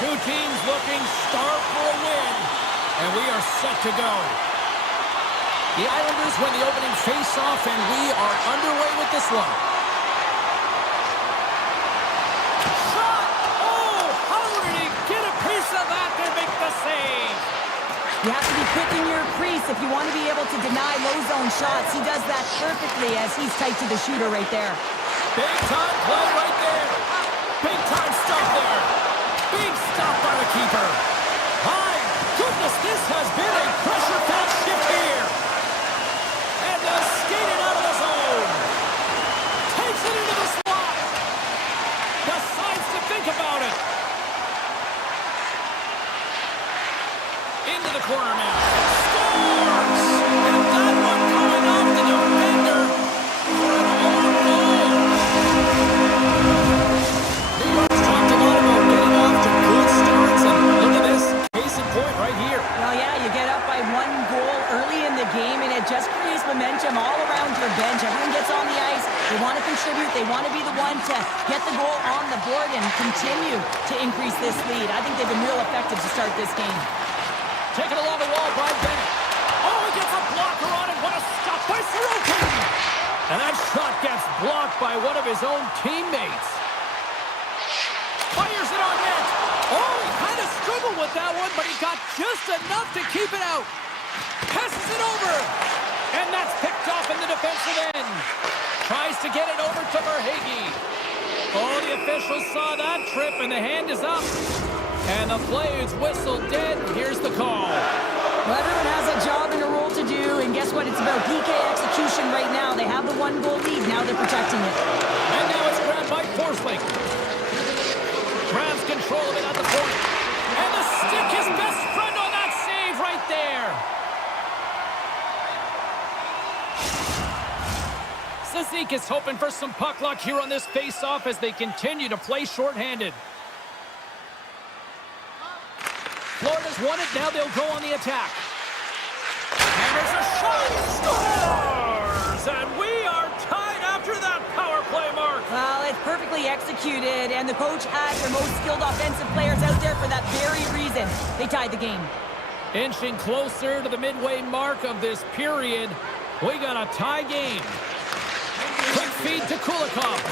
Two teams looking starved for a win, and we are set to go. The Islanders win the opening face-off, and we are underway with this one. Shot! Oh, how did he get a piece of that to make the save? You have to be quick in your crease if you want to be able to deny low-zone shots. He does that perfectly as he's tight to the shooter right there. Big-time play right there. Big-time stop there. Big stop by the keeper. My goodness, this has been a pressure-filled shift here. And skated out of the zone. Takes it into the slot. Decides to think about it. Into the corner now. Scores! And that one going off the defender for an own goal. New York's talked a lot about getting off to good starts, and look at this. Case in point right here. Well, yeah, you get up by 1 goal early in the game, and it just creates momentum all around your bench. Everyone gets on the ice. They want to contribute. They want to be the one to get the goal on the board and continue to increase this lead. I think they've been real effective to start this game. Taken along the wall by Bennett. Oh, he gets a blocker on it. What a stop by Sorokin. And that shot gets blocked by one of his own teammates. Fires it on net. Oh, he kind of struggled with that one, but he got just enough to keep it out. Passes it over. And that's picked off in the defensive end. Tries to get it over to Verhaeghe. Oh, the officials saw that trip, and the hand is up. And the play is whistled dead. Here's the call. Well, everyone has a job and a role to do, and guess what? It's about PK execution right now. They have the 1-goal lead. Now they're protecting it. And now it's grabbed by Forsling. Grabs control of it at the point. And the stick, his best friend on that save right there. Sisik is hoping for some puck luck here on this face-off as they continue to play shorthanded. Florida's won it, now they'll go on the attack. And there's a shot, scores! And we are tied after that power play mark. Well, it's perfectly executed, and the coach had their most skilled offensive players out there for that very reason. They tied the game. Inching closer to the midway mark of this period, we got a tie game. Quick feed to Kulikov.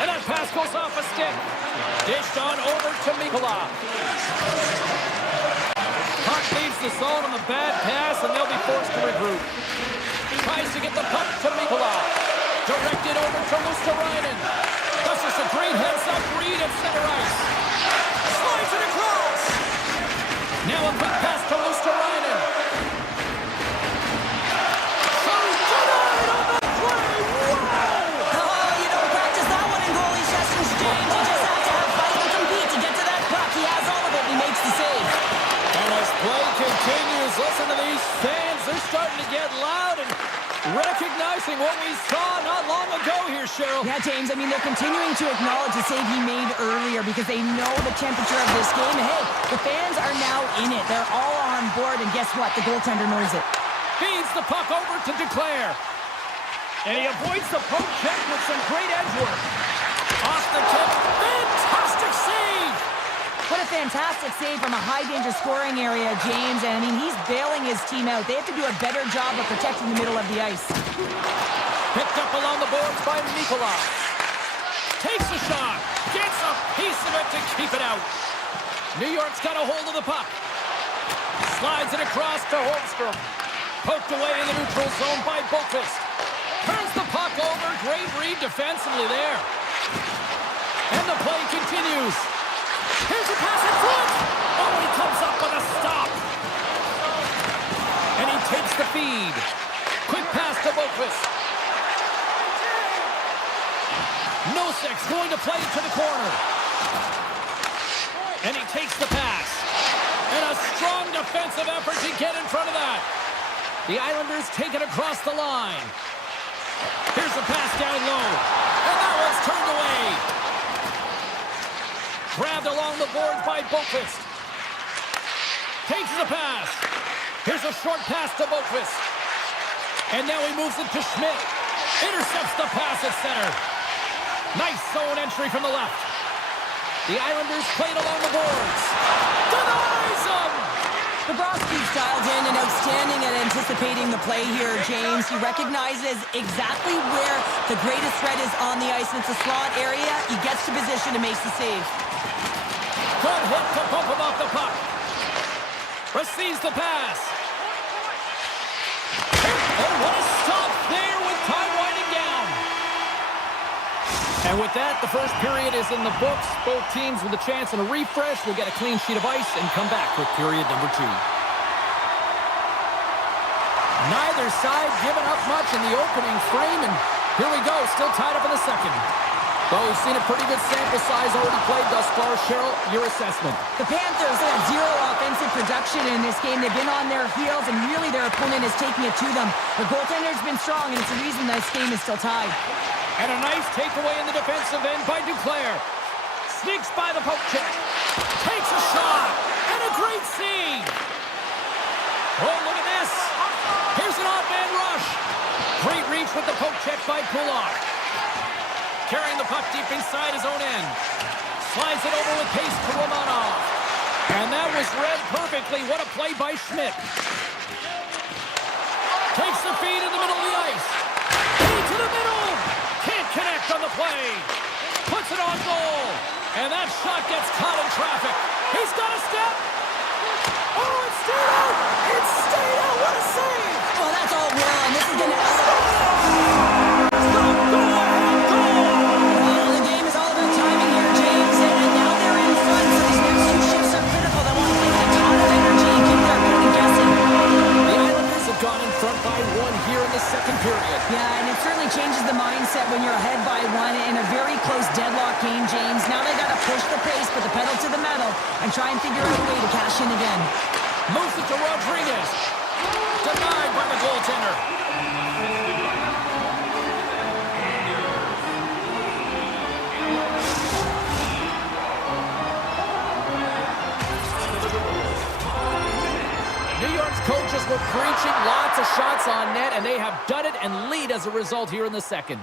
And that pass goes off a stick. Dished on over to Mikula. Puck leaves the zone on the bad pass, and they'll be forced to regroup. Tries to get the puck to Mikula. Directed over to Luosterainen. That's just a great heads-up read at center ice. Slides it across. Now a quick pass to Luosterainen. So denied on the play. Wow! Oh, you don't practice that one in goalie sessions, James. You just have to have fight and compete to get to that puck. He has all of it, and he makes the save. And as play continues, listen to these fans. They're starting to get loud and recognizing what we saw not long ago here, Cheryl. Yeah, James, I mean, they're continuing to acknowledge the save he made earlier because they know the temperature of this game. And hey, the fans are now in it. They're all on board, and guess what? The goaltender knows it. Feeds the puck over to Duclair. And he avoids the poke check with some great edge work. Off the tip. Fantastic save! What a fantastic save from a high-danger scoring area, James. And, I mean, he's bailing his team out. They have to do a better job of protecting the middle of the ice. Picked up along the boards by Mikula. Takes a shot. Gets a piece of it to keep it out. New York's got a hold of the puck. Slides it across to Holmstrom. Poked away in the neutral zone by Boqvist. Turns the puck over. Great read defensively there. And the play continues. Here's a pass in front. Oh, he comes up with a stop. And he takes the feed. Quick pass to Boqvist. Nosek's going to play it to the corner. And he takes the pass. And a strong defensive effort to get in front of that. The Islanders take it across the line. Here's a pass down low. And that one's turned away. Grabbed along the boards by Boqvist. Takes the pass. Here's a short pass to Boqvist. And now he moves it to Schmidt. Intercepts the pass at center. Nice zone entry from the left. The Islanders played along the boards. Denies him! Bobrovsky's dialed in and outstanding at anticipating the play here, James. He recognizes exactly where the greatest threat is on the ice. It's a slot area. He gets to position and makes the save. Good hit to bump him off the puck. Receives the pass. Oh, what a stop there with time winding down. And with that, the first period is in the books. Both teams with a chance and a refresh will get a clean sheet of ice and come back with period number 2. Neither side giving up much in the opening frame, and here we go, still tied up in the second. Well, we've seen a pretty good sample size already played thus far. Cheryl, your assessment. The Panthers have zero offensive production in this game. They've been on their heels, and really their opponent is taking it to them. The goaltender's been strong, and it's the reason this game is still tied. And a nice takeaway in the defensive end by Duclair. Sneaks by the poke check. Takes a shot. And a great save. Oh, look at this. Here's an off-man rush. Great reach with the poke check by Kulak. Carrying the puck deep inside his own end. Slides it over with pace to Romanov. And that was read perfectly. What a play by Schmidt. Takes the feed in the middle of the ice. Feed to the middle. Can't connect on the play. Puts it on goal. And that shot gets caught in traffic. He's got a step. Oh, it stayed out. It stayed out. What a save. Well, that's all well, and this is going to... Gone in front by 1 here in the second period. Yeah, and it certainly changes the mindset when you're ahead by 1 in a very close deadlock game, James. Now they got to push the pace, put the pedal to the metal, and try and figure out a way to cash in again. Moves it to Rodriguez. Denied by the goaltender. New York's coaches were preaching lots of shots on net, and they have done it and lead as a result here in the second.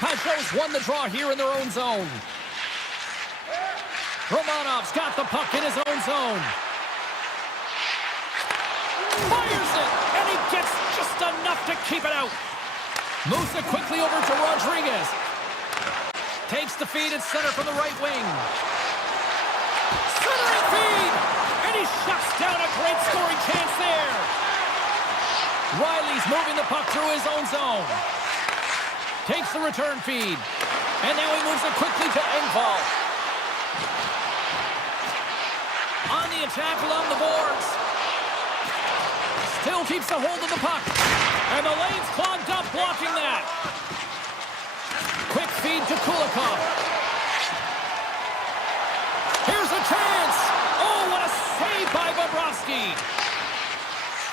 Pajot's won the draw here in their own zone. Romanov's got the puck in his own zone. Fires it, and he gets just enough to keep it out. Moves it quickly over to Rodriguez. Takes the feed at center from the right wing. Centering feed! And he shuts down a great scoring chance there. Riley's moving the puck through his own zone. Takes the return feed. And now he moves it quickly to Engvall. On the attack along the boards. Still keeps a hold of the puck. And the lane's clogged up blocking that. Quick feed to Kulikov. Here's a chance. Oh, what a save by Bobrovsky.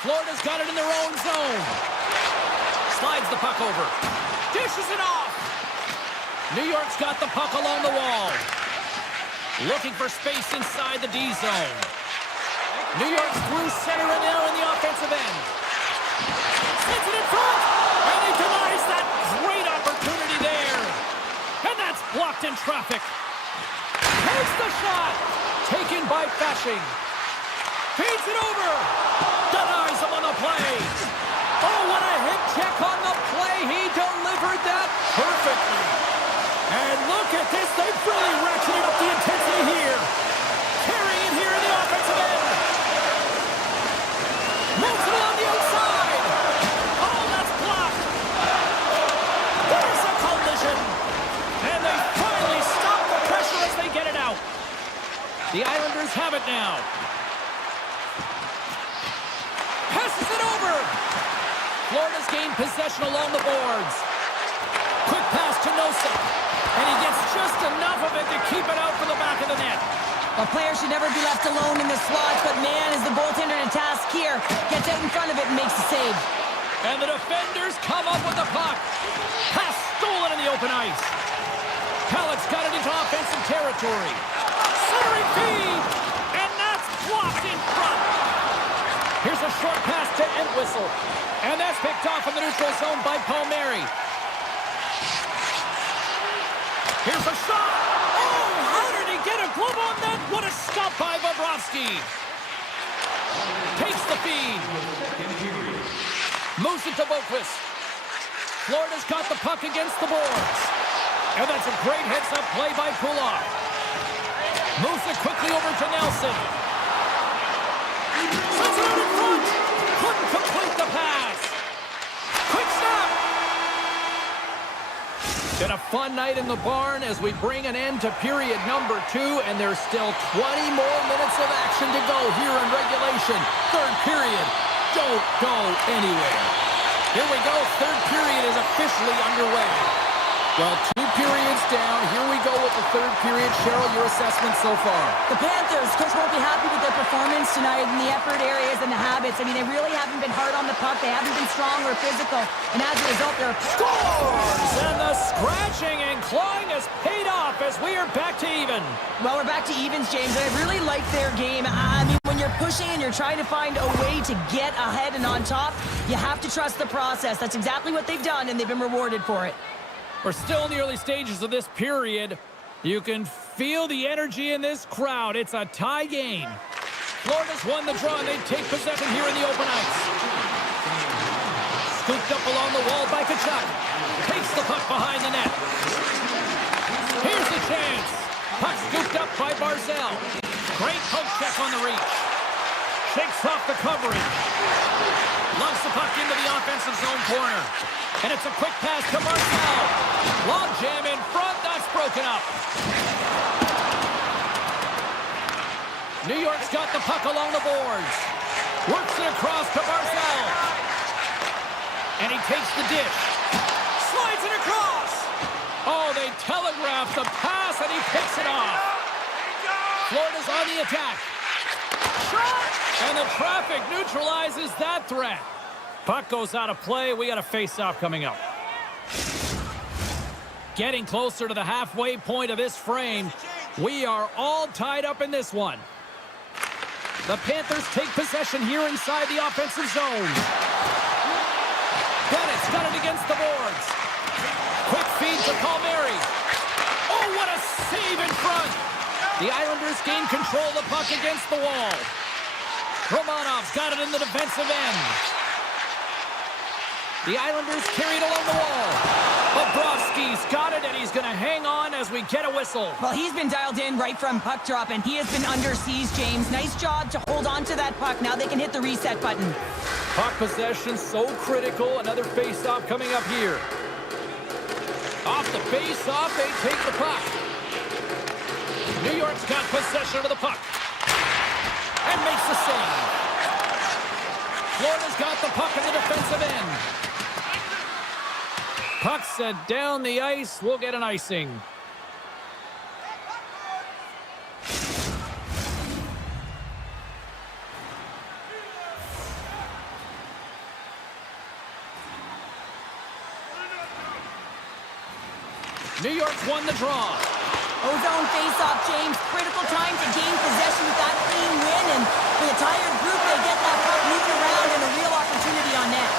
Florida's got it in their own zone. Slides the puck over. Dishes it off. New York's got the puck along the wall. Looking for space inside the D zone. New York's through center and now in the offensive end. Sends it in front. And he denies that great opportunity there. And that's blocked in traffic. Takes the shot. Taken by Fashing. Feeds it over. Denies him on the play. Oh, what a hit check on the play. He delivered that perfectly. And look at this. They've really ratcheted up the intensity here. Carrying it here in the offensive end. Moves it along the outside. Oh, that's blocked. There's a collision. And they finally stop the pressure as they get it out. The Islanders have it now. Passes it over. Florida's gained possession along the boards. Quick pass to Nosek. And he gets just enough of it to keep it out for the back of the net. A player should never be left alone in the slots, but man, is the goaltender in task here. Gets out in front of it and makes the save. And the defenders come up with the puck. Pass stolen in the open ice. Halleck's got it into offensive territory. Centering feed. And that's blocked in front. Here's a short pass to Entwistle. And that's picked off in the neutral zone by Palmieri. Here's a shot. stop by Bobrovsky. Takes the feed. Moves it to Boquist. Florida's got the puck against the boards. And that's a great heads-up play by Kulak. Moves it quickly over to Nelson. Sends it out in front. Couldn't complete the pass. Quick stop. Been a fun night in the barn as we bring an end to period number 2, and there's still 20 more minutes of action to go here in regulation. Third period. Don't go anywhere. Here we go. Third period is officially underway. Well, 2 periods down. Here we go with the third period. Cheryl, your assessment so far? The Panthers, coach won't be happy with their performance tonight in the effort areas and the habits. I mean, they really haven't been hard on the puck. They haven't been strong or physical. And as a result, they're... Scores! And the scratching and clawing has paid off as we are back to even. Well, we're back to evens, James. I really like their game. I mean, when you're pushing and you're trying to find a way to get ahead and on top, you have to trust the process. That's exactly what they've done, and they've been rewarded for it. We're still in the early stages of this period. You can feel the energy in this crowd. It's a tie game. Florida's won the draw, and they take possession here in the open ice. Scooped up along the wall by Tkachuk. Takes the puck behind the net. Here's the chance. Puck scooped up by Barzell. Great poke check on the reach. Shakes off the coverage. Lumps the puck into the offensive zone corner. And it's a quick pass to Barzell. Long jam in front. That's broken up. New York's got the puck along the boards. Works it across to Barzell. And he takes the dish. Slides it across. Oh, they telegraphed the pass, and he picks it off. Florida's on the attack. Shot! And the traffic neutralizes that threat. Puck goes out of play. We got a face-off coming up. Getting closer to the halfway point of this frame. We are all tied up in this one. The Panthers take possession here inside the offensive zone. Bennett's got it against the boards. Quick feed to Palmieri. Oh, what a save in front. The Islanders gain control of the puck against the wall. Romanov's got it in the defensive end. The Islanders carry it along the wall. Bobrovsky's got it, and he's going to hang on as we get a whistle. Well, he's been dialed in right from puck drop, and he has been under siege, James. Nice job to hold on to that puck. Now they can hit the reset button. Puck possession so critical. Another face-off coming up here. Off the face-off, they take the puck. New York's got possession of the puck. And makes the save. Florida's got the puck in the defensive end. Puck set down the ice. We'll get an icing. New York's won the draw. Ozone face-off, James. Critical time to gain possession with that clean win, and for the tired group, they get that puck moving around and a real opportunity on net.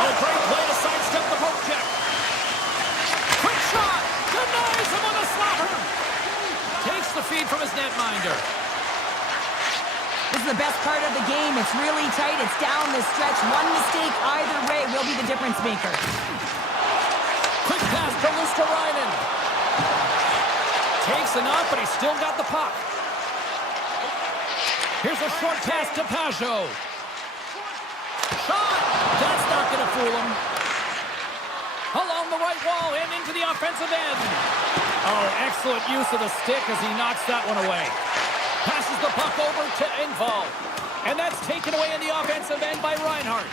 Oh, great play to sidestep the poke check. Quick shot! Denies him on the slapper! Takes the feed from his netminder. This is the best part of the game. It's really tight. It's down the stretch. One mistake either way will be the difference maker. Quick pass to Luosterainen. Takes enough, but he's still got the puck. Here's a short pass to Pajot. Shot! That's not going to fool him. Along the right wall and into the offensive end. Oh, excellent use of the stick as he knocks that one away. Passes the puck over to Engvall. And that's taken away in the offensive end by Reinhart.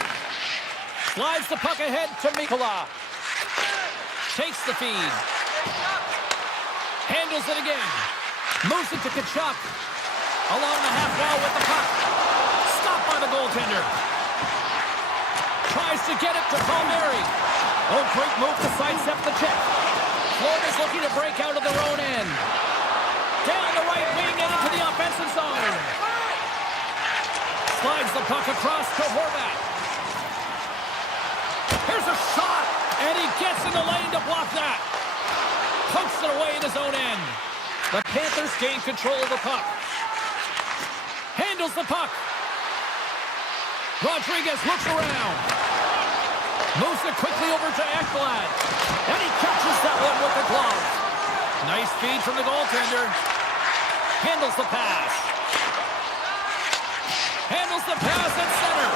Slides the puck ahead to Mikkola. Takes the feed. Handles it again. Moves it to Tkachuk. Along the half wall with the puck. Stopped by the goaltender. Tries to get it to Palmieri. Oh, great move to sidestep the check. Florida's looking to break out of their own end. Down the right wing and into the offensive zone. Slides the puck across to Horvat. Here's a shot, and he gets in the lane to block that. Pokes it away in his own end. The Panthers gain control of the puck. handles the puck. Rodriguez looks around. Moves it quickly over to Ekblad. And he catches that one with the glove. Nice feed from the goaltender. Handles the pass. Handles the pass at center.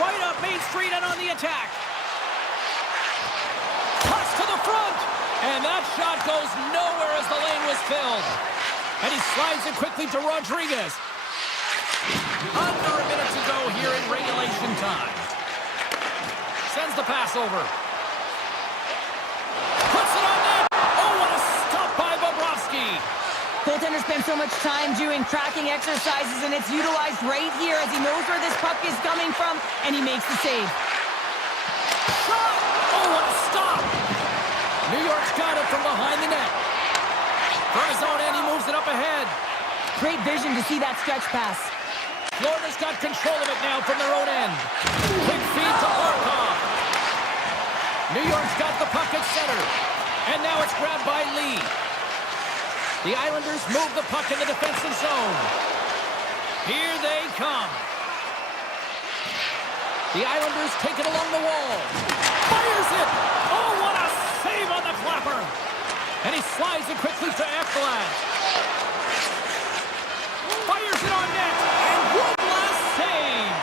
Right up Main Street and on the attack. Toss to the front. And that shot goes nowhere as the lane was filled. And he slides it quickly to Rodriguez. Under a minute to go here in regulation time. Sends the pass over. Puts it on net. Oh, what a stop by Bobrovsky. Goaltender spends so much time doing tracking exercises, and it's utilized right here as he knows where this puck is coming from, and he makes the save. Shot! Oh, what a stop! New York's got it from behind the net. For his own end, he moves it up ahead. Great vision to see that stretch pass. Florida's got control of it now from their own end. Quick feed to Barkov. New York's got the puck at center. And now it's grabbed by Lee. The Islanders move the puck in the defensive zone. Here they come. The Islanders take it along the wall. Fires it! Oh, what a save on the clapper! And he slides it quickly to Ekblad. Fires it on net! And one last save!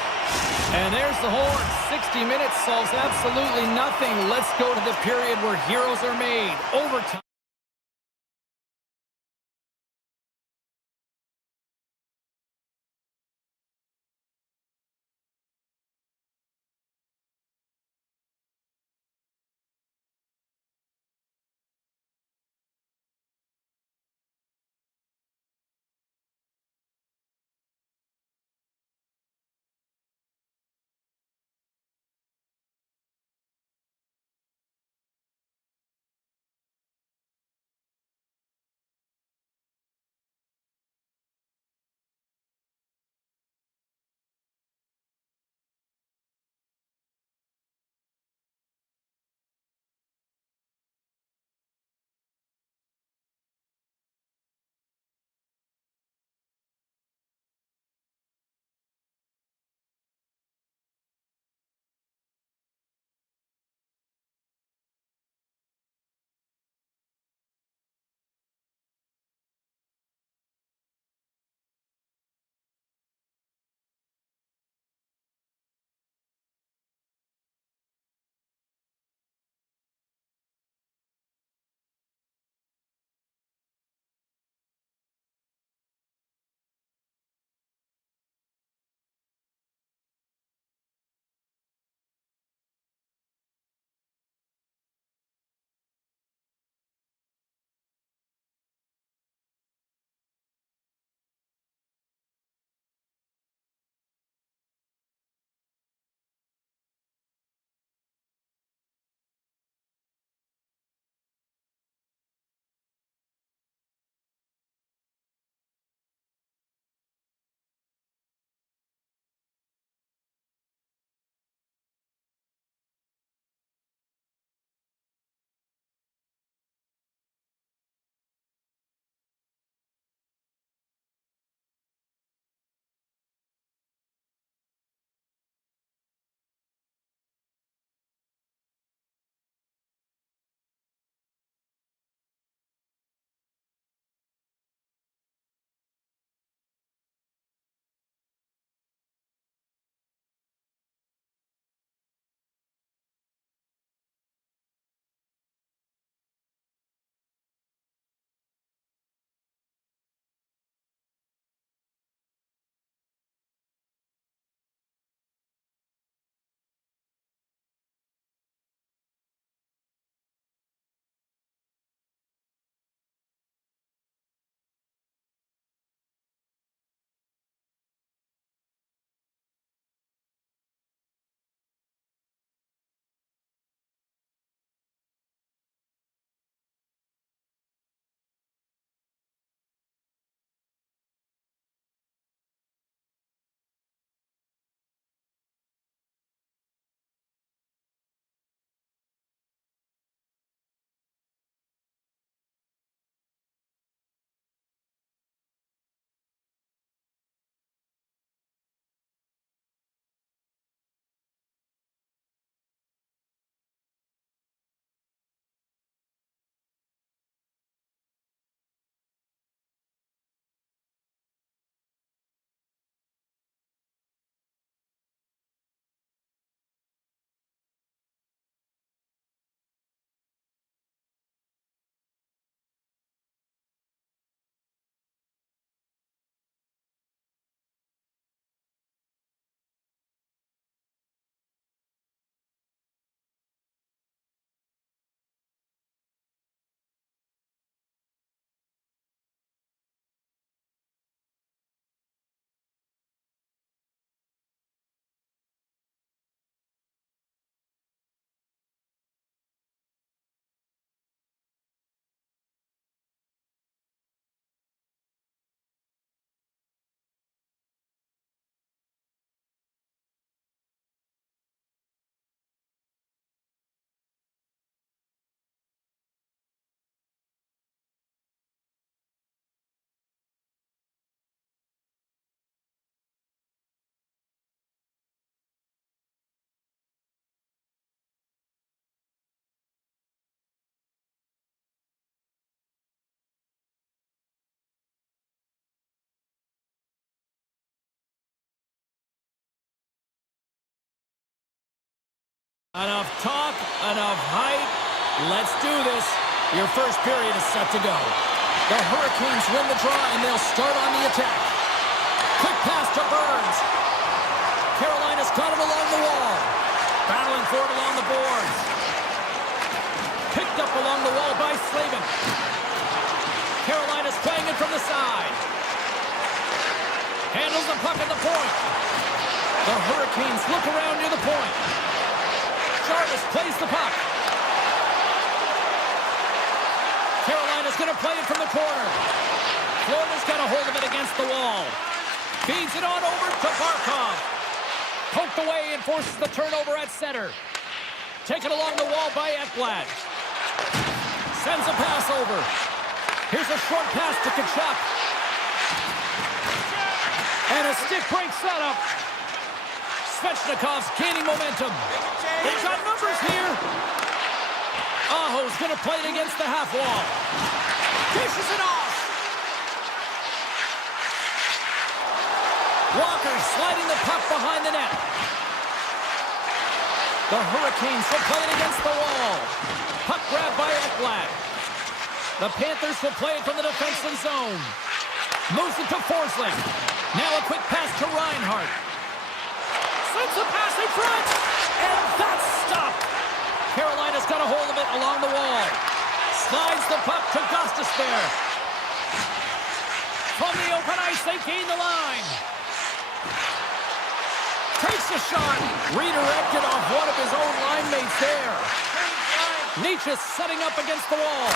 And there's the horn. 60 minutes solves absolutely nothing. Let's go to the period where heroes are made. Overtime. Enough talk, enough hype. Let's do this. Your first period is set to go. The Hurricanes win the draw, and they'll start on the attack. Quick pass to Burns. Carolina's got it along the wall. Battling for it along the boards. Picked up along the wall by Slavin. Carolina's playing it from the side. Handles the puck at the point. The Hurricanes look around near the point. Jarvis plays the puck. Carolina's going to play it from the corner. Florida's got a hold of it against the wall. Feeds it on over to Barkov. Poked away and forces the turnover at center. Taken along the wall by Ekblad. Sends a pass over. Here's a short pass to Tkachuk. And a stick break setup. Svechnikov's gaining momentum. They've got numbers here. Aho's going to play it against the half wall. Dishes it off. Walker sliding the puck behind the net. The Hurricanes will play it against the wall. Puck grabbed by Ekblad. The Panthers will play it from the defensive zone. Moves it to Forsling. Now a quick pass to Reinhart. Sends a pass in front. And that's stopped. Carolina's got a hold of it along the wall. Slides the puck to Gostisbehere. From the open ice, they gain the line. Takes a shot. Redirected off one of his own line mates there. Nietzsche setting up against the wall.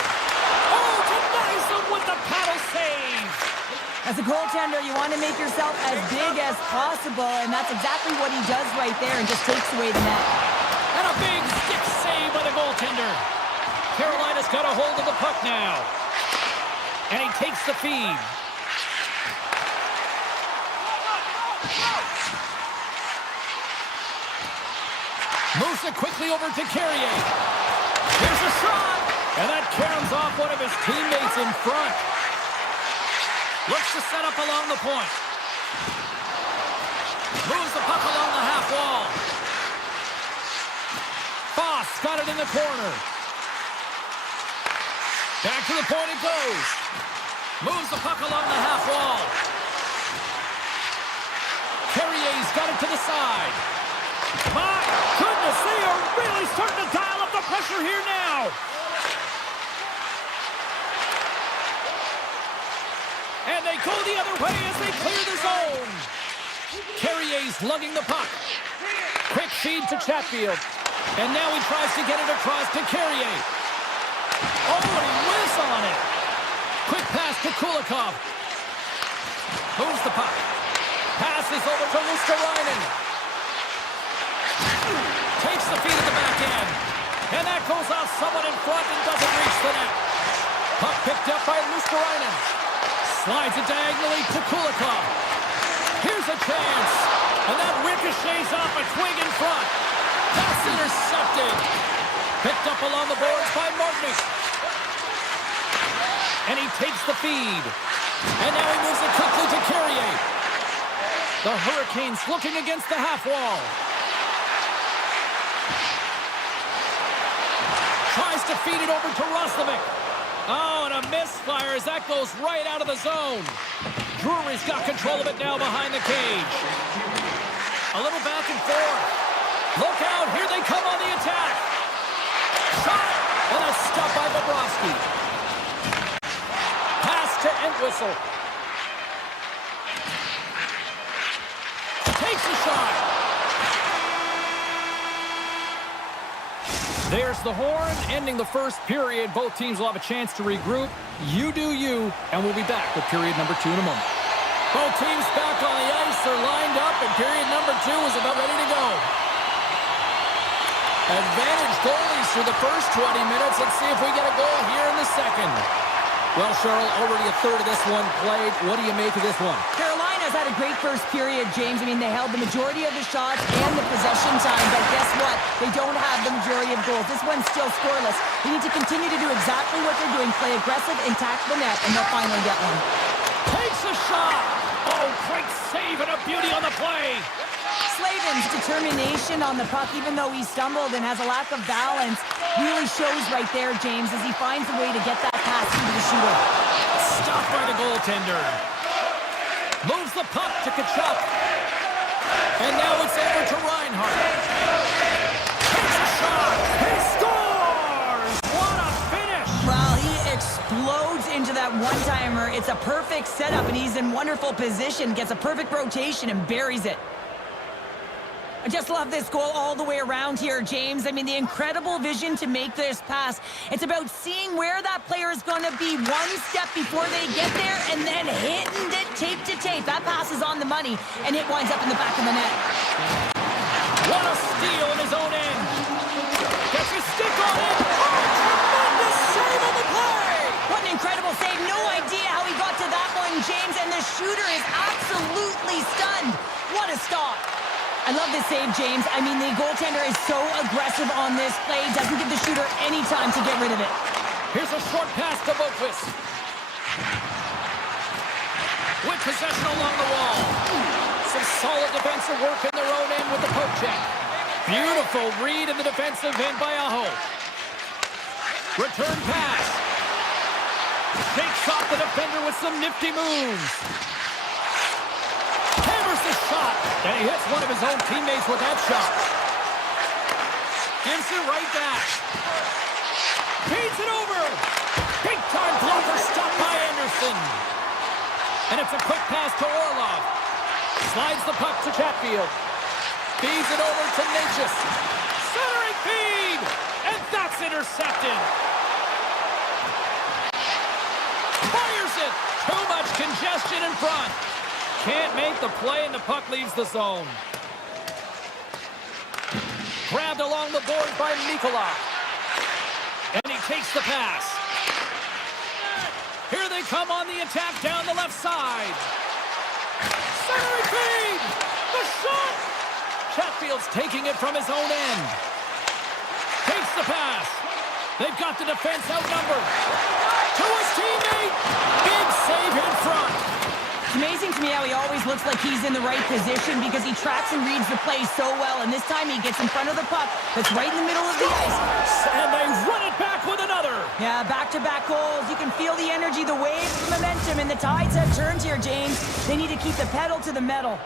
Oh, denies him with the paddle save. As a goaltender, you want to make yourself as big as possible, and that's exactly what he does right there and just takes away the net. And a big stick save by the goaltender. Carolina's got a hold of the puck now. And he takes the feed. Moves it quickly over to Carrier. Here's a shot. And that caroms off one of his teammates in front. Looks to set up along the point. Moves the puck along the half wall. Foss got it in the corner. Back to the point it goes. Moves the puck along the half wall. Carrier's got it to the side. My goodness, they are really starting to dial up the pressure here now. And they go the other way as they clear the zone. Carrier's lugging the puck. Quick feed to Chatfield. And now he tries to get it across to Carrier. Oh, and he whiffs on it. Quick pass to Kulikov. Moves the puck. Passes over to Luskarainen. Takes the feed at the back end. And that goes off someone in front and doesn't reach the net. Puck picked up by Luskarainen. Slides it diagonally to Kulikov. Here's a chance. And that ricochets off a twig in front. That's intercepted. Picked up along the boards by Martinic. And he takes the feed. And now he moves it quickly to Carrier. The Hurricanes looking against the half wall. Tries to feed it over to Roslovic. Oh, and a misfire as that goes right out of the zone. Drury's got control of it now behind the cage. A little back and forth. Look out, here they come on the attack. Shot, and a stop by Bobrovsky. Pass to Entwistle. Takes a shot. There's the horn, ending the first period. Both teams will have a chance to regroup. You do you, and we'll be back with period number 2 in a moment. Both teams back on the ice. They're lined up, and period number 2 is about ready to go. Advantage goalies through the first 20 minutes. Let's see if we get a goal here in the second. Well, Cheryl, already a third of this one played. What do you make of this one? Carolina's had a great first period, James. I mean, they held the majority of the shots and the possession time, but guess what? They don't have the majority of goals. This one's still scoreless. They need to continue to do exactly what they're doing, play aggressive and tackle the net, and they'll finally get one. Takes a shot. Oh, Oh, great save and a beauty on the play. Slavin's determination on the puck, even though he stumbled and has a lack of balance, really shows right there, James, as he finds a way to get that pass into the shooter. Stopped by the goaltender. Moves the puck to Kachuk. And now it's over to Reinhardt. Takes a shot. He scores! What a finish! Well, he explodes into that one-timer. It's a perfect setup, and he's in wonderful position. Gets a perfect rotation and buries it. I just love this goal all the way around here, James. I mean, the incredible vision to make this pass. It's about seeing where that player is going to be one step before they get there and then hitting it tape to tape. That pass is on the money, and it winds up in the back of the net. What a steal in his own end. Gets his stick on it. Oh, tremendous save on the play. What an incredible save. No idea how he got to that one, James, and the shooter is absolutely stunned. What a stop. I love this save, James. I mean, the goaltender is so aggressive on this play. Doesn't give the shooter any time to get rid of it. Here's a short pass to Boqvist. With possession along the wall. Some solid defensive work in their own end with the poke check. Beautiful read in the defensive end by Aho. Return pass. Shakes off the defender with some nifty moves. Hammers the shot. And he hits one of his own teammates with that shot. Gives it right back. Feeds it over. Big time blocker stopped by Anderson. And it's a quick pass to Orlov. Slides the puck to Chatfield. Feeds it over to Natchez. Centering feed. And that's intercepted. Fires it. Too much congestion in front. Can't make the play, and the puck leaves the zone. Grabbed along the board by Mikula. And he takes the pass. Here they come on the attack down the left side. Centering feed! The shot! Chatfield's taking it from his own end. Takes the pass. They've got the defense outnumbered. To his teammate! Big save in front. It's amazing to me how he always looks like he's in the right position because he tracks and reads the play so well. And this time he gets in front of the puck that's right in the middle of the ice. And they run it back with another. Yeah, back-to-back goals. You can feel the energy, the waves, the momentum, and the tides have turned here, James. They need to keep the pedal to the metal.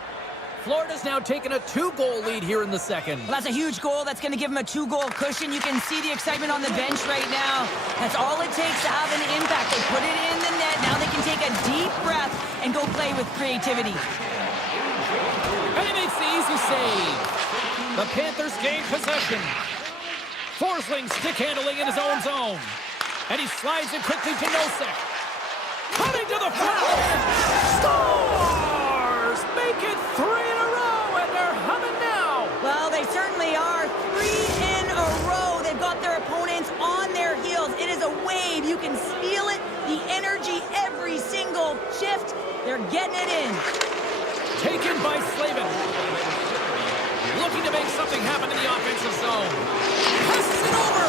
Florida's now taken a 2-goal lead here in the second. Well, that's a huge goal. That's going to give him a 2-goal cushion. You can see the excitement on the bench right now. That's all it takes to have an impact. They put it in the net. Now they can take a deep breath and go play with creativity. And he makes the easy save. The Panthers gain possession. Forsling stick handling in his own zone. And he slides it quickly to Nosek. Cutting to the foul. Scores! Make it 3 in a row, and they're humming now. Well, they certainly are. 3 in a row. They've got their opponents on their heels. It is a wave. You can feel it. The energy every single shift. They're getting it in. Taken by Slavin. Looking to make something happen in the offensive zone. Passes it over.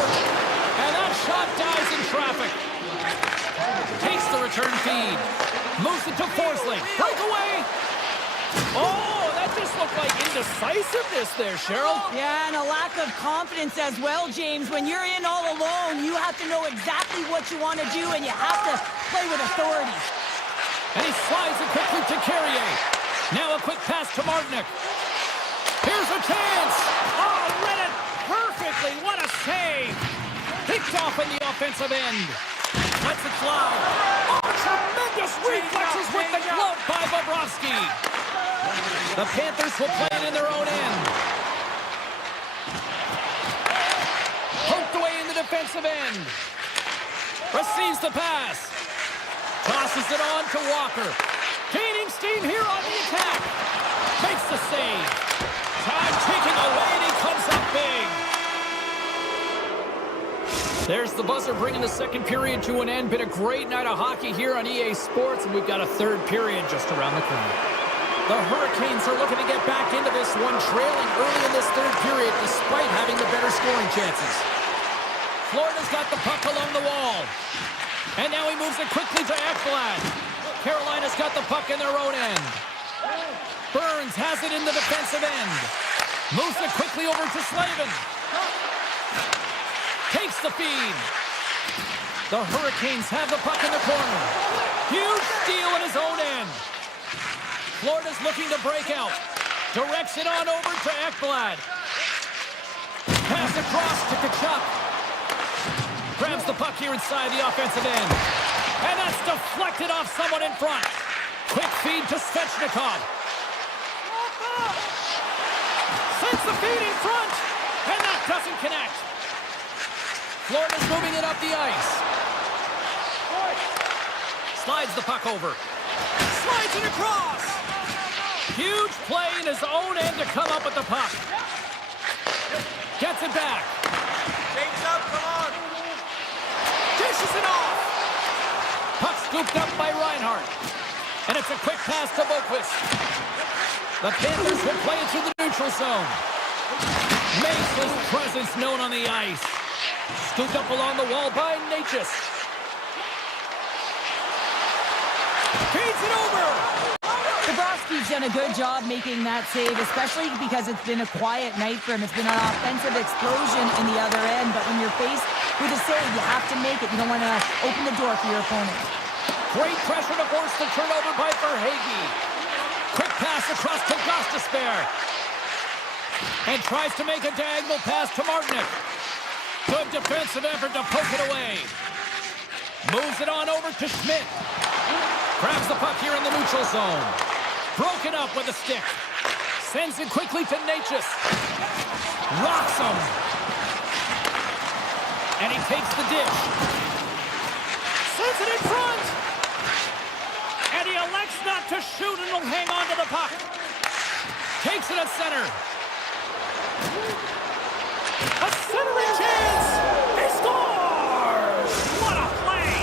And that shot dies in traffic. Takes the return feed. Moves it to Forsling. Breakaway. Oh, that just looked like indecisiveness there, Cheryl. Yeah, and a lack of confidence as well, James. When you're in all alone, you have to know exactly what you want to do, and you have to play with authority. And he slides it quickly to Carrier. Now a quick pass to Martinick. Here's a chance. Oh, read it perfectly. What a save. Picked off in the offensive end. Lets it fly. Oh, tremendous reflexes with the glove by Bobrovsky. The Panthers will play it in their own end. Poked away in the defensive end. Receives the pass. Tosses it on to Walker. Gaining steam here on the attack. Makes the save. Time ticking away, and he comes up big. There's the buzzer bringing the second period to an end. Been a great night of hockey here on EA Sports, and we've got a third period just around the corner. The Hurricanes are looking to get back into this one, trailing early in this third period despite having the better scoring chances. Florida's got the puck along the wall. And now he moves it quickly to Ekblad. Carolina's got the puck in their own end. Burns has it in the defensive end. Moves it quickly over to Slavin. Takes the feed. The Hurricanes have the puck in the corner. Huge steal in his own end. Florida's looking to break out. Directs it on over to Ekblad. Pass across to Tkachuk. Grabs the puck here inside the offensive end. And that's deflected off someone in front. Quick feed to Svechnikov. Sends the feed in front. And that doesn't connect. Florida's moving it up the ice. Slides the puck over. Slides it across. Huge play in his own end to come up with the puck. Gets it back. James up, come on. Dishes it off. Puck scooped up by Reinhart. And it's a quick pass to Boquist. The Panthers will play it through the neutral zone. Makes his presence known on the ice. Scooped up along the wall by Natchez. Feeds it over. Bobrovsky's done a good job making that save, especially because it's been a quiet night for him. It's been an offensive explosion in the other end, but when you're faced with a save, you have to make it. You don't want to open the door for your opponent. Great pressure to force the turnover by Verhaeghe. Quick pass across to Gostisbehere. And tries to make a diagonal pass to Martinic. Good defensive effort to poke it away. Moves it on over to Schmidt. Grabs the puck here in the neutral zone. Broken up with a stick. Sends it quickly to Natchez. Rocks him. And he takes the dish. Sends it in front. And he elects not to shoot and will hang on to the puck. Takes it at center. A centering chance! He scores! What a play!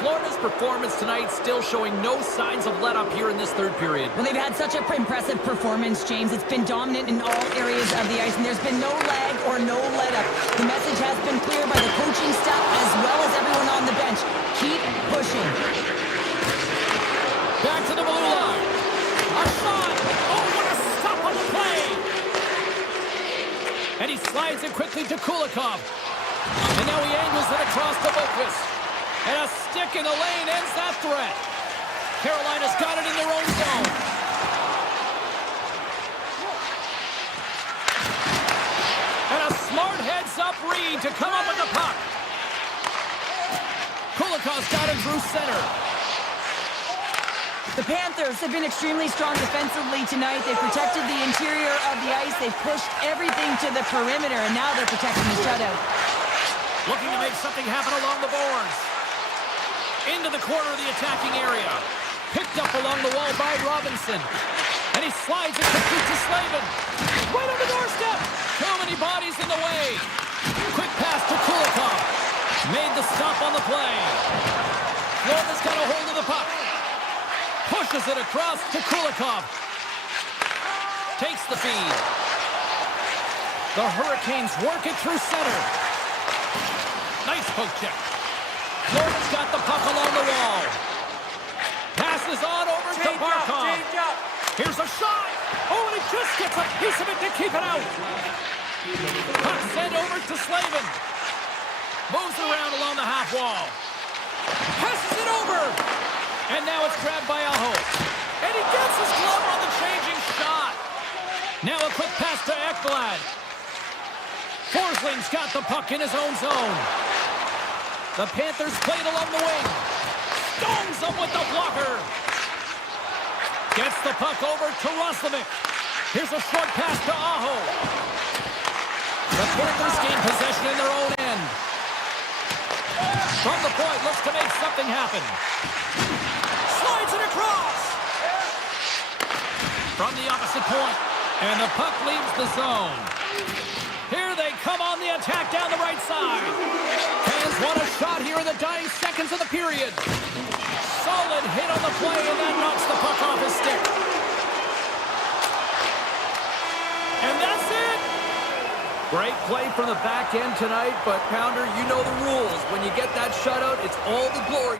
Florida's performance tonight still showing no signs of let-up here in this third period. Well, they've had such an impressive performance, James. It's been dominant in all areas of the ice, and there's been no lag or no let-up. The message has been clear by the coaching staff as well as everyone on the bench. Keep pushing. Back to the blue line. A shot! Oh, what a stop on the play! And he slides it quickly to Kulikov. And now he angles it across to Boquist. And a stick in the lane ends that threat. Carolina's got it in their own zone. And a smart heads-up read to come up with the puck. Kulikov's got it through center. The Panthers have been extremely strong defensively tonight. They've protected the interior of the ice. They've pushed everything to the perimeter, and now they're protecting the shutout. Looking to make something happen along the boards. Into the corner of the attacking area. Picked up along the wall by Robinson. And he slides it quickly to Slavin. Right on the doorstep. Too many bodies in the way. Quick pass to Kulikov. Made the stop on the play. Florida's got a hold of the puck. Pushes it across to Kulikov. Takes the feed. The Hurricanes work it through center. Nice poke check. Florida's got the puck along the wall. Passes on over to Barkov. Here's a shot. Oh, and he just gets a piece of it to keep it out. Puck sent over to Slavin. Moves around along the half wall. Passes it over. And now it's grabbed by Aho. And he gets his glove on the changing shot. Now a quick pass to Ekblad. Forsling's got the puck in his own zone. The Panthers played along the wing. Stones him with the blocker. Gets the puck over to Roslovic. Here's a short pass to Aho. The Panthers gain possession in their own end. From the point, looks to make something happen. Slides it across. From the opposite point. And the puck leaves the zone. Here they come on the attack down the right side. Fans want a shot here in the dying seconds of the period. Solid hit on the play, and that knocks the puck off his stick. And that's it. Great play from the back end tonight, but Pounder, you know the rules. When you get that shutout, it's all the glory.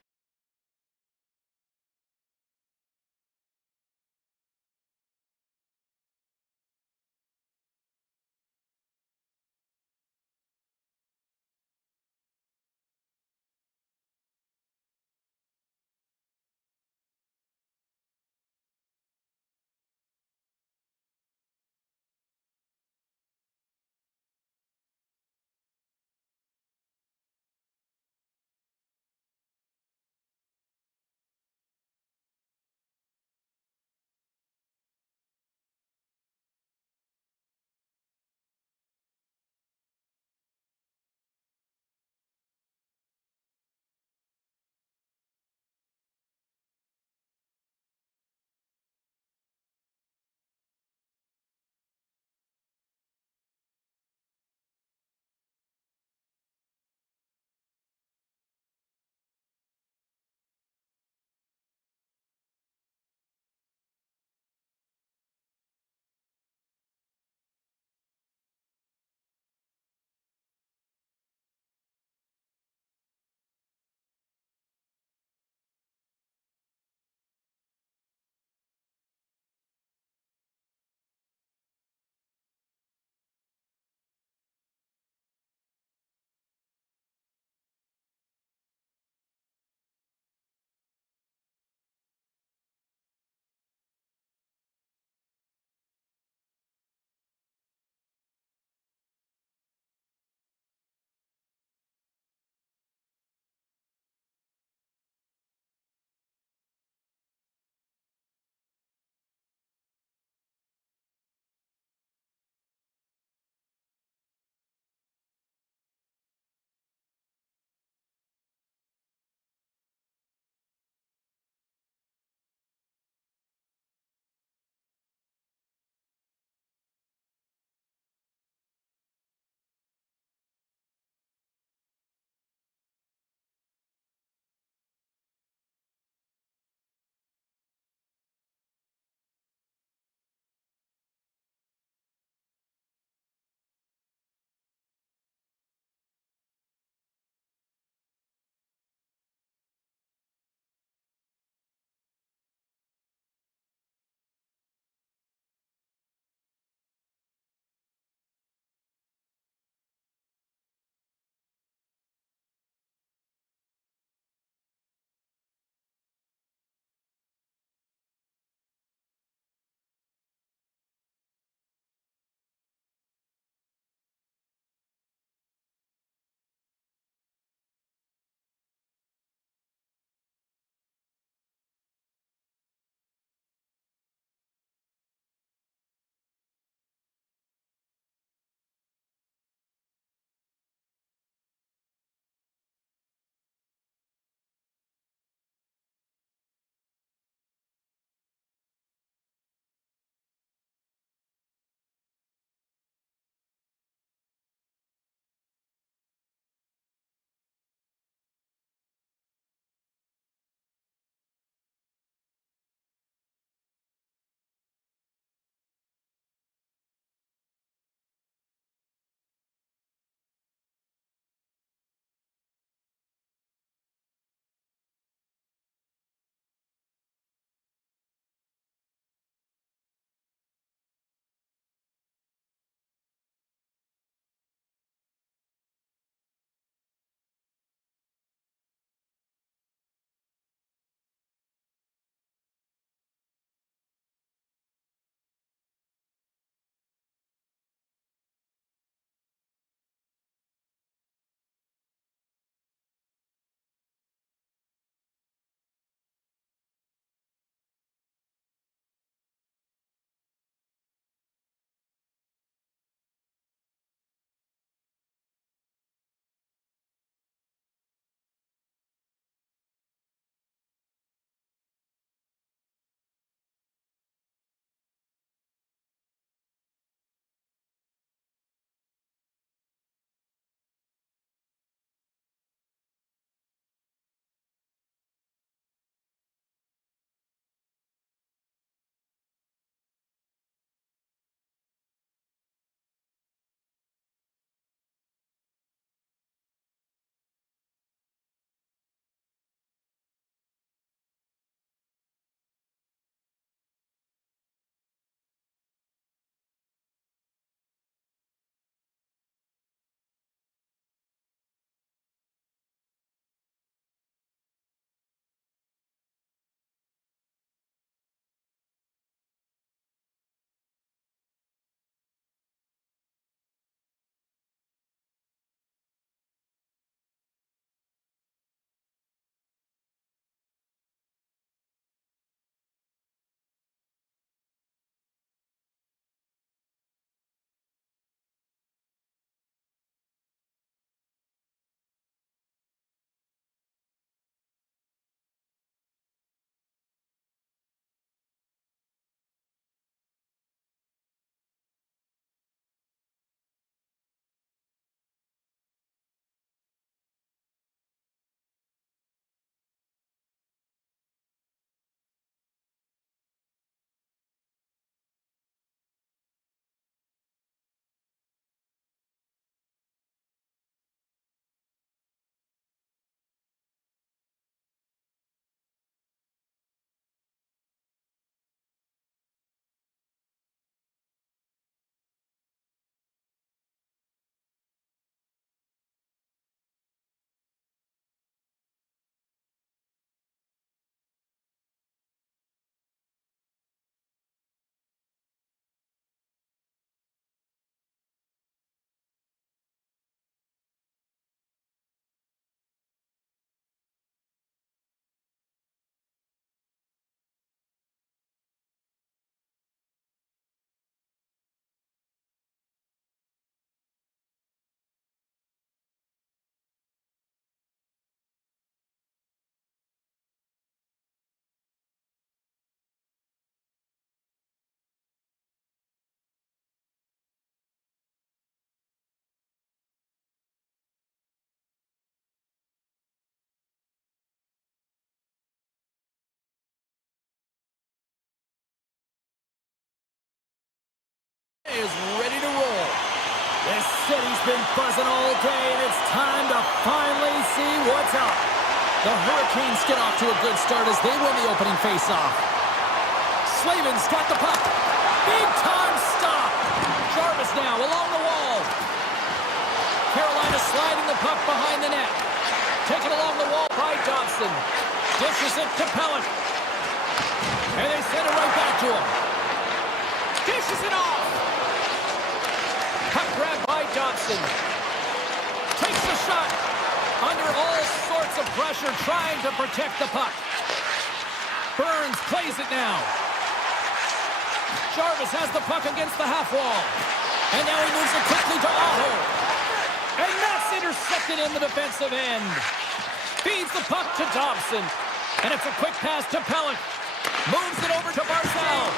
is ready to roll. This city's been buzzing all day, and it's time to finally see what's up. The Hurricanes get off to a good start as they win the opening faceoff. Slavin's got the puck. Big time stop. Jarvis now along the wall. Carolina sliding the puck behind the net. Taken along the wall by Dobson. Dishes it to Pellet. And they send it right back to him. Dishes it off. Puck grab by Dobson. Takes the shot. Under all sorts of pressure, trying to protect the puck. Burns plays it now. Jarvis has the puck against the half wall. And now he moves it quickly to Aho. And that's intercepted in the defensive end. Feeds the puck to Dobson. And it's a quick pass to Pellet. Moves it over to Barzal.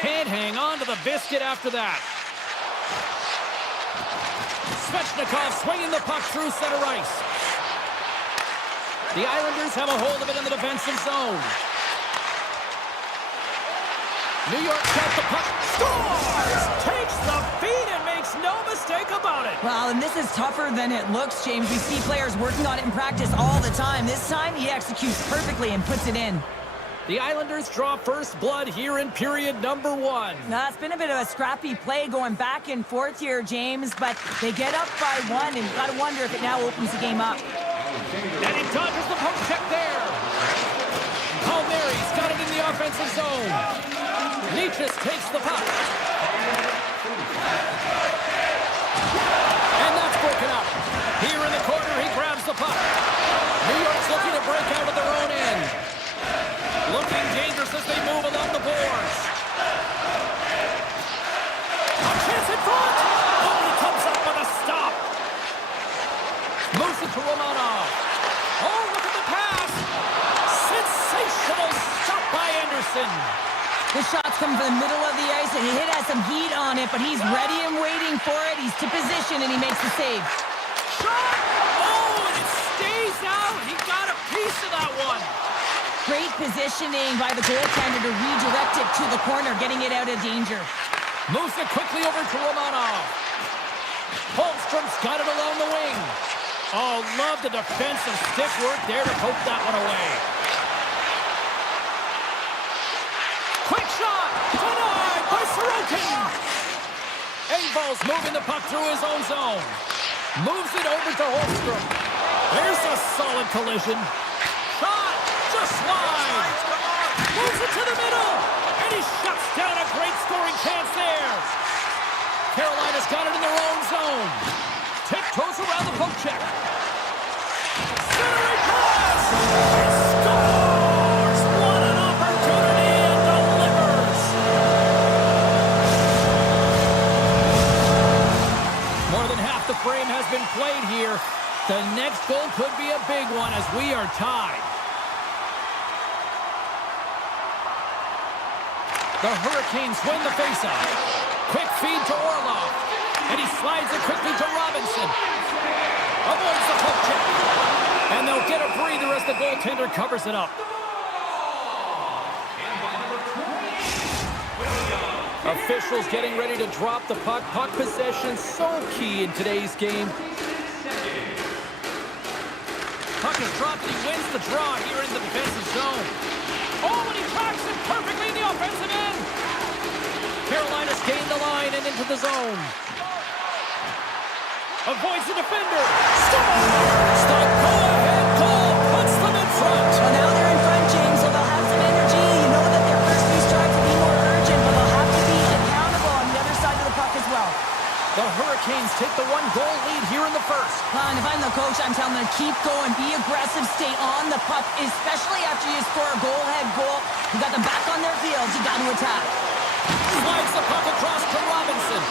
Can't hang on to the biscuit after that. Svechnikov swinging the puck through center ice. The Islanders have a hold of it in the defensive zone. New York's got the puck. Scores! Takes the feed and makes no mistake about it. Well, and this is tougher than it looks, James. We see players working on it in practice all the time. This time, he executes perfectly and puts it in. The Islanders draw first blood here in period number 1. Now, it's been a bit of a scrappy play going back and forth here, James, but they get up by 1, and you've got to wonder if it now opens the game up. And he dodges the poke check there. Palmieri's got it in the offensive zone. Leachus takes the puck. And that's broken up. Here in the corner, he grabs the puck. New York's looking to break out of their own end. Looking dangerous as they move along the boards. A chance in front. Oh, he comes up with a stop. Moves it to Romanov. Oh, look at the pass. Sensational stop by Anderson. The shot's come from the middle of the ice, and he has some heat on it, but he's ready and waiting for it. He's to position, and he makes the save. Shot! Oh, and it stays out. He got a piece of that one. Great positioning by the goaltender to redirect it to the corner, getting it out of danger. Moves it quickly over to Romanov. Holmstrom's got it along the wing. Oh, love the defensive stick work there to poke that one away. Quick shot! Denied by Sorokin! Engvall's moving the puck through his own zone. Moves it over to Holmstrom. There's a solid collision. Shot! Just wide! Moves it to the middle! And he shuts down a great scoring chance there. Carolina's got it in their own zone. Tiptoes around the poke check. Centering pass! He scores! What an opportunity and delivers! More than half the frame has been played here. The next goal could be a big one as we are tied. The Hurricanes win the faceoff. Quick feed to Orlov. And he slides it quickly to Robinson. Avoids the poke check. And they'll get a breather as the goaltender covers it up. Officials getting ready to drop the puck. Puck possession so key in today's game. Puck is dropped and he wins the draw here in the defensive zone. Oh, and he tracks it perfectly in the offensive end. Carolina's gained the line and into the zone. Avoids the defender. Scores! The go-ahead goal puts them in front. Well, now they're in front, James, so they'll have some energy. You know that their first few strikes will be more urgent, but they'll have to be accountable on the other side of the puck as well. The Hurricanes take the 1-goal lead here in the first. Well, and if I'm the coach, I'm telling them to keep going, be aggressive, stay on the puck, especially after you score a goal. You got them back on their field. You got to attack. Slides the puck across to Robinson.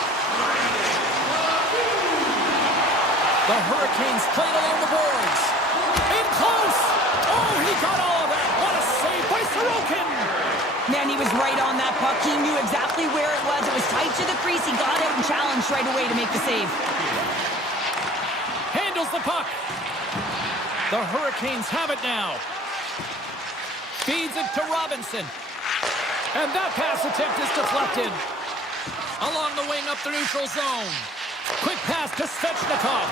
The Hurricanes played along the boards. In close. Oh, he got all of that. What a save by Sorokin. Man, he was right on that puck. He knew exactly where it was. It was tight to the crease. He got out and challenged right away to make the save. Handles the puck. The Hurricanes have it now. Feeds it to Robinson. And that pass attempt is deflected. Along the wing, up the neutral zone. Quick pass to Svechnikov.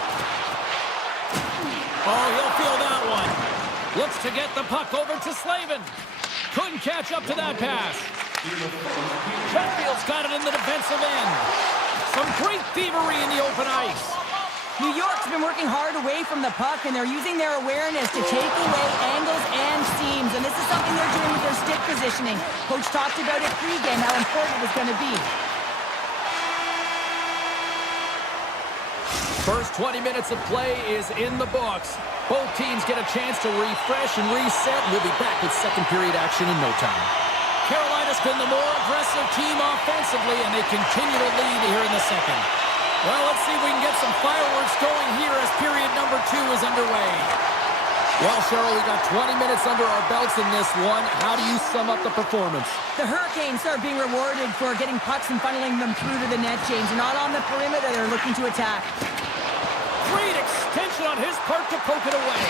Oh, he'll feel that one. Looks to get the puck over to Slavin. Couldn't catch up to that pass. Sheffield's got it in the defensive end. Some great thievery in the open ice. New York's been working hard away from the puck, and they're using their awareness to take away angles and seams. And this is something they're doing with their stick positioning. Coach talked about it pregame, how important it was going to be. First 20 minutes of play is in the books. Both teams get a chance to refresh and reset. We'll be back with second period action in no time. Carolina's been the more aggressive team offensively, and they continue to lead here in the second. Well, let's see if we can get some fireworks going here as period number 2 is underway. Well, Cheryl, we got 20 minutes under our belts in this one. How do you sum up the performance? The Hurricanes are being rewarded for getting pucks and funneling them through to the net, James. They're not on the perimeter. They're looking to attack. Great extension on his part to poke it away.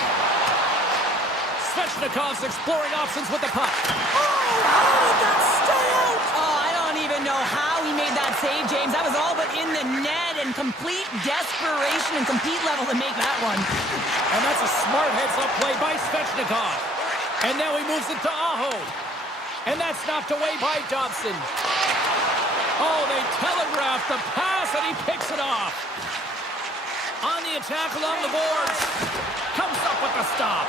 Svechnikov's exploring options with the puck. Oh, how did that stay out? Oh, I don't even know how he made that save, James. That was all but in the net, and complete desperation and complete level to make that one. And that's a smart heads-up play by Svechnikov. And now he moves it to Aho. And that's knocked away by Dobson. Oh, they telegraphed the pass, and he picks it off. On the attack along the boards. Comes up with the stop.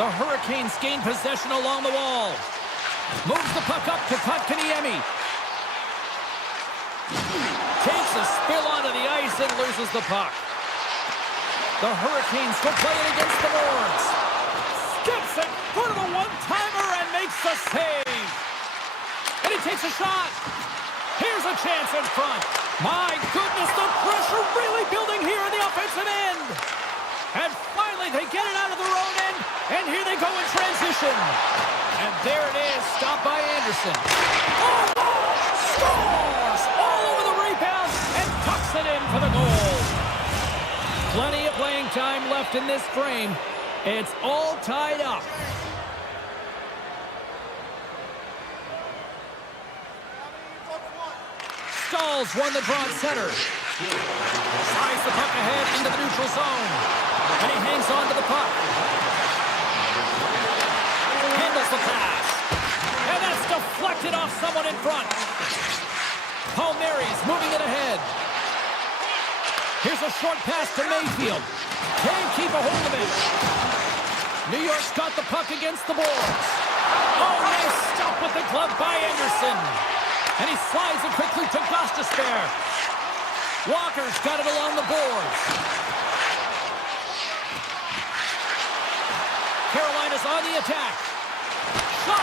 The Hurricanes gain possession along the wall. Moves the puck up to Kotkaniemi. Takes a spill onto the ice and loses the puck. The Hurricanes will play it against the boards. Skips it for the one-timer and makes the save. And he takes a shot. Here's a chance in front. My goodness, the pressure really building here in the offensive end. And finally, they get it out of their own end. And here they go in transition. And there it is, stopped by Anderson. Oh, scores! All over the rebound and tucks it in for the goal. Plenty of playing time left in this frame. It's all tied up. Stalls won the draw at center. Slides the puck ahead into the neutral zone. And he hangs on to the puck. Handles the pass. And that's deflected off someone in front. Palmieri's moving it ahead. Here's a short pass to Mayfield. Can't keep a hold of it. New York's got the puck against the boards. Oh, nice stop with the glove by Anderson. And he slides it quickly to Gostisbehere. Walker's got it along the boards. Carolina's on the attack. Shot!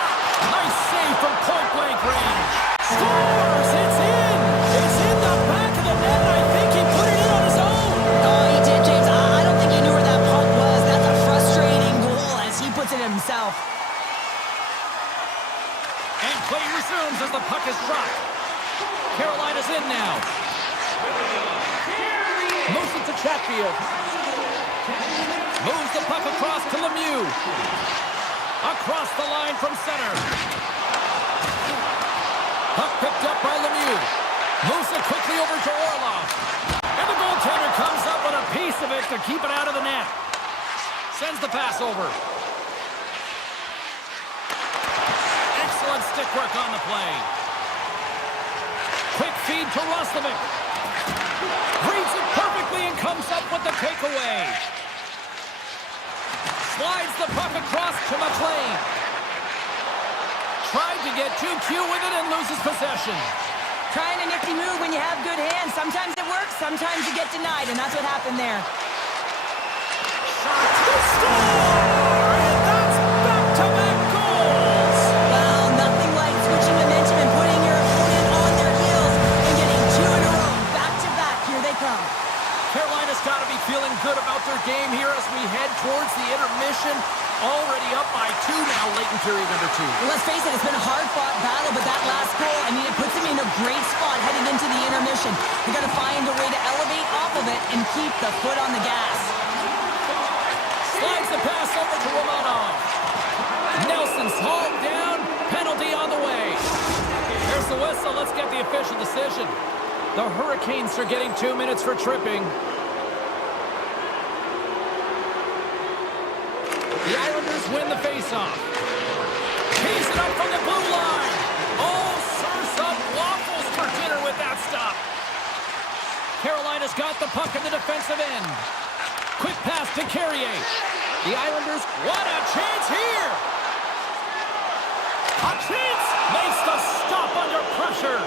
Nice save from point-blank range. Scores! It's in! It's in the back of the net. I think he put it in on his own. Oh, he did, James. I don't think he knew where that puck was. That's a frustrating goal as he puts it himself. And play resumes as the puck is dropped. Carolina's in now. Moves it to Chatfield. Moves the puck across to Lemieux. Across the line from center. Puck picked up by Lemieux. Moves it quickly over to Orlov. And the goaltender comes up with a piece of it to keep it out of the net. Sends the pass over. Excellent stick work on the play. Quick feed to Roslovic. Reads it perfectly and comes up with the takeaway. Slides the puck across to McLean. Tried to get too cute with it and loses possession. Trying a nifty move when you have good hands. Sometimes it works, sometimes you get denied, and that's what happened there. Shot to score! And that's back-to-back goals! Well, nothing like switching momentum and putting your opponent on their heels and getting 2 in a row. Back-to-back, here they come. Carolina's got to be feeling good about their game here as we head towards the intermission. Already up by 2 now, late in period number 2. Well, let's face it, it's been a hard-fought battle, but that last goal, I mean, it puts them in a great spot heading into the intermission. They got to find a way to elevate off of it and keep the foot on the gas. Slides the pass over to Romanov. Nelson's hauled down. Penalty on the way. Here's the whistle. Let's get the official decision. The Hurricanes are getting 2 minutes for tripping. The Islanders win the faceoff. Tees it up from the blue line. Oh, serves up waffles for dinner with that stop. Carolina's got the puck in the defensive end. Quick pass to Carrier. The Islanders, what a chance here! A chance makes the stop under pressure.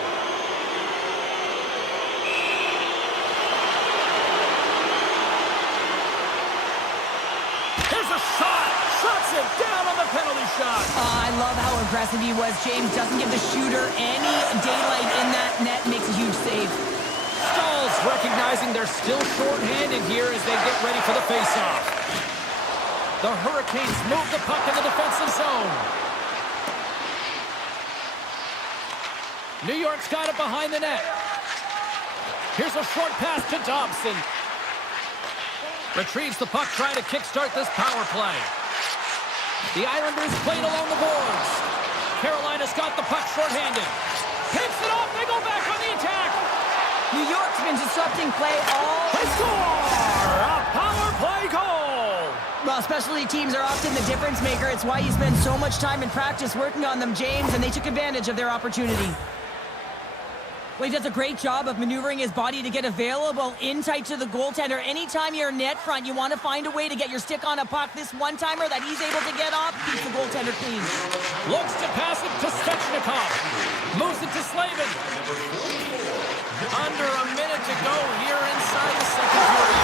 Here's a shot. Shuts it down on the penalty shot. I love how aggressive he was. James doesn't give the shooter any daylight in that net. Makes a huge save. Stall's recognizing they're still short-handed here as they get ready for the face-off. The Hurricanes move the puck in the defensive zone. New York's got it behind the net. Here's a short pass to Dobson. Retrieves the puck, trying to kickstart this power play. The Islanders played along the boards. Carolina's got the puck short-handed. Picks it off, they go back on the attack. New York's been disrupting play all... They score! A power play goal! Well, specialty teams are often the difference maker. It's why you spend so much time in practice working on them, James, and they took advantage of their opportunity. Well, he does a great job of maneuvering his body to get available in tight to the goaltender. Anytime you're net front, you want to find a way to get your stick on a puck. This one-timer that he's able to get off keeps the goaltender clean. Looks to pass it to Svechnikov. Moves it to Slavin. Under a minute to go here inside the second period.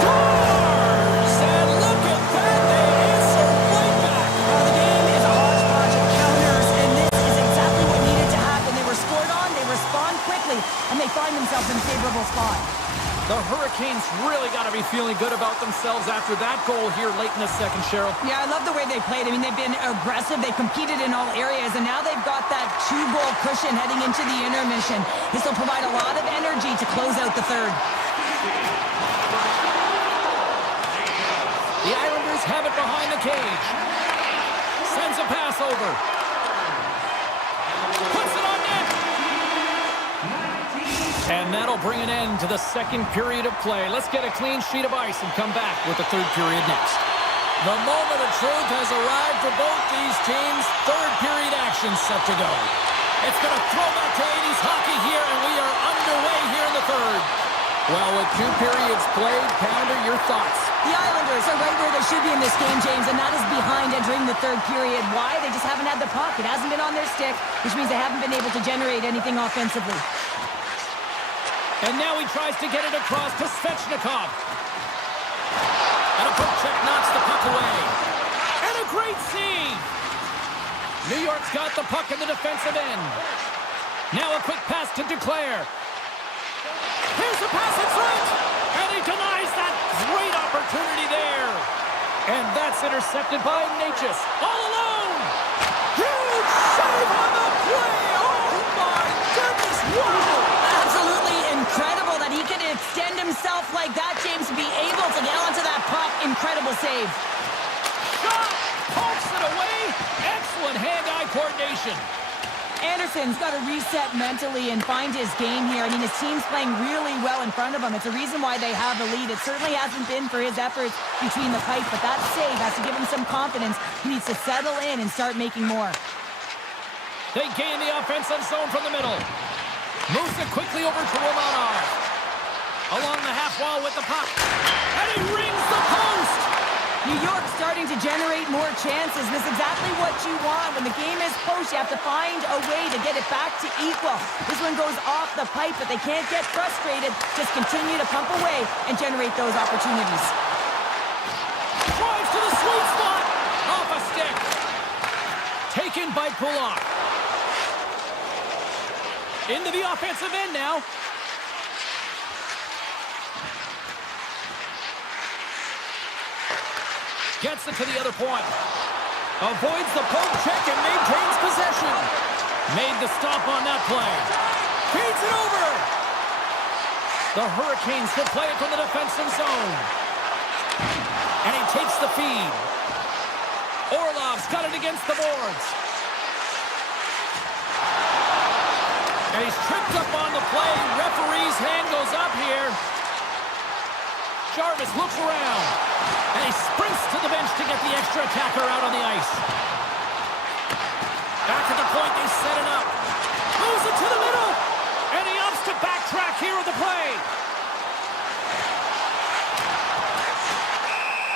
Scores! And look at that, they answer right back. Well, the game is a hodgepodge of counters, and this is exactly what needed to happen. They were scored on, they respond quickly, and they find themselves in a favorable spot. The Hurricanes really got to be feeling good about themselves after that goal here late in the second, Cheryl. Yeah, I love the way they played. I mean, they've been aggressive. They've competed in all areas, and now they've got that 2-goal cushion heading into the intermission. This will provide a lot of energy to close out the third. The Islanders have it behind the cage. Sends a pass over. Puts it on net. And that'll bring an end to the second period of play. Let's get a clean sheet of ice and come back with the third period next. The moment of truth has arrived for both these teams. Third period action set to go. It's going to throw back to 80s hockey here, and we are underway here in the third. Well, with 2 periods played, Pounder, your thoughts? The Islanders are right where they should be in this game, James, and that is behind entering the third period. Why? They just haven't had the puck. It hasn't been on their stick, which means they haven't been able to generate anything offensively. And now he tries to get it across to Svechnikov. And a poke check knocks the puck away. And a great save. New York's got the puck in the defensive end. Now a quick pass to Duclair. Here's the pass in front. And he denies that great opportunity there. And that's intercepted by Natchez. All alone. Huge save on the play. Oh my goodness. Wow. Absolutely incredible that he can extend himself like that, James, to be able to get onto that puck. Incredible save. Shot, pokes it away. Excellent hand-eye coordination. Anderson's got to reset mentally and find his game here. I mean, his team's playing really well in front of him. It's a reason why they have the lead. It certainly hasn't been for his efforts between the pipe, but that save has to give him some confidence. He needs to settle in and start making more. They gain the offensive zone from the middle. Moves it quickly over to Romanov. Along the half wall with the puck. And he rings the post! New York starting to generate more chances. This is exactly what you want. When the game is post, you have to find a way to get it back to equal. This one goes off the pipe, but they can't get frustrated. Just continue to pump away and generate those opportunities. Drives to the sweet spot. Off a stick. Taken by Pulak. Into the offensive end now. Gets it to the other point. Avoids the poke check and maintains possession. Made the stop on that play. Feeds it over. The Hurricanes will play it from the defensive zone. And he takes the feed. Orlov's got it against the boards. And he's tripped up on the play. Referee's hand goes up here. Jarvis looks around. And he sprints to the bench to get the extra attacker out on the ice. Back at the point, they set it up. Moves it to the middle. And he opts to backtrack here at the play.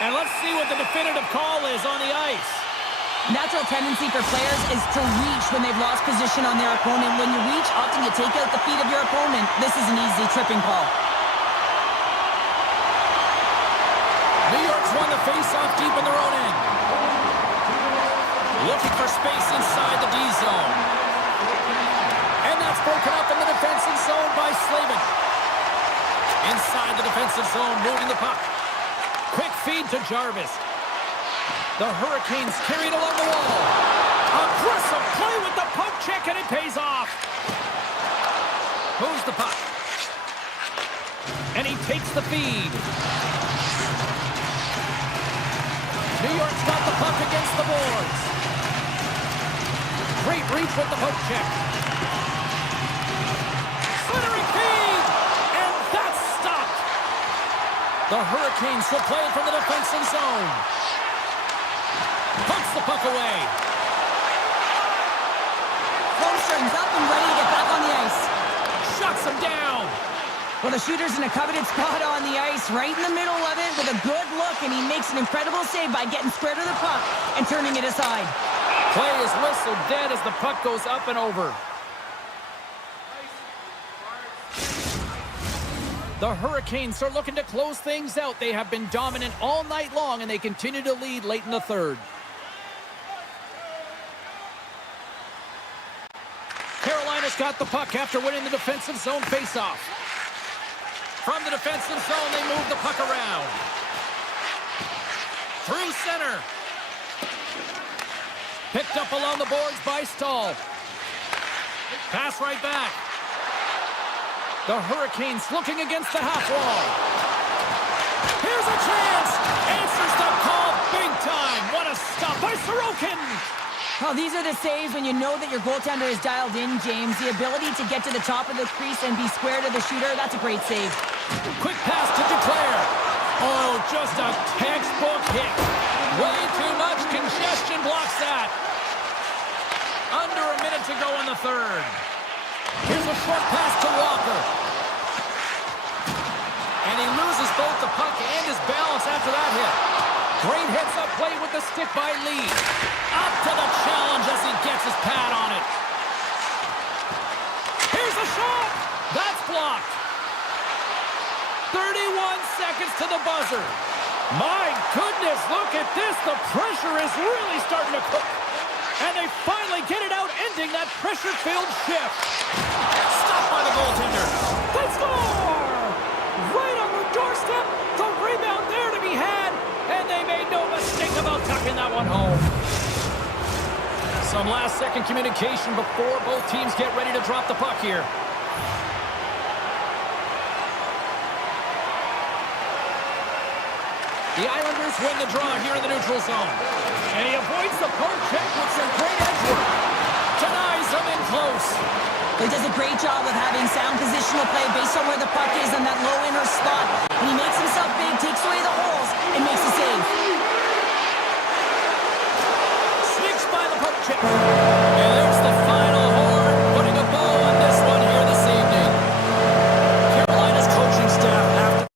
And let's see what the definitive call is on the ice. Natural tendency for players is to reach when they've lost position on their opponent. When you reach, often you take out the feet of your opponent. This is an easy tripping call. New York's won the face-off deep in their own end. Looking for space inside the D zone. And that's broken up in the defensive zone by Slavin. Inside the defensive zone, moving the puck. Quick feed to Jarvis. The Hurricanes carry it along the wall. Aggressive play with the poke check, and it pays off. Moves the puck. And he takes the feed. New York's got the puck against the boards. Great reach with the poke check. Centering feed! And that's stopped. The Hurricanes will play it from the defensive zone. Punts the puck away. Holmstrom's up and ready to get back on the ice. Shuts him down. Well, the shooter's in a coveted spot on the ice, right in the middle of it with a good look, and he makes an incredible save by getting square to the puck and turning it aside. Play is whistled dead as the puck goes up and over. The Hurricanes are looking to close things out. They have been dominant all night long, and they continue to lead late in the third. Carolina's got the puck after winning the defensive zone faceoff. From the defensive zone, they move the puck around. Through center. Picked up along the boards by Stahl. Pass right back. The Hurricanes looking against the half wall. Here's a chance. Answers the call big time. What a stop by Sorokin. Well, these are the saves when you know that your goaltender is dialed in, James. The ability to get to the top of the crease and be square to the shooter, that's a great save. Quick pass to Duclair. Oh, just a textbook hit. Way too much congestion blocks that. Under a minute to go in the third. Here's a short pass to Walker. And he loses both the puck and his balance after that hit. Great heads-up play with the stick by Lee. Up to the challenge as he gets his pad on it. Here's a shot. That's blocked. 31 seconds to the buzzer. My goodness, look at this. The pressure is really starting to cook. And they finally get it out, ending that pressure-filled shift. Stopped by the goaltender. They score! Right on the doorstep. The rebound there to be had. And they made no mistake about tucking that one home. Some last-second communication before both teams get ready to drop the puck here. The Islanders win the draw here in the neutral zone. And he avoids the poke check with some great edge work. Denies them in close. He does a great job of having sound positional play based on where the puck is in that low inner spot. And he makes himself big, takes away the holes, and makes a save. Sneaks by the poke check. And there's the final horn, putting a bow on this one here this evening. Carolina's coaching staff after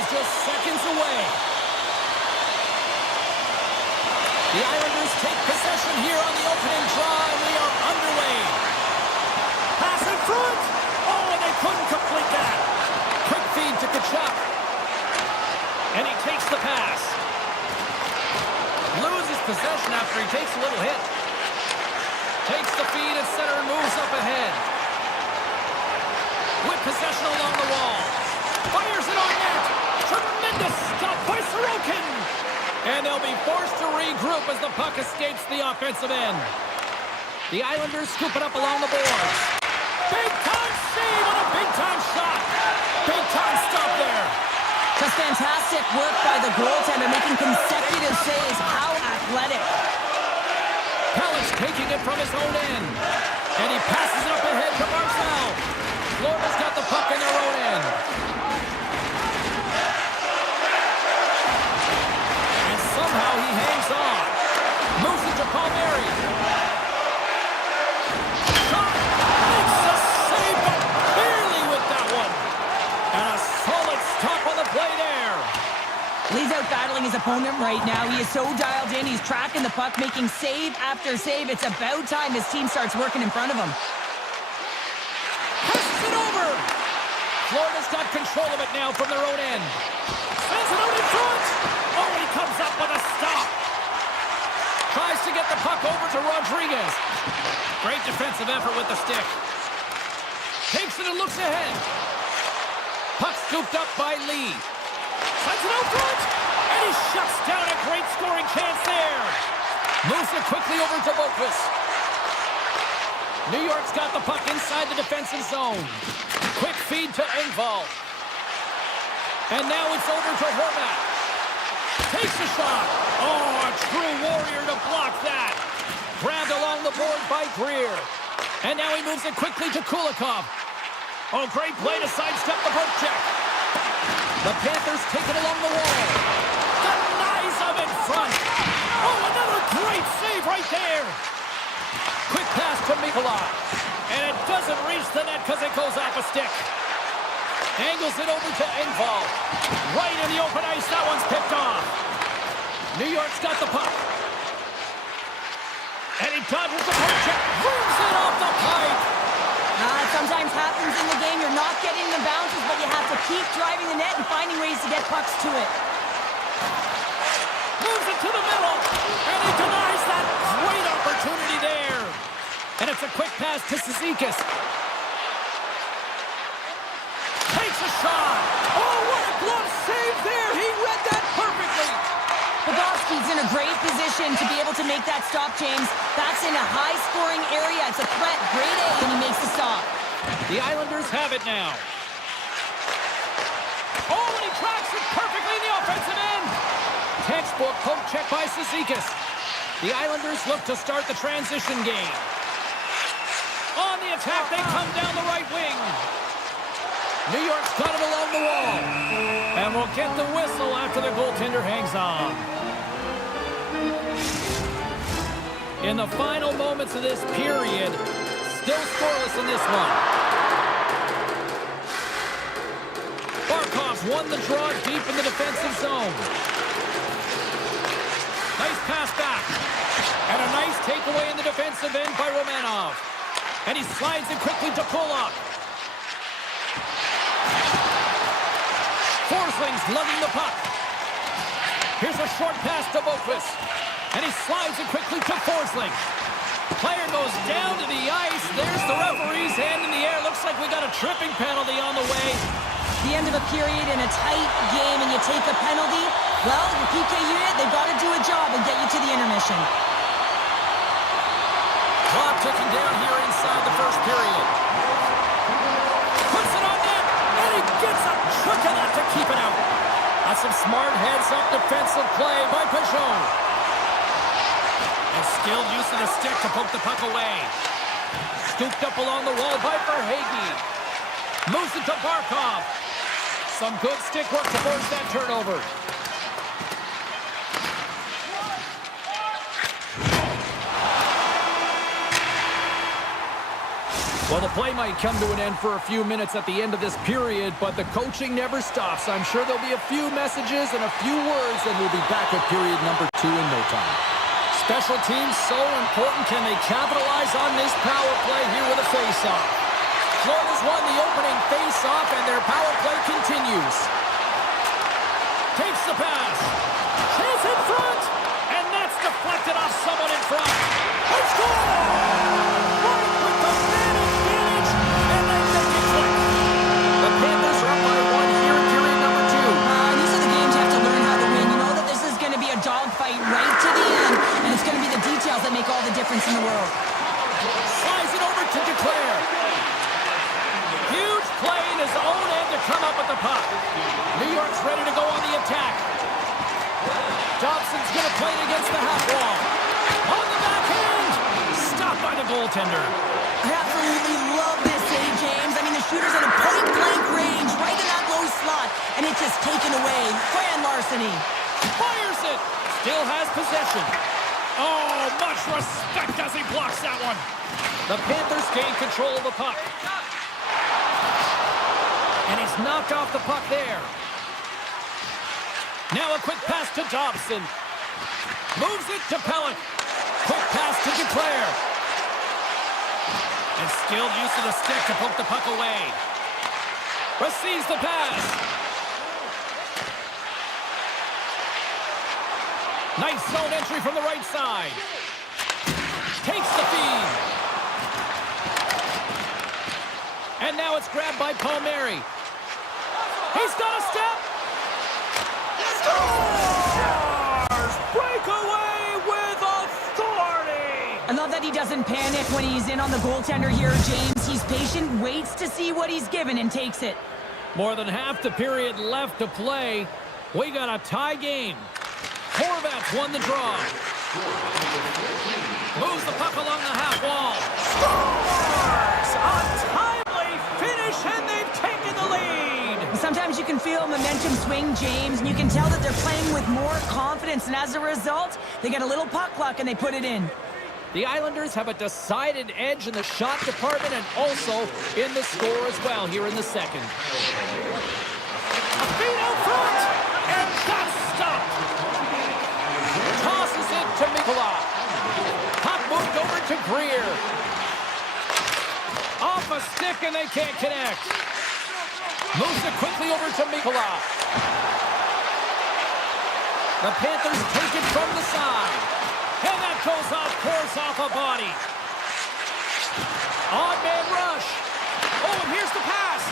is just seconds away. The Islanders take possession here on the opening draw, and we are underway. Pass in front! Oh, and they couldn't complete that. Quick feed to Kachuk. And he takes the pass. Loses possession after he takes a little hit. Takes the feed at center and moves up ahead. With possession along the wall. Fires it on net. Tremendous stop by Sorokin. And they'll be forced to regroup as the puck escapes the offensive end. The Islanders scoop it up along the boards. Big-time save on a big-time shot. Big-time stop there. Just fantastic work by the goaltender, making consecutive saves. How athletic. Pellish taking it from his own end. And he passes it up ahead to Marcel. Florida's got the puck in their own end. And somehow he hangs on. Moves it to Palmieri. Shot. Makes the save, but barely with that one. And a solid stop on the play there. He's out battling his opponent right now. He is so dialed in. He's tracking the puck, making save after save. It's about time his team starts working in front of him. Passes it over. Florida's got control of it now from their own end. Sends it out in front. Oh, he comes up with a stop. Tries to get the puck over to Rodriguez. Great defensive effort with the stick. Takes it and looks ahead. Puck scooped up by Lee. Sends it out front. And he shuts down a great scoring chance there. Moves it quickly over to Boquist. New York's got the puck inside the defensive zone. Quick feed to Engvall. And now it's over to Horvat. Takes a shot. Oh, a true warrior to block that. Grabbed along the board by Greer. And now he moves it quickly to Kulikov. Oh, great play to sidestep the poke check. The Panthers take it along the wall. Denies him in front. Oh, another great save right there. Quick pass to Mikula. And it doesn't reach the net because it goes off a stick. Angles it over to Engvall. Right in the open ice. That one's picked off. New York's got the puck. And he dodges the poke check. Moves it off the pipe. It sometimes happens in the game. You're not getting the bounces, but you have to keep driving the net and finding ways to get pucks to it. Moves it to the middle. And he denies that great opportunity there. And it's a quick pass to Cizikas. Takes a shot. Oh, what a glove save there. He read that perfectly. Bobrovsky's in a great position to be able to make that stop, James. That's in a high-scoring area. It's a threat. Great A, and he makes the stop. The Islanders have it now. Oh, and he tracks it perfectly in the offensive end. Textbook poke check by Cizikas. The Islanders look to start the transition game. On the attack, they come down the right wing. New York's got it along the wall. And we'll get the whistle after the goaltender hangs on. In the final moments of this period, still scoreless in this one. Barkov's won the draw deep in the defensive zone. Nice pass back. And a nice takeaway in the defensive end by Romanov. And he slides it quickly to Polak. Forsling's lugging the puck. Here's a short pass to Boquist. And he slides it quickly to Forsling. Player goes down to the ice. There's the referee's hand in the air. Looks like we got a tripping penalty on the way. The end of a period in a tight game and you take a penalty, well, your PK unit, they've got to do a job and get you to the intermission. Clock ticking down here inside the first period. Puts it on net, and he gets a chunk of that to keep it out. That's some smart heads-up defensive play by Peugeot. And skilled use of the stick to poke the puck away. Scooped up along the wall by Verhaeghe. Moves it to Barkov. Some good stick work to force that turnover. Well, the play might come to an end for a few minutes at the end of this period, but the coaching never stops. I'm sure there'll be a few messages and a few words, and we'll be back at period number 2 in no time. Special teams so important. Can they capitalize on this power play here with a face-off? Florida's won the opening face-off, and their power play continues. Takes the pass. Chase in front, and that's deflected off someone in front. Let's go! Right with the man advantage, and they make it click. The Panthers are up by 1 here in period number 2. These are the games you have to learn how to win. You know that this is going to be a dogfight right to the end, and it's going to be the details that make all the difference in the world. Slides it over to Declare. Huge play in his own end to come up with the puck. New York's ready to go on the attack. Dobson's going to play it against the half wall. On the backhand. Stopped by the goaltender. I absolutely love this, James. I mean, the shooter's at a point-blank range, right in that low slot, and it's just taken away. Grand larceny. Fires it. Still has possession. Oh, much respect as he blocks that one. The Panthers gain control of the puck. And he's knocked off the puck there. Now a quick pass to Dobson. Moves it to Pellick. Quick pass to Declare. And skilled use of the stick to poke the puck away. Receives the pass. Nice zone entry from the right side. Takes the feed. And now it's grabbed by Palmieri. He's got a step. Scores! Breakaway with authority! I love that he doesn't panic when he's in on the goaltender here, James. He's patient, waits to see what he's given, and takes it. More than half the period left to play. We got a tie game. Horvats won the draw. Moves the puck along the half wall. Scores! A timely finish, and they've taken the lead. Sometimes you can feel momentum swing, James, and you can tell that they're playing with more confidence, and as a result, they get a little puck luck and they put it in. The Islanders have a decided edge in the shot department and also in the score as well here in the second. A feed out front, and that's stopped. Tosses it to Mikola. Puck moved over to Greer. Off a stick, and they can't connect. Moves it quickly over to Mikola. The Panthers take it from the side. And that goes off course off a body. Odd man rush. Oh, and here's the pass.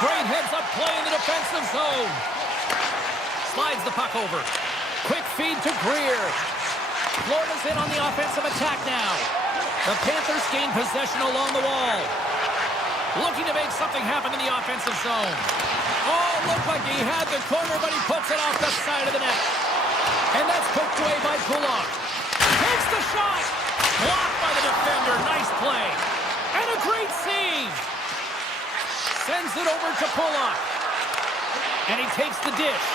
Great heads-up play in the defensive zone. Slides the puck over. Quick feed to Greer. Florida's in on the offensive attack now. The Panthers gain possession along the wall. Looking to make something happen in the offensive zone. Oh, looked like he had the corner, but he puts it off the side of the net. And that's poked away by Kulak. Takes the shot. Blocked by the defender. Nice play. And a great save. Sends it over to Kulak. And he takes the dish.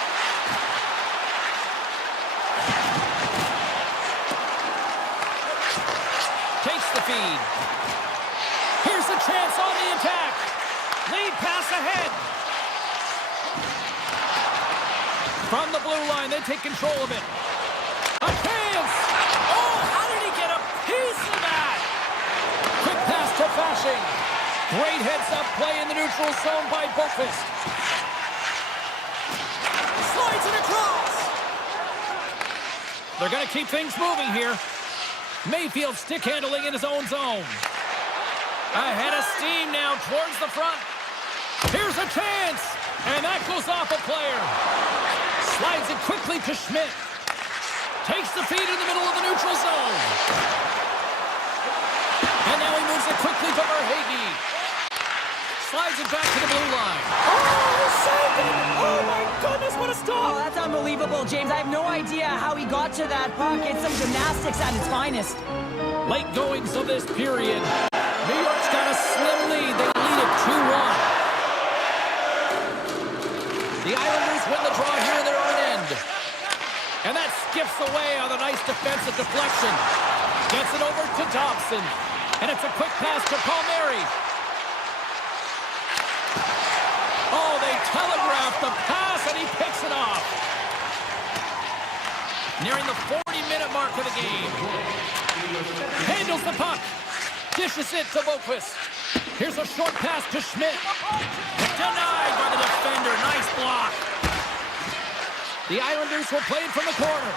Takes the feed. Here's the chance on the attack. Lead pass ahead. From the blue line, they take control of it. A chance! Oh, how did he get a piece of that? Quick pass to Fasching. Great heads-up play in the neutral zone by Boqvist. Slides it across. They're going to keep things moving here. Mayfield stick handling in his own zone. Ahead of steam now towards the front. Here's a chance. And that goes off a player. Slides it quickly to Schmidt. Takes the feed in the middle of the neutral zone. And now he moves it quickly to Verhaeghe. Slides it back to the blue line. Oh, saved it! Oh my goodness, what a stop! Oh, that's unbelievable, James. I have no idea how he got to that puck. It's some gymnastics at its finest. Late goings of this period. New York's got a slim lead. They lead it 2-1. The Islanders win the draw here in their own end. And that skips away on a nice defensive deflection. Gets it over to Dobson. And it's a quick pass to Palmieri. Oh, they telegraphed the pass, and he picks it off. Nearing the 40-minute mark of the game. Handles the puck. Dishes it to Boquist. Here's a short pass to Schmidt. Denied by the defender. Nice block. The Islanders will play it from the corner.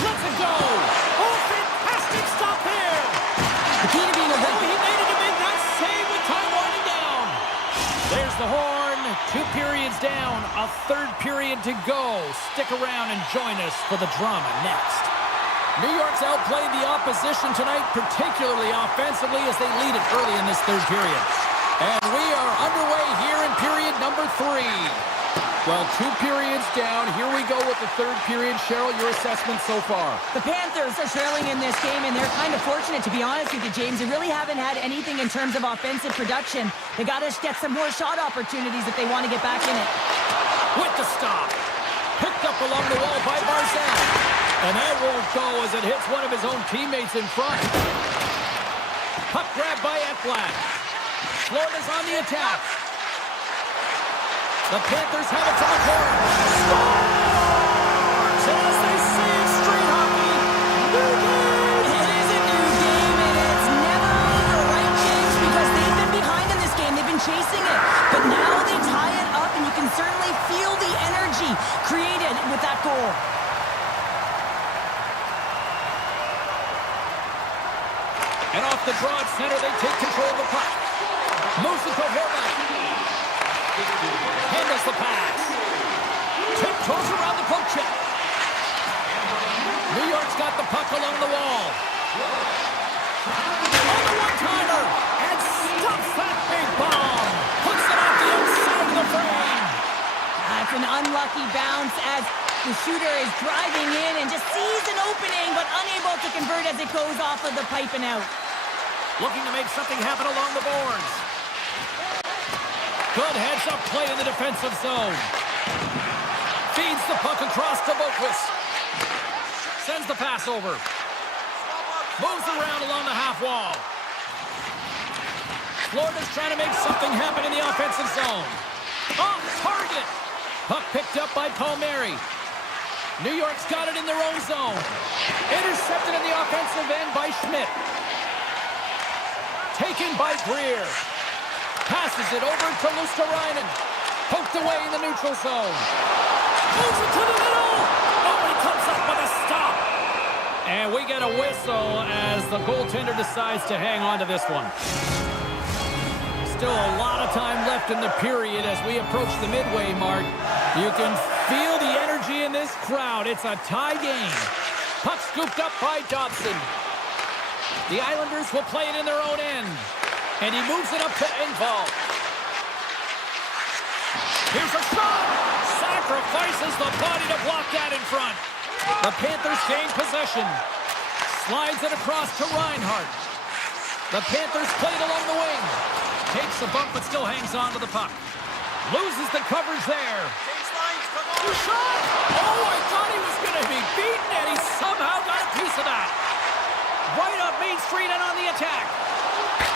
Let's it go. Oh, fantastic stop there. The key to being a Oh, he made it to make that save with time winding down. There's the horn. 2 periods down. A third period to go. Stick around and join us for the drama next. New York's outplayed the opposition tonight, particularly offensively, as they lead it early in this third period. And we are underway here in period number 3. Well, 2 periods down. Here we go with the third period. Cheryl, your assessment so far? The Panthers are trailing in this game, and they're kind of fortunate, to be honest with you, James. They really haven't had anything in terms of offensive production. They got to get some more shot opportunities if they want to get back in it. With the stop. Picked up along the wall by Barzal. And that won't go as it hits one of his own teammates in front. Puck grab by Ekblad. Florida's on the attack. The Panthers have it from the corner. Scores! As they save street hockey. New game! It is a new game, and it's never over, right, James? Because they've been behind in this game. They've been chasing it. But now they tie it up, and you can certainly feel the energy created with that goal. And off the draw at center, they take control of the puck. Moves it to Horvath. Handles the pass. Tiptoes around the poke check. New York's got the puck along the wall. On the one-timer. And stuffs that big bomb. Puts it off the outside of the frame. That's an unlucky bounce as the shooter is driving in and just sees an opening, but unable to convert as it goes off of the pipe and out. Looking to make something happen along the boards. Good heads-up play in the defensive zone. Feeds the puck across to Boquist. Sends the pass over. Moves around along the half wall. Florida's trying to make something happen in the offensive zone. Off target. Puck picked up by Palmieri. New York's got it in their own zone. Intercepted in the offensive end by Schmidt. Taken by Greer. Passes it over to Luosterainen. Poked away in the neutral zone. Moves it to the middle. Oh, he comes up with a stop. And we get a whistle as the goaltender decides to hang on to this one. Still a lot of time left in the period as we approach the midway mark. You can feel the energy in this crowd. It's a tie game. Puck scooped up by Dobson. The Islanders will play it in their own end. And he moves it up to Engvall. Here's a shot. Sacrifices the body to block that in front. The Panthers gain possession. Slides it across to Reinhart. The Panthers play it along the wing. Takes the bump but still hangs on to the puck. Loses the coverage there. Shot! Oh, I thought he was going to be beaten, and he somehow got a piece of that. Right up Main Street and on the attack.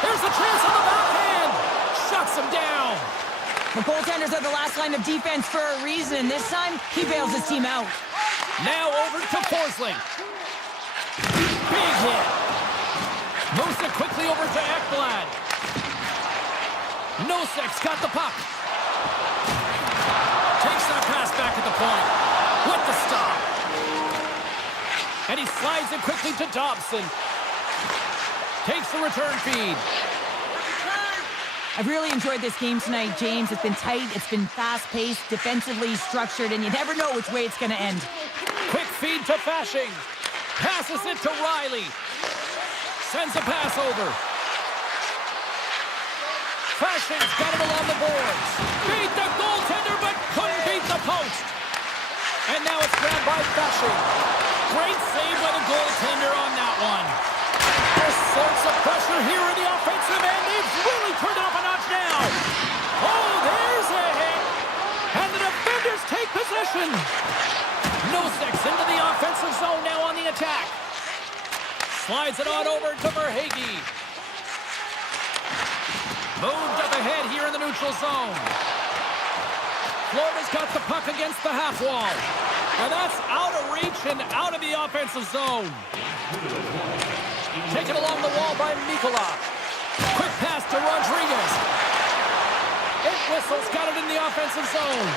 There's a chance on the backhand. Shuts him down. The goaltenders are the last line of defense for a reason. This time, he bails his team out. Now over to Forsling. Big hit. Moves it quickly over to Ekblad. Nosek's got the puck. Takes that pass back at the point. With the stop. And he slides it quickly to Dobson. Takes the return feed. I've really enjoyed this game tonight, James. It's been tight, it's been fast-paced, defensively structured, and you never know which way it's going to end. Quick feed to Fasching. Passes it to Riley. Sends a pass over. Fasching's got it along the boards. Beat the goaltender, but couldn't beat the post. And now it's grabbed by Fasching. Great save by the goaltender on that one. All sorts of pressure here in the offensive end. They've really turned it up a notch now. Oh, there's a hit. And the defenders take possession. Nosek's into the offensive zone now on the attack. Slides it on over to Verhaeghe. Moved up ahead here in the neutral zone. Florida's got the puck against the half wall. And that's out of reach and out of the offensive zone. Taken along the wall by Mikola. Quick pass to Rodriguez. It whistles, got it in the offensive zone.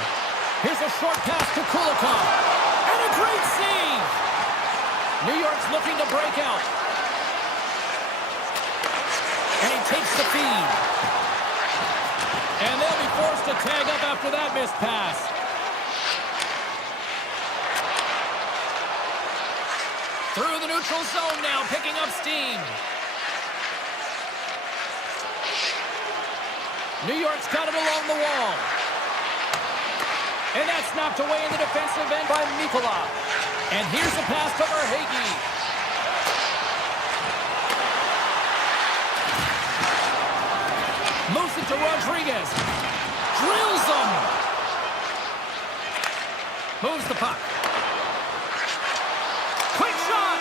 Here's a short pass to Kulikov. And a great save! New York's looking to break out. And he takes the feed. And they'll be forced to tag up after that missed pass. Through the neutral zone now, picking up steam. New York's got it along the wall. And that's knocked away in the defensive end by Mikola. And here's a pass to Verhaeghe. Moves it to Rodriguez. Drills him. Moves the puck. Quick shot.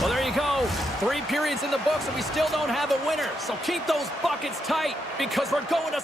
Well, there you go. 3 periods in the books and we still don't have a winner. So keep those buckets tight because we're going to...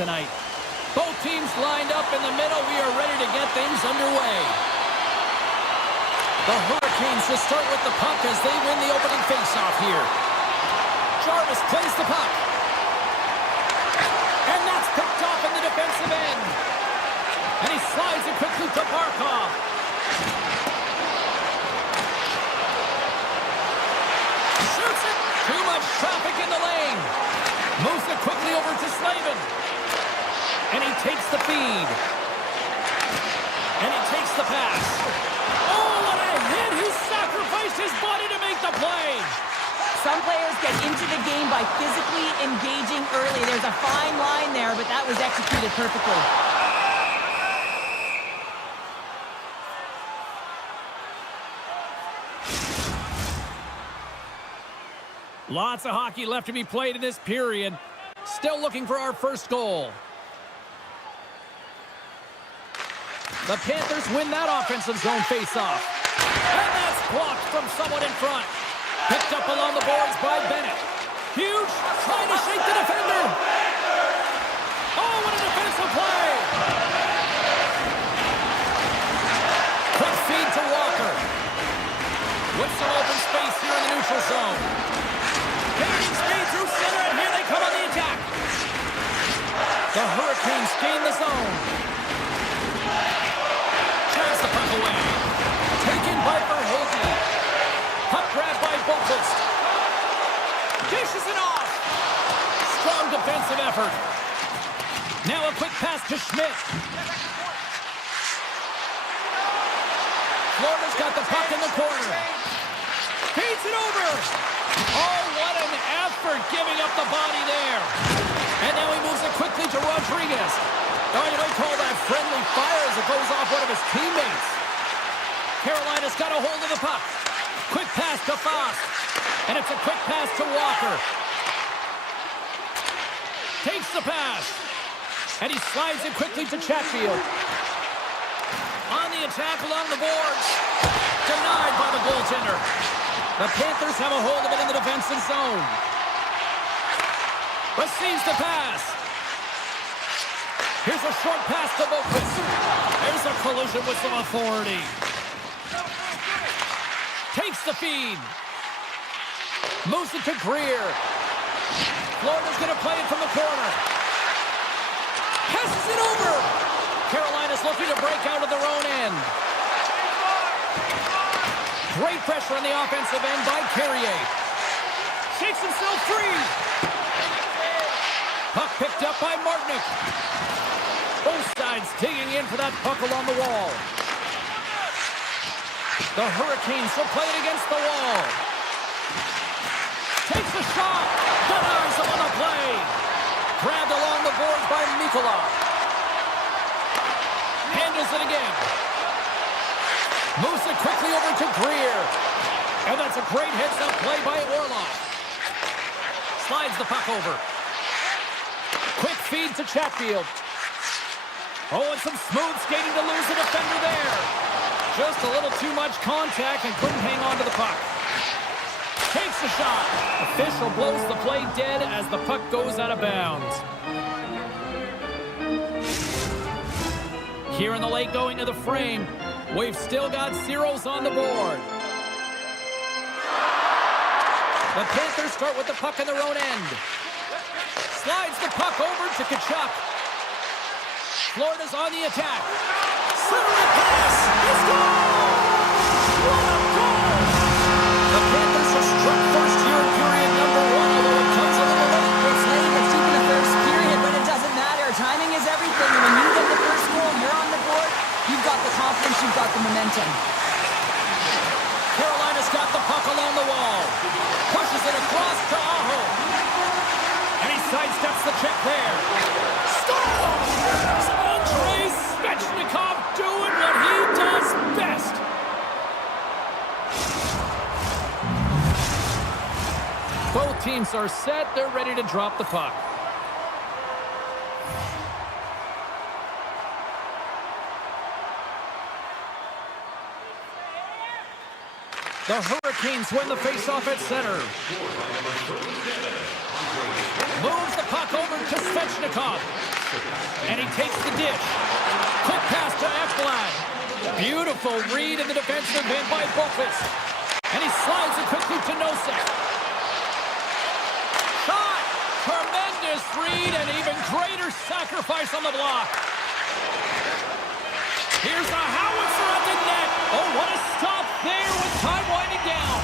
tonight. Both teams lined up in the middle. We are ready to get things underway. The Hurricanes will start with the puck as they win the opening faceoff here. Jarvis plays the puck. And that's picked off in the defensive end. And he slides it quickly to Barkov. Shoots it. Too much traffic in the lane. Moves it quickly over to Slavin. And he takes the feed. And he takes the pass. Oh, what a hit! He sacrificed his body to make the play. Some players get into the game by physically engaging early. There's a fine line there, but that was executed perfectly. Lots of hockey left to be played in this period. Still looking for our first goal. The Panthers win that offensive zone face-off. And that's blocked from someone in front. Picked up along the boards by Bennett. Huge, trying to shake the defender. Oh, what a defensive play. Quick feed to Walker. With some open space here in the neutral zone. Gaining speed through center, and here they come on the attack. The Hurricanes gain the zone. Chance the puck away. Taken by Verhaeghe. Puck grab by Boqvist. Dishes it off. Strong defensive effort. Now a quick pass to Schmidt. Florida's got the puck in the corner. Feeds it over. Oh, what an effort giving up the body there. And now he moves it quickly to Rodriguez. Oh, you might call that friendly fire as it goes off one of his teammates. Carolina's got a hold of the puck. Quick pass to Fost. And it's a quick pass to Walker. Takes the pass. And he slides it quickly to Chatfield. On the attack along the boards. Denied by the goaltender. The Panthers have a hold of it in the defensive zone. Receives the pass. Here's a short pass to Boqvist. There's a collision with some authority. Takes the feed. Moves it to Greer. Florida's going to play it from the corner. Passes it over. Carolina's looking to break out of their own end. Great pressure on the offensive end by Carrier. Shakes himself free. Puck picked up by Martinic. Both sides digging in for that puck along the wall. The Hurricanes will play it against the wall. Takes the shot. Denies him on the play. Grabbed along the boards by Mikkola. Handles it again. Moves it quickly over to Greer. And that's a great heads-up play by Orlov. Slides the puck over. Quick feed to Chatfield. Oh, and some smooth skating to lose the defender there. Just a little too much contact and couldn't hang on to the puck. Takes the shot. Official blows the play dead as the puck goes out of bounds. Here in the late going to the frame, we've still got zeros on the board. The Panthers start with the puck in their own end. Slides the puck over to Tkachuk. Florida's on the attack. Centering pass. It's goal! What a goal! The Panthers have struck first here in period number 1, although it comes a little late. It's late, it's deep in the first period, but it doesn't matter. Timing is everything. When you get the first goal, you're on the board. You've got the confidence, you've got the momentum. Carolina's got the puck along the wall. Pushes it across to Aho. And he sidesteps the check there. Scores! Andrei Svechnikov doing what he does best. Both teams are set. They're ready to drop the puck. The Hurricanes win the faceoff at center. Moves the puck over to Svechnikov. And he takes the dish. Quick pass to Ekblad. Beautiful read in the defensive end by Boqvist. And he slides it quickly to Nosek. Shot! Tremendous read and even greater sacrifice on the block. Here's a howitzer at the net. Oh, what a stop there with time winding down.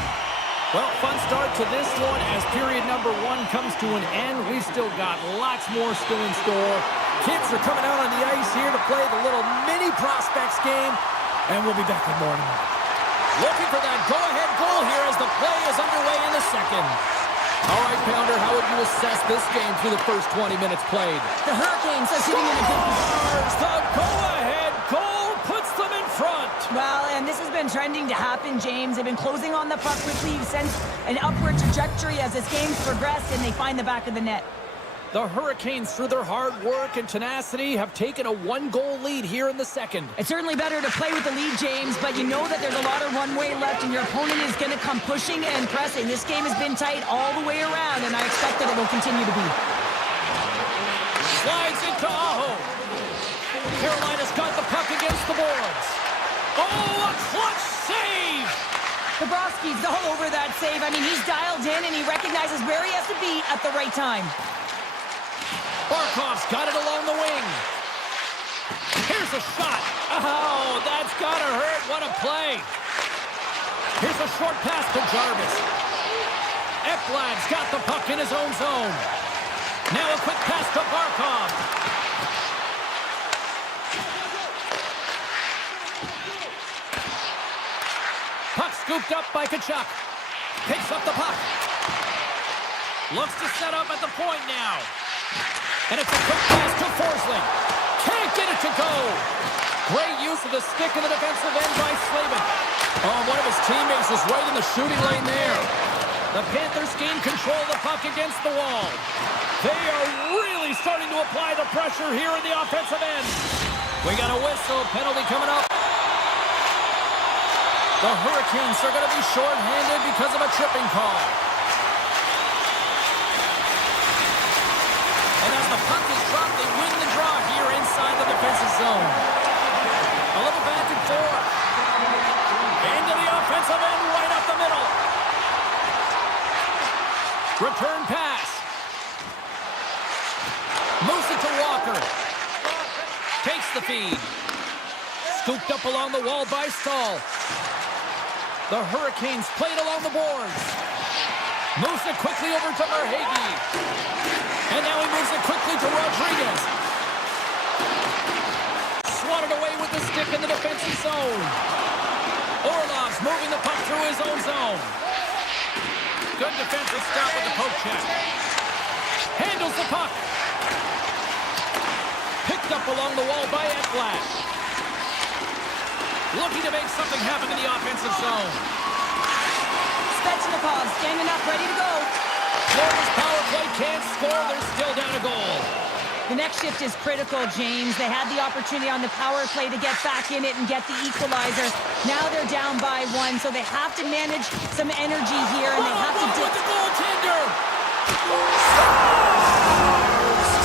Well, fun start to this one as period number 1 comes to an end. We've still got lots more still in store. Kids are coming out on the ice here to play the little mini prospects game, and we'll be back with more in a minute. Looking for that go-ahead goal here as the play is underway in the second. All right, Pounder, how would you assess this game through the first 20 minutes played? The Hurricanes are sitting in a good position. The go-ahead goal puts them in front. Well, and this has been trending to happen, James. They've been closing on the puck quickly since an upward trajectory as this game's progressed, and they find the back of the net. The Hurricanes, through their hard work and tenacity, have taken a 1-goal lead here in the second. It's certainly better to play with the lead, James, but you know that there's a lot of runway left, and your opponent is going to come pushing and pressing. This game has been tight all the way around, and I expect that it will continue to be. Slides into Aho. Carolina's got the puck against the boards. Oh, a clutch save! Bobrovsky's all over that save. I mean, he's dialed in, and he recognizes where he has to be at the right time. Barkov's got it along the wing. Here's a shot. Oh, that's gotta hurt. What a play. Here's a short pass to Jarvis. Ekblad's got the puck in his own zone. Now a quick pass to Barkov. Puck scooped up by Kachuk. Picks up the puck. Looks to set up at the point now. And it's a quick pass to Forsling. Can't get it to go. Great use of the stick in the defensive end by Slavin. Oh, one of his teammates is right in the shooting lane there. The Panthers gain control of the puck against the wall. They are really starting to apply the pressure here in the offensive end. We got a whistle. Penalty coming up. The Hurricanes are going to be shorthanded because of a tripping call. And as the puck is dropped, they win the draw here inside the defensive zone. A little back and forth. Into the offensive end, right up the middle. Return pass. Moves it to Walker. Takes the feed. Scooped up along the wall by Stahl. The Hurricanes played along the boards. Moves it quickly over to Verhaeghe. And now he moves it quickly to Rodriguez. Swatted away with the stick in the defensive zone. Orlov's moving the puck through his own zone. Good defensive stop with the poke check. Handles the puck. Picked up along the wall by Ekblad. Looking to make something happen in the offensive zone. Svechnikov standing up, ready to go. Florida's power play can't score. They're still down a goal. The next shift is critical, James. They had the opportunity on the power play to get back in it and get the equalizer. Now they're down by 1, so they have to manage some energy here, and they have to with the goaltender.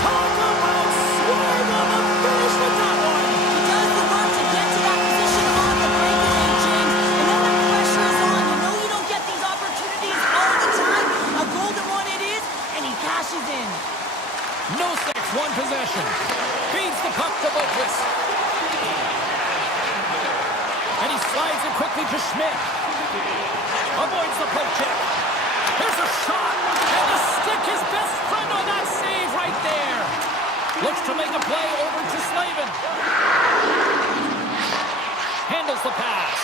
Talk about swerve on the finish with that one. He does the work to get to that position on the breakaway, James. And then the pressure is on. You know you don't get these opportunities all the time. A golden one it is, and he cashes in. Nosek, one possession. Feeds the puck to Boqvist. And he slides it quickly to Schmidt. Avoids the poke check. Here's a shot. And the stick his best friend on that save right there. Looks to make a play over to Slavin. Handles the pass.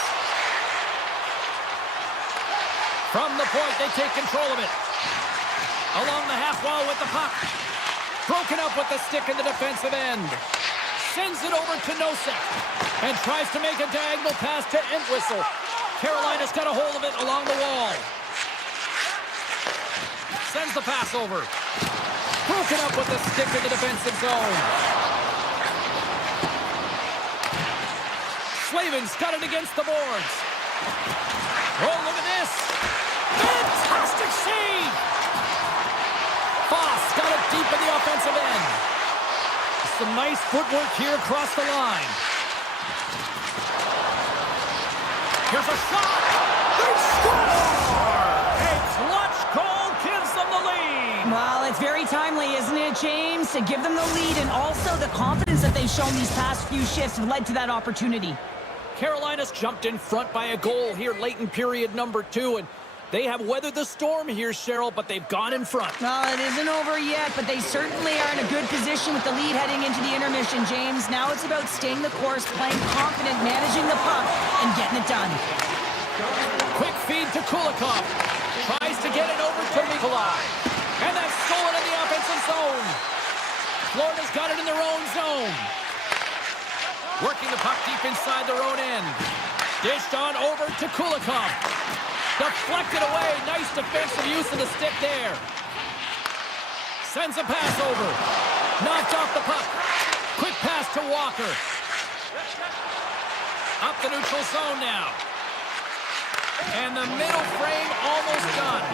From the point, they take control of it. Along the half wall with the puck. Broken up with the stick in the defensive end. Sends it over to Nosek. And tries to make a diagonal pass to Entwistle. Carolina's got a hold of it along the wall. Sends the pass over. Broken up with the stick in the defensive zone. Slavin's got it against the boards. Oh, look at this. Fantastic save. Foss got it deep in the offensive end. Some nice footwork here across the line. Here's a shot. They score! A clutch goal gives them the lead. Well, it's very timely, isn't it, James? To give them the lead, and also the confidence that they've shown these past few shifts have led to that opportunity. Carolina's jumped in front by a goal here late in period number 2, and they have weathered the storm here, Cheryl, but they've gone in front. Well, it isn't over yet, but they certainly are in a good position with the lead heading into the intermission, James. Now it's about staying the course, playing confident, managing the puck, and getting it done. Quick feed to Kulikov. Tries to get it over to Nikolai. And that's stolen in the offensive zone. Florida's got it in their own zone. Working the puck deep inside their own end. Dished on over to Kulikov. Deflected away. Nice defensive use of the stick there. Sends a pass over. Knocked off the puck. Quick pass to Walker. Up the neutral zone now. And the middle frame almost done.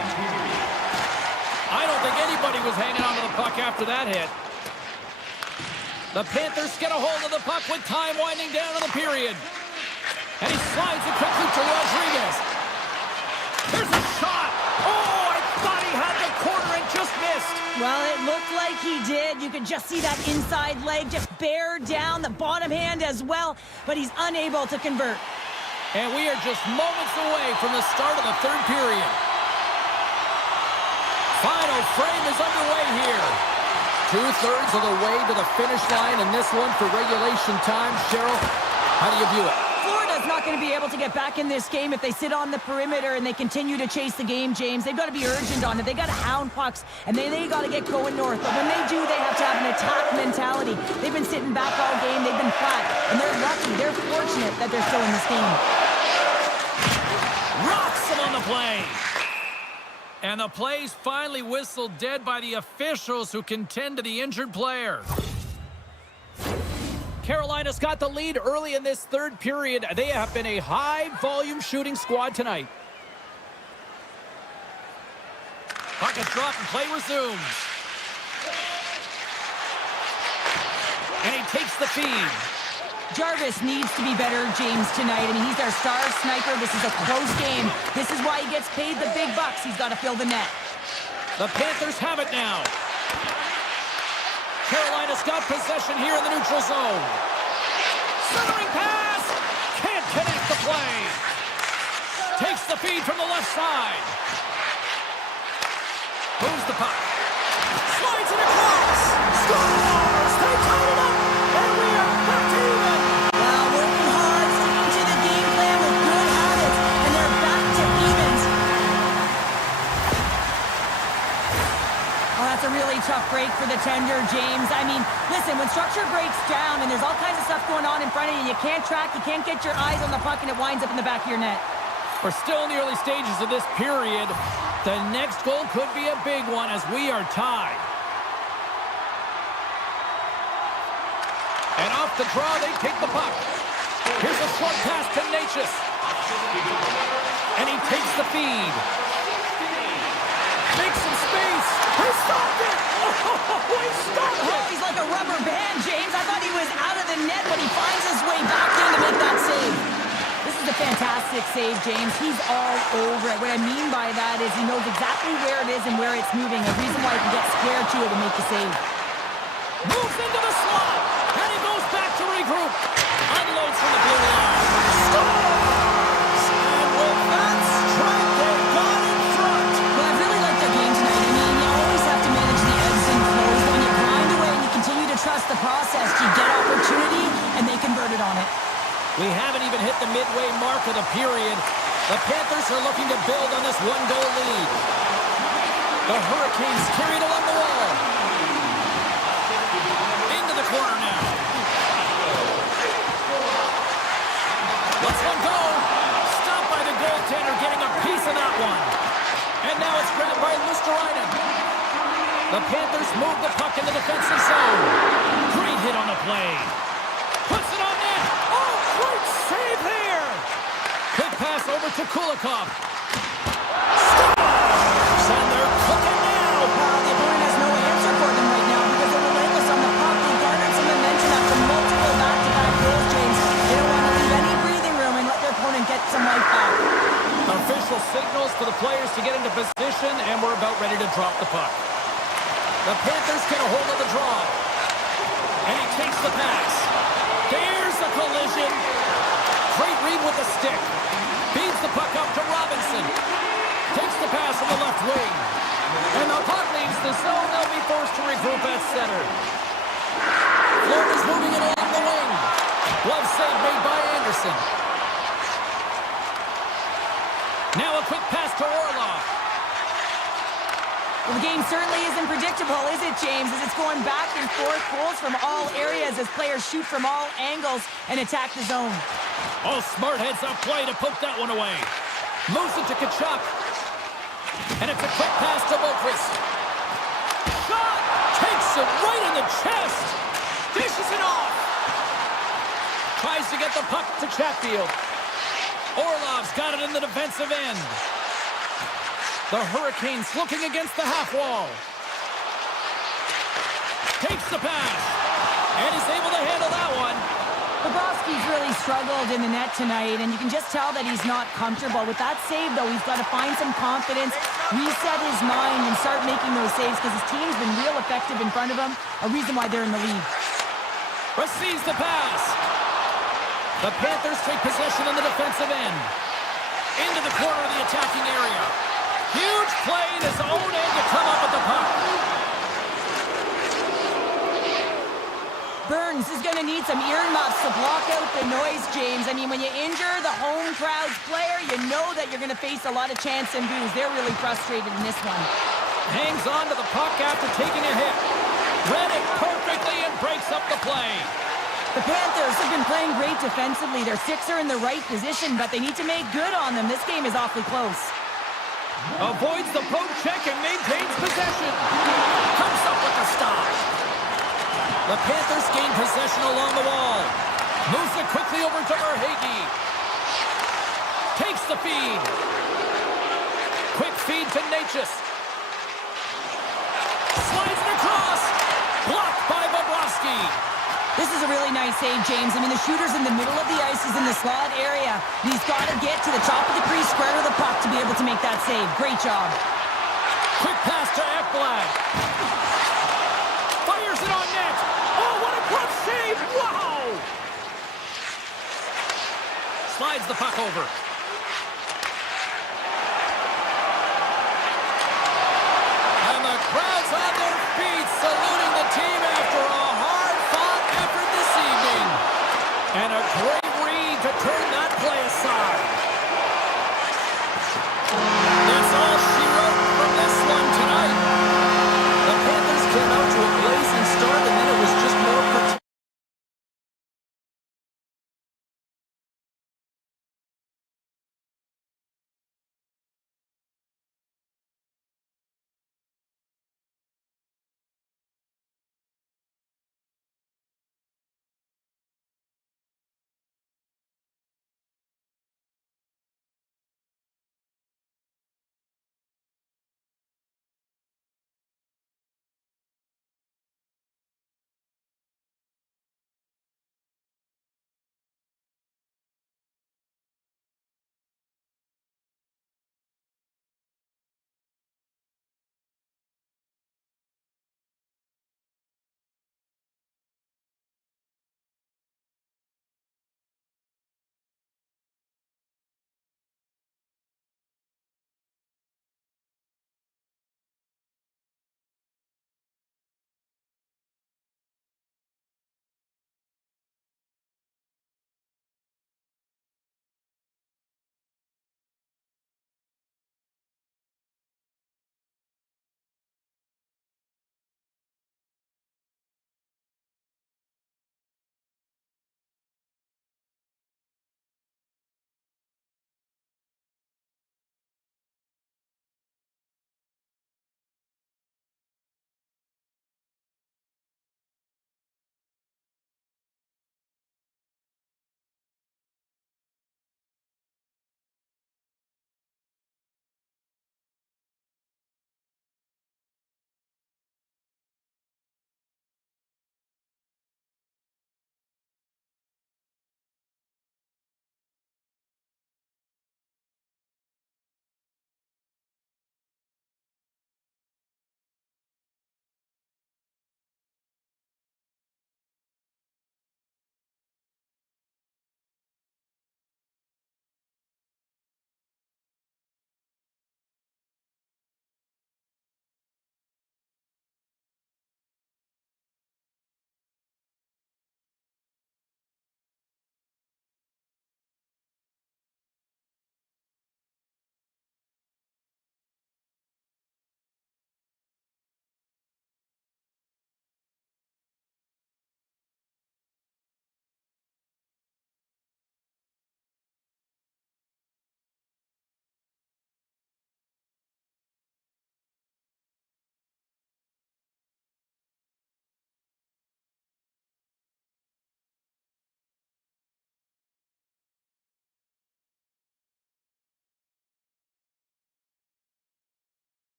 I don't think anybody was hanging on to the puck after that hit. The Panthers get a hold of the puck with time winding down in the period. And he slides it quickly to Rodriguez. There's a shot. Oh, I thought he had the corner and just missed. Well, it looked like he did. You could just see that inside leg just bear down, the bottom hand as well, but he's unable to convert. And we are just moments away from the start of the third period. Final frame is underway here. 2/3 of the way to the finish line in this one for regulation time. Cheryl, how do you view it? Florida's not going to be able to get back in this game if they sit on the perimeter and they continue to chase the game, James. They've got to be urgent on it. They got to hound pucks, and they got to get going north. But when they do, they have to have an attack mentality. They've been sitting back all game. They've been flat, and they're lucky. They're fortunate that they're still in this game. Rocks him on the play. And the play's finally whistled dead by the officials who contend to the injured player. Carolina's got the lead early in this third period. They have been a high-volume shooting squad tonight. Puck is dropped and play resumes. And he takes the feed. Jarvis needs to be better, James, tonight. I mean, he's our star sniper. This is a close game. This is why he gets paid the big bucks. He's got to fill the net. The Panthers have it now. Carolina's got possession here in the neutral zone. Centering pass. Can't connect the play. Takes the feed from the left side. Moves the puck. Slides it across. Scores! They tied it up. And we are back to even. Well, working hard, sticking to the game plan with good habits, and they're back to evens. Oh, that's a really tough break for the tender, James. I mean, listen, when structure breaks down and there's all kinds of stuff going on in front of you, you can't track, you can't get your eyes on the puck, and it winds up in the back of your net. We're still in the early stages of this period. The next goal could be a big one as we are tied. And off the draw, they take the puck. Here's a short pass to Natchez. And he takes the feed. Makes some space. He stopped it. Oh, he stopped it. Oh, he's like a rubber band, James. I thought he was out of the net, but he finds his way back in to make that save. This is a fantastic save, James. He's all over it. What I mean by that is he knows exactly where it is and where it's moving. A reason why he can get square to it and make the save. Moves into the slot. And he goes back to regroup. Unloads from the blue line. Scores! And with that strike, they've gone in front. Well, I really like their game tonight. I mean, you always have to manage the ebbs and flows. But when you grind away and you continue to trust the process, you get opportunity, and they converted on it. We haven't even hit the midway mark of the period. The Panthers are looking to build on this one-goal lead. The Hurricanes carried along the wall. Into the corner now. Let's one go. Stopped by the goaltender, getting a piece of that one. And now it's grabbed by Lusterainen. The Panthers move the puck in the defensive zone. Great hit on the play. Puts it on net. Oh, great save there. Quick pass over to Kulikov. Scores! And they're cooking now. The opponent has no answer for them right now because they're relentless on the puck. They garnered some momentum after multiple back-to-back goals, James. They don't want to leave any breathing room and let their opponent get some life back. Official signals to the players to get into position, and we're about ready to drop the puck. The Panthers get a hold of the draw. And he takes the pass. There's the collision. Great read with the stick. Feeds the puck up to Robinson. Takes the pass from the left wing. And the puck leaves the zone. They'll be forced to regroup at center. Florida's moving it along the wing. Glove save made by Anderson. Now a quick pass to Orlov. Well, the game certainly isn't predictable, is it, James? As it's going back and forth, goals from all areas as players shoot from all angles and attack the zone. Oh, smart heads-up play to poke that one away. Moves it to Kachuk. And it's a quick pass to Boquist. Shot! Takes it right in the chest. Dishes it off. Tries to get the puck to Chatfield. Orlov's got it in the defensive end. The Hurricanes looking against the half wall. Takes the pass. And is able to handle that one. Bobrovsky's really struggled in the net tonight, and you can just tell that he's not comfortable. With that save, though, he's got to find some confidence, reset his mind, and start making those saves because his team's been real effective in front of him, a reason why they're in the lead. Receives the pass. The Panthers take possession in the defensive end. Into the corner of the attacking area. Huge play in his own end to come up with the puck. Burns is going to need some earmuffs to block out the noise, James. I mean, when you injure the home crowd's player, you know that you're going to face a lot of chants and boos. They're really frustrated in this one. Hangs on to the puck after taking a hit. Read it perfectly and breaks up the play. The Panthers have been playing great defensively. Their six are in the right position, but they need to make good on them. This game is awfully close. Avoids the poke check and maintains possession. Comes up with the stop. The Panthers gain possession along the wall. Moves it quickly over to Verhaeghe. Takes the feed. Quick feed to Natchez. Slides it across. Blocked by Bobrovsky. This is a really nice save, James. I mean, the shooter's in the middle of the ice. He's in the slot area. And he's got to get to the top of the crease, square to the puck to be able to make that save. Great job. Quick pass to Ekblad. Fires it on net. Oh, what a glove save. Wow! Slides the puck over. And the crowd's on their feet, saluting the team after a hard-fought effort this evening. And a great read to turn that play aside. That's all she wrote from this one tonight. The Panthers came out to a blazing start, and then it was just more protected.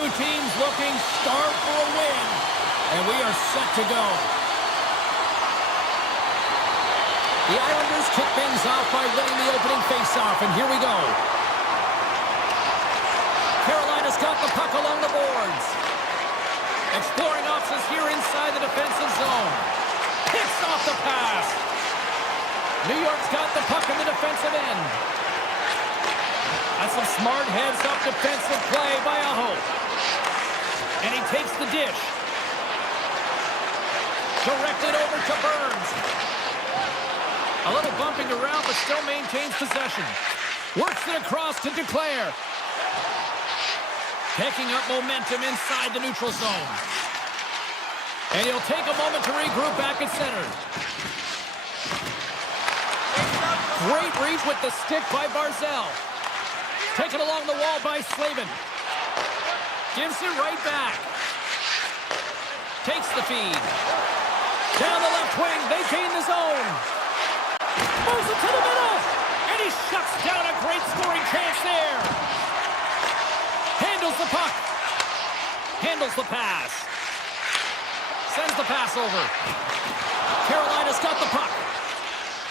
Two teams looking starved for a win. And we are set to go. The Islanders kick things off by winning the opening faceoff, and here we go. Carolina's got the puck along the boards. Exploring options here inside the defensive zone. Picks off the pass. New York's got the puck in the defensive end. That's some smart heads-up defensive play by Aho. And he takes the dish. Directed over to Burns. A little bumping around, but still maintains possession. Works it across to Duclair. Picking up momentum inside the neutral zone. And he'll take a moment to regroup back at center. Great reach with the stick by Barzell. Taken along the wall by Slavin. Gives it right back. Takes the feed. Down the left wing, they gain the zone. Moves it to the middle. And he shuts down a great scoring chance there. Handles the puck. Handles the pass. Sends the pass over. Carolina's got the puck.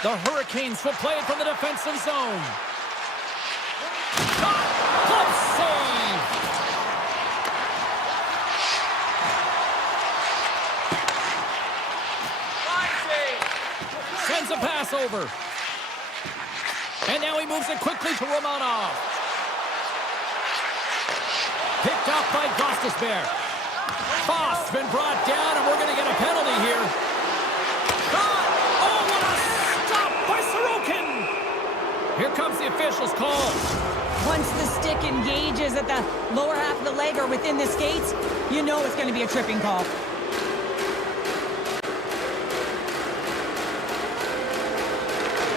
The Hurricanes will play it from the defensive zone. Shot! Glove save! Sends a pass over. And now he moves it quickly to Romanov. Picked up by Gostisbehere. Foss been brought down, and we're going to get a penalty here. Shot! Oh, what a stop by Sorokin! Here comes the official's call. Once the stick engages at the lower half of the leg or within the skates, you know it's going to be a tripping call.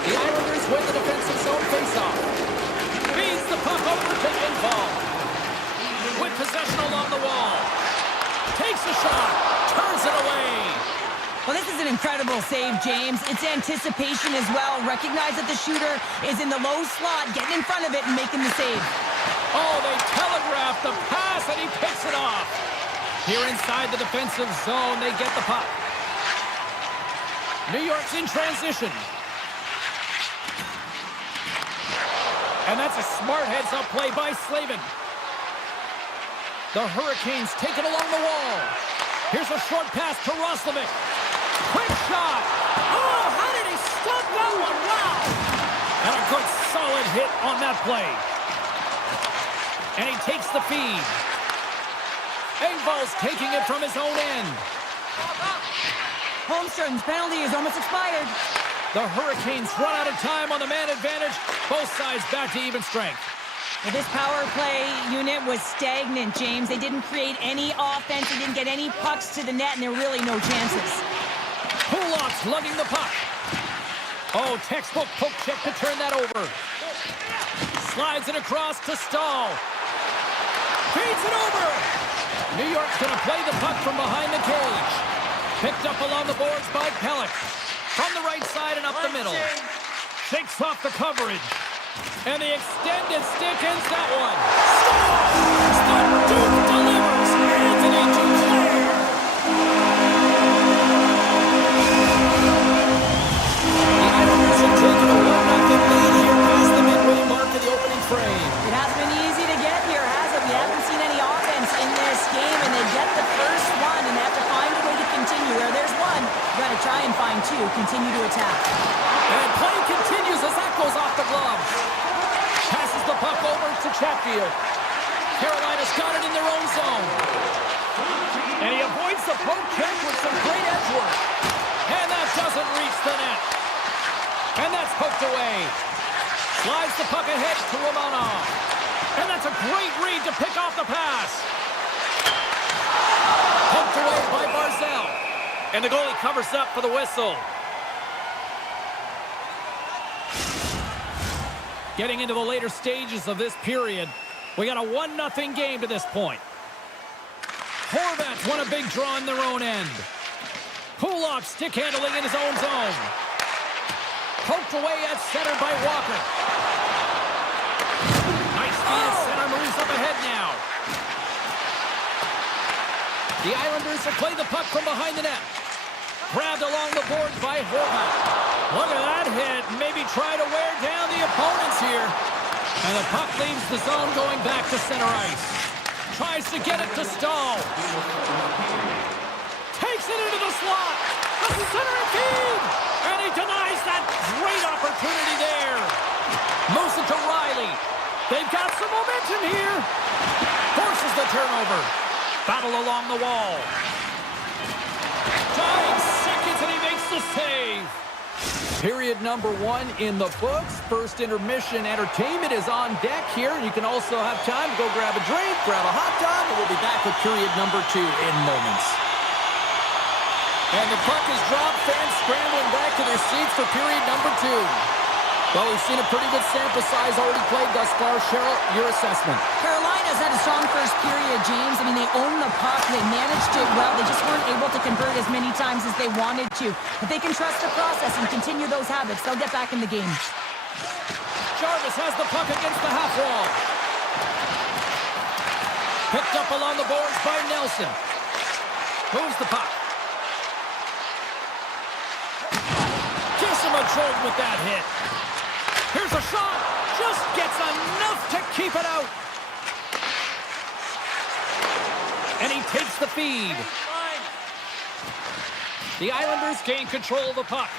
The Islanders win the defensive zone faceoff. Feeds the puck over to Infall. With possession along the wall. Takes a shot. Turns it away. Well, this is an incredible save, James. It's anticipation as well. Recognize that the shooter is in the low slot, getting in front of it and making the save. Oh, they telegraph the pass, and he picks it off. Here inside the defensive zone, they get the puck. New York's in transition. And that's a smart heads-up play by Slavin. The Hurricanes take it along the wall. Here's a short pass to Roslovic. Quick shot. Oh, how did he stop that one? Wow. And a good solid hit on that play. And he takes the feed. Engvall's taking it from his own end. Holmstrom's penalty is almost expired. The Hurricanes run out of time on the man advantage. Both sides back to even strength. Well, this power play unit was stagnant, James. They didn't create any offense. They didn't get any pucks to the net, and there were really no chances. Kulak's lugging the puck. Oh, textbook poke check to turn that over. Slides it across to Stahl. Feeds it over. New York's going to play the puck from behind the cage. Picked up along the boards by Pelech. From the right side and up the middle. Shakes off the coverage. And the extended stick ends that one. Scores! The Duke delivers. Anthony Duclair. The Islanders have taken a 1-0 lead here past the midway mark of the opening frame. It hasn't been easy to get here, has it? We haven't seen any offense in this game, and they get the first one, and they have to find a way to continue. Where there's one, you got to try and find two. Continue to attack. And play continues as that goes off the glove. Passes the puck over to Chatfield. Carolina's got it in their own zone. And he avoids the poke check with some great edge work. And that doesn't reach the net. And that's poked away. Slides the puck ahead to Romanov. And that's a great read to pick off the pass. Poked away by Barzell. And the goalie covers up for the whistle. Getting into the later stages of this period, we got a 1-0 game to this point. Horvats won a big draw in their own end. Kulak stick handling in his own zone. Poked away at center by Walker. Nice feed at center, moves up ahead now. The Islanders will play the puck from behind the net. Grabbed along the boards by Horvat. Look at that hit. Maybe try to wear down the opponents here. And the puck leaves the zone going back to center ice. Tries to get it to Stahl. Takes it into the slot. The center feed. And he denies that great opportunity there. Moves it to Riley. They've got some momentum here. Forces the turnover. Battle along the wall. 9 seconds and he makes the save. Period number 1 in the books. First intermission entertainment is on deck here. You can also have time to go grab a drink, grab a hot dog, and we'll be back with period number 2 in moments. And the puck is dropped. Fans scrambling back to their seats for period number 2. Well, we've seen a pretty good sample size already played thus far. Cheryl, your assessment. Carolina's had a strong first period, James. I mean, they own the puck. They managed it well. They just weren't able to convert as many times as they wanted to. But they can trust the process and continue those habits. They'll get back in the game. Jarvis has the puck against the half wall. Picked up along the boards by Nelson. Moves the puck. Gives him a jolt with that hit. Here's a shot. Just gets enough to keep it out. And he takes the feed. The Islanders gain control of the puck.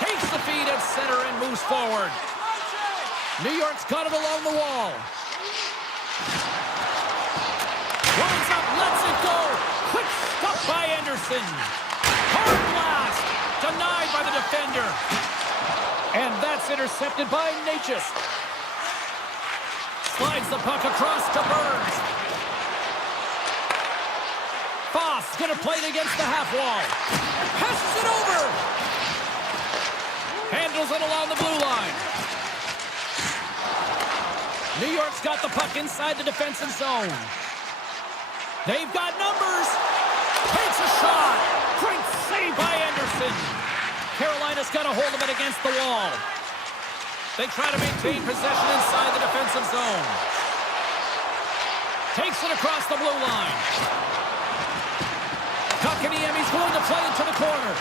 Takes the feed at center and moves forward. New York's got it along the wall. Winds up, lets it go. Quick stop by Anderson. Hard blast. Denied by the defender. And that's intercepted by Natchez. Slides the puck across to Burns. Foss gonna play it against the half wall. Passes it over. Handles it along the blue line. New York's got the puck inside the defensive zone. They've got numbers. Takes a shot. Great save by Anderson. Carolina's got a hold of it against the wall. They try to maintain possession inside the defensive zone. Takes it across the blue line. Kotkaniemi's going to play it to the corner.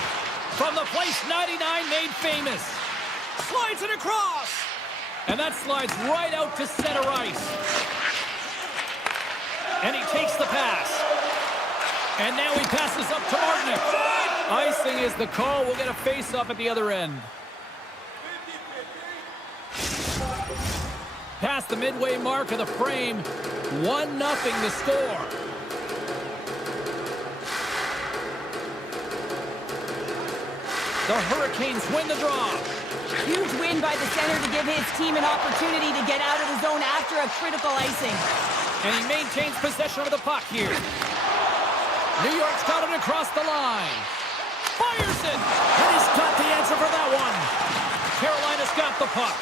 From the place 99 made famous. Slides it across. And that slides right out to center ice. And he takes the pass. And now he passes up to Martinick. Icing is the call. We'll get a face-off at the other end. Past the midway mark of the frame. 1-0 the score. The Hurricanes win the draw. Huge win by the center to give his team an opportunity to get out of the zone after a critical icing. And he maintains possession of the puck here. New York's got it across the line. Fires it! And he's got the answer for that one. Carolina's got the puck.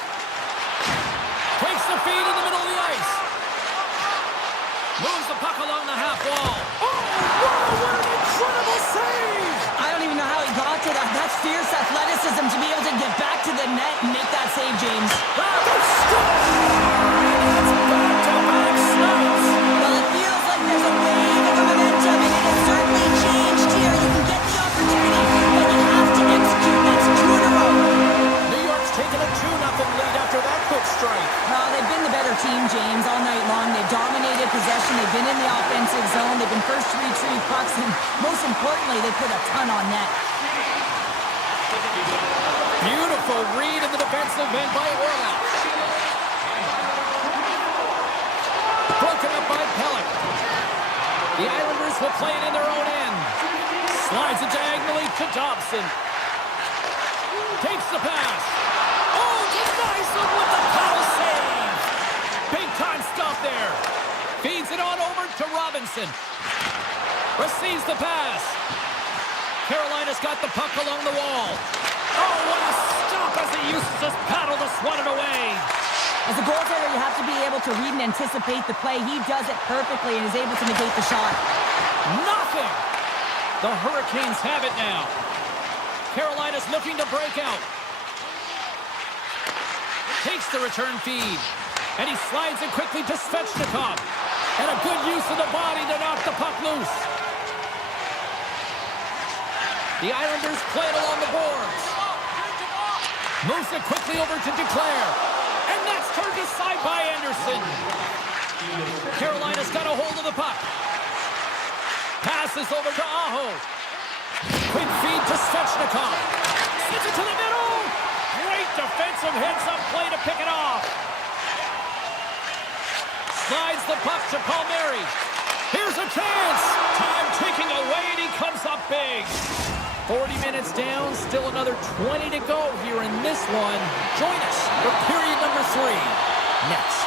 Takes the feed in the middle of the ice. Moves the puck along the half wall. Oh, what an incredible save! I don't even know how he got to that. That's fierce athleticism to be able to get back to the net and make that save, James. That's back-to-back snaps. Well, it feels like there's a wave of momentum, and it has certainly changed here. You can get the opportunity, but you have to execute. That's 2 in a row. New York's taken a 2-0 lead after that quick strike. Well, they've been the better team, James, all night long. They've dominated possession. They've been in the offensive zone. They've been first to retrieve pucks, and most importantly, they put a ton on net. Beautiful read in the defensive end by Orlov. Broken up by Pellick. The Islanders will play it in their own end. Slides it diagonally to Dobson. Takes the pass. Oh, denies him with the power save. Big time stop there. Feeds it on over to Robinson. Receives the pass. Carolina's got the puck along the wall. Oh, what a stop as he uses his paddle to swat it away. As a goaltender, you have to be able to read and anticipate the play. He does it perfectly and is able to negate the shot. Nothing. The Hurricanes have it now. Carolina's looking to break out. Takes the return feed. And he slides it quickly to Svechnikov. And a good use of the body to knock the puck loose. The Islanders play it along the boards. Moves it quickly over to Duclair. And that's turned aside by Anderson. Carolina's got a hold of the puck. Passes over to Aho. Quick feed to Svechnikov. Sends it to the middle. Great defensive heads-up play to pick it off. Slides the puck to Palmieri. Here's a chance. Time ticking away, and he comes up big. 40 minutes down, still another 20 to go here in this one. Join us for period number 3. Next.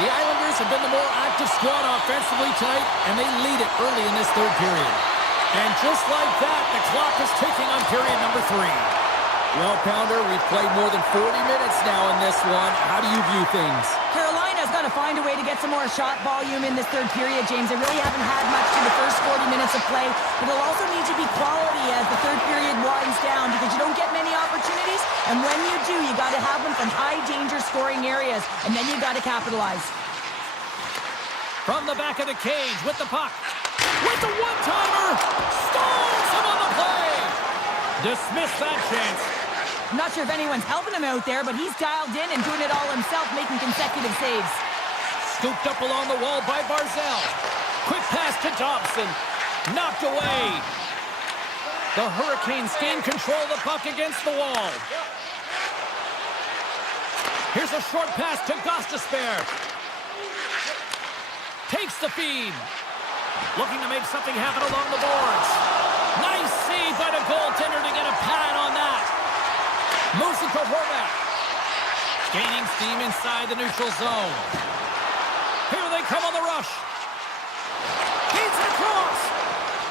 The Islanders have been the more active squad offensively tonight, and they lead it early in this third period. And just like that, the clock is ticking on period number 3. Well, Pounder, we've played more than 40 minutes now in this one. How do you view things? Carolina's got to find a way to get some more shot volume in this third period, James. They really haven't had much in the first 40 minutes of play, but it'll also need to be quality as the third period winds down because you don't get many opportunities, and when you do, you got to have them from high-danger scoring areas, and then you got to capitalize. From the back of the cage with the puck. With the one-timer! Stalls him on the play! Dismiss that chance. I'm not sure if anyone's helping him out there, but he's dialed in and doing it all himself, making consecutive saves. Scooped up along the wall by Barzell. Quick pass to Dobson. Knocked away. The Hurricanes gain control of the puck against the wall. Here's a short pass to Gostisbehere. Takes the feed. Looking to make something happen along the boards. Nice save by the goaltender to get a pad on that. Moves it to Horvath. Gaining steam inside the neutral zone. Here they come on the rush. Feeds it across.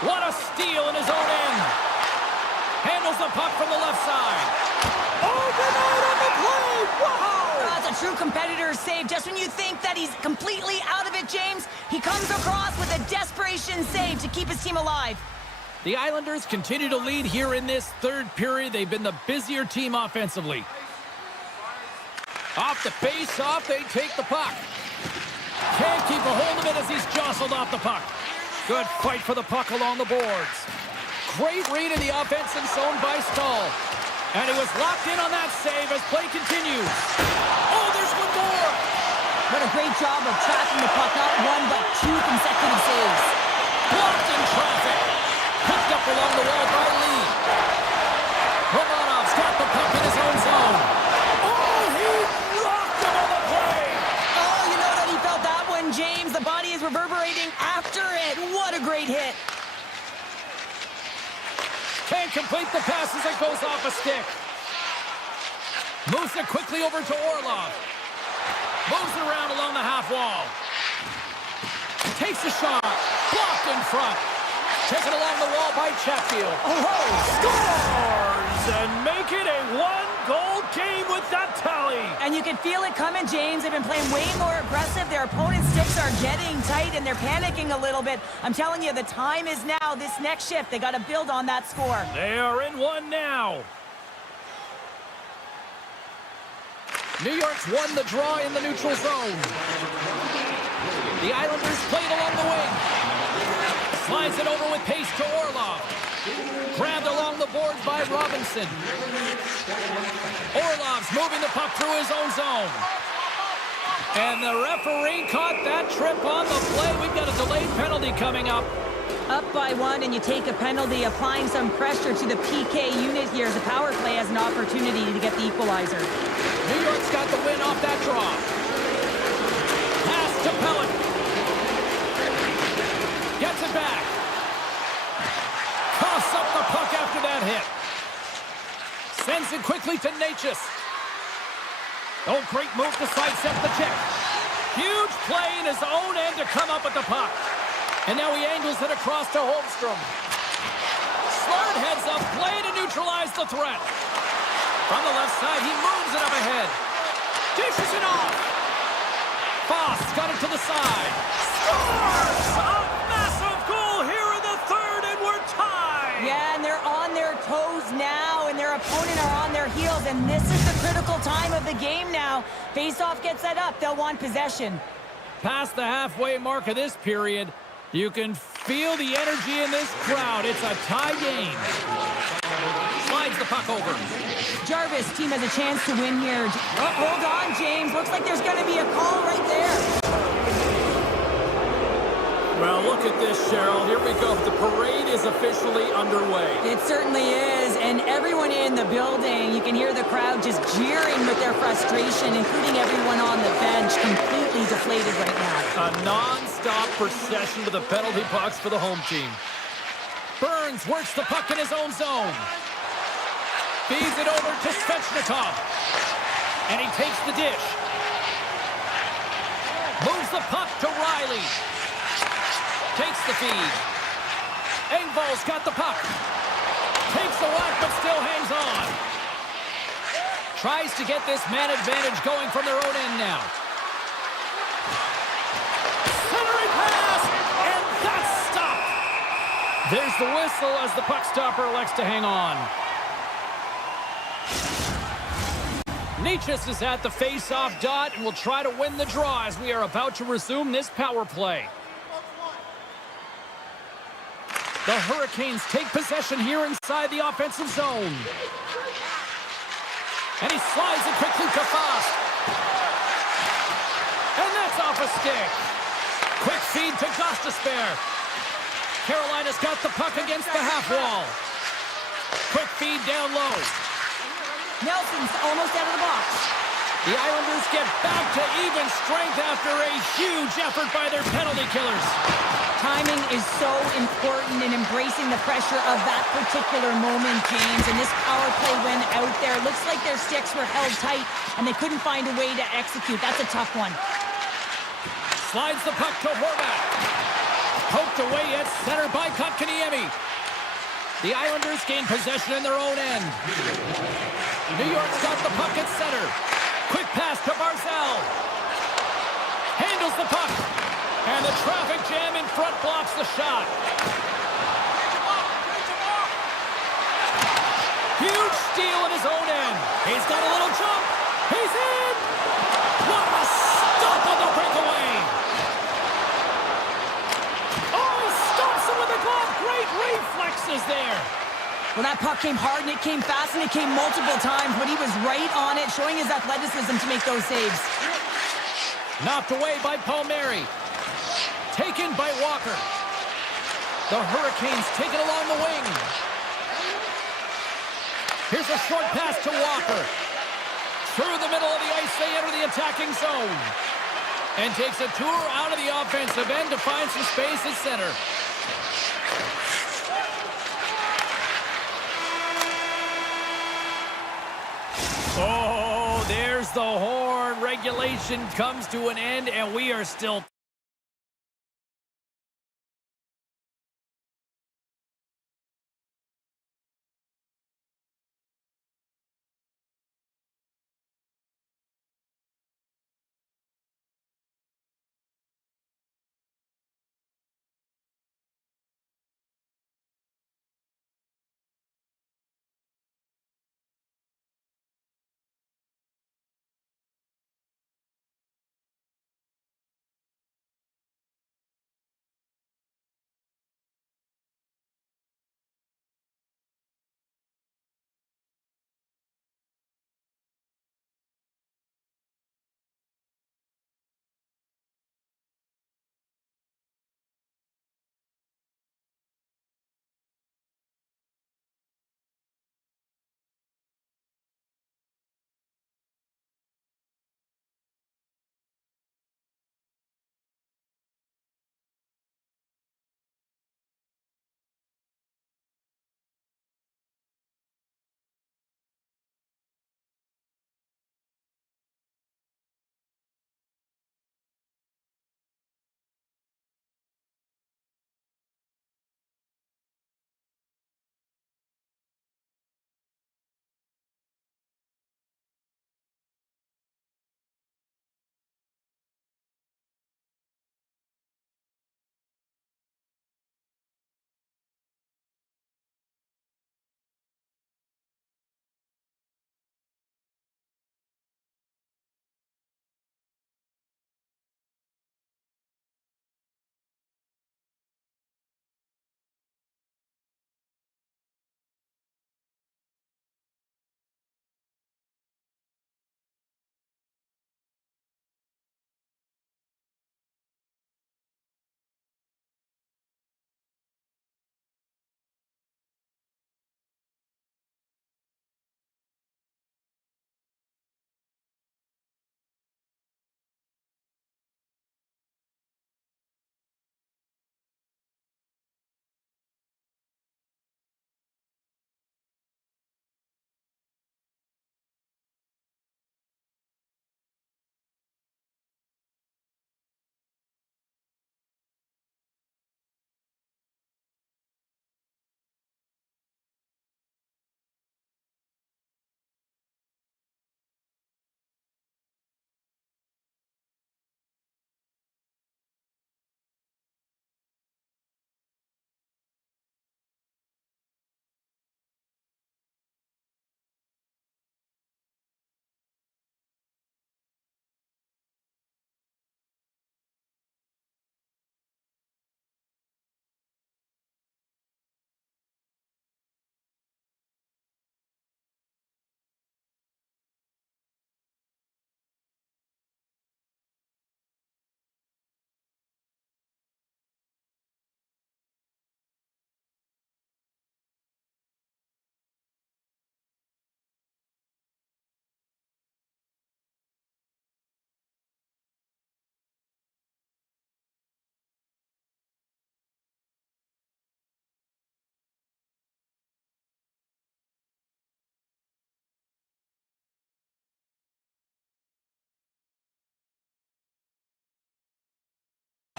What a steal in his own end. Handles the puck from the left side. Overnight on the play. Wow! That's a true competitor's save. Just when you think that he's completely out of it, James, he comes across with a desperation save to keep his team alive. The Islanders continue to lead here in this third period. They've been the busier team offensively. Off the face-off, they take the puck. Can't keep a hold of it as he's jostled off the puck. Good fight for the puck along the boards. Great read in the offensive zone by Stahl. And he was locked in on that save as play continues. Oh, there's one more! What a great job of tracking the puck. Not one, but 2 consecutive saves. Blocked in traffic. Picked up along the wall by Lee. Romanov's got the puck in his own zone. Oh, he rocked him on the play! Oh, you know that he felt that one, James. The body is reverberating after it. What a great hit. Can't complete the pass as it goes off a stick. Moves it quickly over to Orlov. Moves it around along the half wall. Takes a shot. Blocked in front. Taken along the wall by Chatfield. Oh, scores! And make it a one-goal game with that tally. And you can feel it coming, James. They've been playing way more aggressive. Their opponent's sticks are getting tight, and they're panicking a little bit. I'm telling you, the time is now. This next shift, they got to build on that score. They are in one now. New York's won the draw in the neutral zone. The Islanders played along the wing. Slides it over with pace to Orlov. Grabbed along the boards by Robinson. Orlov's moving the puck through his own zone. And the referee caught that trip on the play. We've got a delayed penalty coming up. Up by 1, and you take a penalty, applying some pressure to the PK unit here as the power play has an opportunity to get the equalizer. New York's got the win off that draw. Pass to Pellick. Gets it back. Coughs up the puck after that hit. Sends it quickly to Natchez. Oh, great move to sidestep the check. Huge play in his own end to come up with the puck. And now he angles it across to Holmstrom. Slurred heads up, play to neutralize the threat. From the left side, he moves it up ahead. Dishes it off. Foss got it to the side. Scores! A massive goal here in the third, and we're tied! Yeah, and they're on their toes now, and their opponent are on their heels, and this is the critical time of the game now. Face-off gets set up, they'll want possession. past the halfway mark of this period. You can feel the energy in this crowd. It's a tie game. Slides the puck over. Jarvis, team has a chance to win here. Oh, hold on, James. Looks like there's going to be a call right there. Well, look at this, Cheryl. Here we go. The parade is officially underway. It certainly is, and everyone in the building, you can hear the crowd just jeering with their frustration, including everyone on the bench, completely deflated right now. A non-stop procession to the penalty box for the home team. Burns works the puck in his own zone. Feeds it over to Svechnikov. And he takes the dish. Moves the puck to Riley. Takes the feed. Engvall's got the puck. Takes the whack, but still hangs on. Tries to get this man advantage going from their own end now. Centering pass, and that's stopped. There's the whistle as the puck stopper elects to hang on. Nietzsche is at the face-off dot and will try to win the draw as we are about to resume this power play. The Hurricanes take possession here inside the offensive zone. And he slides it quickly to Fast. And that's off a stick. Quick feed to Gostisbehere. Carolina's got the puck against the half wall. Quick feed down low. Nelson's almost out of the box. The Islanders get back to even strength after a huge effort by their penalty killers. Timing is so important in embracing the pressure of that particular moment, James. And this power play win out there, looks like their sticks were held tight and they couldn't find a way to execute. That's a tough one. Slides the puck to Horvat. Poked away at center by Kotkaniemi. The Islanders gain possession in their own end. New York's got the puck at center. Quick pass to Barzal. Handles the puck. And the traffic jam in front blocks the shot. Huge steal in his own end. He's got a little jump. He's in. What a stop on the breakaway. Oh, he stops him with a glove. Great reflexes there. Well, that puck came hard, and it came fast, and it came multiple times, but he was right on it, showing his athleticism to make those saves. Knocked away by Palmieri. Taken by Walker. The Hurricanes take it along the wing. Here's a short pass to Walker. Through the middle of the ice, they enter the attacking zone. And takes a tour out of the offensive end to find some space at center. Oh, there's the horn. Regulation comes to an end, and we are still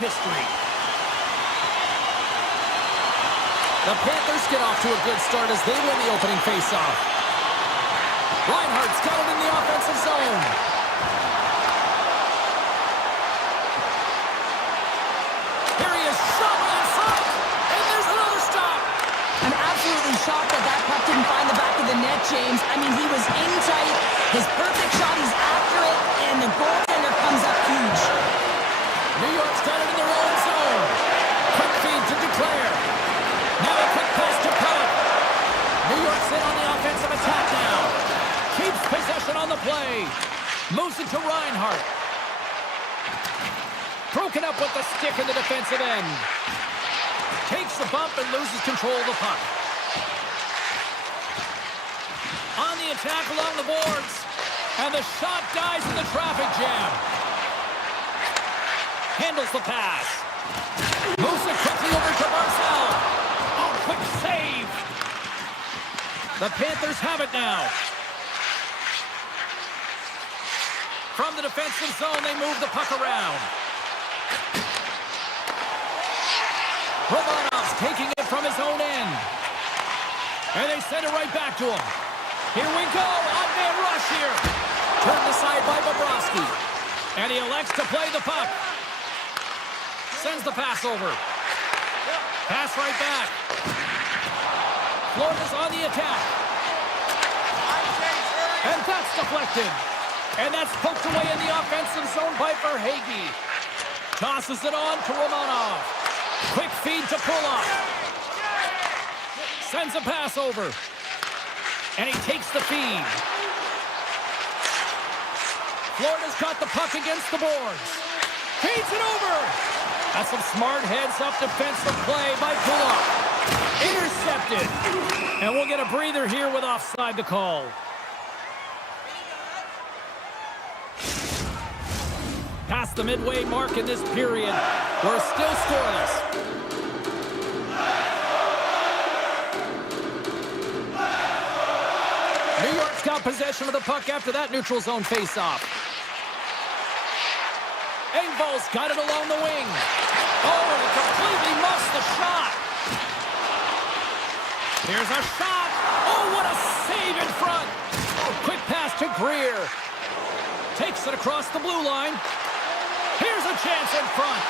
history. The Panthers get off to a good start as they win the opening faceoff. Reinhardt's got it in the offensive zone. Here he is, shot inside, and there's another stop. I'm absolutely shocked that that puck didn't find the back of the net, James. I mean, he was in tight, his perfect shot, he's after it, and the goaltender comes up huge. New York's got it in their own zone. Quick feed to Declare. Now a quick pass to Pellet. New York's in on the offensive attack now. Keeps possession on the play. Moves it to Reinhardt. Broken up with the stick in the defensive end. Takes the bump and loses control of the puck. On the attack along the boards. And the shot dies in the traffic jam. Handles the pass. Moves it quickly over to Marcel. Oh, quick save. The Panthers have it now. From the defensive zone, they move the puck around. Romanov's taking it from his own end. And they send it right back to him. Here we go. Odd-man rush here. Turned aside by Bobrovsky. And he elects to play the puck. Sends the pass over. Pass right back. Florida's on the attack. And that's deflected. And that's poked away in the offensive zone by Verhaeghe. Tosses it on to Romanov. Quick feed to Pulock. Sends a pass over. And he takes the feed. Florida's got the puck against the boards. Feeds it over. That's some smart heads-up defensive play by Pulock. Intercepted. And we'll get a breather here with offside the call. Past the midway mark in this period. We're still scoreless. New York's got possession of the puck after that neutral zone face-off. Engvall's got it along the wing. Oh, and he completely muffs the shot. Here's a shot. Oh, what a save in front. Oh, quick pass to Greer. Takes it across the blue line. Here's a chance in front.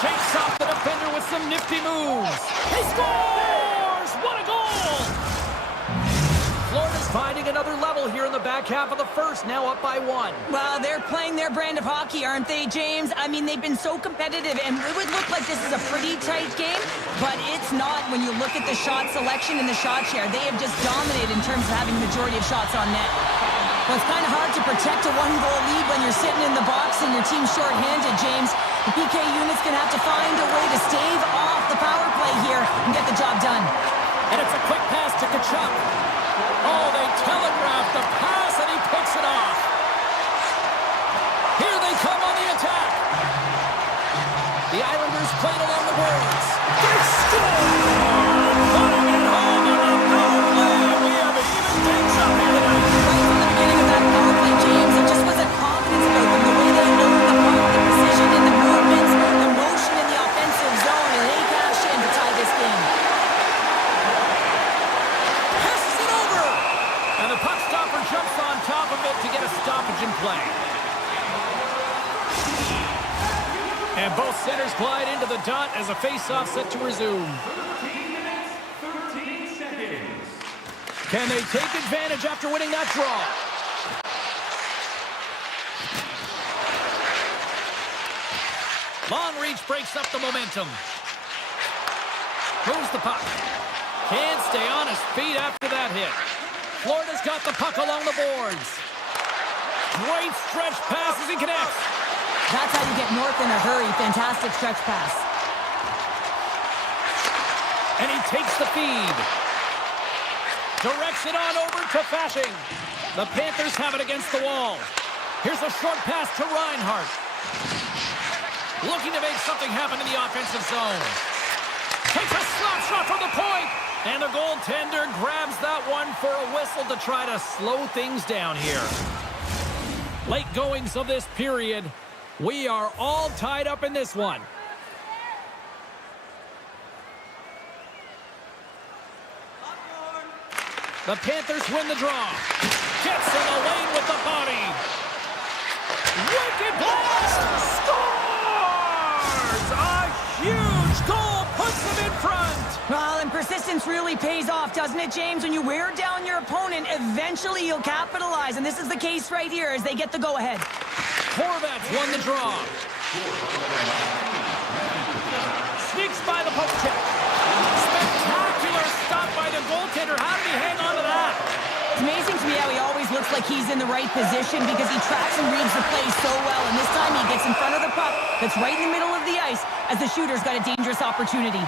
Shakes off the defender with some nifty moves. He scores! What a goal! Florida's finding another level here in the back half of the first, now up by 1. Well, they're playing their brand of hockey, aren't they, James? I mean, they've been so competitive, and it would look like this is a pretty tight game, but it's not when you look at the shot selection and the shot share. They have just dominated in terms of having the majority of shots on net. Well, it's kind of hard to protect a one-goal lead when you're sitting in the box and your team's short-handed, James. The PK unit's going to have to find a way to stave off the power play here and get the job done. And it's a quick pass to Tkachuk. Oh, they telegraphed the pass, and he picks it off. Here they come on the attack. The Islanders played along the boards. They score! Putting it home on the power play. We have an even things up here tonight. Right from the beginning of that power play, James, it just was a confidence build from the way they moved the puck, the precision in the movements, the motion in the offensive zone, and they cashed in to tie this game. Passes it over! And the puck stopper jumps on top of it to get a stoppage in play. And both centers glide into the dot as a face-off set to resume. 13 seconds. Can they take advantage after winning that draw? Long reach breaks up the momentum. Moves the puck. Can't stay on his feet after that hit. Florida's got the puck along the boards. Great stretch passes and connects. That's how you get north in a hurry. Fantastic stretch pass. And he takes the feed. Directs it on over to Fasching. The Panthers have it against the wall. Here's a short pass to Reinhardt. Looking to make something happen in the offensive zone. Takes a slap shot from the point. And the goaltender grabs that one for a whistle to try to slow things down here. Late goings of this period. We are all tied up in this one. The Panthers win the draw. Gets in the lane with the body. Wicked blast! Scores! A huge goal puts them in front. Well, and persistence really pays off, doesn't it, James? When you wear down your opponent, eventually you'll capitalize. And this is the case right here as they get the go-ahead. Horvats won the draw. Sneaks by the poke check. Spectacular stop by the goaltender. How did he hang on to that? It's amazing to me how he always looks like he's in the right position because he tracks and reads the play so well. And this time he gets in front of the puck that's right in the middle of the ice as the shooter's got a dangerous opportunity.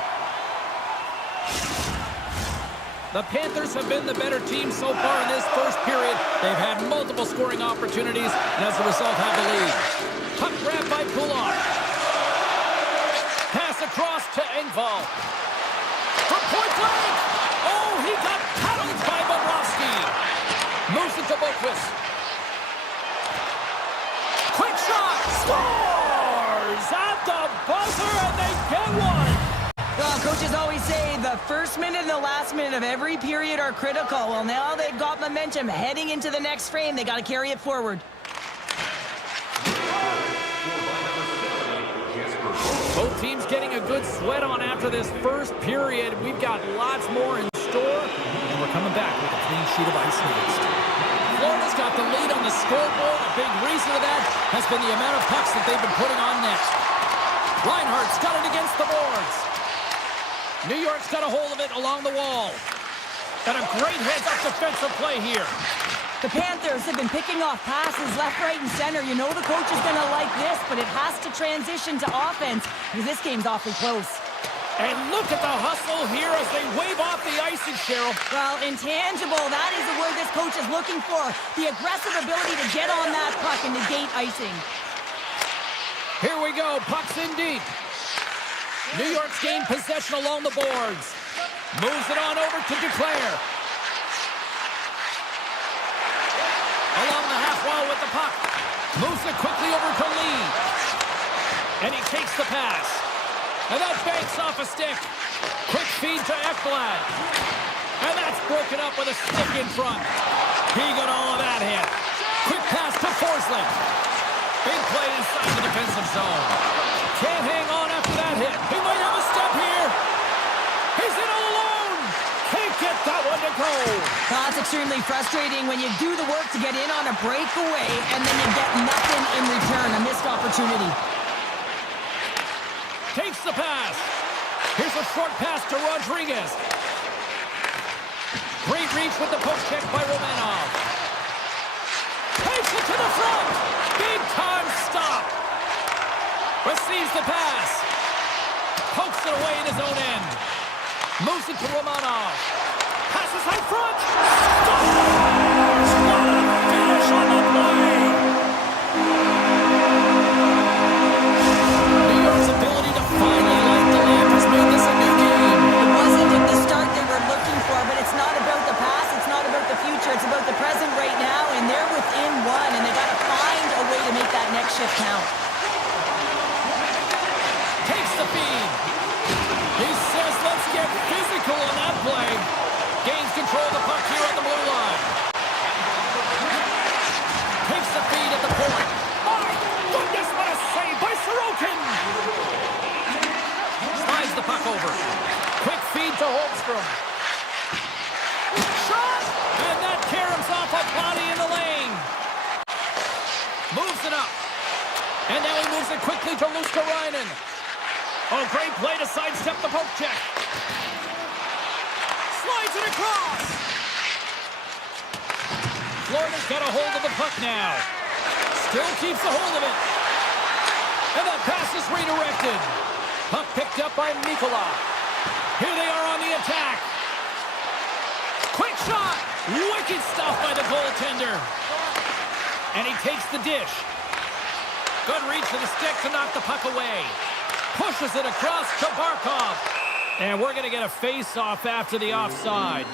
The Panthers have been the better team so far in this first period. They've had multiple scoring opportunities and as a result have the lead. Puck grab by Pulak. Pass across to Engvall. For point blank! Oh, he got paddled by Bobrovsky. Moves it to Boquist. Quick shot! Scores! At the buzzer and they get one! Well, coaches always say the first minute and the last minute of every period are critical. Well, now they've got momentum heading into the next frame. They got to carry it forward. Both teams getting a good sweat on after this first period. We've got lots more in store, and we're coming back with a clean sheet of ice next. Florida's got the lead on the scoreboard. A big reason of that has been the amount of pucks that they've been putting on net. Reinhardt's got it against the boards. New York's got a hold of it along the wall. Got a great heads-up defensive play here. The Panthers have been picking off passes left, right, and center. You know the coach is going to like this, but it has to transition to offense because this game's awfully close. And look at the hustle here as they wave off the icing, Cheryl. Well, intangible, that is the word this coach is looking for. The aggressive ability to get on that puck and negate icing. Here we go, puck's in deep. New York's gained possession along the boards. Moves it on over to Duclair. Along the half wall with the puck. Moves it quickly over to Lee. And he takes the pass. And that banks off a stick. Quick feed to Ekblad. And that's broken up with a stick in front. He got all of that hit. Quick pass to Forsling. Big play inside the defensive zone. Can't hang on after that hit. He might have a step here. He's in all alone. Can't get that one to go. That's extremely frustrating when you do the work to get in on a breakaway and then you get nothing in return, a missed opportunity. Takes the pass. Here's a short pass to Rodriguez. Great reach with the poke check by Romanov. Takes it to the front. Big time stop. Receives the pass. Pokes it away in his own end. Moves it to Romanov. Passes out front. Scores! What a finish on the play! New York's ability to finally light the lamp has made this a new game. It wasn't at the start they were looking for, but it's not about the past, it's not about the future, it's about the present right now, and they're within one, and they got to find a way to make that next shift count. Takes the feed. He says, let's get physical on that play. Gains control of the puck here on the blue line. Takes the feed at the point. My goodness, what a save by Sorokin! Slides the puck over. Quick feed to Holmstrom. Shot! And that caroms off a body in the lane. Moves it up. And now he moves it quickly to Luskarainen. Oh, great play to sidestep the poke check. Slides it across. Florida's got a hold of the puck now. Still keeps a hold of it. And that pass is redirected. Puck picked up by Mikkola. Here they are on the attack. Quick shot. Wicked stuff by the goaltender. And he takes the dish. Good reach to the stick to knock the puck away. Pushes it across to Barkov. And we're going to get a face-off after the offside.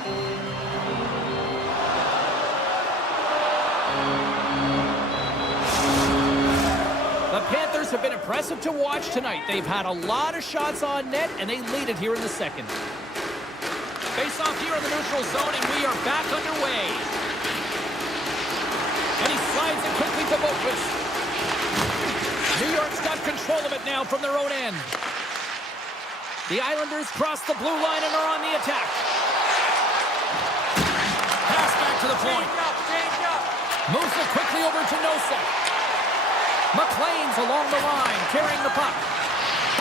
The The Panthers have been impressive to watch tonight. They've had a lot of shots on net, and they lead it here in the second. Face off here in the neutral zone, and we are back underway. And he slides it quickly to Boquist. New York's got control of it now from their own end. The Islanders cross the blue line and are on the attack. Pass back to the point. Change up. Moves it quickly over to Nosek. McLean's along the line, carrying the puck.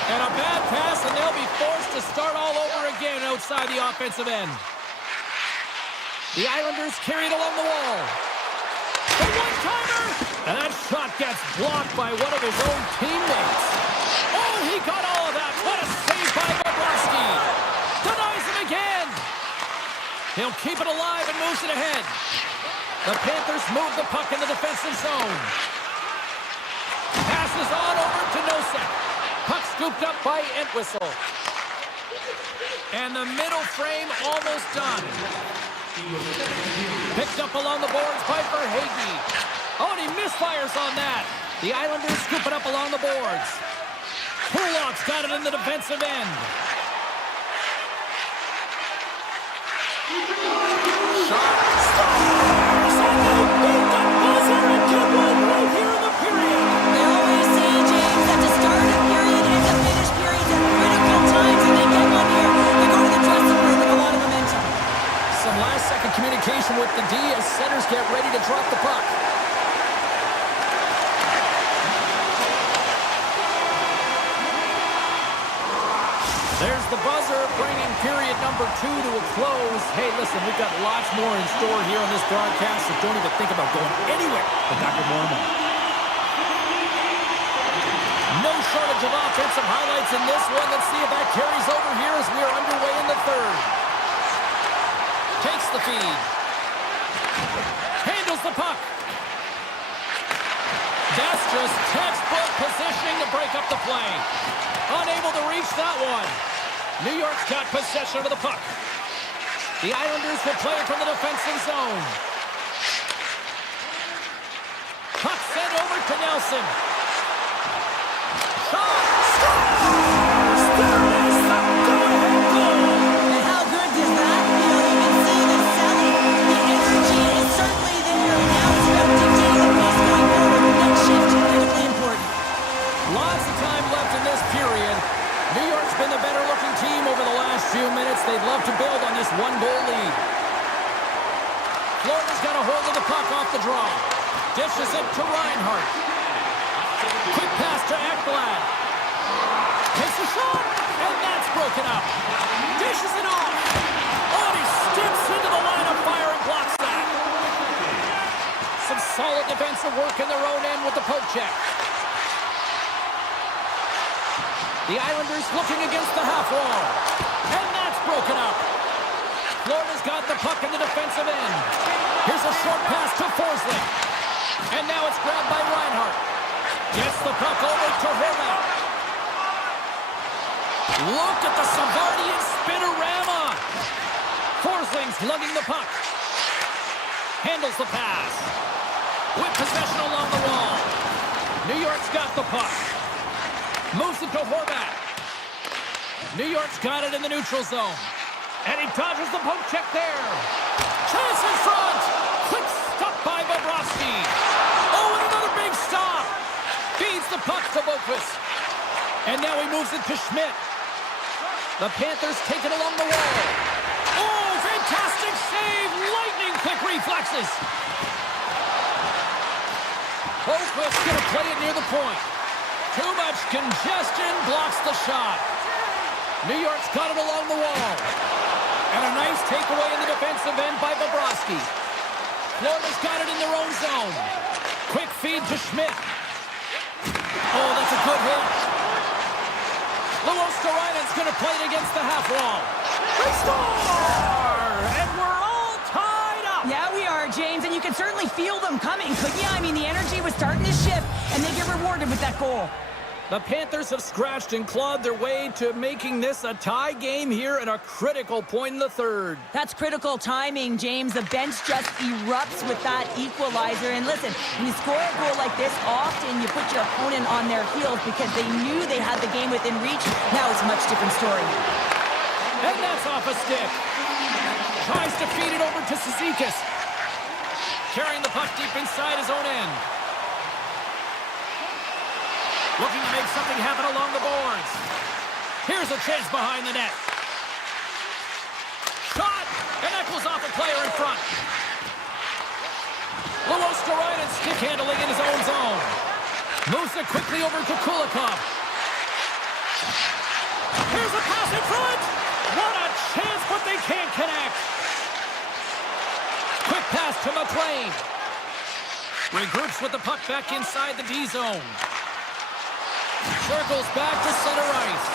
And a bad pass, and they'll be forced to start all over again outside the offensive end. The Islanders carry it along the wall. The one-timer! And that shot gets blocked by one of his own teammates. Oh, he got all of that. What a save by Bobrovsky. Denies him again. He'll keep it alive and moves it ahead. The Panthers move the puck in the defensive zone. Passes on over to Nosek. Puck scooped up by Entwistle. And the middle frame almost done. Picked up along the boards by Verhaeghe. Oh, and he misfires on that. The Islanders scoop it up along the boards. Pullock's got it in the defensive end. Shot. Stars! And they beat the buzzer and get one right here in the period. They always say, James, that to start a period and to finish periods at critical times, and they get one here. They go to the dressing room with a lot of momentum. Some last-second communication with the D as centers get ready to drop the puck. There's the buzzer, bringing period number 2 to a close. Hey, listen, we've got lots more in store here on this broadcast, so don't even think about going anywhere. But Dr. Mormon. No shortage of offensive highlights in this one. Let's see if that carries over here as we are underway in the third. Takes the feed. Handles the puck. That's just textbook positioning to break up the play. Unable to reach that one. New York's got possession of the puck. The Islanders will play it from the defensive zone. Puck sent over to Nelson. Shot! Scores! There is the go-ahead goal! And how good does that feel? You can see the selling, the energy is certainly there. Now it's about dictating the pace going forward. Next shift is critically important. Lots of time left in this period. New York's been the better-looking team over the last few minutes. They'd love to build on this one-goal lead. Florida's got a hold of the puck off the draw. Dishes it to Reinhart. Quick pass to Ekblad. Takes a shot, and that's broken up. Dishes it off. Oh, he steps into the line of fire and blocks that. Some solid defensive work in their own end with the poke check. The Islanders looking against the half wall. And that's broken up. Florida's got the puck in the defensive end. Here's a short pass to Forsling. And now it's grabbed by Reinhart. Gets the puck over to Horvat. Look at the Savardian spinorama. Forsling's lugging the puck. Handles the pass. With possession along the wall. New York's got the puck. Moves it to Horvat. New York's got it in the neutral zone. And he dodges the poke check there. Chance in front. Quick stop by Bobrovsky. Oh, and another big stop. Feeds the puck to Boquist. And now he moves it to Schmidt. The Panthers take it along the wall. Oh, fantastic save. Lightning quick reflexes. Boquist going to play it near the point. Too much congestion blocks the shot. New York's got it along the wall. And a nice takeaway in the defensive end by Bobrovsky. Florida's got it in their own zone. Quick feed to Schmidt. Oh, that's a good hit. Luosterainen's going to play it against the half wall. They score! And we're all tied up. Yeah, we are, James, and you can certainly feel them coming, couldn't you? I mean, the energy was starting to shift, and they get rewarded with that goal. The Panthers have scratched and clawed their way to making this a tie game here at a critical point in the third. That's critical timing, James. The bench just erupts with that equalizer. And listen, when you score a goal like this, often you put your opponent on their heels because they knew they had the game within reach. Now it's a much different story. And that's off a stick. Tries to feed it over to Cizikas. Carrying the puck deep inside his own end. Looking to make something happen along the boards. Here's a chance behind the net. Shot! And that goes off a player in front. Luosterainen stick handling in his own zone. Moves it quickly over to Kulikov. Here's a pass in front! What a chance, but they can't connect. Quick pass to McLean. Regroups with the puck back inside the D zone. Circles back to center ice.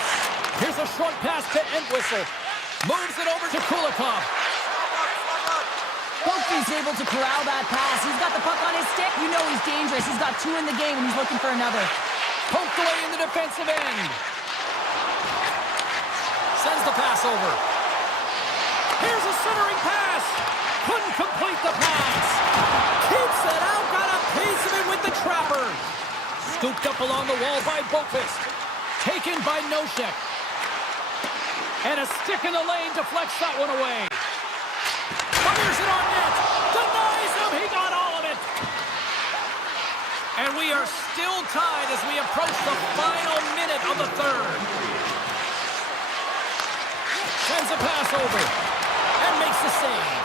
Here's a short pass to Entwistle. Moves it over to Kulikov. Hope's able to corral that pass. He's got the puck on his stick. You know he's dangerous. He's got 2 in the game, and he's looking for another. Poked away in the defensive end. Sends the pass over. Here's a centering pass. Couldn't complete the pass. Keeps it out. Got a piece of it with the trapper. Scooped up along the wall by Boqvist. Taken by Nosek. And a stick in the lane deflects that one away. Fires it on net. Denies him. He got all of it. And we are still tied as we approach the final minute of the third. Sends a pass over. And makes the save.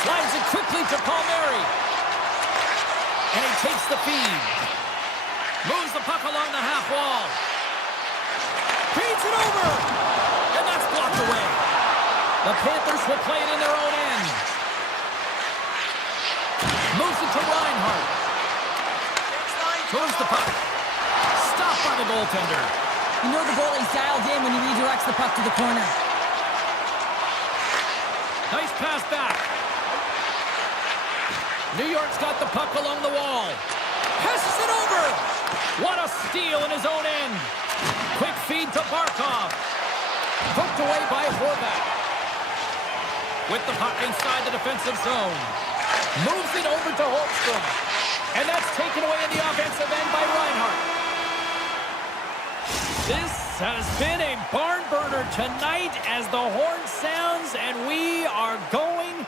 Slides it quickly to Palmieri. And he takes the feed. Moves the puck along the half wall. Feeds it over. And that's blocked away. The Panthers will play it in their own end. Moves it to Reinhardt. Moves the puck. Stopped by the goaltender. You know the goalie's dialed in when he redirects the puck to the corner. Nice pass back. New York's got the puck along the wall. Passes it over. What a steal in his own end. Quick feed to Barkov. Hooked away by Horvat. With the puck inside the defensive zone. Moves it over to Holmstrom. And that's taken away in the offensive end by Reinhardt. This has been a barn burner tonight as the horn sounds and we are going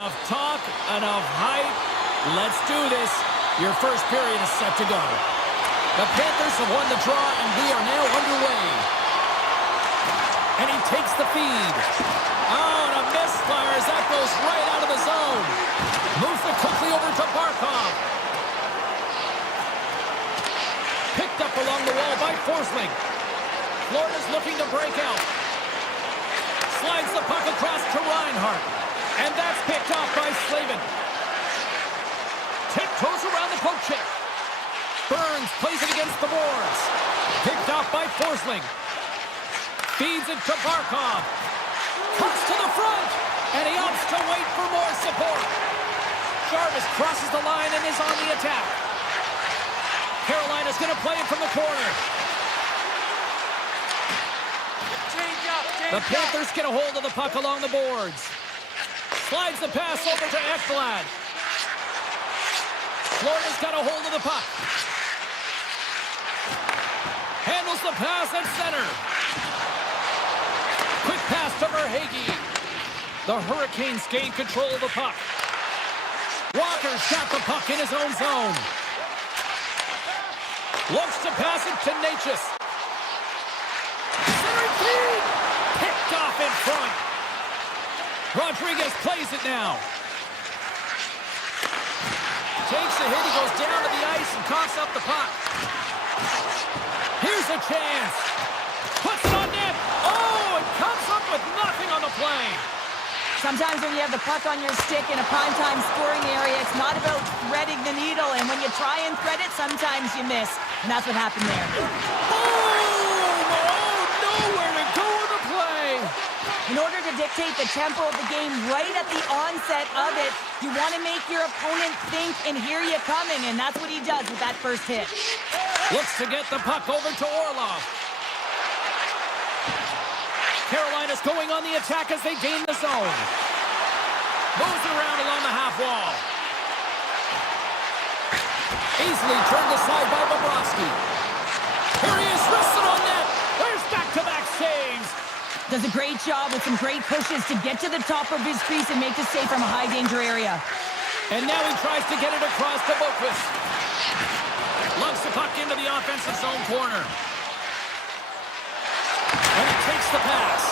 Enough talk, enough hype. Let's do this. Your first period is set to go. The Panthers have won the draw, and we are now underway. And he takes the feed. Oh, and a misfire as that goes right out of the zone. Moves it quickly over to Barkov. Picked up along the wall by Forsling. Florida's looking to break out. Slides the puck across to Reinhart. And that's picked off by Slavin. Tiptoes around the poke check. Burns plays it against the boards. Picked off by Forsling. Feeds it to Barkov. Cuts to the front. And he opts to wait for more support. Jarvis crosses the line and is on the attack. Carolina's going to play it from the corner. The Panthers get a hold of the puck along the boards. Slides the pass over to Ekblad. Florida's got a hold of the puck. Handles the pass at center. Quick pass to Verhaeghe. The Hurricanes gain control of the puck. Walker's got the puck in his own zone. Looks to pass it to Natchez. Centering feed. Picked off in front. Rodriguez plays it now. Takes a hit. He goes down to the ice and coughs up the puck. Here's a chance. Puts it on net. Oh, it comes up with nothing on the play. Sometimes when you have the puck on your stick in a primetime scoring area, it's not about threading the needle. And when you try and thread it, sometimes you miss. And that's what happened there. Boom! Oh, nowhere to go with the play. In order to dictate the tempo of the game right at the onset of it, you want to make your opponent think and hear you coming. And that's what he does with that first hit. Looks to get the puck over to Orlov. Carolina's going on the attack as they gain the zone. Moves it around along the half wall. Easily turned aside by Bobrovsky. Here he is, wristed on net. There's back-to-back saves. Does a great job with some great pushes to get to the top of his crease and make the save from a high-danger area. And now he tries to get it across to Boqvist. Lugs the puck into the offensive zone corner. And he takes the pass.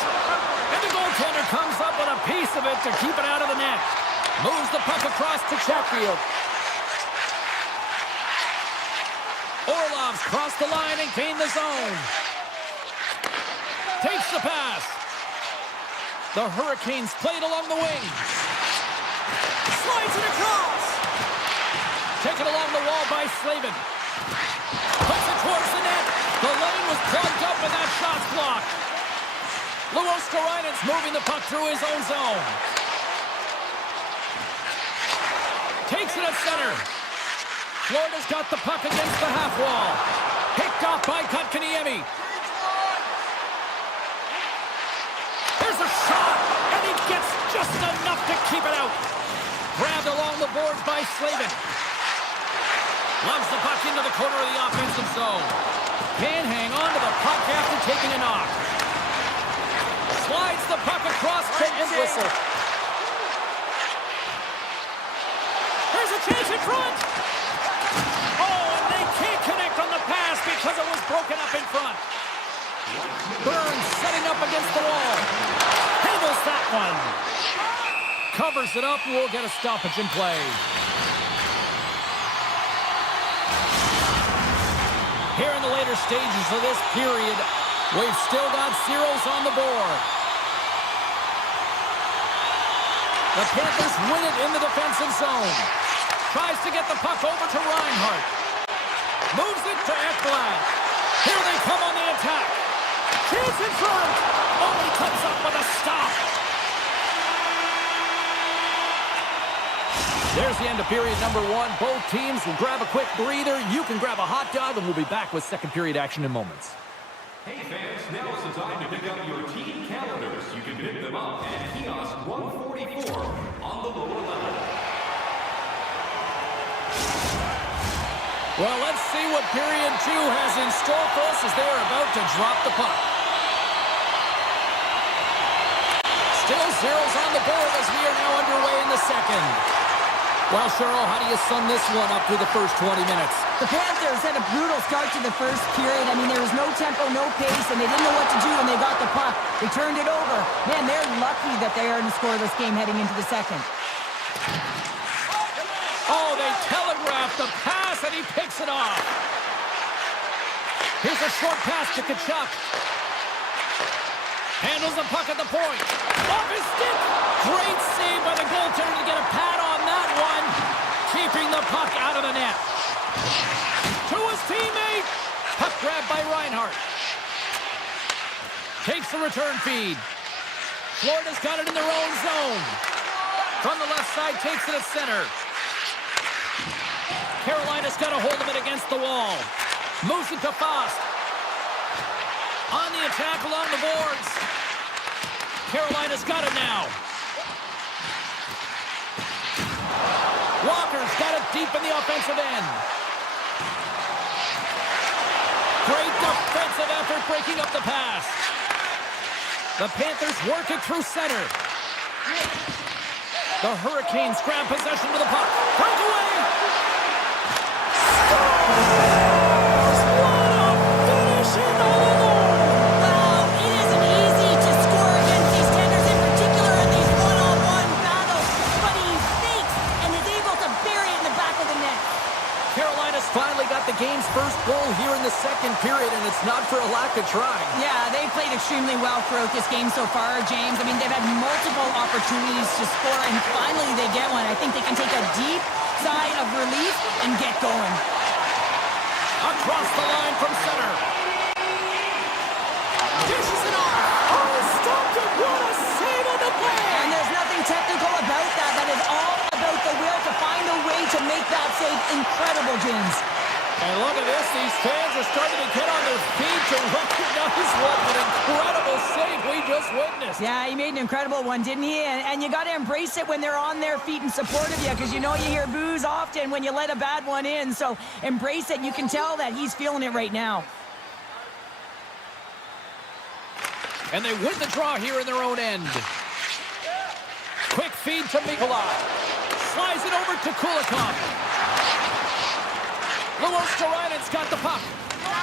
And the goaltender comes up with a piece of it to keep it out of the net. Moves the puck across to Chatfield. Orlov's crossed the line and gained the zone. Takes the pass. The Hurricanes played along the wing. Slides it across. Taken along the wall by Slavin. Puts it towards the net. The lane was plugged up and that shot's blocked. Luostarinen moving the puck through his own zone. Takes it at center. Florida's got the puck against the half wall. Picked off by Kotkaniemi. There's a shot, and he gets just enough to keep it out. Grabbed along the boards by Slavin. Loves the puck into the corner of the offensive zone. Can't hang on to the puck after taking a knock. Slides the puck across to Entwistle. There's a chance in front. Oh, and they can't connect on the pass because it was broken up in front. Burns setting up against the wall. Handles that one. Covers it up and we'll get a stoppage in play. Here in the later stages of this period, we've still got zeros on the board. The Panthers win it in the defensive zone. Tries to get the puck over to Reinhart. Moves it to Ekblad. Here they come on the attack. Chance in front. Only comes up with a stop. There's the end of period number one. Both teams will grab a quick breather. You can grab a hot dog, and we'll be back with second period action in moments. Hey fans, now is the time to pick up your team calendars. You can pick them up at kiosk 144 on the lower level. Well, let's see what period two has in store for us as they are about to drop the puck. Still zeros on the board as we are now underway in the second. Well, Cheryl, how do you sum this one up through the first 20 minutes? The Panthers had a brutal start to the first period. I mean, there was no tempo, no pace, and they didn't know what to do when they got the puck. They turned it over. Man, they're lucky that they are in a scoreless game heading into the second. Oh, they telegraphed the pass, and he picks it off. Here's a short pass to Kachuk. Handles the puck at the point. Off his stick. Great save by the goaltender to get a pad on that one. Keeping the puck out of the net. To his teammate. Puck grabbed by Reinhart. Takes the return feed. Florida's got it in their own zone. From the left side, takes it at center. Carolina's got a hold of it against the wall. Moves it to Fost. On the attack along the boards. Carolina's got it now. Walker's got it deep in the offensive end. Great defensive effort breaking up the pass. The Panthers work it through center. The Hurricanes grab possession with the puck. Breakaway! Scores! What a finishing all alone! Wow, it isn't easy to score against these tenders, in particular in these one-on-one battles. But he fakes and is able to bury it in the back of the net. Carolina's finally got the game's first goal here in the second period, and it's not for a lack of trying. Yeah, they've played extremely well throughout this game so far, James. I mean, they've had multiple opportunities to score, and finally they get one. I think they can take a deep sigh of relief and get going. Across the line from center. Dishes it off. Oh, stopped it. What a save on the play. And there's nothing technical about that. That is all about the will to find a way to make that save incredible, James. And look at this. These fans are starting to get on their feet to recognize what an incredible save we just witnessed. Yeah, he made an incredible one, didn't he? And you got to embrace it when they're on their feet in support of you, because you know you hear boos often when you let a bad one in. So embrace it. You can tell that he's feeling it right now. And they win the draw here in their own end. Quick feed to Mikolaj. Slides it over to Kulikov. Luosterainen's got the puck.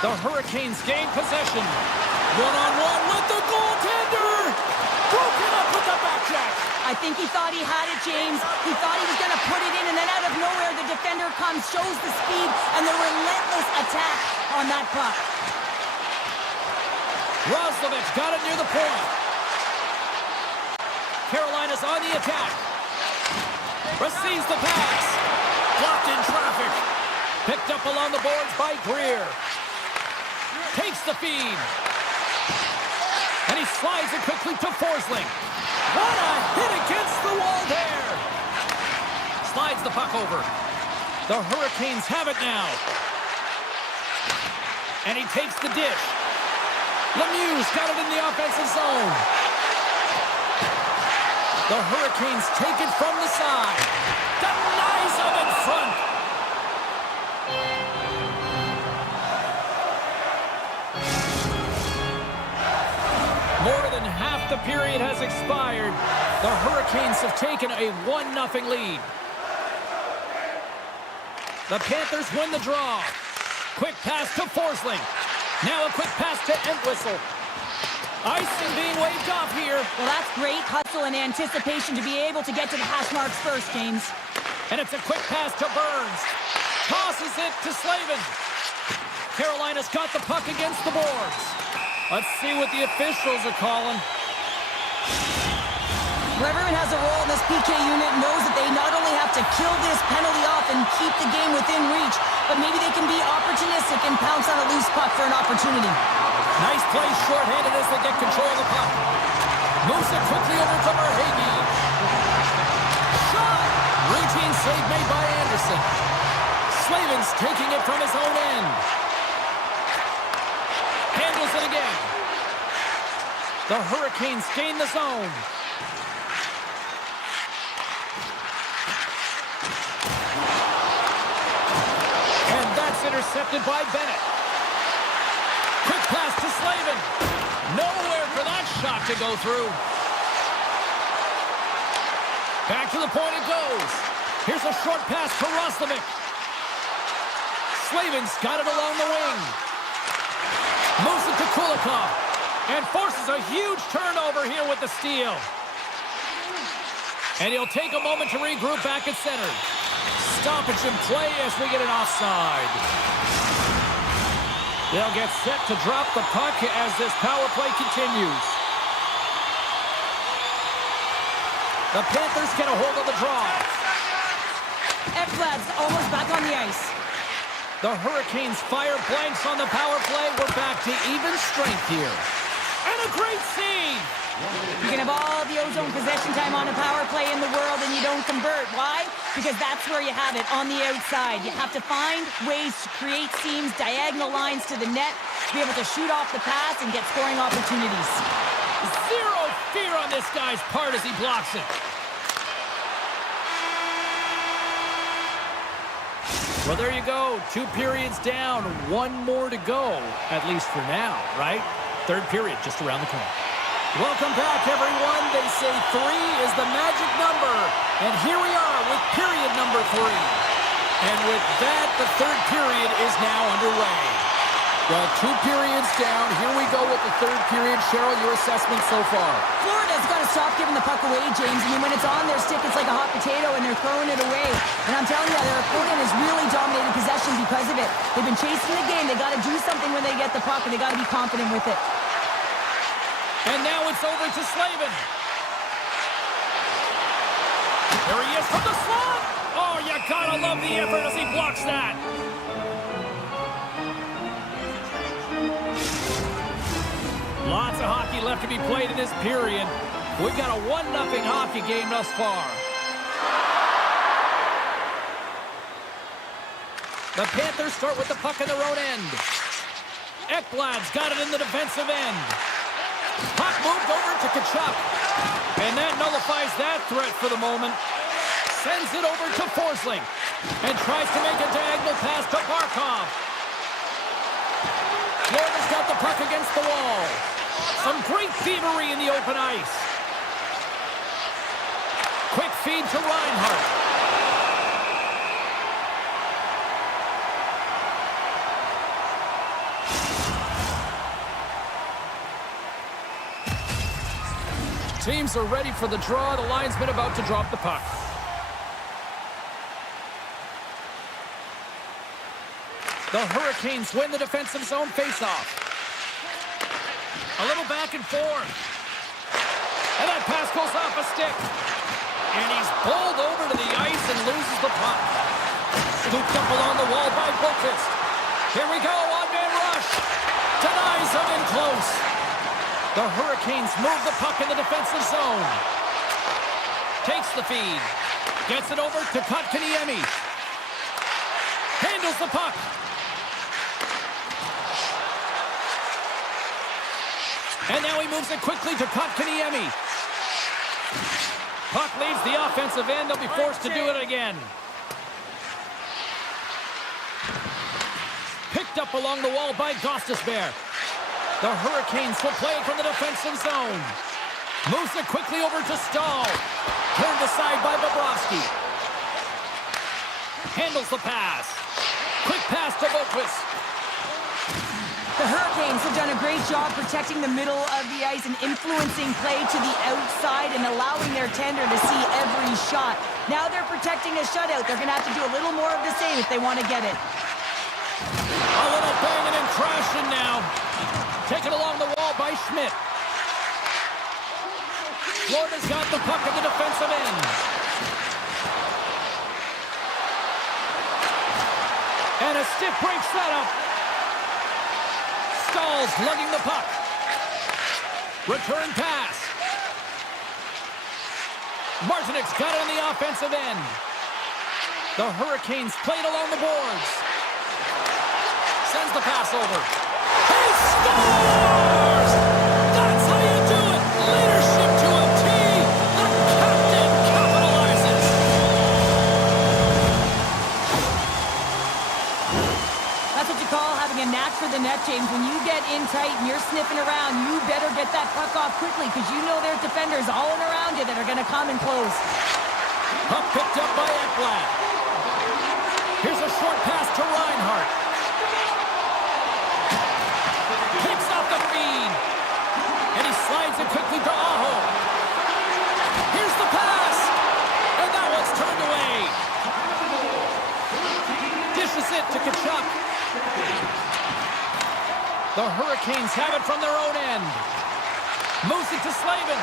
The Hurricanes gain possession. One-on-one with the goaltender. Broken up with the back check. I think he thought he had it, James. He thought he was going to put it in, and then out of nowhere, the defender comes, shows the speed, and the relentless attack on that puck. Roslovic got it near the point. Carolina's on the attack. Receives the pass. Blocked in traffic. Picked up along the boards by Greer. Takes the feed. And he slides it quickly to Forsling. What a hit against the wall there. Slides the puck over. The Hurricanes have it now. And he takes the dish. Lemieux's got it in the offensive zone. The Hurricanes take it from the side. Denies him in front. More than half the period has expired. The Hurricanes have taken a 1-0 lead. The Panthers win the draw. Quick pass to Forsling. Now a quick pass to Entwistle. Icing being waved off here. Well, that's great hustle and anticipation to be able to get to the hash marks first, James. And it's a quick pass to Burns. Tosses it to Slavin. Carolina's got the puck against the boards. Let's see what the officials are calling. Whoever has a role in this PK unit knows that they not only have to kill this penalty off and keep the game within reach, but maybe they can be opportunistic and pounce on a loose puck for an opportunity. Nice play shorthanded as they get control of the puck. Moves it quickly over to Merhage. Shot! Routine save made by Anderson. Slavin's taking it from his own end. Handles it again. The Hurricanes gain the zone. And that's intercepted by Bennett. Quick pass to Slavin. Nowhere for that shot to go through. Back to the point it goes. Here's a short pass for Roslovic. Slavin's got it along the wing. Moves it to Kulikov. And forces a huge turnover here with the steal. And he'll take a moment to regroup back at center. Stoppage in play as we get an offside. They'll get set to drop the puck as this power play continues. The Panthers get a hold of the draw. Ekblad's almost back on the ice. The Hurricanes fire blanks on the power play. We're back to even strength here. And a great save! You can have all the ozone possession time on a power play in the world and you don't convert. Why? Because that's where you have it, on the outside. You have to find ways to create seams, diagonal lines to the net, to be able to shoot off the pass and get scoring opportunities. Zero fear on this guy's part as he blocks it. Well, there you go. 2 periods down, 1 more to go, at least for now, right? Third period just around the corner. Welcome back, everyone. They say 3 is the magic number. And here we are with period number 3. And with that, the third period is now underway. Well, 2 periods down. Here we go with the third period. Cheryl, your assessment so far? Florida's got to stop giving the puck away, James. I mean, when it's on their stick, it's like a hot potato, and they're throwing it away. And I'm telling you, their opponent has really dominated possession because of it. They've been chasing the game. They got to do something when they get the puck, and they got to be confident with it. And now it's over to Slavin. There he is from the slot. Oh, you gotta love the effort as he blocks that. Lots of hockey left to be played in this period. We've got a 1-0 hockey game thus far. The Panthers start with the puck in their own end. Ekblad's got it in the defensive end. Puck moved over to Tkachuk. And that nullifies that threat for the moment. Sends it over to Forsling. And tries to make a diagonal pass to Barkov. Florida's got the puck against the wall. Some great thievery in the open ice. Quick feed to Reinhart. Teams are ready for the draw. The linesman about to drop the puck. The Hurricanes win the defensive zone faceoff. A little back and forth. And that pass goes off a stick. And he's bowled over to the ice and loses the puck. Scooped up along the wall by Boqvist. Here we go, one-man rush. Denies him in close. The Hurricanes move the puck in the defensive zone. Takes the feed. Gets it over to Kotkaniemi. Handles the puck. And now he moves it quickly to Kotkaniemi. Puck leaves the offensive end. They'll be forced to do it again. Picked up along the wall by Gostisbehere. The Hurricanes will play it from the defensive zone. Moves it quickly over to Stahl. Turned aside by Bobrovsky. Handles the pass. Quick pass to Boqvist. The Hurricanes have done a great job protecting the middle of the ice and influencing play to the outside and allowing their tender to see every shot. Now they're protecting a shutout. They're going to have to do a little more of the same if they want to get it. A little banging and crashing now. Taken along the wall by Schmidt. Florida's got the puck at the defensive end. And a stiff break setup. Stahl's lugging the puck. Return pass. Martinik's got it on the offensive end. The Hurricanes played along the boards. Sends the pass over. He scores! That's how you do it! Leadership to a T! The captain capitalizes! That's what you call having a knack for the net, James. When you get in tight and you're sniffing around, you better get that puck off quickly because you know there's defenders all around you that are going to come and close. Picked up by Ekblad. Here's a short pass to Reinhardt. Picks off the feed. And he slides it quickly to Aho. Here's the pass. And that one's turned away. Dishes it to Kachuk. The Hurricanes have it from their own end. Moves it to Slavin.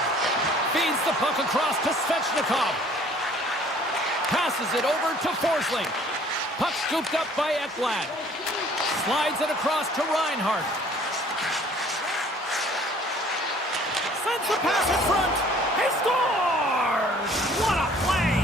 Feeds the puck across to Svechnikov. Passes it over to Forsling. Puck scooped up by Ekblad. Slides it across to Reinhardt. Sends the pass in front. He scores! What a play!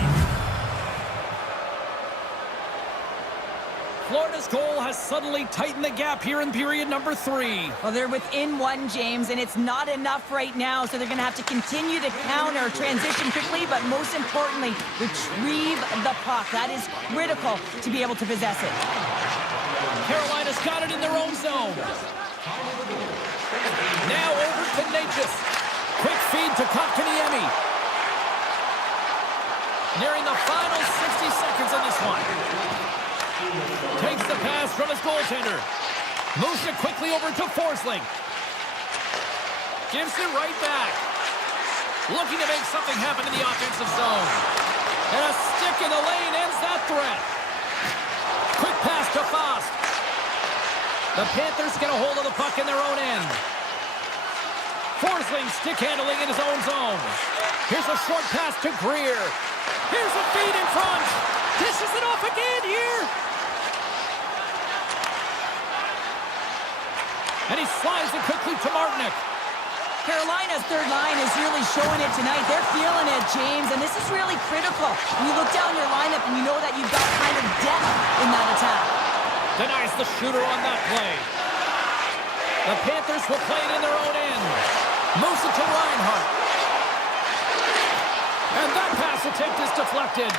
Florida's goal has suddenly tightened the gap here in period number 3. Well, they're within one, James, and it's not enough right now, so they're going to have to continue to counter, transition quickly, but most importantly, retrieve the puck. That is critical to be able to possess it. Carolina's got it in their own zone. Now over to Natchez. Quick feed to Kotkaniemi. Nearing the final 60 seconds of this one. Takes the pass from his goaltender. Moves it quickly over to Forsling. Gives it right back. Looking to make something happen in the offensive zone. And a stick in the lane ends that threat. Quick pass to Faust. The Panthers get a hold of the puck in their own end. Forsling stick handling in his own zone. Here's a short pass to Greer. Here's a feed in front. Dishes it off again here. And he slides it quickly to Martinick. Carolina's third line is really showing it tonight. They're feeling it, James, and this is really critical. When you look down your lineup and you know that you've got kind of depth in that attack. Denies the shooter on that play. The Panthers will play it in their own end. Moves it to Reinhardt. And that pass attempt is deflected.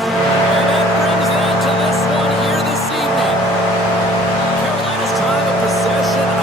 And that brings it to this one here this evening. Carolina's time of possession.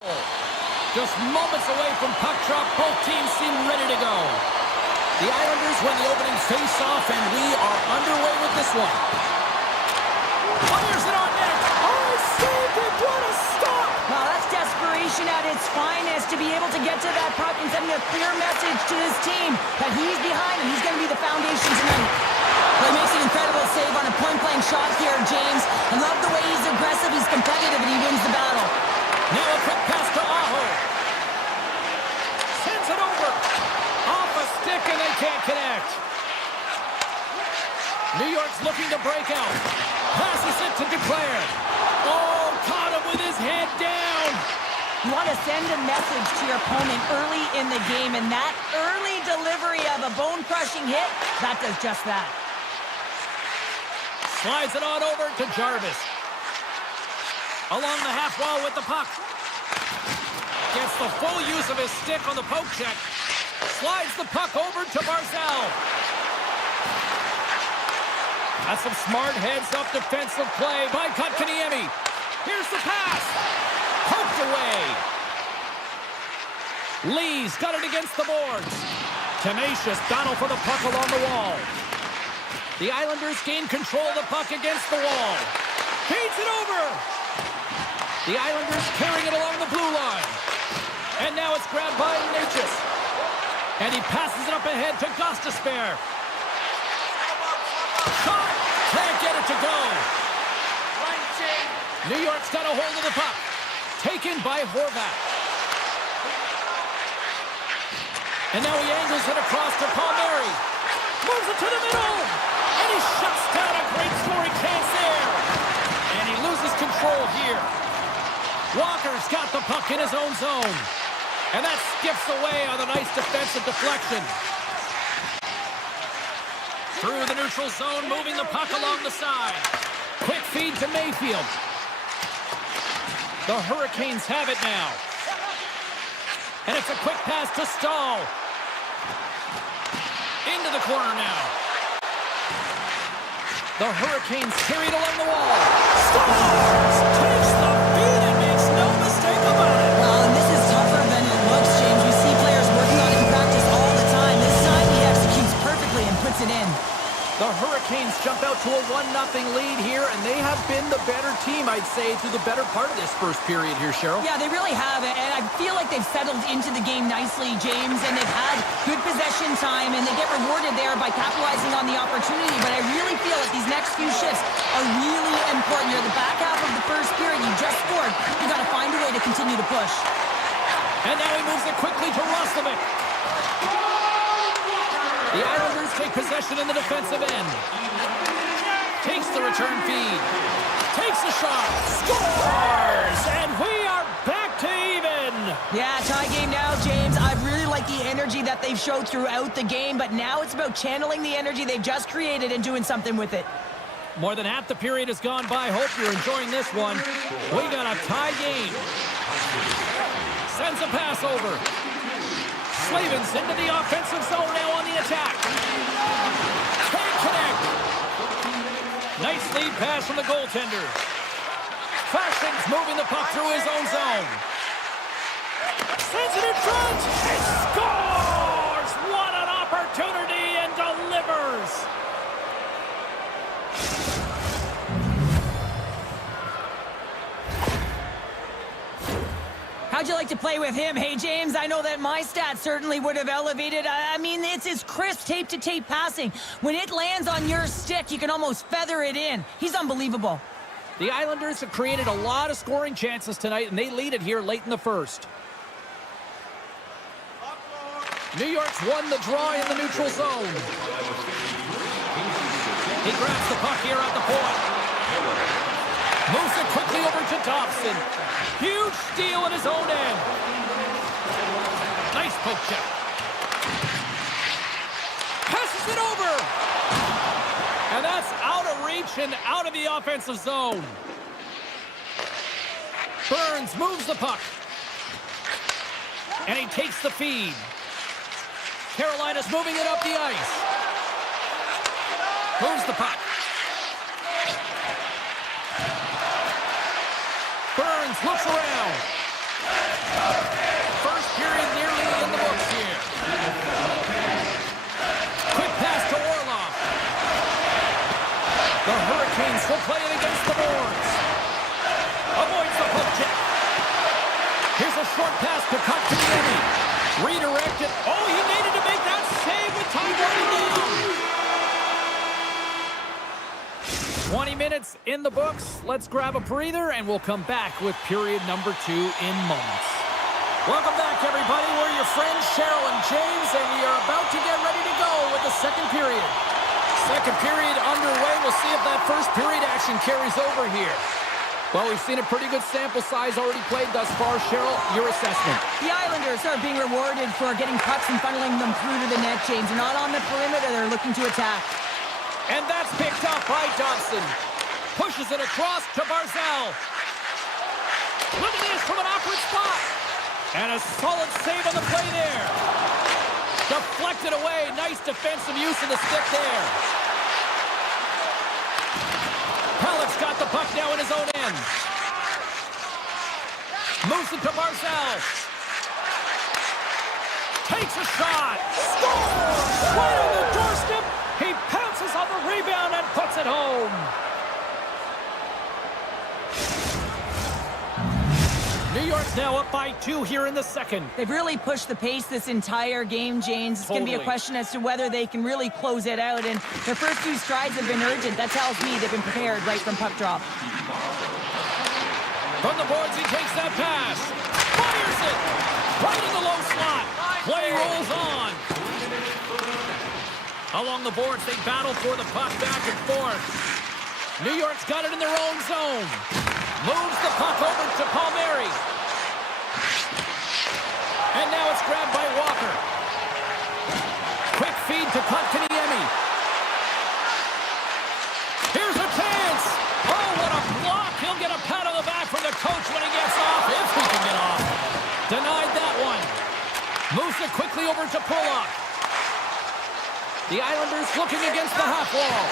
Just moments away from puck drop, both teams seem ready to go. The Islanders win the opening face-off, and we are underway with this one. Fires it on net. Oh, saved it. What a stop. Well, that's desperation at its finest to be able to get to that puck and send a clear message to his team that he's behind and he's going to be the foundation tonight. Well, he makes an incredible save on a point-blank shot here, James. I love the way he's aggressive, he's competitive, and he wins the battle. Now a quick pass to Aho. Sends it over. Off a stick, and they can't connect. New York's looking to break out. Passes it to Declare. Oh, caught him with his head down. You want to send a message to your opponent early in the game, and that early delivery of a bone-crushing hit, that does just that. Slides it on over to Jarvis. Along the half wall with the puck. Gets the full use of his stick on the poke check. Slides the puck over to Barzal. That's some smart heads-up defensive play by Kotkaniemi. Here's the pass. Poked away. Lee's got it against the boards. Tenacious battle for the puck along the wall. The Islanders gain control of the puck against the wall. Feeds it over. The Islanders carrying it along the blue line. And now it's grabbed by Natchez. And he passes it up ahead to Gostisbehere. Shot! Can't get it to go. New York's got a hold of the puck. Taken by Horvat. And now he angles it across to Palmieri. Moves it to the middle. And he shuts down a great scoring chance there. And he loses control here. Walker's got the puck in his own zone. And that skips away on a nice defensive deflection. Through the neutral zone, moving the puck along the side. Quick feed to Mayfield. The Hurricanes have it now. And it's a quick pass to Stahl. Into the corner now. The Hurricanes carried along the wall. Stahl takes the beat and makes no mistake about it. Well, and this is tougher than it looks, James. We see players working on it in practice all the time. This time he executes perfectly and puts it in. The Hurricanes jump out to a 1-0 lead here, and they have been the better team, I'd say, through the better part of this first period here, Cheryl. Yeah, they really have it, and I feel like they've settled into the game nicely, James, and they've had good possession time, and they get rewarded there by capitalizing on the opportunity, but I really feel that these next few shifts are really important. You're the back half of the first period, you just scored, you got to find a way to continue to push. And now he moves it quickly to Roslovic. The Islanders take possession in the defensive end. Takes the return feed. Takes the shot. Scores! And we are back to even. Yeah, tie game now, James. I really like the energy that they've showed throughout the game, but now it's about channeling the energy they've just created and doing something with it. More than half the period has gone by. Hope you're enjoying this one. We got a tie game. Sends a pass over. Slavens into the offensive zone now on the attack. Can't connect. Nice lead pass from the goaltender. Fasching's moving the puck through his own zone. Sends it in front. And scores! What an opportunity, and delivers. How'd you like to play with him? Hey, James, I know that my stats certainly would have elevated. I mean, it's his crisp tape-to-tape passing. When it lands on your stick, you can almost feather it in. He's unbelievable. The Islanders have created a lot of scoring chances tonight, and they lead it here late in the first. New York's won the draw in the neutral zone. He grabs the puck here at the point. Moves it quickly over to Dobson. Huge steal at his own end. Nice poke check. Passes it over. And that's out of reach and out of the offensive zone. Burns moves the puck. And he takes the feed. Carolina's moving it up the ice. Moves the puck. Burns looks around. First period nearly in the books here. Quick pass to Orlov. The Hurricanes will play it against the boards. Avoids the poke check. Here's a short pass to Kotkaniemi. Redirected. Oh, he needed to make that save with time running down. 20 minutes in the books. Let's grab a breather, and we'll come back with period number 2 in moments. Welcome back, everybody. We're your friends, Cheryl and James, and we are about to get ready to go with the second period. Second period underway. We'll see if that first period action carries over here. Well, we've seen a pretty good sample size already played thus far. Cheryl, your assessment. The Islanders are being rewarded for getting pucks and funneling them through to the net, James. They're not on the perimeter. They're looking to attack. And that's picked up by Dobson. Pushes it across to Barzal. Look at this from an awkward spot. And a solid save on the play there. Deflected away. Nice defensive use of the stick there. Halleck's got the puck now in his own end. Moves it to Barzal. Takes a shot. Scores! Right on the doorstep. He pounces on the rebound and puts it home. New York's now up by 2 here in the second. They've really pushed the pace this entire game, James. It's going to be a question as to whether they can really close it out. And their first 2 strides have been urgent. That tells me they've been prepared right from puck drop. From the boards, he takes that pass. Fires it. Right in the low slot. Play rolls on. Along the boards, they battle for the puck back and forth. New York's got it in their own zone. Moves the puck over to Palmieri. And now it's grabbed by Walker. Quick feed to Kotkaniemi. Here's a chance. Oh, what a block. He'll get a pat on the back from the coach when he gets off, if he can get off. Denied that one. Moves it quickly over to Pulock. The Islanders looking against the half wall.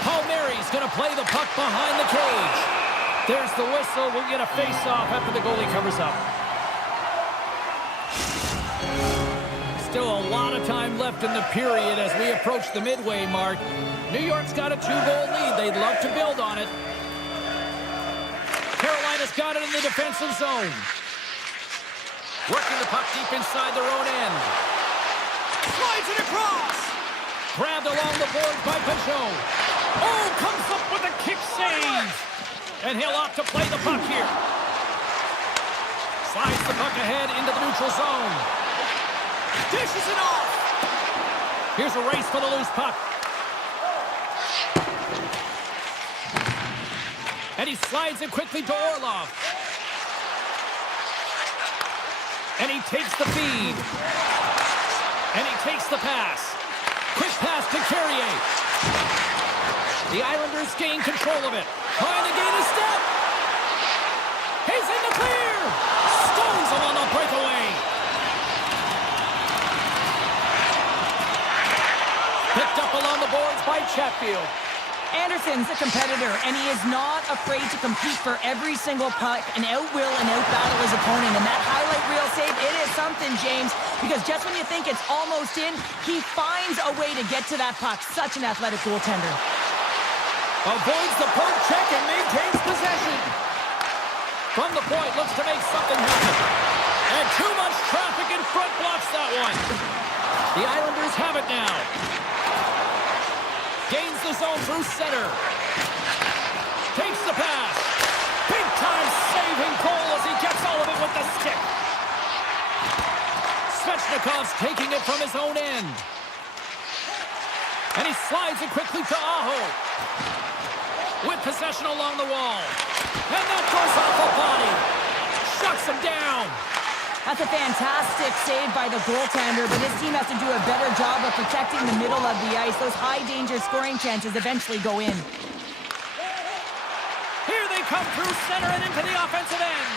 Palmieri's going to play the puck behind the cage. There's the whistle. We'll get a face-off after the goalie covers up. Still a lot of time left in the period as we approach the midway mark. New York's got a 2-goal lead. They'd love to build on it. Carolina's got it in the defensive zone. Working the puck deep inside their own end. Slides it across. Grabbed along the boards by Peugeot. Oh, comes up with a kick save. And he'll opt to play the puck here. Slides the puck ahead into the neutral zone. Dishes it off. Here's a race for the loose puck. And he slides it quickly to Orlov. And he takes the feed. And he takes the pass. Quick pass to Carrier. The Islanders gain control of it. Trying to gain a step. He's in the clear. Stones him on the breakaway. Picked up along the boards by Chatfield. Anderson's a competitor, and he is not afraid to compete for every single puck and out-will and out-battle his opponent. And that highlight reel save, it is something, James, because just when you think it's almost in, he finds a way to get to that puck. Such an athletic goaltender. Avoids the poke check and maintains possession. From the point, looks to make something happen. And too much traffic in front blocks that one. The Islanders have it now. Gains the zone through center. Takes the pass. Big time saving goal as he gets all of it with the stick. Svechnikov's taking it from his own end. And he slides it quickly to Aho. With possession along the wall. And that goes off the body. Shuts him down. That's a fantastic save by the goaltender, but his team has to do a better job of protecting the middle of the ice. Those high-danger scoring chances eventually go in. Here they come through center and into the offensive end.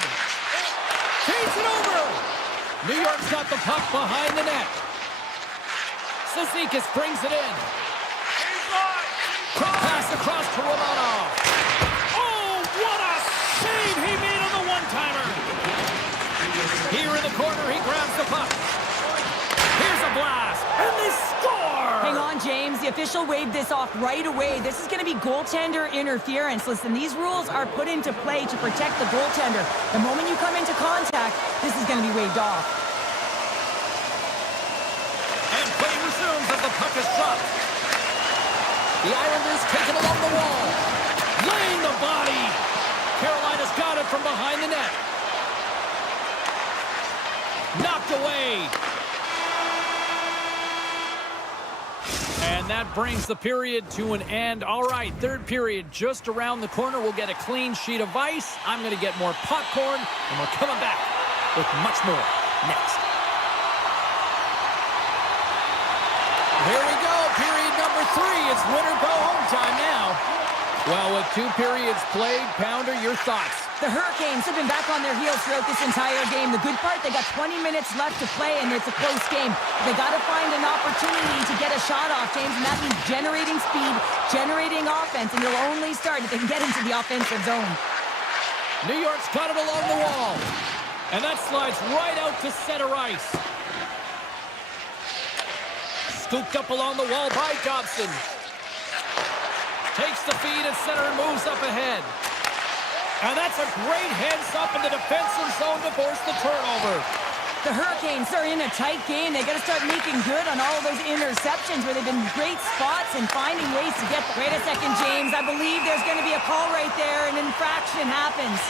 Feeds it over. New York's got the puck behind the net. Cizikas brings it in. Quick pass across to Romanov. Oh, what a save he made on the one-timer. corner, he grabs the puck. Here's a blast, and they score! Hang on, James. The official waved this off right away. This is going to be goaltender interference. Listen, these rules are put into play to protect the goaltender. The moment you come into contact, this is going to be waved off. And play resumes as the puck is dropped. The Islanders take it along the wall. Laying the body. Carolina's got it from behind the net. Knocked away. And that brings the period to an end. All right, third period just around the corner. We'll get a clean sheet of ice. I'm going to get more popcorn, and we're coming back with much more next. Here we go, period number 3. It's win or go home time now. Well, with 2 periods played, Pounder, your thoughts? The Hurricanes have been back on their heels throughout this entire game. The good part, they got 20 minutes left to play, and it's a close game. They got to find an opportunity to get a shot off, James, and that means generating speed, generating offense, and they'll only start if they can get into the offensive zone. New York's got it along the wall, and that slides right out to center ice. Scooped up along the wall by Dobson. Takes the feed at center and moves up ahead. And that's a great heads-up in the defensive zone to force the turnover. The Hurricanes are in a tight game. They got to start making good on all of those interceptions where they've been great spots and finding ways to get them. Wait a second, James. I believe there's going to be a call right there. An infraction happens.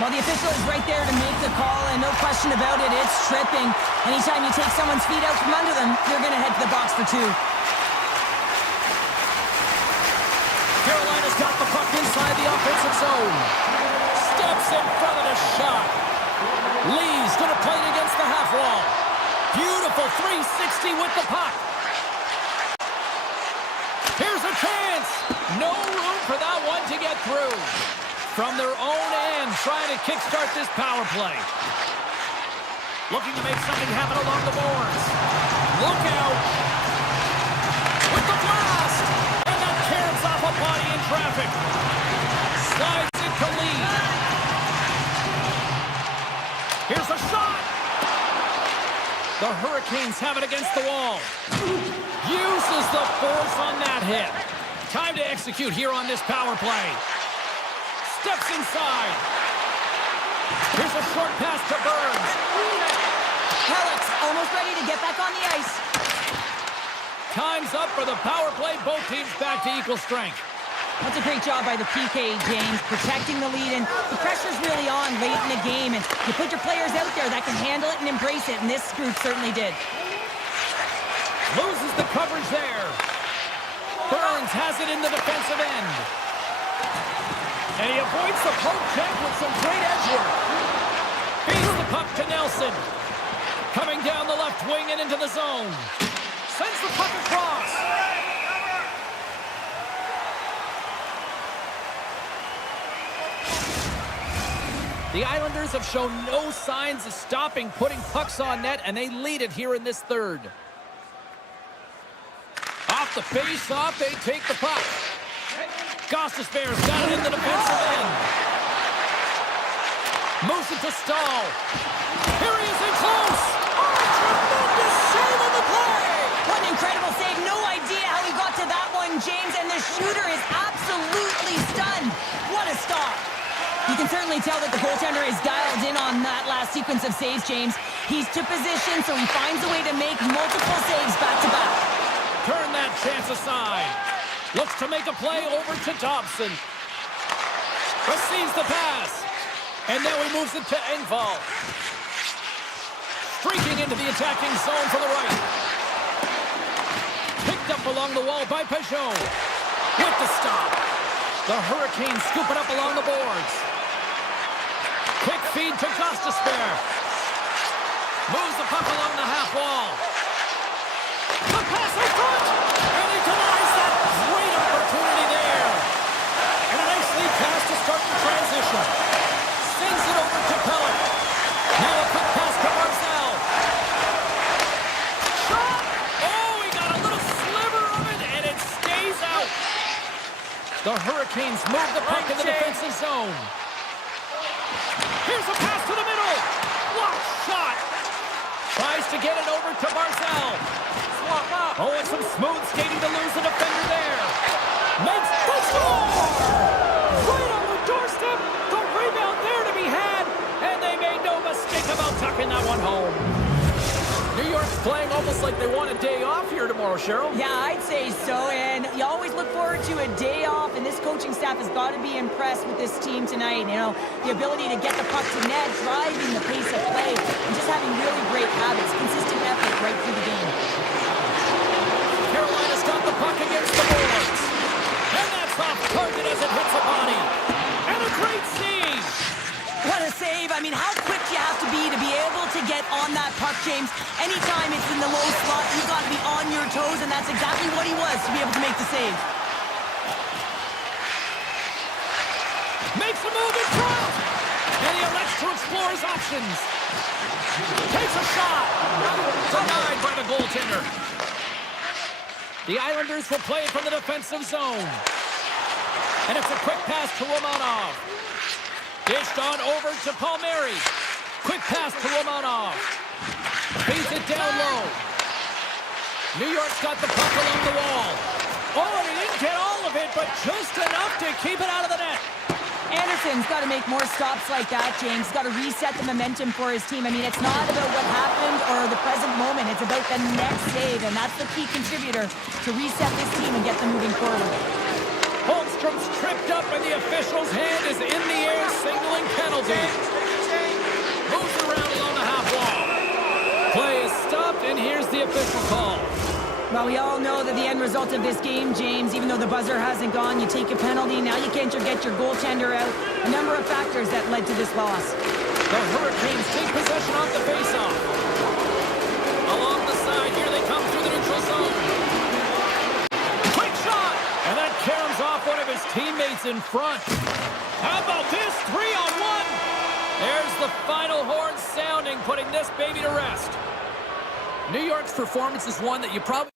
Well, the official is right there to make the call, and no question about it, it's tripping. Anytime you take someone's feet out from under them, you're going to head to the box for 2. Carolina's got the puck inside the offensive zone. Steps in front of the shot. Lee's going to play it against the half wall. Beautiful 360 with the puck. Here's a chance. No room for that one to get through. From their own end, trying to kickstart this power play. Looking to make something happen along the boards. Look out. With the blast. And that caroms off a body in traffic. Slides it to Lee. Here's a shot. The Hurricanes have it against the wall. Uses the force on that hit. Time to execute here on this power play. Steps inside. Here's a short pass to Burns. Helix almost ready to get back on the ice. Time's up for the power play. Both teams back to equal strength. That's a great job by the PK, James, protecting the lead, and the pressure's really on late in the game, and you put your players out there that can handle it and embrace it, and this group certainly did. Loses the coverage there. Burns has it in the defensive end. And he avoids the poke check with some great edge work. Feeds the puck to Nelson. Coming down the left wing and into the zone. Sends the puck across. The Islanders have shown no signs of stopping putting pucks on net, and they lead it here in this third. Off the face-off, they take the puck. Gostisbehere's got it in the defensive end. Moves it to Stahl. Here he is in close. Oh, tremendous save on the play. What an incredible save. No idea how he got to that one, James, and the shooter is absolutely stunned. What a stop. You can certainly tell that the goaltender is dialed in on that last sequence of saves, James. He's to position, so he finds a way to make multiple saves back-to-back. Turn that chance aside. Looks to make a play over to Dobson. Receives the pass. And now he moves it to Engvall. Streaking into the attacking zone for the right. Picked up along the wall by Peugeot. With the stop. The Hurricanes scoop it up along the boards. Quick feed to Gostisbehere. Moves the puck along the half wall. The pass in front. And he denies that great opportunity there. And a nice lead pass to start the transition. Sends it over to Pellet. Now a quick pass to Barzal. Shot! Oh, he got a little sliver of it, and it stays out. The Hurricanes move the puck in the defensive zone. Here's a pass to the middle. What shot! to get it over to Barzell. Swap up. Oh, and some smooth skating to lose the defender there. Makes the score! Right on the doorstep. The rebound there to be had. And they made no mistake about tucking that one home. New York's playing almost like they want a day off here tomorrow, Cheryl. Yeah, I'd say so, and you always look forward to a day off, and this coaching staff has got to be impressed with this team tonight. You know, the ability to get the puck to net, driving the pace of play, and just having really great habits, consistent effort right through the game. Carolina's got the puck against the boards. And that's off target as it hits a body. And a great save. What a save. I mean, how quick you have to be able to get on that puck, James. Anytime it's in the low slot, you've got to be on your toes, and that's exactly what he was to be able to make the save. Makes a move in front. And he elects to explore his options. Takes a shot. Denied by the goaltender. The Islanders will play it from the defensive zone. And it's a quick pass to Romanov. Dished on over to Palmieri. Quick pass to Romanov. Feeds it down low. New York's got the puck along the wall. Oh, and he didn't get all of it, but just enough to keep it out of the net. Anderson's got to make more stops like that, James. He's got to reset the momentum for his team. I mean, it's not about what happened or the present moment. It's about the next save, and that's the key contributor to reset this team and get them moving forward. Holmstrom's tripped up, and the official's hand is in the air, signaling penalty. Moves around along the half wall. Play is stopped, and here's the official call. Well, we all know that the end result of this game, James, even though the buzzer hasn't gone, you take a penalty, now you can't get your goaltender out. A number of factors that led to this loss. The Hurricanes take possession off the faceoff. Along the side, here they come through the neutral zone. Quick shot! And that caroms off one of his teammates in front. How about this? 3-on-1! There's the final horn sounding, putting this baby to rest. New York's performance is one that you probably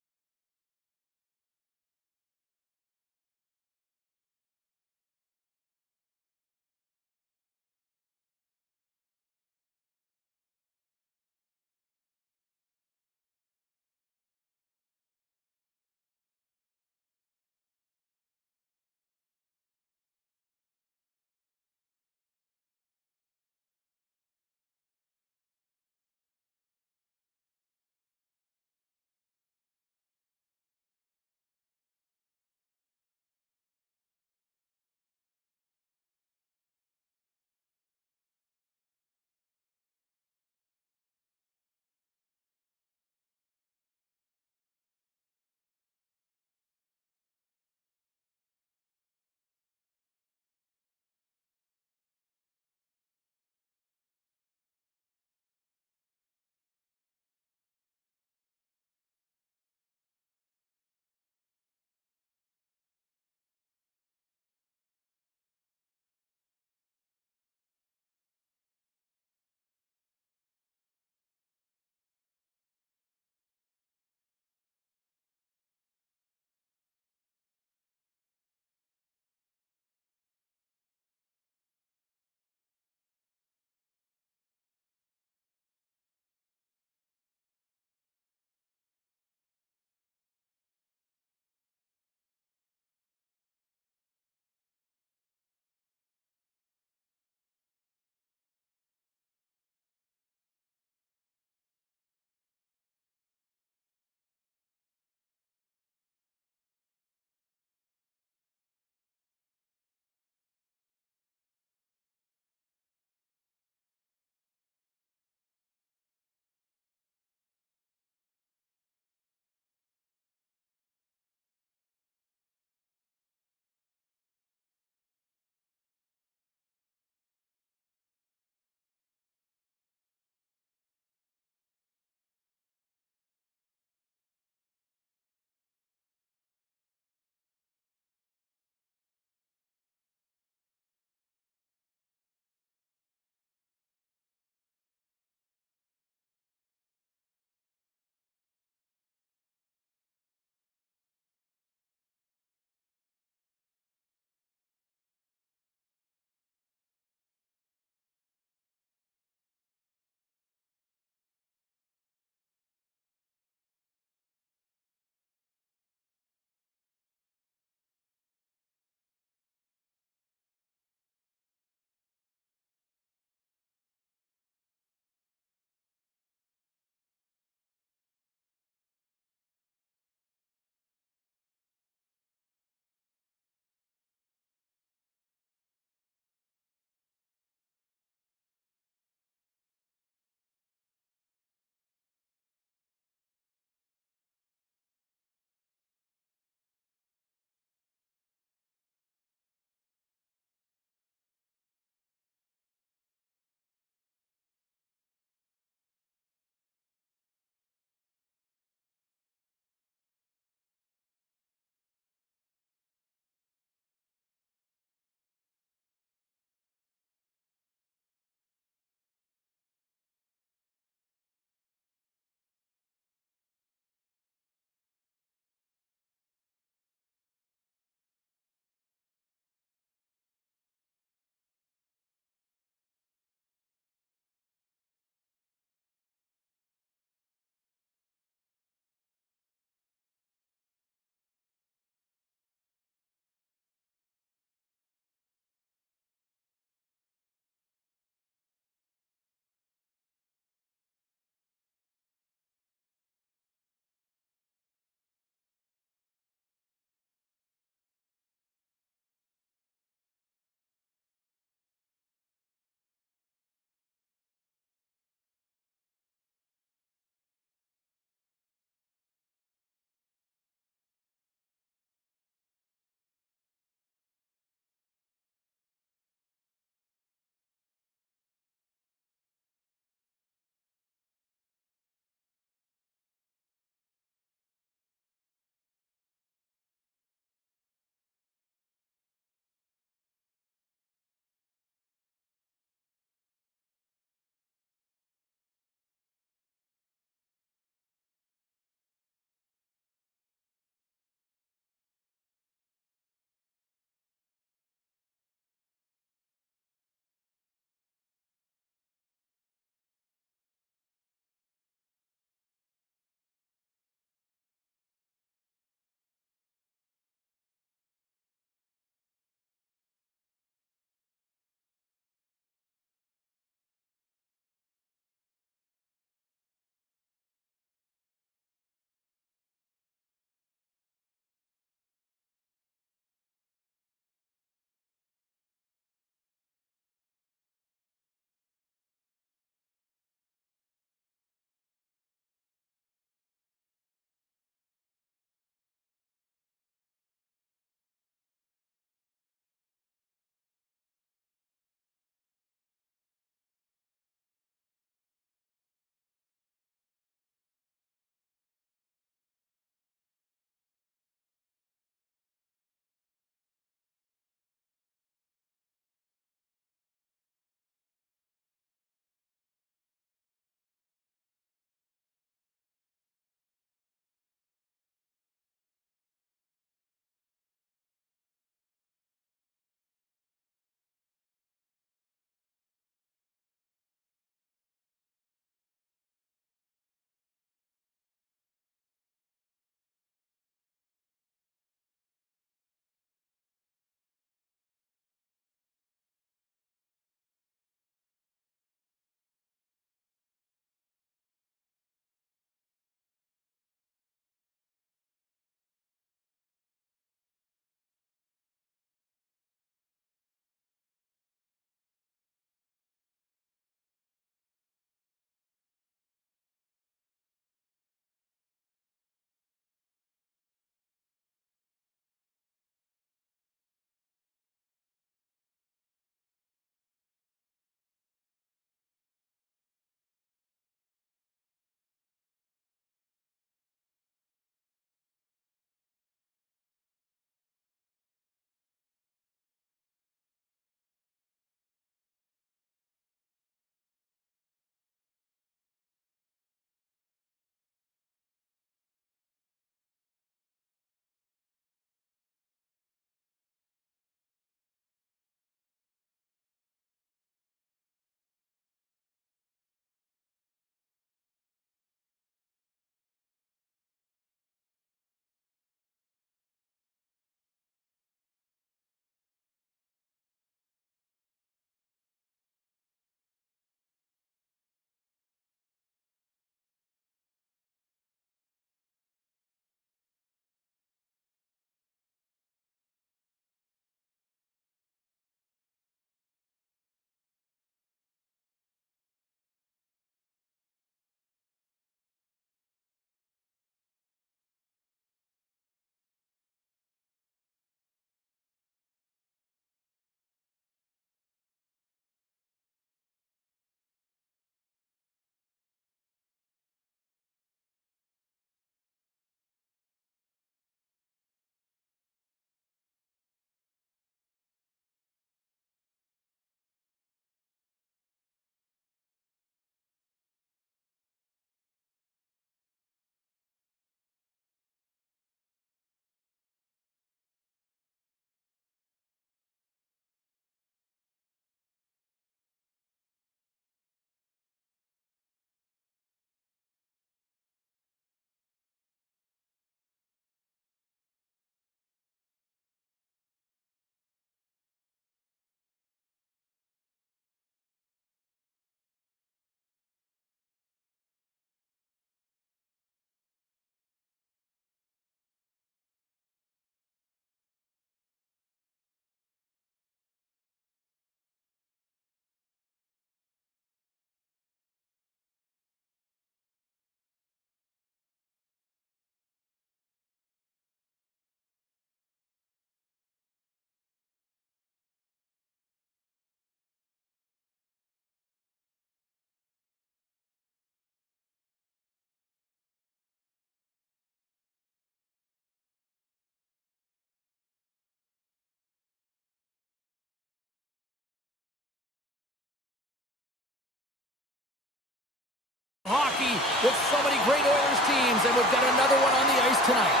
Hockey with so many great Oilers teams, and we've got another one on the ice tonight.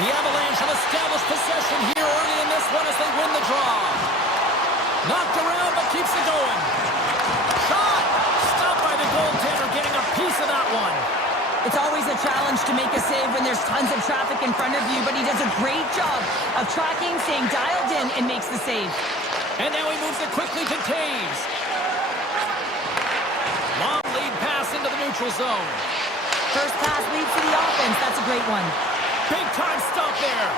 The Avalanche have established possession here early in this one as they win the draw. Knocked around, but keeps it going. Shot! Stopped by the goaltender, getting a piece of that one. It's always a challenge to make a save when there's tons of traffic in front of you, but he does a great job of tracking, staying dialed in, and makes the save. And now he moves it quickly to Taves. Long lead pass into the neutral zone. First pass leads to the offense. That's a great one. Big time stop there.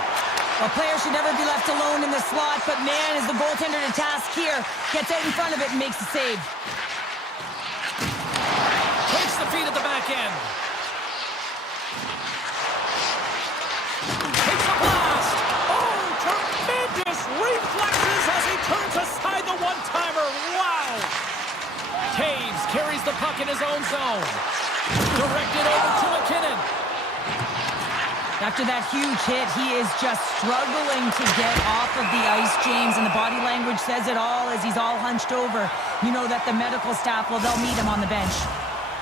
A player should never be left alone in the slot, but man, is the goaltender to task here. Gets out in front of it and makes the save. Takes the feed at the back end. Takes a blast. Oh, tremendous reflexes as he turns aside the one-timer. Wow. Taves carries the puck in his own zone. Directed over to McKinnon. After that huge hit, he is just struggling to get off of the ice, James, and the body language says it all as he's all hunched over. You know that the medical staff, well, they'll meet him on the bench.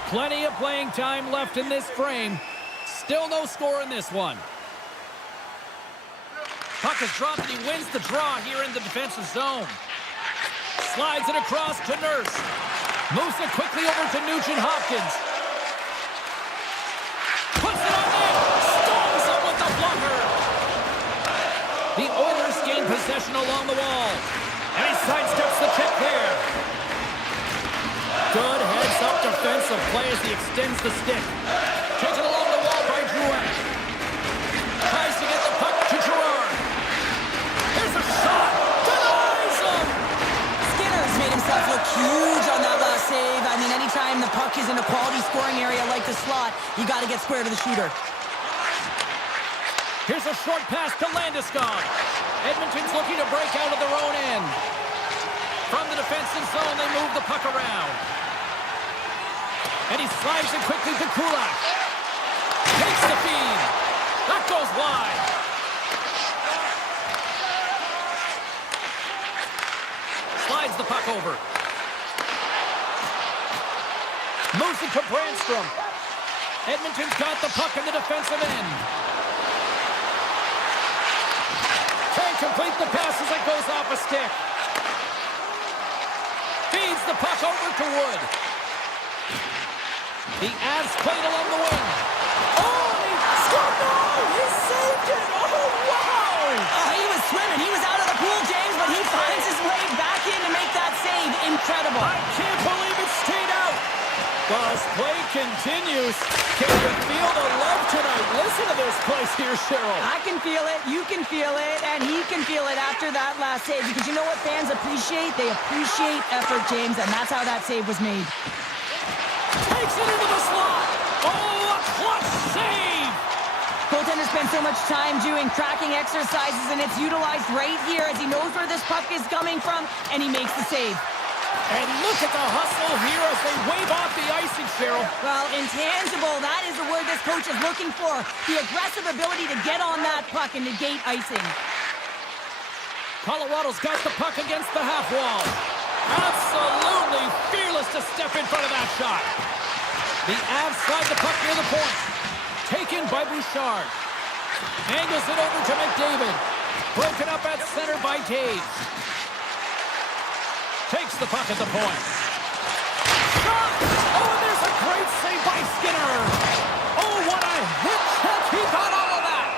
Plenty of playing time left in this frame. Still no score in this one. Puck is dropped and he wins the draw here in the defensive zone. Slides it across to Nurse. Moves it quickly over to Nugent-Hopkins. Puts it on net. Stomps him with the blocker. The Oilers gain possession along the wall. And he sidesteps the check there. Good heads-up defensive play as he extends the stick. Taken along the wall by Drouin. Tries to get the puck to Gerard. Here's a shot. Denies him. Skinner's made himself look huge on that last save. I mean, anytime the puck is in a quality scoring area like the slot, you got to get square to the shooter. Here's a short pass to Landeskog. Edmonton's looking to break out of their own end. From the defensive zone, they move the puck around. And he slides it quickly to Kulak. Takes the feed. That goes wide. Slides the puck over. Moves it to Brandstrom. Edmonton's got the puck in the defensive end. Can't complete the pass as it goes off a stick. Feeds the puck over to Wood. The Avs played along the wing. Oh, he scored! No! He saved it! Oh, wow! He was swimming. He was out of the pool, James, but he finds his way back in to make that save. Incredible. I can't believe it stayed out. Well, as play continues, can you feel the love tonight? Listen to this place here, Cheryl. I can feel it, you can feel it, and he can feel it after that last save. Because you know what fans appreciate? They appreciate effort, James, and that's how that save was made. Takes it into the slot. Oh, a clutch save. Goaltender spends so much time doing tracking exercises, and it's utilized right here as he knows where this puck is coming from, and he makes the save. And look at the hustle here as they wave off the icing, Cheryl. Well, intangible, that is the word this coach is looking for. The aggressive ability to get on that puck and negate icing. Colorado's got the puck against the half wall. Absolutely fearless to step in front of that shot. The Avs slide the puck near the point. Taken by Bouchard. Angles it over to McDavid. Broken up at center by Taves. Takes the puck at the point. Shot! Oh, and there's a great save by Skinner. Oh, what a hit check. He got all of that.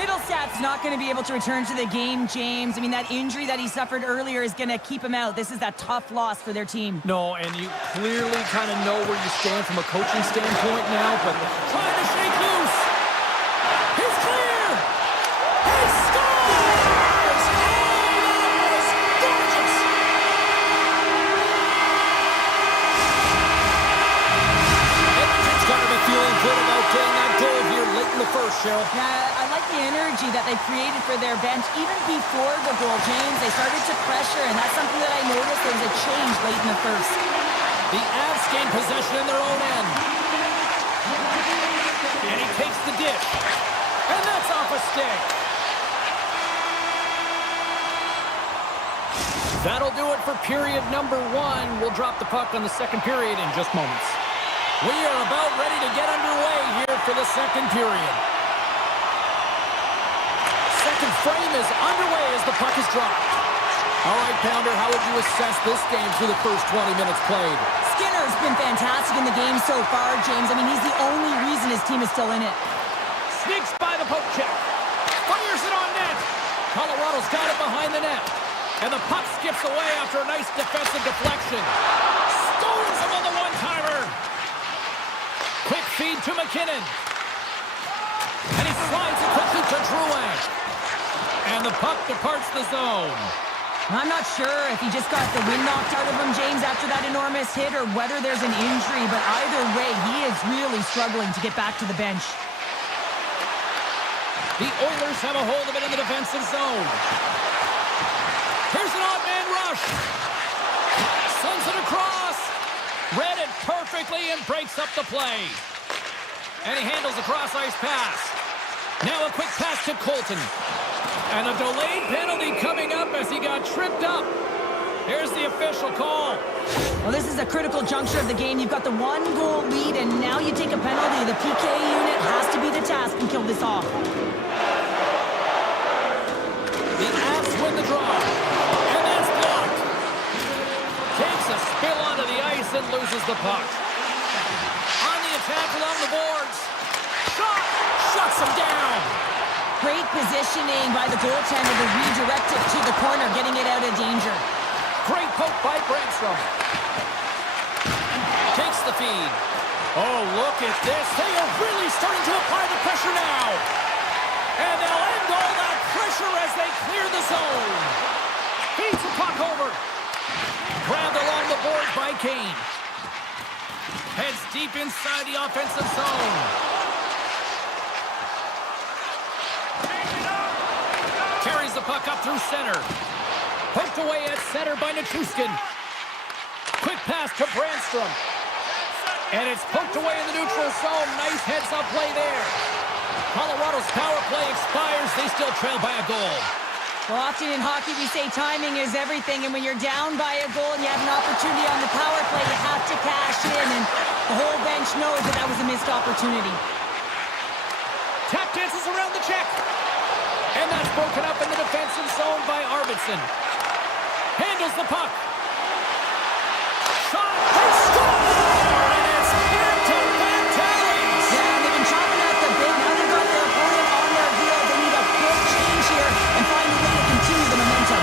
Middlestats not going to be able to return to the game, James. I mean, that injury that he suffered earlier is going to keep him out. This is a tough loss for their team. No, and you clearly kind of know where you stand from a coaching standpoint now, but trying to shake loose. He's clear. He scores! Oh, that was gorgeous. Edmonton's got to be feeling good about getting that goal here late in the first, Cheryl. Yeah, I like the energy that they created for their bench. Even before the goal, James, they started to pressure, and that's something that I noticed. There was a change late in the first. The Avs gain possession in their own end. And he takes the dish. And that's off a stick. That'll do it for period number 1. We'll drop the puck on the second period in just moments. We are about ready to get underway here for the second period. Second frame is underway as the puck is dropped. All right, Pounder, how would you assess this game through the first 20 minutes played? Skinner's been fantastic in the game so far, James. I mean, he's the only reason his team is still in it. Sneaks by the poke check. Fires it on net. Colorado's got it behind the net. And the puck skips away after a nice defensive deflection. Stones him on the one-timer. Quick feed to McKinnon. And he slides it quickly to Drouin. And the puck departs the zone. I'm not sure if he just got the wind knocked out of him, James, after that enormous hit, or whether there's an injury, but either way, he is really struggling to get back to the bench. The Oilers have a hold of it in the defensive zone. Here's an odd man rush. Sends it across. Read it perfectly and breaks up the play. And he handles the cross-ice pass. Now a quick pass to Colton. And a delayed penalty coming up as he got tripped up. Here's the official call. Well, this is a critical juncture of the game. You've got the 1-goal lead, and now you take a penalty. The PK unit has to be the task and kill this off. The Avs win the draw. And that's blocked. Takes a spill onto the ice and loses the puck. On the attack along the boards. Shot! Shuts him down. Great positioning by the goaltender to redirect it to the corner, getting it out of danger. Great poke by Brandstrom. Takes the feed. Oh, look at this. They are really starting to apply the pressure now. And they'll end all that pressure as they clear the zone. Feeds the puck over. Grabbed along the boards by Kane. Heads deep inside the offensive zone. Carries the puck up through center. Poked away at center by Nichushkin. Quick pass to Brandstrom. And it's poked away in the neutral zone. Nice heads-up play there. Colorado's power play expires. They still trail by a goal. Well, often in hockey we say timing is everything, and when you're down by a goal and you have an opportunity on the power play, you have to cash in, and the whole bench knows that that was a missed opportunity. Tap dances around the check. And that's broken up in the defensive zone by Arvidsson. Handles the puck. Shot. They score! And it's back to back tallies. Yeah, they've been chopping at the bit. Now they've got their opponent on their heels. They need a quick change here and find a way to continue the momentum.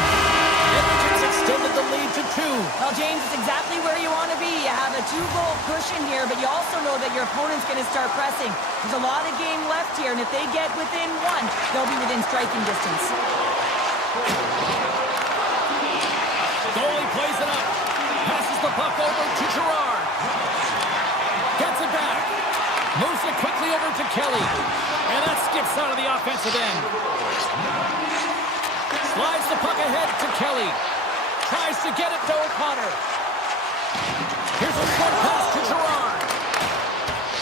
Edmonton's extended the lead to 2. Well, James, it's exactly where you want to be. You have a 2-goal cushion here, but you also know that your opponent's going to start pressing. There's a lot of game left here, and if they get within 1, they'll be within striking distance. Goalie plays it up. Passes the puck over to Girard. Gets it back. Moves it quickly over to Kelly. And that skips out of the offensive end. Slides the puck ahead to Kelly. Tries to get it to O'Connor. Here's a short pass to Girard.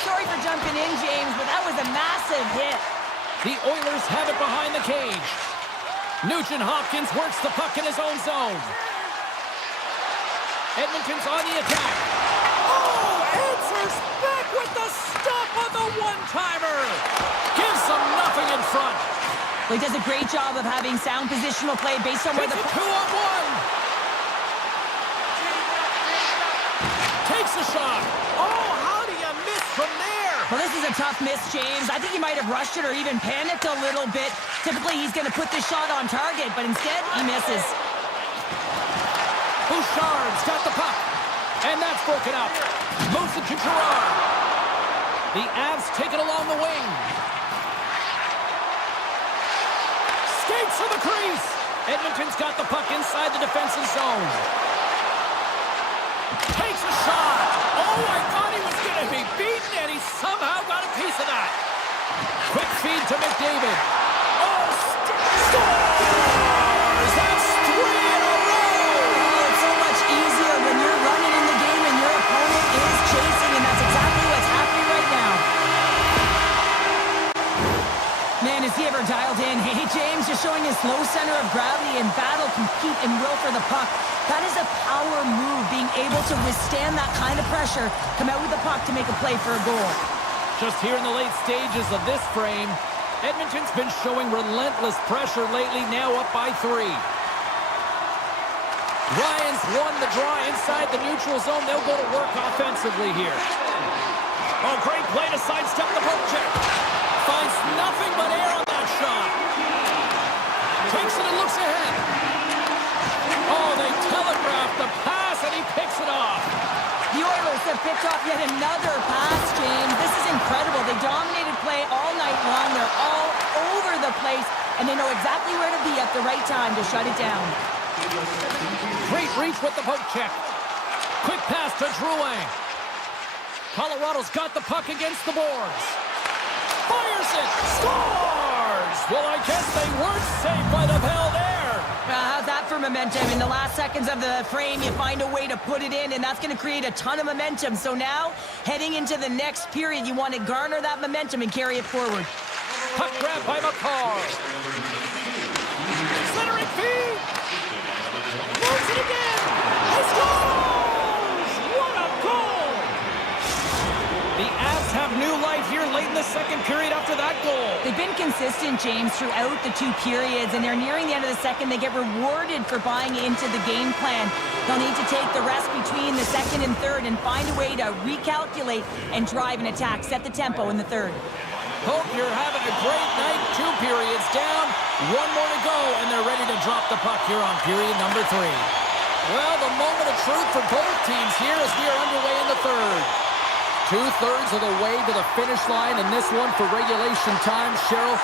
Sorry for jumping in, James, but that was a massive hit. The Oilers have it behind the cage. Nugent-Hopkins works the puck in his own zone. Edmonton's on the attack. Oh, answers back with the stop on the one-timer. Gives them nothing in front. Well, he does a great job of having sound positional play based on where It's the... a 2-on-1. Takes a shot. Oh, how do you miss from there? Well, this is a tough miss, James. I think he might have rushed it or even panicked a little bit. Typically, he's going to put this shot on target, but instead, he misses. Bouchard's got the puck. And that's broken up. Moves it to Girard. The Avs take it along the wing. Skates to the crease. Edmonton's got the puck inside the defensive zone. Takes a shot. Oh, I thought he was going to be beaten, and he somehow got a piece of that. Quick feed to McDavid. Oh, scores! That's 3 in a row! Oh, it's so much easier when you're running in the game and your opponent is chasing, and that's exactly what's happening right now. Man, has he ever dialed in. Hey, James, just showing his low center of gravity, and Battle can keep and will for the puck. That is a power move, being able to withstand that kind of pressure, come out with the puck to make a play for a goal. Just here in the late stages of this frame, Edmonton's been showing relentless pressure lately, now up by 3. Ryan's won the draw inside the neutral zone. They'll go to work offensively here. Oh, great play to sidestep the poke check. Finds nothing but air on that shot. Takes it and looks ahead. Oh, they telegraphed the pass, and he picks it off. The Oilers have picked off yet another pass, James. This is incredible. They dominated play all night long. They're all over the place, and they know exactly where to be at the right time to shut it down. Great reach with the poke check. Quick pass to Drouin. Colorado's got the puck against the boards. Fires it. Scores! Well, I guess they weren't safe by the bell there. How's that for momentum? In the last seconds of the frame, you find a way to put it in, and that's going to create a ton of momentum. So now, heading into the next period, you want to garner that momentum and carry it forward. Puck grab by McCarr. Centering feed. Moves it again. He scores! What a goal! The Avs have new life here late in the second period after that goal. They've been consistent, James, throughout the 2 periods, and they're nearing the end of the second. They get rewarded for buying into the game plan. They'll need to take the rest between the second and third and find a way to recalculate and drive an attack, set the tempo in the third. Hope you're having a great night. 2 periods down, 1 more to go, and they're ready to drop the puck here on period number 3. Well, the moment of truth for both teams here as we are underway in the third. 2/3 of the way to the finish line, and this one for regulation time. Cheryl,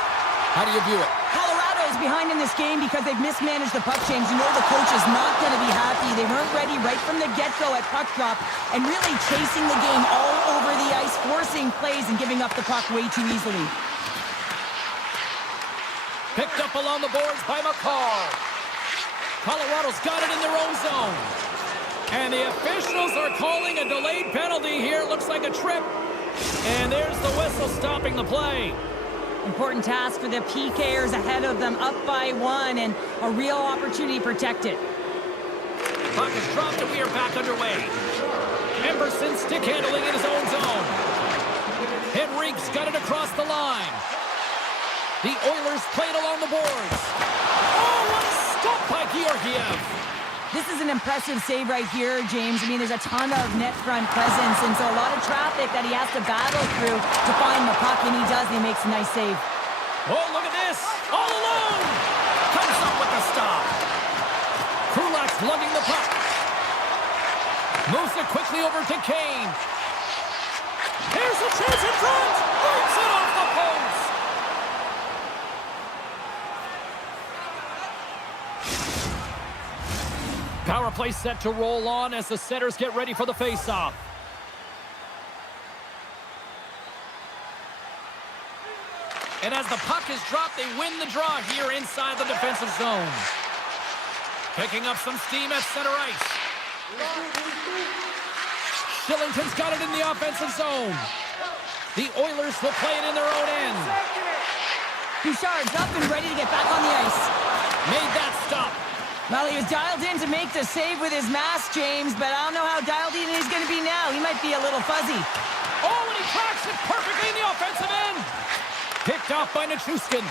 how do you view it? Colorado's behind in this game because they've mismanaged the puck change. You know the coach is not going to be happy. They weren't ready right from the get-go at puck drop and really chasing the game all over the ice, forcing plays and giving up the puck way too easily. Picked up along the boards by McCarr. Colorado's got it in their own zone. And the officials are calling a delayed penalty here. Looks like a trip. And there's the whistle stopping the play. Important task for the PKers ahead of them, up by 1, and a real opportunity to protect it. Puck is dropped and we are back underway. Emberson stick handling in his own zone. Henrique's got it across the line. The Oilers played along the boards. Oh, what a stop by Georgiev. This is an impressive save right here, James. I mean, there's a ton of net front presence, and so a lot of traffic that he has to battle through to find the puck, and he does, and he makes a nice save. Oh, look at this. All alone. Comes up with the stop. Kulak's lugging the puck. Moves it quickly over to Kane. Here's a chance in front. Breaks it off the post. Power play set to roll on as the setters get ready for the faceoff. And as the puck is dropped, they win the draw here inside the defensive zone. Picking up some steam at center ice. Shillington's got it in the offensive zone. The Oilers will play it in their own end. Bouchard's up and ready to get back on the ice. Made that stop. Well, he was dialed in to make the save with his mask, James, but I don't know how dialed in he's going to be now. He might be a little fuzzy. Oh, and he cracks it perfectly in the offensive end. Picked off by Nichushkin.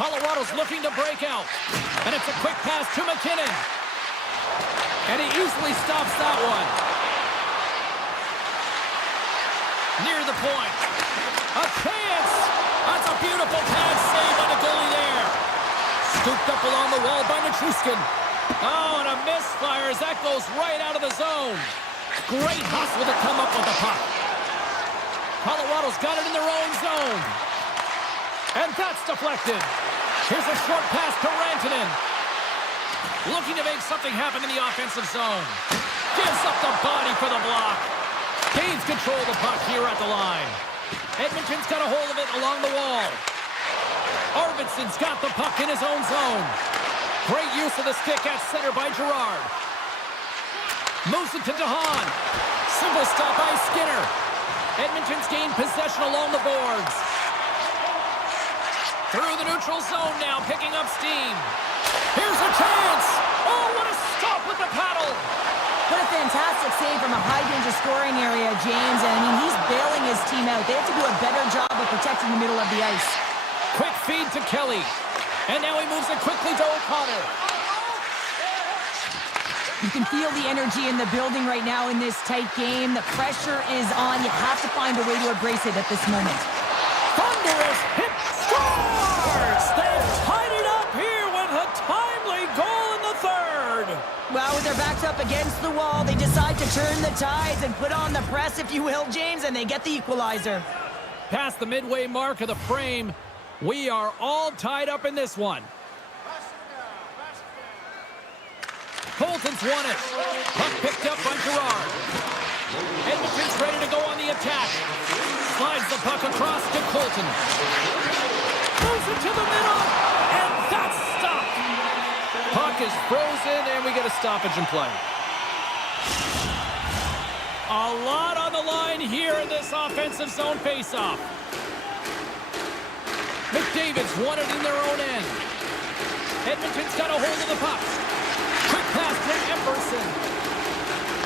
Colorado's looking to break out. And it's a quick pass to McKinnon. And he easily stops that one. Near the point. A chance. That's a beautiful pass save by the goalie there. Scooped up along the wall by Nichushkin. Oh, and a misfire as that goes right out of the zone. Great hustle to come up with the puck. Colorado's got it in their own zone. And that's deflected. Here's a short pass to Rantanen. Looking to make something happen in the offensive zone. Gives up the body for the block. Gains control of the puck here at the line. Edmonton's got a hold of it along the wall. Arvidsson's got the puck in his own zone. Great use of the stick at center by Girard. Moves it to DeHaan. Single stop by Skinner. Edmonton's gained possession along the boards. Through the neutral zone now, picking up steam. Here's a chance. Oh, what a stop with the paddle. What a fantastic save from a high-danger scoring area, James. And, I mean, he's bailing his team out. They have to do a better job of protecting the middle of the ice. Quick feed to Kelly. And now he moves it quickly to O'Connor. You can feel the energy in the building right now in this tight game. The pressure is on. You have to find a way to embrace it at this moment. Thunderous hit scores! They've tied it up here with a timely goal in the third. Well, with their backs up against the wall, they decide to turn the tides and put on the press, if you will, James, and they get the equalizer. Past the midway mark of the frame, we are all tied up in this one. Colton's won it. Puck picked up by Gerard. Edmonton's ready to go on the attack. Slides the puck across to Colton. Moves it to the middle, and that's stopped. Puck is frozen, and we get a stoppage in play. A lot on the line here in this offensive zone faceoff. McDavid's won it in their own end. Edmonton's got a hold of the puck. Quick pass to Emerson.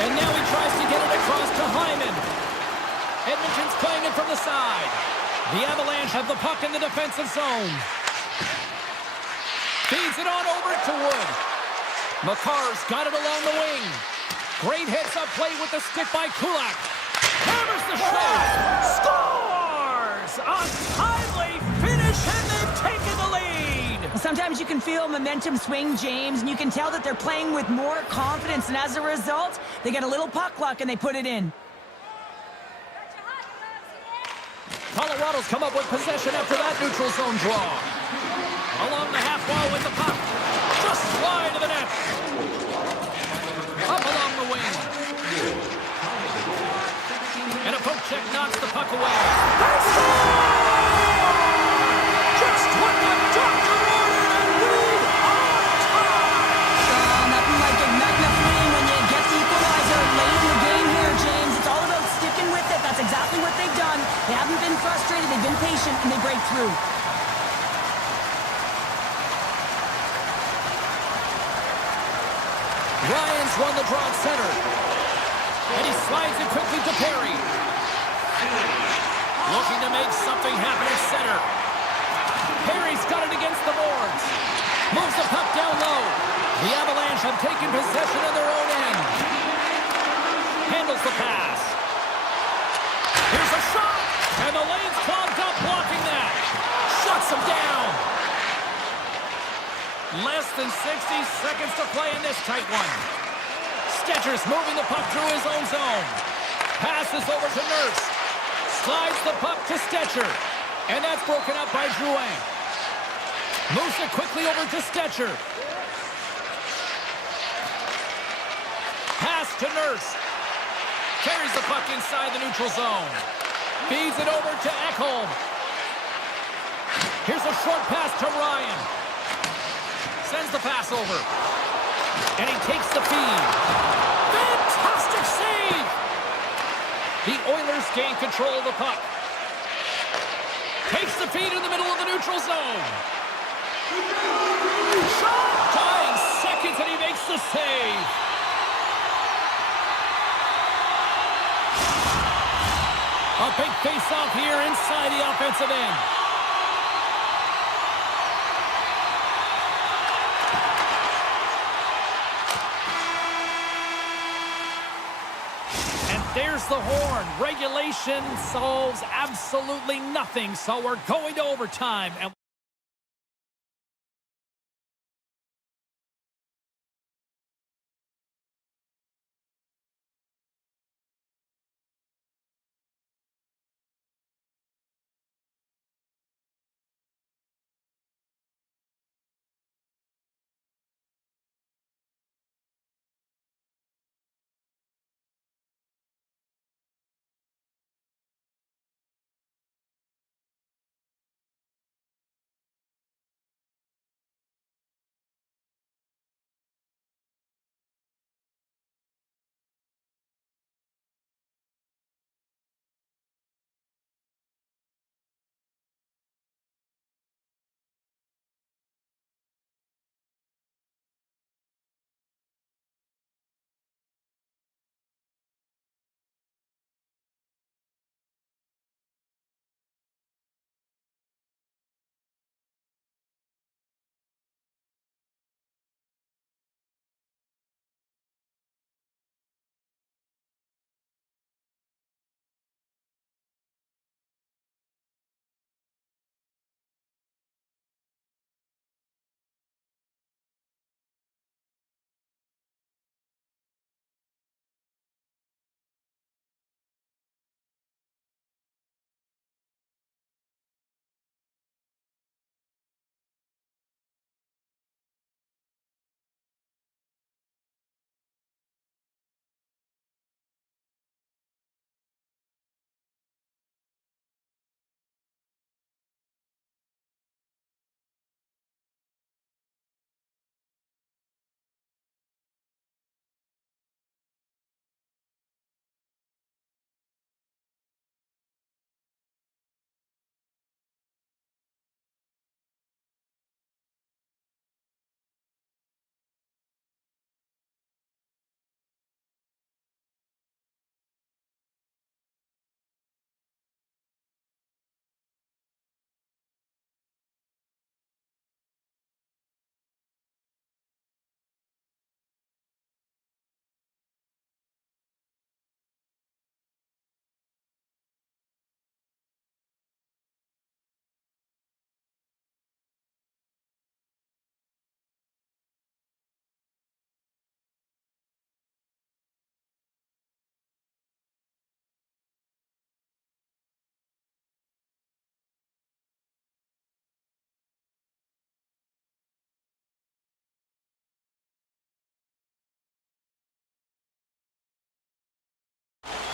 And now he tries to get it across to Hyman. Edmonton's playing it from the side. The Avalanche have the puck in the defensive zone. Feeds it on over to Wood. Makar's got it along the wing. Great heads-up play with the stick by Kulak. Hammers the shot. Scores! A timely finish, and they've taken the lead. Well, sometimes you can feel momentum swing, James, and you can tell that they're playing with more confidence, and as a result, they get a little puck luck and they put it in. Colorado's come up with possession after that neutral zone draw. Along the half wall with the puck. Just wide of the net. Up along the wing. And a poke check knocks the puck away. They score! Just what the doctor ordered, and we are tied! Nothing like igniting a flame when you get the equalizer late in the game here, James. It's all about sticking with it. That's exactly what they've done. They haven't been frustrated. They've been patient, and they break through. Ryan's won the draw at center. And he slides it quickly to Perry. Looking to make something happen at center. Perry's got it against the boards. Moves the puck down low. The Avalanche have taken possession of their own end. Handles the pass. Here's a shot. And the lane's clogged up blocking that. Shuts him down. Less than 60 seconds to play in this tight one. Stetcher's moving the puck through his own zone. Passes over to Nurse. Slides the puck to Stetcher. And that's broken up by Drouin. Moves it quickly over to Stetcher. Pass to Nurse. Carries the puck inside the neutral zone. Feeds it over to Ekholm. Here's a short pass to Ryan. Sends the pass over. And he takes the feed. Fantastic save! The Oilers gain control of the puck. Takes the feed in the middle of the neutral zone. Shot! Dying seconds and he makes the save. A big face-off here inside the offensive end. There's the horn. Regulation solves absolutely nothing, so we're going to overtime. And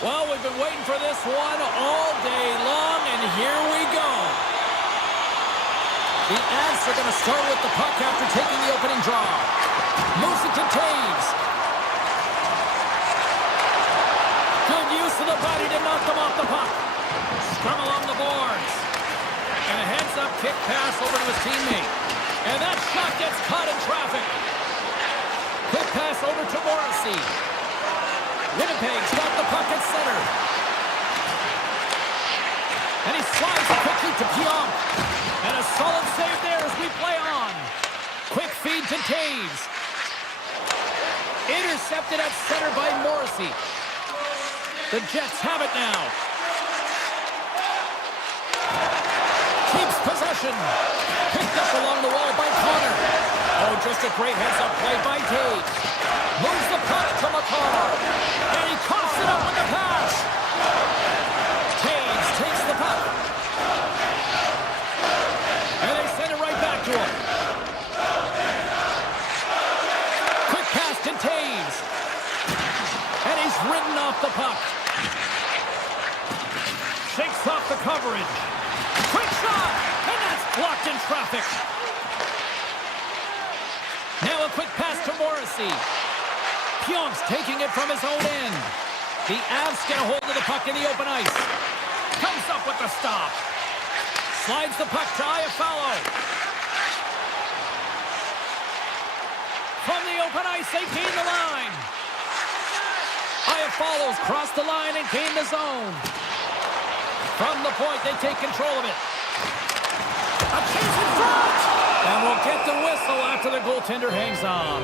Well, we've been waiting for this one all day long, and here we go. The Avs are going to start with the puck after taking the opening draw. Moves it to Taves. Good use of the body to knock them off the puck. Scrum along the boards. And a heads-up kick pass over to his teammate. And that shot gets caught in traffic. Quick pass over to Morrissey. Winnipeg's got the puck at center. And he slides it quickly to Pionk. And a solid save there as we play on. Quick feed to Taves. Intercepted at center by Morrissey. The Jets have it now. Keeps possession. Picked up along the wall by Connor. Oh, just a great heads-up play by Taves. Moves the puck to McCall. And he coughs it up with the pass. Taves takes the puck. And they send it right back to him. Quick pass to Taves. And he's ridden off the puck. Shakes off the coverage. Quick shot! And that's blocked in traffic. Now a quick pass to Morrissey. Pionk's taking it from his own end. The Avs get a hold of the puck in the open ice. Comes up with the stop. Slides the puck to Iafallo. From the open ice, they gain the line. Iafallo's crossed the line and gained the zone. From the point, they take control of it. A chance in front! And we'll get the whistle after the goaltender hangs on.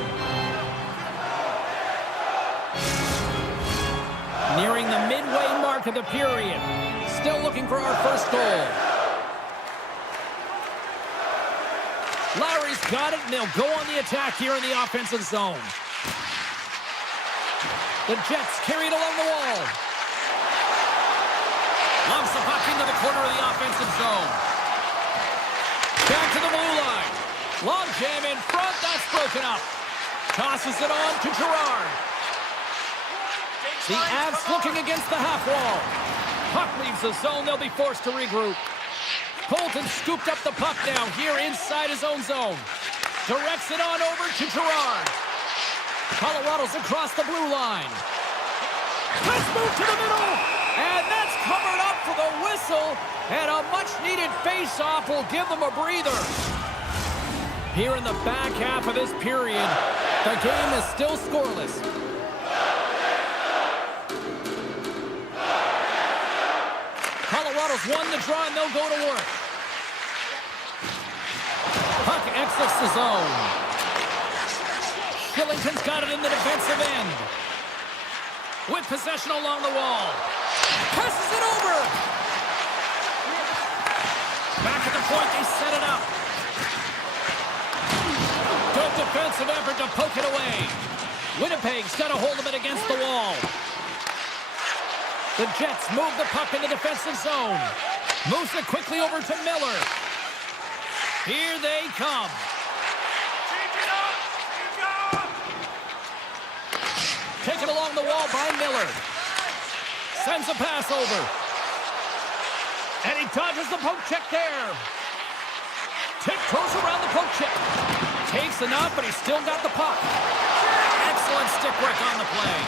Nearing the midway mark of the period. Still looking for our first goal. Lowry's got it, and they'll go on the attack here in the offensive zone. The Jets carry it along the wall. Lobs the puck into the corner of the offensive zone. Back to the blue line. Long jam in front. That's broken up. Tosses it on to Gerard. The Avs looking against the half wall. Puck leaves the zone. They'll be forced to regroup. Colton scooped up the puck now here inside his own zone. Directs it on over to Gerard. Colorado's across the blue line. Let's move to the middle. And that's covered up for the whistle. And a much-needed face-off will give them a breather. Here in the back half of this period, the game is still scoreless. Colorado's won the draw, and they'll go to work. Puck exits the zone. Shillington's got it in the defensive end. With possession along the wall. Passes it over. Back at the point, they set it up. Good defensive effort to poke it away. Winnipeg's got a hold of it against the wall. The Jets move the puck in the defensive zone. Moves it quickly over to Miller. Here they come. Taken along the wall by Miller. Sends a pass over. And he dodges the poke check there. Tiptoes around the poke check. Takes enough, but he's still got the puck. Excellent stick work on the play.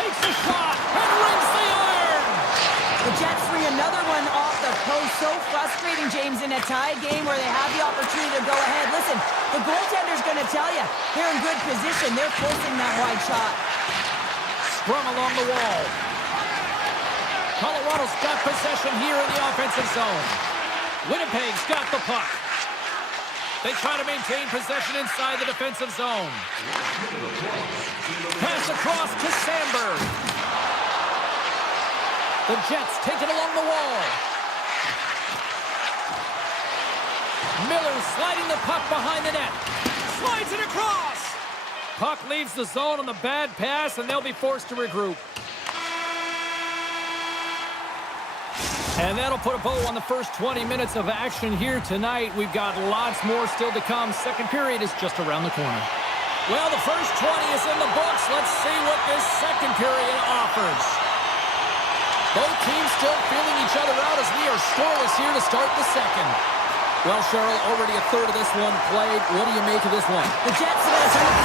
Takes the shot and rings the iron. The Jets free another one off the post. So frustrating, James, in a tie game where they have the opportunity to go ahead. Listen, the goaltender's going to tell you they're in good position. They're forcing that wide shot. Scrum along the wall. Colorado's got possession here in the offensive zone. Winnipeg's got the puck. They try to maintain possession inside the defensive zone. Pass across to Sandberg. The Jets take it along the wall. Miller sliding the puck behind the net. Slides it across. Puck leaves the zone on the bad pass, and they'll be forced to regroup. And that'll put a bow on the first 20 minutes of action here tonight. We've got lots more still to come. Second period is just around the corner. Well, the first 20 is in the books, let's see what this second period offers. Both teams still feeling each other out as we are scoreless here to start the second. Well, Cheryl, already a third of this one played. What do you make of this one? The Jets are going to turn it.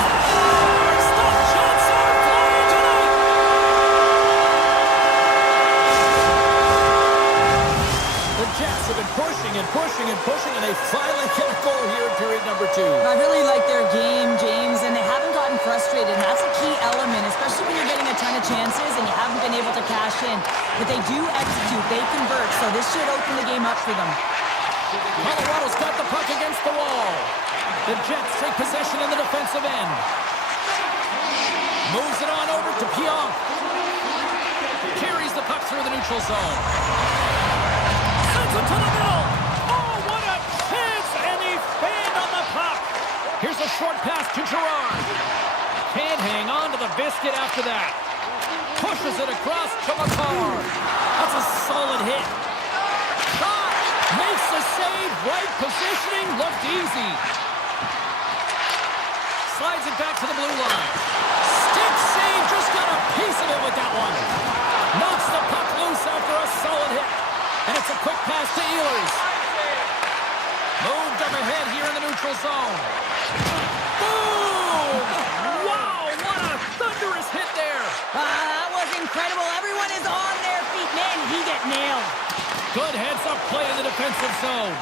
Stop shots are flying tonight! The Jets have been pushing and pushing and pushing, and they finally get a goal here in period number 2. I really like their game, James, and they haven't gotten frustrated, and that's a key element, especially when you're getting a ton of chances and you haven't been able to cash in. But they do execute, they convert, so this should open the game up for them. Colorado's got the puck against the wall. The Jets take possession in the defensive end. Moves it on over to Pionk. Carries the puck through the neutral zone. Sends it to the middle. Oh, what a chance! And he fanned on the puck. Here's a short pass to Gerard. Can't hang on to the biscuit after that. Pushes it across to McCarr. That's a solid hit. Shot. Makes the save. Right positioning. Looked easy. Slides it back to the blue line. Stick save. Just got a piece of it with that one. Knocks the puck loose after a solid hit. And it's a quick pass to Ehlers. Moved up ahead here in the neutral zone. Boom! Wow, what a thunderous hit there. That was incredible. Everyone is on their feet. Man, he got nailed. Good heads-up play in the defensive zone.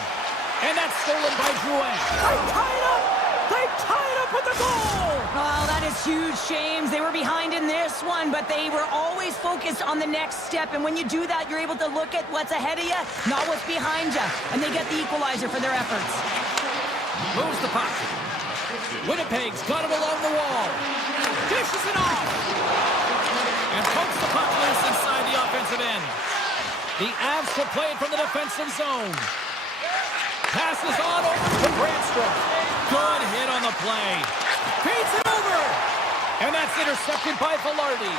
And that's stolen by Drouin. They tied up! They tied up with the goal! Oh, that is huge, James. They were behind in this one, but they were always focused on the next step. And when you do that, you're able to look at what's ahead of you, not what's behind you. And they get the equalizer for their efforts. Moves the puck. Winnipeg's got it along the wall. Dishes it off. And pokes the puck loose inside the offensive end. The Avs will play it from the defensive zone. Passes on over to Brandstrom. Good hit on the play. Feeds it over. And that's intercepted by Velarde.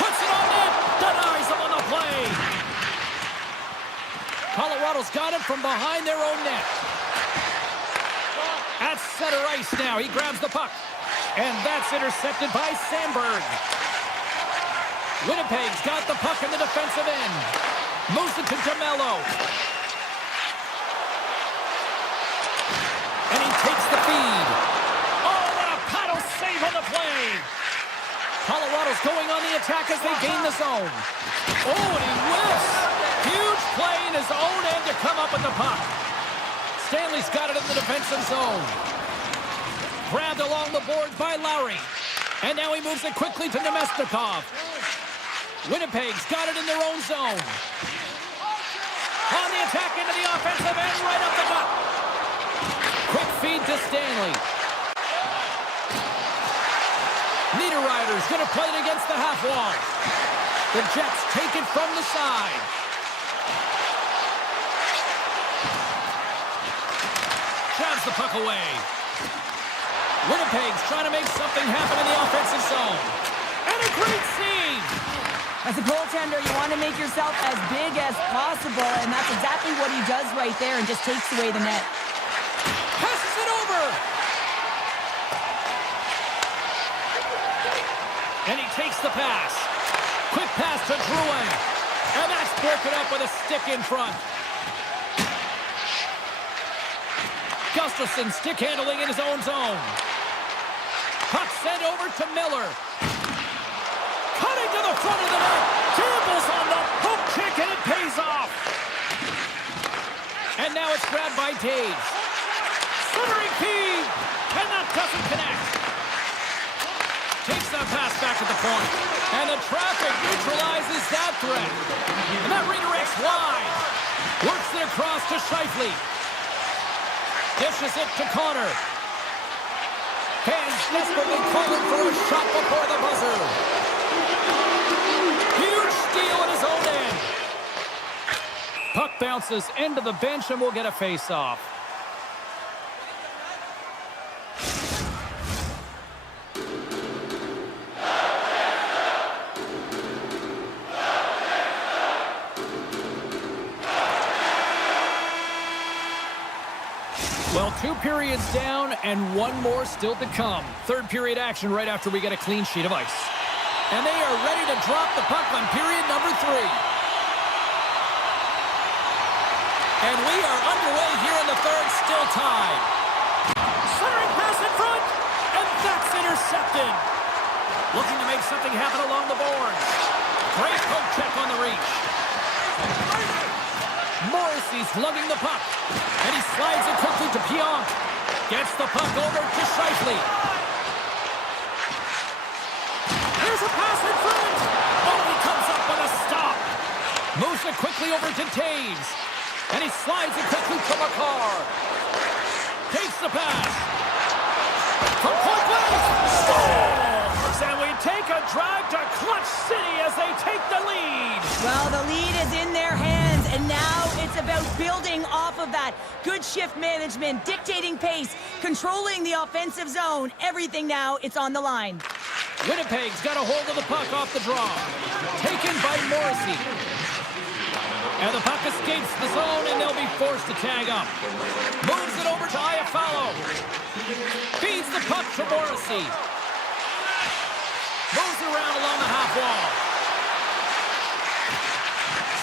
Puts it on net. Denies him on the play. Colorado's got it from behind their own net. At center ice now. He grabs the puck. And that's intercepted by Sandberg. Winnipeg's got the puck in the defensive end. Moves it to DeMello. And he takes the feed. Oh, what a paddle save on the play. Colorado's going on the attack as they gain the zone. Oh, and he whiffs. Huge play in his own end to come up with the puck. Stanley's got it in the defensive zone. Grabbed along the boards by Lowry. And now he moves it quickly to Nemestikov. Winnipeg's got it in their own zone. On the attack into the offensive end, right up the gut. Quick feed to Stanley. Niederreiter's going to play it against the half wall. The Jets take it from the side. Grabs the puck away. Winnipeg's trying to make something happen in the offensive zone. And a great save! As a goaltender, you want to make yourself as big as possible, and that's exactly what he does right there and just takes away the net. Passes it over! And he takes the pass. Quick pass to Drouin. And that's broken up with a stick in front. Gustafsson stick handling in his own zone. Puck sent over to Miller. Cutting to the front of the net. Gambles on the poke kick, and it pays off. And now it's grabbed by Taves. Centering feed. And that doesn't connect. Takes that pass back to the point. And the traffic neutralizes that threat. And that redirects wide. Works it across to Scheifele. Dishes it to Connor. Fans desperately calling for a shot before the buzzer. Huge steal at his own end. Puck bounces into the bench and we'll get a face-off. Well, 2 periods down and 1 more still to come. Third period action right after we get a clean sheet of ice. And they are ready to drop the puck on period number 3. And we are underway here in the third, still tied. Centering pass in front, and that's intercepted. Looking to make something happen along the boards. Great poke check on the reach. Morrissey's lugging the puck, and he slides it quickly to Pionk. Gets the puck over to Scheifele. Here's a pass in front. Oh, he comes up with a stop. Moves it quickly over to Taves, and he slides it quickly to Makar. Takes the pass. From point blank, scores! And we take a drive to Clutch City as they take the lead. Well, the lead is in their hands, and now it's about building off of that. Good shift management, dictating pace, controlling the offensive zone. Everything now, it's on the line. Winnipeg's got a hold of the puck off the draw. Taken by Morrissey. And the puck escapes the zone, and they'll be forced to tag up. Moves it over to Iafallo. Feeds the puck to Morrissey. Moves it around along the half wall.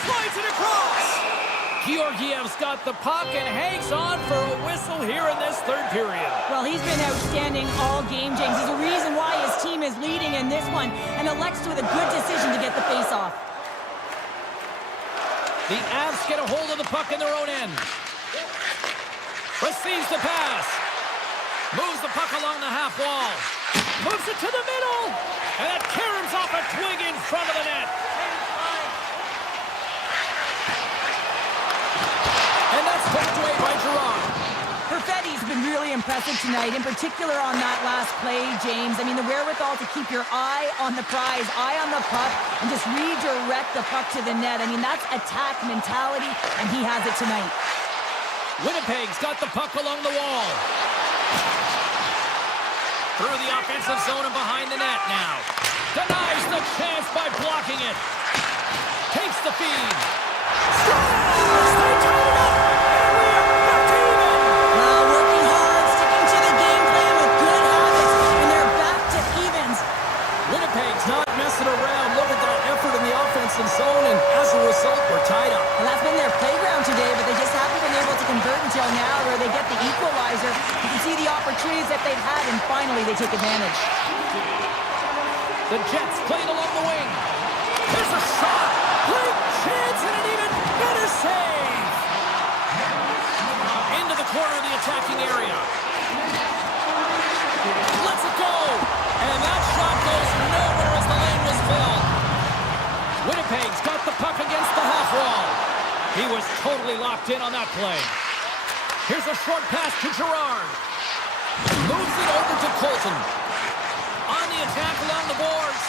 Slides it across. Georgiev's got the puck and hangs on for a whistle here in this third period. Well, he's been outstanding all game, James. There's a reason why his team is leading in this one, and elects with a good decision to get the face-off. The Avs get a hold of the puck in their own end. Receives the pass. Moves the puck along the half wall. Moves it to the middle. And it caroms off a twig in front of the net. And that's poked away by Gerard. Perfetti's been really impressive tonight, in particular on that last play, James. I mean, the wherewithal to keep your eye on the prize, eye on the puck, and just redirect the puck to the net. I mean, that's attack mentality, and he has it tonight. Winnipeg's got the puck along the wall. Through the offensive zone and behind the net now. Denies the chance by blocking it. Takes the feed. Scores! They tie it up! And we are back to even! Well, working hard, sticking to the game plan with good habits, and they're back to evens. Winnipeg's not messing around. Look at that effort in the offensive zone, and as a result, we're tied up. Well, that's been their playground today, but they just haven't been able to convert until now, where they get the equalizer. You can see the opportunities that they've had, and finally they take advantage. The Jets played along the wing. There's a shot. Great chance, and an even better save. Into the corner of the attacking area. Lets it go. And that shot goes nowhere as the lane was filled. Winnipeg's got the puck against the half wall. He was totally locked in on that play. Here's a short pass to Gerard. Moves it over to Colton. On the attack along the boards.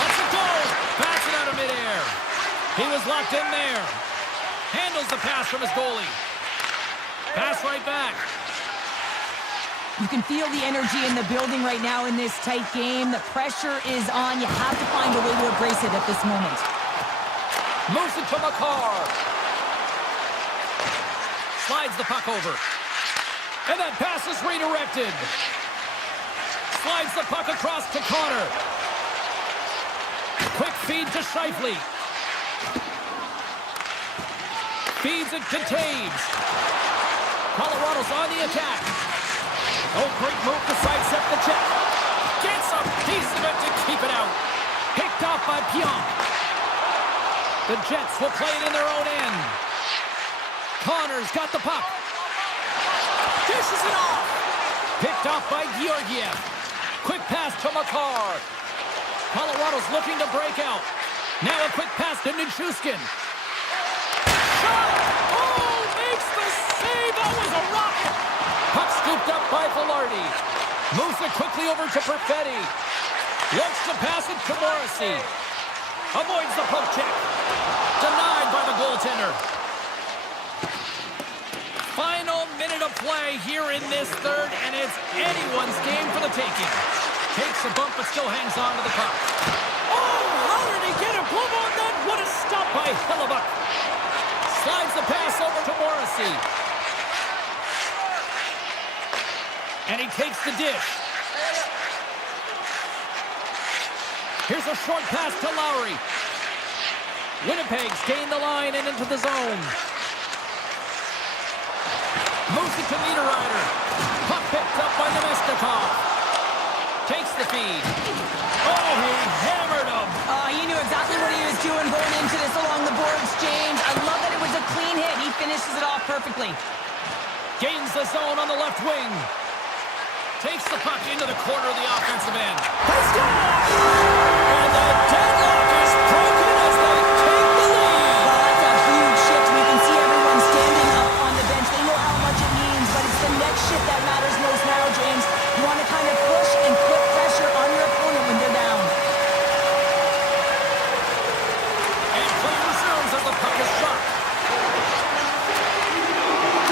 Lets it go. Bats it out of midair. He was locked in there. Handles the pass from his goalie. Pass right back. You can feel the energy in the building right now in this tight game. The pressure is on. You have to find a way to embrace it at this moment. Moves it to Makar. Slides the puck over. And that pass is redirected. Slides the puck across to Connor. Quick feed to Scheifele. Feeds it to Taves. Colorado's on the attack. Oh, great move to sidestep the check. Gets a piece of it to keep it out. Picked off by Pionk. The Jets will play it in their own end. Connor's got the puck. Dishes it off. Picked off by Georgiev. Quick pass to Makar. Colorado's looking to break out. Now a quick pass to Nichushkin. Shot! Oh, makes the save. That was a rocket. Puck scooped up by Velarde. Moves it quickly over to Perfetti. Looks to pass it to Morrissey. Avoids the poke check. Denied by the goaltender. Final minute of play here in this third, and it's anyone's game for the taking. Takes a bump, but still hangs on to the puck. Oh, how did he get a glove on that? What a stop by Hellebuyck. Slides the pass over to Morrissey. And he takes the dish. Here's a short pass to Lowry. Winnipeg's gained the line and into the zone. Moves it to Niederreiter. Puck picked up by Nemestikov. Takes the feed. Oh, he hammered him. He knew exactly what he was doing going into this along the boards, James. I love that it was a clean hit. He finishes it off perfectly. Gains the zone on the left wing. Takes the puck into the corner of the offensive end. They score! And the deadlock is broken as they take the lead. Well, that's a huge shift. You can see everyone standing up on the bench. They know how much it means, but it's the next shift that matters most now, James. You want to kind of push and put pressure on your opponent when they're down. And play resumes as the puck is shot.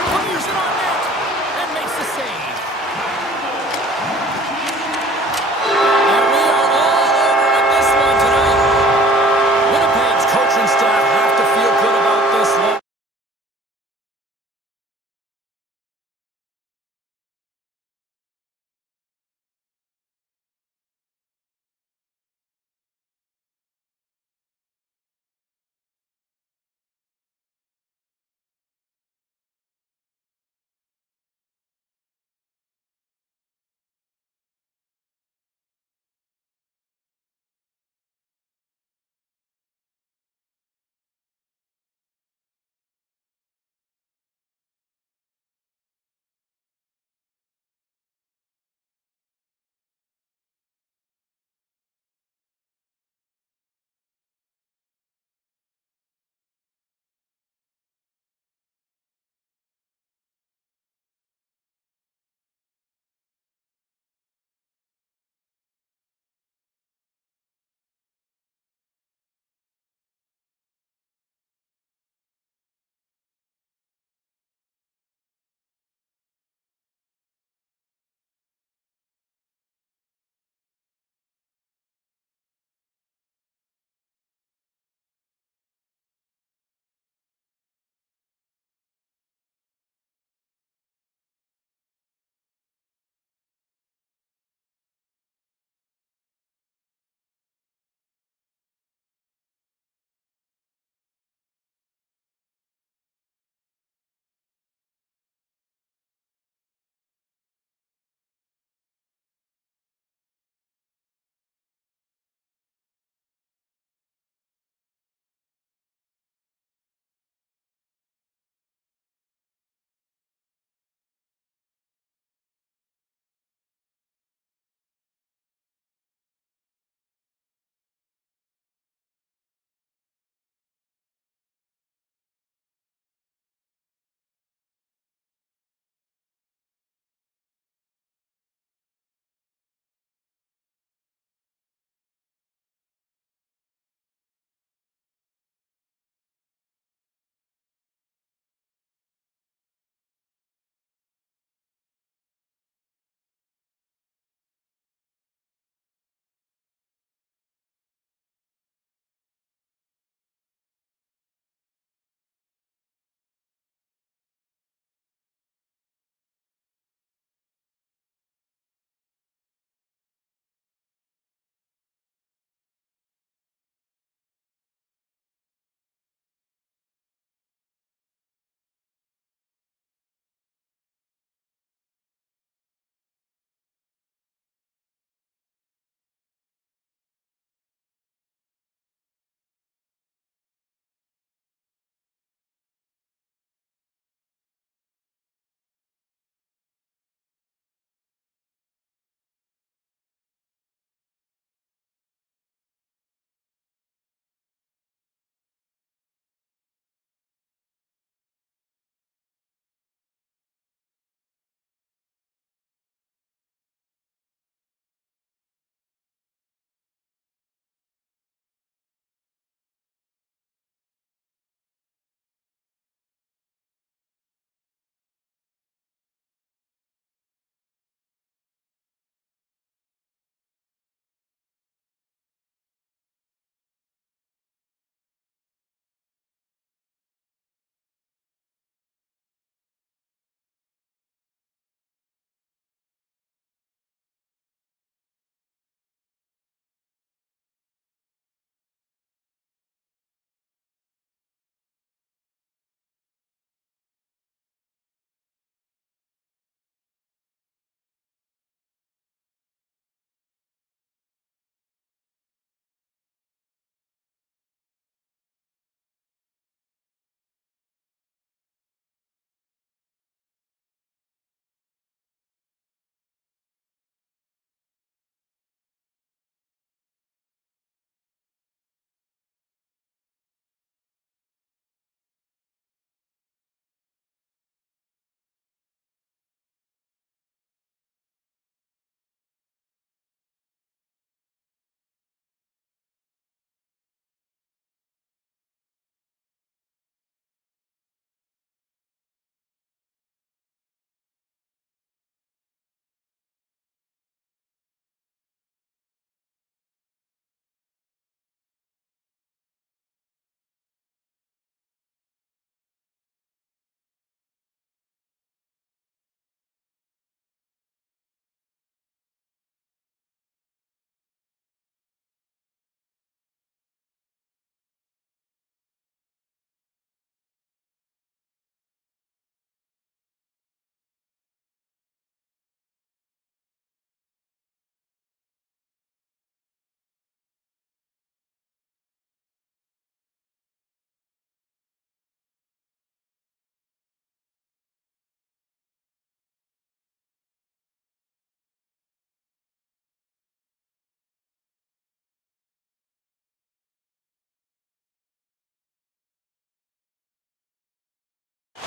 Fires it on net and makes the save. And we are all over with this one tonight.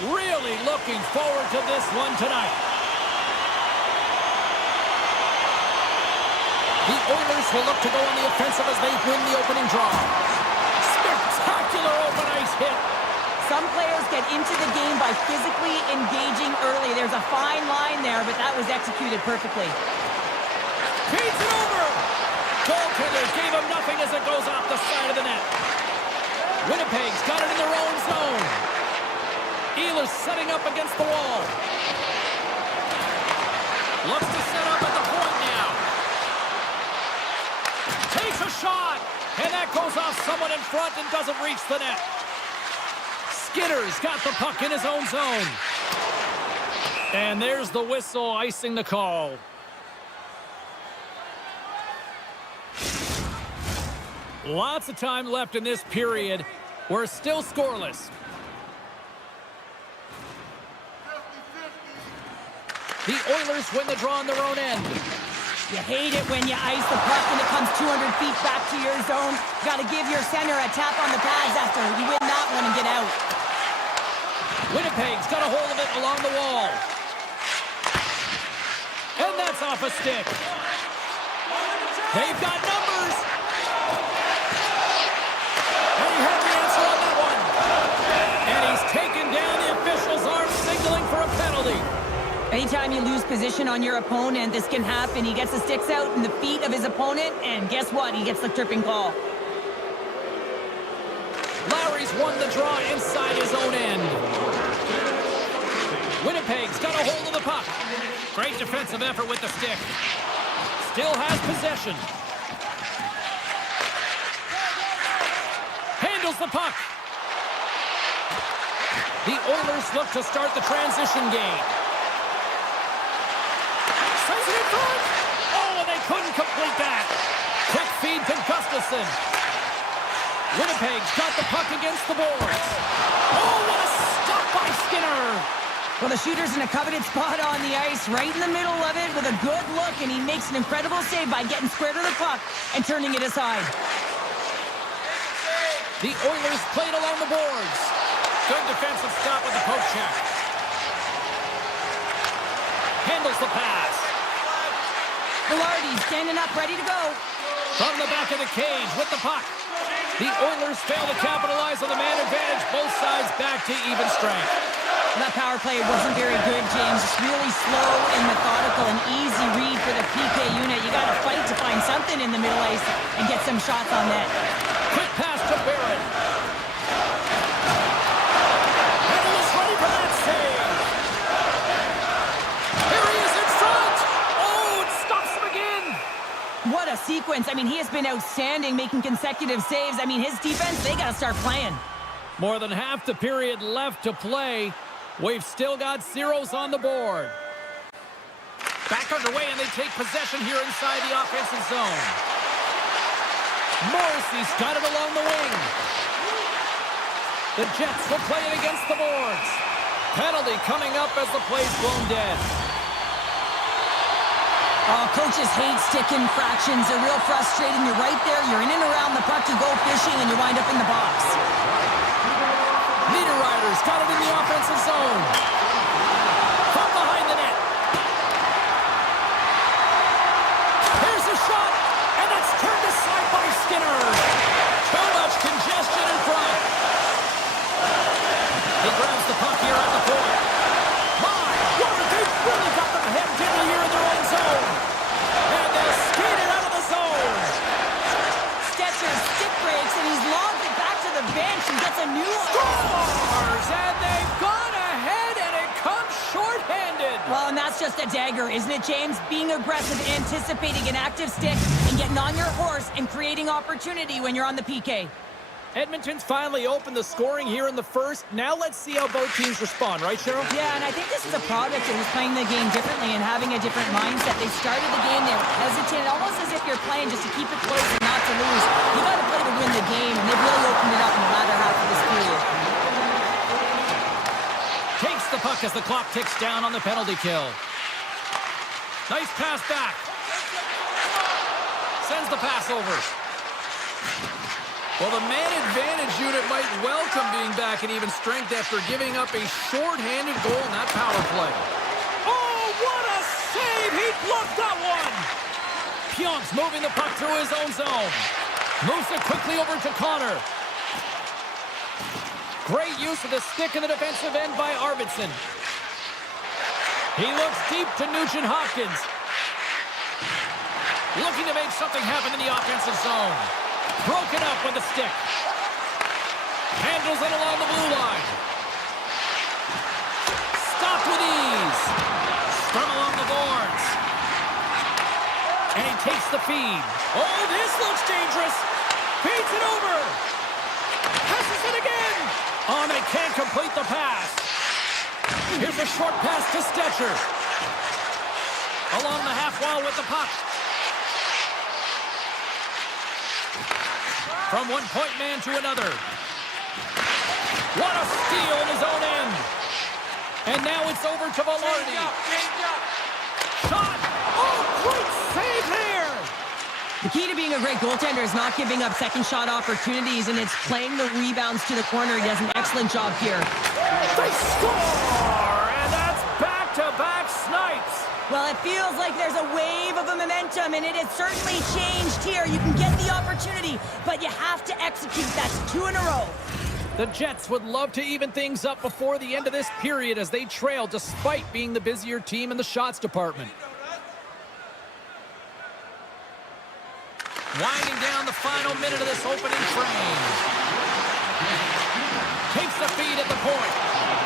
Really looking forward to this one tonight. The Oilers will look to go on the offensive as they win the opening draw. Spectacular open ice hit. Some players get into the game by physically engaging early. There's a fine line there, but that was executed perfectly. Feeds it over. Goaltender gave him nothing as it goes off the side of the net. Winnipeg's got it in their own zone. Ehlers setting up against the wall. Looks to set up at the point now. Takes a shot. And that goes off someone in front and doesn't reach the net. Skinner's got the puck in his own zone. And there's the whistle icing the call. Lots of time left in this period. We're still scoreless. The Oilers win the draw on their own end. You hate it when you ice the puck and it comes 200 feet back to your zone. You got to give your center a tap on the pads after you win that one and get out. Winnipeg's got a hold of it along the wall. And that's off a stick. They've got numbers. And he had the answer on that one. And he's taken down the official's arm, signaling for a penalty. Anytime you lose position on your opponent, this can happen. He gets the sticks out in the feet of his opponent, and guess what? He gets the tripping call. Lowry's won the draw inside his own end. Winnipeg's got a hold of the puck. Great defensive effort with the stick. Still has possession. Handles the puck. The Oilers look to start the transition game. Sends it in front. Oh, and they couldn't complete that. Quick feed to Gustafsson. Winnipeg's got the puck against the boards. Oh, what a stop by Skinner. Well, the shooter's in a coveted spot on the ice, right in the middle of it with a good look, and he makes an incredible save by getting square to the puck and turning it aside. The Oilers played along the boards. Good defensive stop with the poke check. Handles the pass. Velarde standing up, ready to go. From the back of the cage with the puck. The Oilers fail to capitalize on the man advantage. Both sides back to even strength. That power play wasn't very good, James. Just really slow and methodical, an easy read for the PK unit. You got to fight to find something in the middle ice and get some shots on net. Quick pass to Barrett. And he is ready for that save. Here he is in front. Oh, it stops him again. What a sequence. I mean, he has been outstanding, making consecutive saves. I mean, his defense, they got to start playing. More than half the period left to play. We've still got zeros on the board. Back underway, and they take possession here inside the offensive zone. Morrissey's got it along the wing. The Jets will play it against the boards. Penalty coming up as the play's blown dead. Oh, coaches hate stick infractions. They're real frustrating. You're right there. You're in and around the puck to go fishing, and you wind up in the box. Niederreiter's got it in the offensive zone. From behind the net. Here's a shot, and that's turned aside by Skinner. Too much congestion in front. He grabs the puck here at the point. My word, they've really got them hemmed in here in their own zone. And they're skated out of the zone. Stetcher stick breaks, and he's logged it back to the bench and gets a new one. Scores! And they've gone ahead, and it comes shorthanded. Well, and that's just a dagger, isn't it, James? Being aggressive, anticipating an active stick, and getting on your horse and creating opportunity when you're on the PK. Edmonton's finally opened the scoring here in the first. Now let's see how both teams respond, right, Cheryl? Yeah, and I think this is a product of who's playing the game differently and having a different mindset. They started the game, they were hesitant, almost as if you're playing just to keep it close and not to lose. You got to play to win the game, and they've really opened it up in the latter half of this period. Takes the puck as the clock ticks down on the penalty kill. Nice pass back. Sends the pass over. Well, the man advantage unit might welcome being back at even strength after giving up a short-handed goal in that power play. Oh, what a save! He blocked that one! Pyonk's moving the puck through his own zone. Moves it quickly over to Connor. Great use of the stick in the defensive end by Arvidsson. He looks deep to Nugent-Hopkins. Looking to make something happen in the offensive zone. Broken up with the stick. Handles it along the blue line. Stopped with ease. Scrum along the boards. And he takes the feed. Oh, this looks dangerous. Feeds it over. Passes it again. Oh, they can't complete the pass. Here's a short pass to Stetcher. Along the half wall with the puck. From one point man to another. What a steal in his own end. And now it's over to Velarde. Shot. Oh, great save there. The key to being a great goaltender is not giving up second shot opportunities, and it's playing the rebounds to the corner. He does an excellent job here. They score! And that's back-to-back snipes. Well, it feels like there's a wave of a momentum, and it has certainly changed here. You can get the opportunity, but you have to execute. That's 2 in a row. The Jets would love to even things up before the end of this period as they trail despite being the busier team in the shots department. Winding down the final minute of this opening frame. Takes the feed at the point,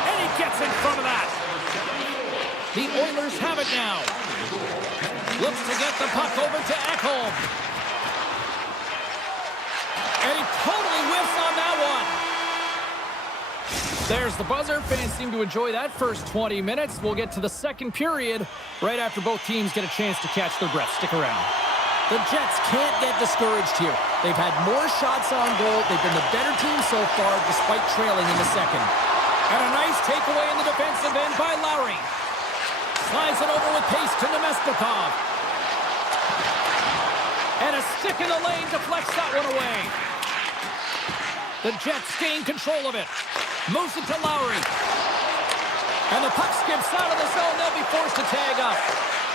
and he gets in front of that. The Oilers have it now. Looks to get the puck over to Ekholm. And he totally whiffs on that one. There's the buzzer. Fans seem to enjoy that first 20 minutes. We'll get to the second period right after both teams get a chance to catch their breath. Stick around. The Jets can't get discouraged here. They've had more shots on goal. They've been the better team so far, despite trailing in the second. And a nice takeaway in the defensive end by Lowry. Slides it over with pace to Nemestikov. And a stick in the lane deflects that one away. The Jets gain control of it. Moves it to Lowry. And the puck skips out of the zone. They'll be forced to tag up.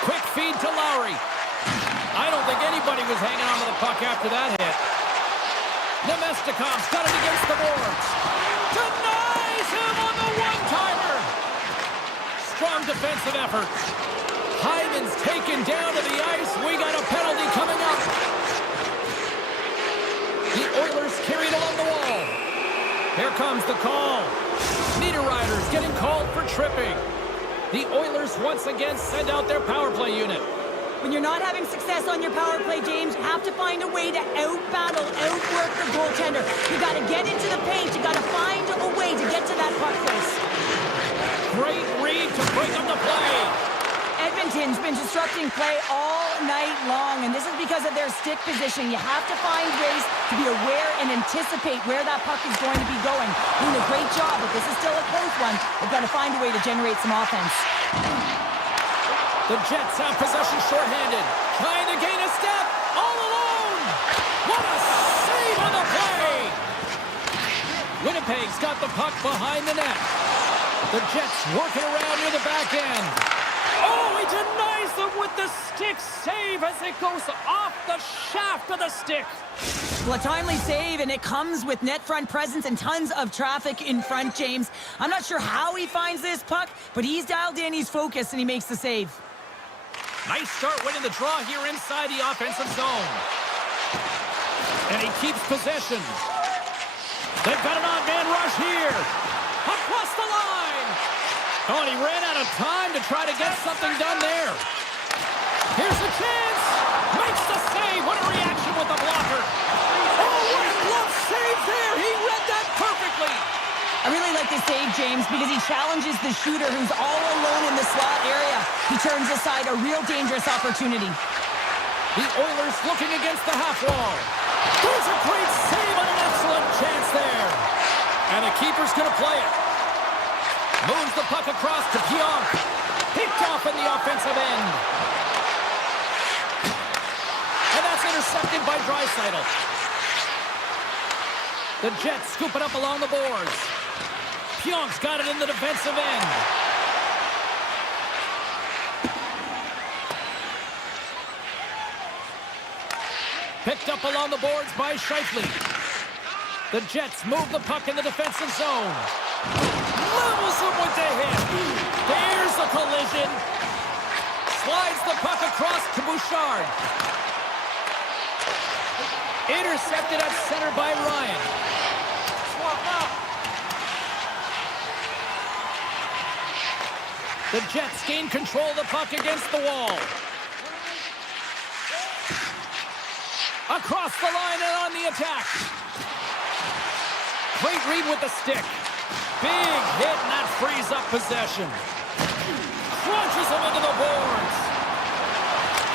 Quick feed to Lowry. I don't think anybody was hanging on to the puck after that hit. Nemestikov's got it against the boards. Denies him on the one-timer. Strong defensive effort. Hyman's taken down to the ice. We got a penalty coming up. The Oilers carried along the wall. Here comes the call. Niederreiter's getting called for tripping. The Oilers once again send out their power play unit. When you're not having success on your power play, James, you have to find a way to out-battle, outwork the goaltender. You got to get into the paint. You got to find a way to get to that puck face. Great read to break up the play. Edmonton's been disrupting play all night long, and this is because of their stick position. You have to find ways to be aware and anticipate where that puck is going to be going. Doing a great job, but this is still a close one. They've got to find a way to generate some offense. The Jets have possession shorthanded. Trying to gain a step. All alone. What a save on the play. Winnipeg's got the puck behind the net. The Jets working around near the back end. Oh, he denies them with the stick save as it goes off the shaft of the stick. Well, a timely save, and it comes with net front presence and tons of traffic in front, James. I'm not sure how he finds this puck, but he's dialed in, he's focused, and he makes the save. Nice start winning the draw here inside the offensive zone. And he keeps possession. They've got an odd-man rush here. Across the line. Oh, and he ran out of time to try to get something done there. Here's the chance. Makes the save. What a reaction with the blocker. Oh, what a glove save there. He read that perfectly. I really like this save, James, because he challenges the shooter who's all alone in the slot area. He turns aside a real dangerous opportunity. The Oilers looking against the half wall. There's a great save on an excellent chance there. And the keeper's going to play it. Moves the puck across to Pionk. Picked off in the offensive end. And that's intercepted by Draisaitl. The Jets scoop it up along the boards. Pyonk's got it in the defensive end. Picked up along the boards by Scheifele. The Jets move the puck in the defensive zone. Levels him with the hit. There's the collision. Slides the puck across to Bouchard. Intercepted at center by Ryan. Swap up. The Jets gain control of the puck against the wall. Across the line and on the attack. Great read with the stick. Big hit, and that frees up possession. Crunches him into the boards.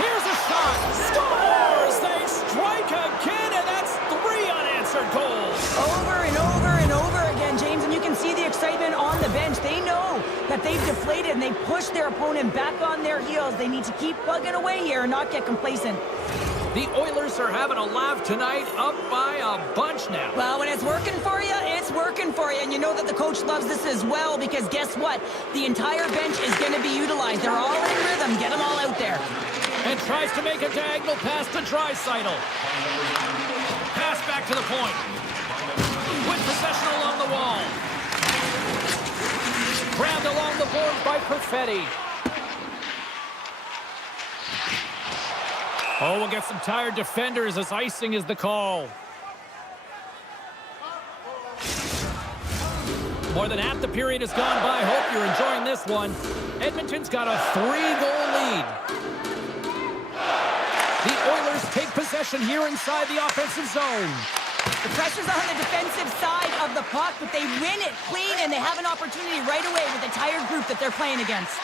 Here's a shot. Scores! They strike again, and that's 3 unanswered goals. Over and over and over again, James, and you can see the excitement on the bench. They know that they've deflated, and they push their opponent back on their heels. They need to keep plugging away here and not get complacent. The Oilers are having a laugh tonight, up by a bunch now. Well, when it's working for you, it's working for you. And you know that the coach loves this as well, because guess what? The entire bench is going to be utilized. They're all in rhythm. Get them all out there. And tries to make a diagonal pass to Draisaitl. Pass back to the point. With possession along the wall. Grabbed along the board by Perfetti. Oh, we'll get some tired defenders as icing is the call. More than half the period has gone by. Hope you're enjoying this one. Edmonton's got a 3-goal lead. The Oilers take possession here inside the offensive zone. The pressure's on the defensive side of the puck, but they win it clean, and they have an opportunity right away with the tired group that they're playing against.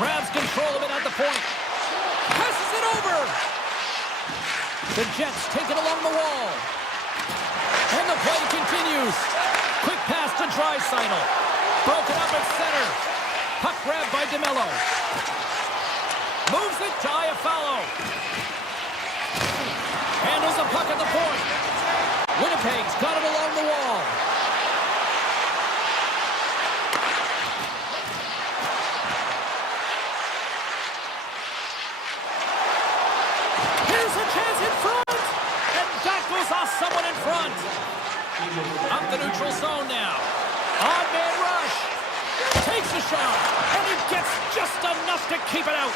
Grabs control of it at the point. Passes it over. The Jets take it along the wall. And the play continues. Quick pass to Draisaitl. Broken up at center. Puck grabbed by DeMello. Moves it to Iafallo. Handles the puck at the point. Winnipeg's got it along the wall. Here's a chance in front. And that goes off someone in front. Up the neutral zone now. Odd man rush. Takes a shot. And he gets just enough to keep it out.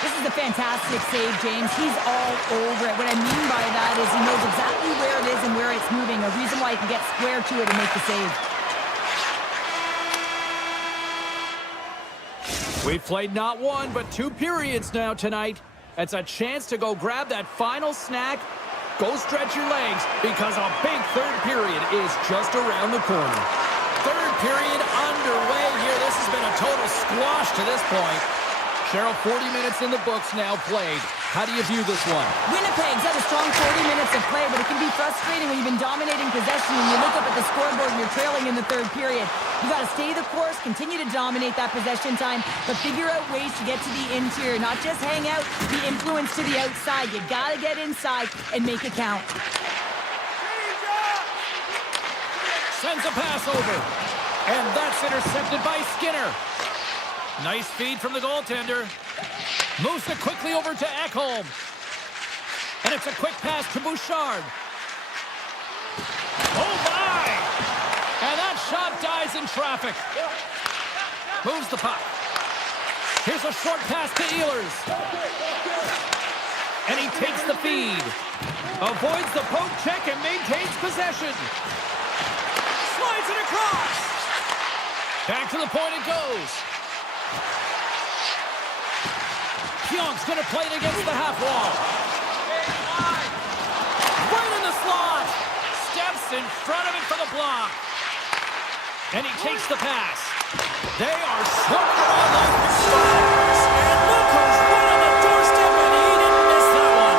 This is a fantastic save, James. He's all over it. What I mean by that is he knows exactly where it is and where it's moving. A reason why he can get square to it and make the save. We've played not one, but 2 periods now tonight. It's a chance to go grab that final snack. Go stretch your legs, because a big third period is just around the corner. Third period underway here. This has been a total squash to this point. Cheryl, 40 minutes in the books now played. How do you view this one? Winnipeg's had a strong 40 minutes of play, but it can be frustrating when you've been dominating possession and you look up at the scoreboard and you're trailing in the third period. You got to stay the course, continue to dominate that possession time, but figure out ways to get to the interior, not just hang out, be influenced to the outside. You got to get inside and make it count. Sends a pass over, and that's intercepted by Skinner. Nice feed from the goaltender. Moves it quickly over to Ekholm. And it's a quick pass to Bouchard. Oh, my! And that shot dies in traffic. Moves the puck. Here's a short pass to Ehlers. And he takes the feed. Avoids the poke check and maintains possession. Slides it across. Back to the point it goes. Pyonk's going to play it against the half wall. Right in the slot. Steps in front of it for the block. And he takes the pass. They are swarming around like spiders. And look who's right on the doorstep, and he didn't miss that one.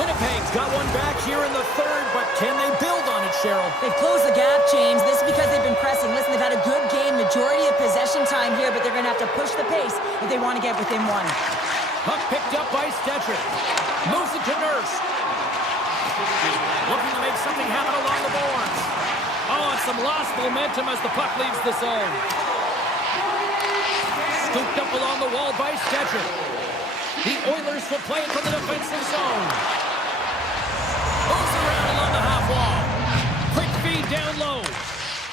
Winnipeg's got one back here in the third, but can they build on it, Cheryl? They've closed the gap, James. This is because they've been pressing. Listen, they've had a good game, majority of possession time here, but they're going to have to push the pace if they want to get within one. Puck picked up by Stetron. Moves it to Nurse. Looking to make something happen along the boards. Oh, and some lost momentum as the puck leaves the zone. Scooped up along the wall by Stetron. The Oilers will play it from the defensive zone. Moves around along the half wall. Quick feed down low.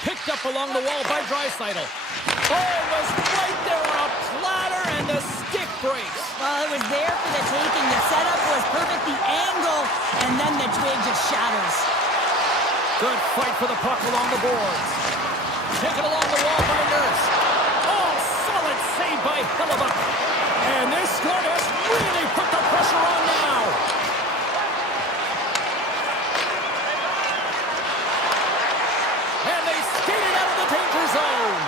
Picked up along the wall by Draisaitl. Oh, it was right there on a platter, and the stick breaks. Well, it was there for the taking. The setup was perfect, the angle, and then the twig just shatters. Good fight for the puck along the boards. Taken along the wall by Nurse. Oh, solid save by Hellebuyck. And this score has really put the pressure on now. And they skated out of the danger zone.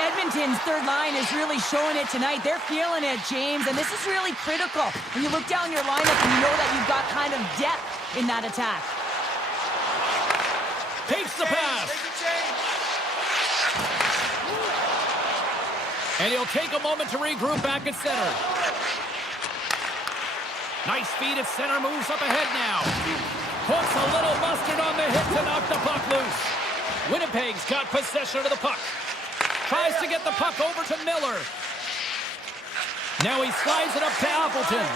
Edmonton's third line is really showing it tonight. They're feeling it, James, and this is really critical. When you look down your lineup and you know that you've got kind of depth in that attack. Takes the pass. And he'll take a moment to regroup back at center. Nice feed at center, moves up ahead now. Puts a little mustard on the hit to knock the puck loose. Winnipeg's got possession of the puck. Tries to get the puck over to Miller. Now he slides it up to Appleton.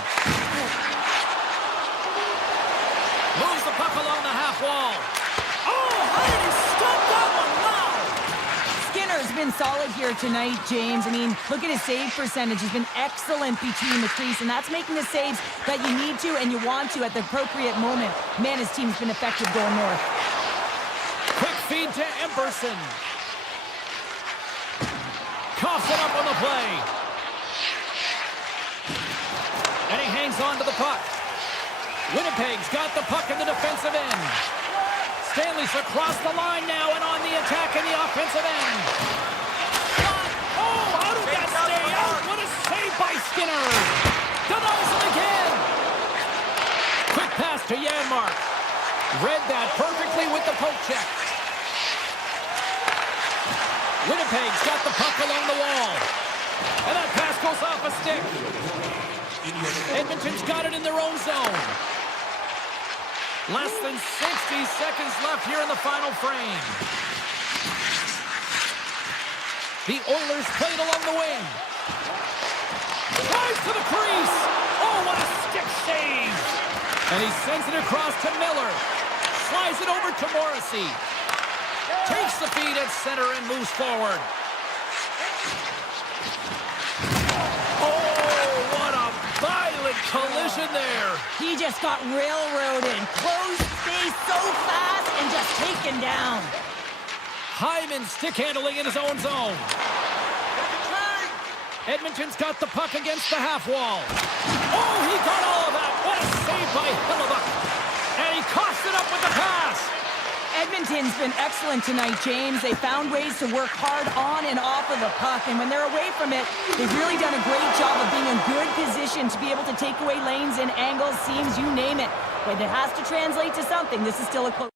Moves the puck along the half wall. Oh, how did he stop that one? Wow! Skinner's been solid here tonight, James. I mean, look at his save percentage. He's been excellent between the crease, and that's making the saves that you need to and you want to at the appropriate moment. Man, his team's been effective going north. Quick feed to Emberson. Coughs it up on the play. And he hangs on to the puck. Winnipeg's got the puck in the defensive end. Stanley's across the line now and on the attack in the offensive end. Oh, how did that stay out? What a save by Skinner. Denies him again. Quick pass to Janmark. Read that perfectly with the poke check. Winnipeg's got the puck along the wall. And that pass goes off a stick. Edmonton's got it in their own zone. Less than 60 seconds left here in the final frame. The Oilers played along the wing. Drives to the crease. Oh, what a stick save. And he sends it across to Miller. Slides it over to Morrissey. Takes the feed at center and moves forward. Oh, what a violent collision there. He just got railroaded. Closed space so fast and just taken down. Hyman stick handling in his own zone. Edmonton's got the puck against the half wall. Oh, he got all of that. What a save by Hellebuyck. And he coughs it up with the pass. Edmonton's been excellent tonight, James. They found ways to work hard on and off of the puck, and when they're away from it, they've really done a great job of being in good position to be able to take away lanes and angles, seams, you name it. But it has to translate to something. This is still a close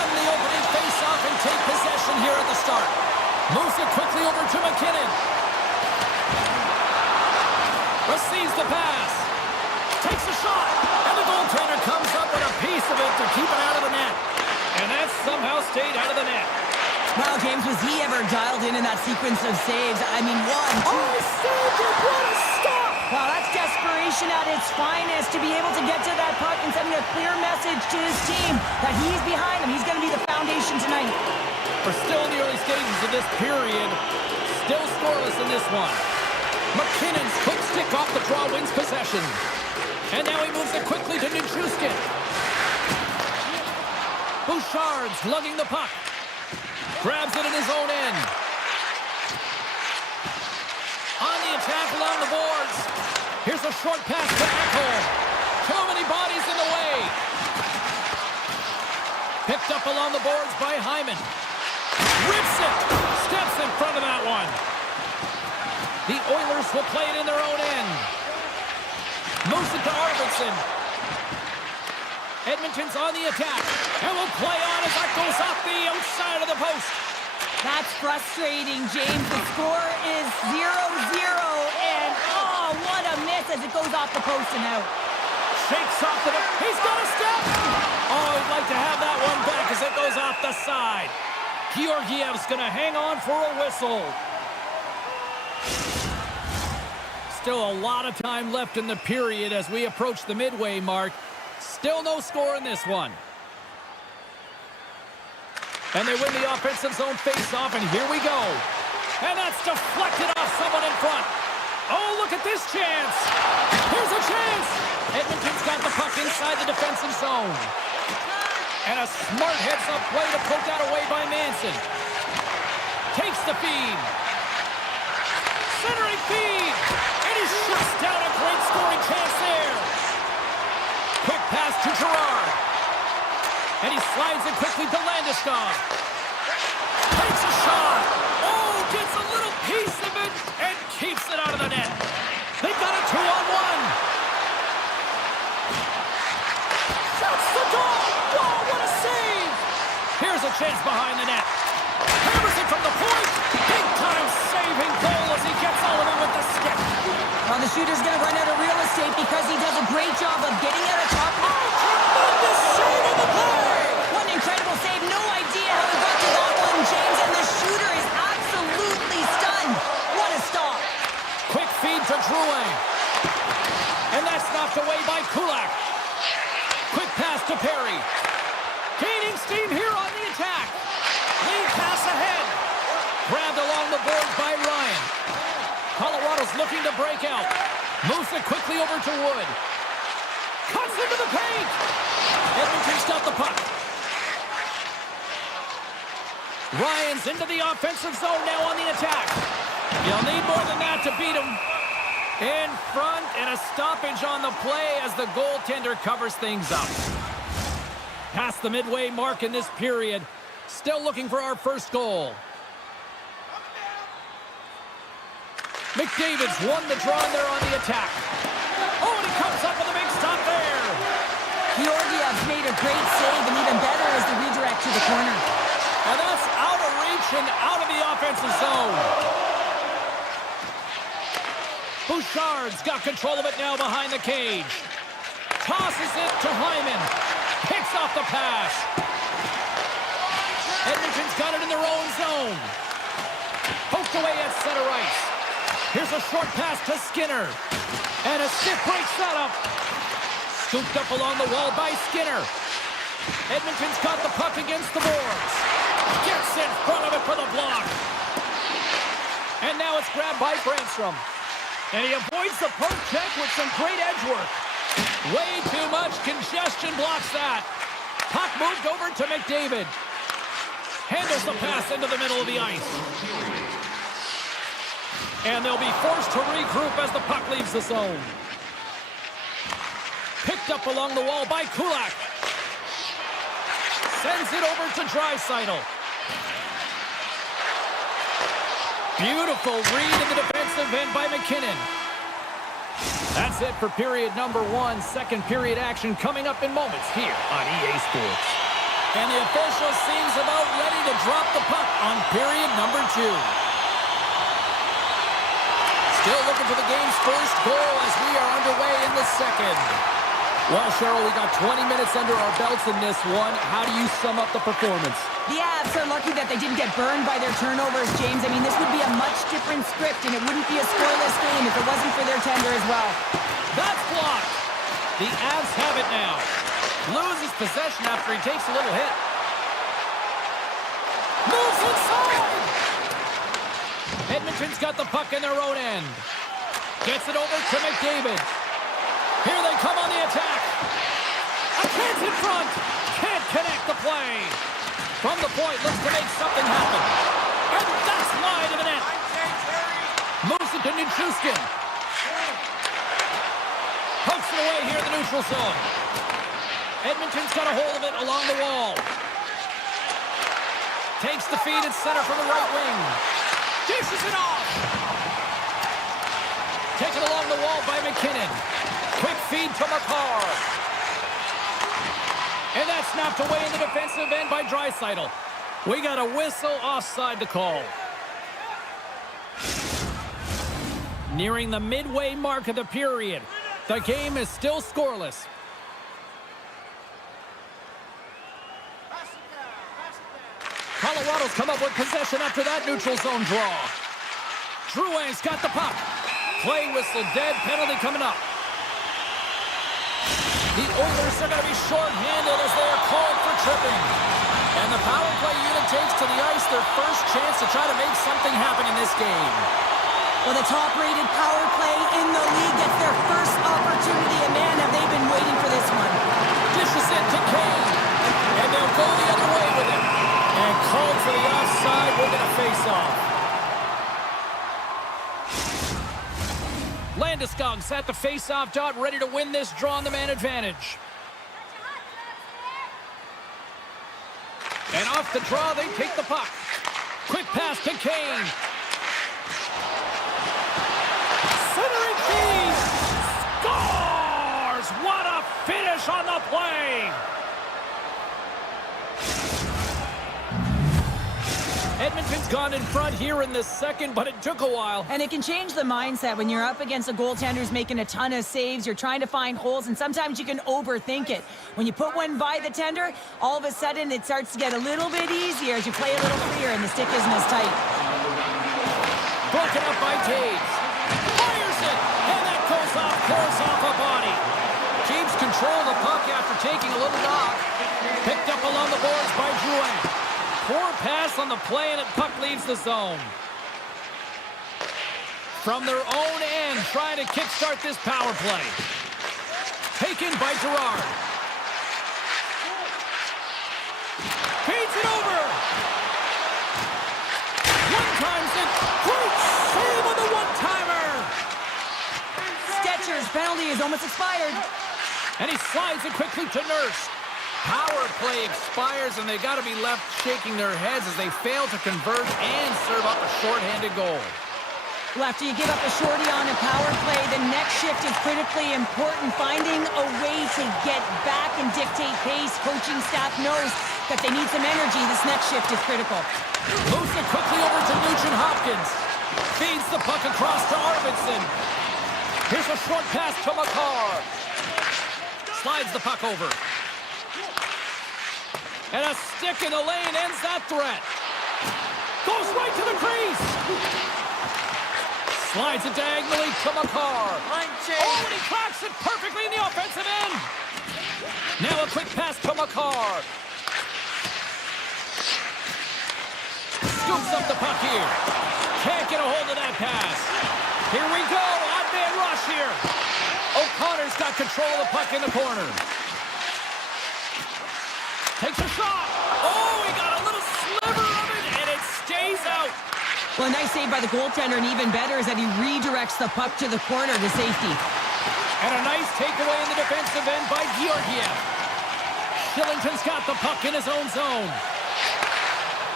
won the opening face-off and take possession here at the start. Moves it quickly over to McKinnon. Receives the pass. Takes a shot. And the goaltender comes up with a piece of it to keep it out of the net. And that somehow stayed out of the net. Wow, James, was he ever dialed in that sequence of saves? I mean, one, two. Oh, he saved it! What a stop! Wow, that's desperation at its finest to be able to get to that puck and sending a clear message to his team that he's behind him. He's going to be the foundation tonight. We're still in the early stages of this period. Still scoreless in this one. McKinnon's quick stick off the draw wins possession. And now he moves it quickly to Nichushkin. Bouchard's lugging the puck. Grabs it in his own end. On the attack along the boards. Here's a short pass to Ekholm. Too many bodies in the way. Picked up along the boards by Hyman. Rips it. Steps in front of that one. The Oilers will play it in their own end. Moves it to Arvidsson. Edmonton's on the attack. And will play on as that goes off the outside of the post. That's frustrating, James. The score is 0-0. And, oh, what a miss as it goes off the post and out. Shakes off the... He's got a step! Oh, he'd like to have that one back as it goes off the side. Georgiev's going to hang on for a whistle. Still a lot of time left in the period as we approach the midway mark. Still no score in this one. And they win the offensive zone face-off, and here we go. And that's deflected off someone in front. Oh, look at this chance. Here's a chance. Edmonton's got the puck inside the defensive zone. And a smart heads-up play to poke that away by Manson. Takes the feed. Centering feed. And he shuts down a great scoring chance there. Quick pass to Gerard. And he slides it quickly to Landeskog. Takes a shot. Oh, gets a little piece of it and keeps it out of the net. They've got a 2-on-1. Shoots the goal. Whoa, what a save. Here's a chance behind the net. Hammers it from the point. Big time saving goal as he gets all of it with the stick. Well, the shooter's going to run out of real estate because he does a great job of getting out of top. Oh, tremendous save in the play! What an incredible save. No idea how he got to that one, James. And the shooter is absolutely stunned. What a stop. Quick feed to Drouin. And that's knocked away by Kulak. Quick pass to Perry. Gaining steam here on the attack. Lead pass ahead. Grabbed along the boards by Ryan. Colorado's looking to break out. Moves it quickly over to Wood. Cuts into the paint. Edmonton's got the puck. Ryan's into the offensive zone now on the attack. You'll need more than that to beat him. In front and a stoppage on the play as the goaltender covers things up. Past the midway mark in this period. Still looking for our first goal. McDavid's won the draw and they're on the attack. Oh, and he comes up with a big stop there. Georgiev's made a great save, and even better is the redirect to the corner. And that's out of reach and out of the offensive zone. Bouchard's got control of it now behind the cage. Tosses it to Hyman. Picks off the pass. Edmonton's got it in their own zone. Poked away at center ice. Here's a short pass to Skinner. And a stiff breaks that up. Scooped up along the wall by Skinner. Edmonton's got the puck against the boards. Gets in front of it for the block. And now it's grabbed by Brandstrom. And he avoids the poke check with some great edge work. Way too much congestion blocks that. Puck moved over to McDavid. Handles the pass into the middle of the ice. And they'll be forced to regroup as the puck leaves the zone. Picked up along the wall by Kulak. Sends it over to Draisaitl. Beautiful read in the defensive end by McKinnon. That's it for period number one. Second period action coming up in moments here on EA Sports. And the official seems about ready to drop the puck on period number 2. Still looking for the game's first goal as we are underway in the second. Well, Cheryl, we got 20 minutes under our belts in this one. How do you sum up the performance? The Avs are lucky that they didn't get burned by their turnovers, James. I mean, this would be a much different script, and it wouldn't be a scoreless game if it wasn't for their tender as well. That's blocked. The Avs have it now. Loses possession after he takes a little hit. Moves inside! Edmonton's got the puck in their own end. Gets it over to McDavid. Here they come on the attack. A chance in front. Can't connect the play. From the point, looks to make something happen. And that's wide of the net. Moves it to Nichushkin. Pokes it away here in the neutral zone. Edmonton's got a hold of it along the wall. Takes the feed at center from the right wing. Dishes it off. Taken along the wall by McKinnon. Quick feed to Makar. And that's knocked away in the defensive end by Draisaitl. We got a whistle offside to call. Nearing the midway mark of the period. The game is still scoreless. Colorado's come up with possession after that neutral zone draw. Drouin's got the puck. Play whistle dead. Penalty coming up. The Oilers are going to be short-handed as they are called for tripping. And the power play unit takes to the ice their first chance to try to make something happen in this game. Well, the top-rated power play in the league gets their first opportunity, and man, have they been waiting for this one. Dishes it to Kane. And they'll go the other way with it. And called for the offside. We're going to face off. Landeskog's at the face-off dot, ready to win this draw on the man advantage. And off the draw, they take the puck. Quick pass to Kane. Centering feed. Scores! What a finish on the play! Edmonton's gone in front here in the second, but it took a while. And it can change the mindset when you're up against a goaltender who's making a ton of saves. You're trying to find holes, and sometimes you can overthink it. When you put one by the tender, all of a sudden it starts to get a little bit easier as you play a little freer and the stick isn't as tight. Broken up by Taves. Fires it, and that goes off course off a body. Keeps control of the puck after taking a little knock. Picked up along the boards by Drouin. Poor pass on the play, and the puck leaves the zone. From their own end, trying to kickstart this power play. Taken by Gerard. Feeds it over. One-times it. Great save on the one-timer. Stetcher's penalty is almost expired. And he slides it quickly to Nurse. Power play expires, and they got to be left shaking their heads as they fail to convert and serve up a shorthanded goal. Well, after you give up a shorty on a power play, the next shift is critically important. Finding a way to get back and dictate pace. Coaching staff knows that they need some energy. This next shift is critical. Moves it quickly over to Nugent-Hopkins. Feeds the puck across to Arvidsson. Here's a short pass to Makar. Slides the puck over. And a stick in the lane ends that threat. Goes right to the crease. Slides it diagonally to Makar. Oh, and he cracks it perfectly in the offensive end. Now a quick pass to Makar. Scoops up the puck here. Can't get a hold of that pass. Here we go. Odd man rush here. O'Connor's got control of the puck in the corner. Takes a shot. Oh, he got a little sliver of it, and it stays out. Well, a nice save by the goaltender, and even better is that he redirects the puck to the corner to safety. And a nice takeaway in the defensive end by Georgiev. Shillington's got the puck in his own zone.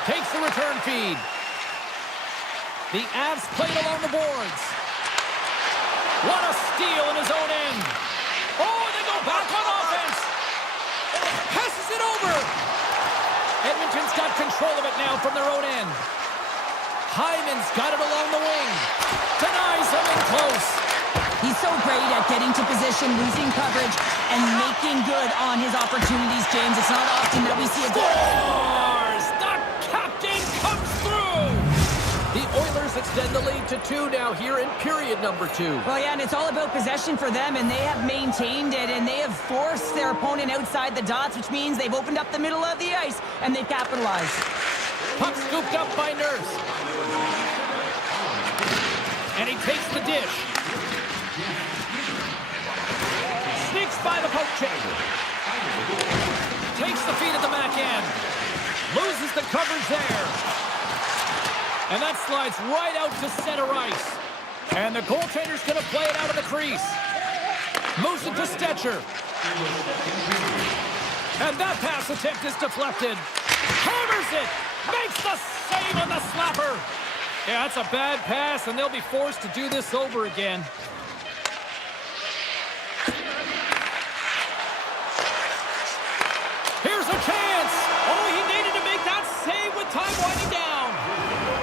Takes the return feed. The Avs played along the boards. What a steal in his own end. Oh, and they go back on offense. Passes it over. Edmonton's got control of it now from their own end. Hyman's got it along the wing. Denies him in close. He's so great at getting to position, losing coverage, and making good on his opportunities, James. It's not often that we see a goal. Scores! The captain comes through! The Oilers extend the lead to 2 now here in period number 2. Well, yeah, and it's all about possession for them, and they have maintained it, and they have forced their opponent outside the dots, which means they've opened up the middle of the ice, and they've capitalized. Puck scooped up by Nurse. And he takes the dish. Sneaks by the poke check. Takes the feed at the back end. Loses the coverage there. And that slides right out to center ice. And the goaltender's going to play it out of the crease. Moves it to Stetcher. And that pass attempt is deflected. Hammers it. Makes the save on the slapper. Yeah, that's a bad pass, and they'll be forced to do this over again. Here's a chance. Oh, he needed to make that save with time winding down.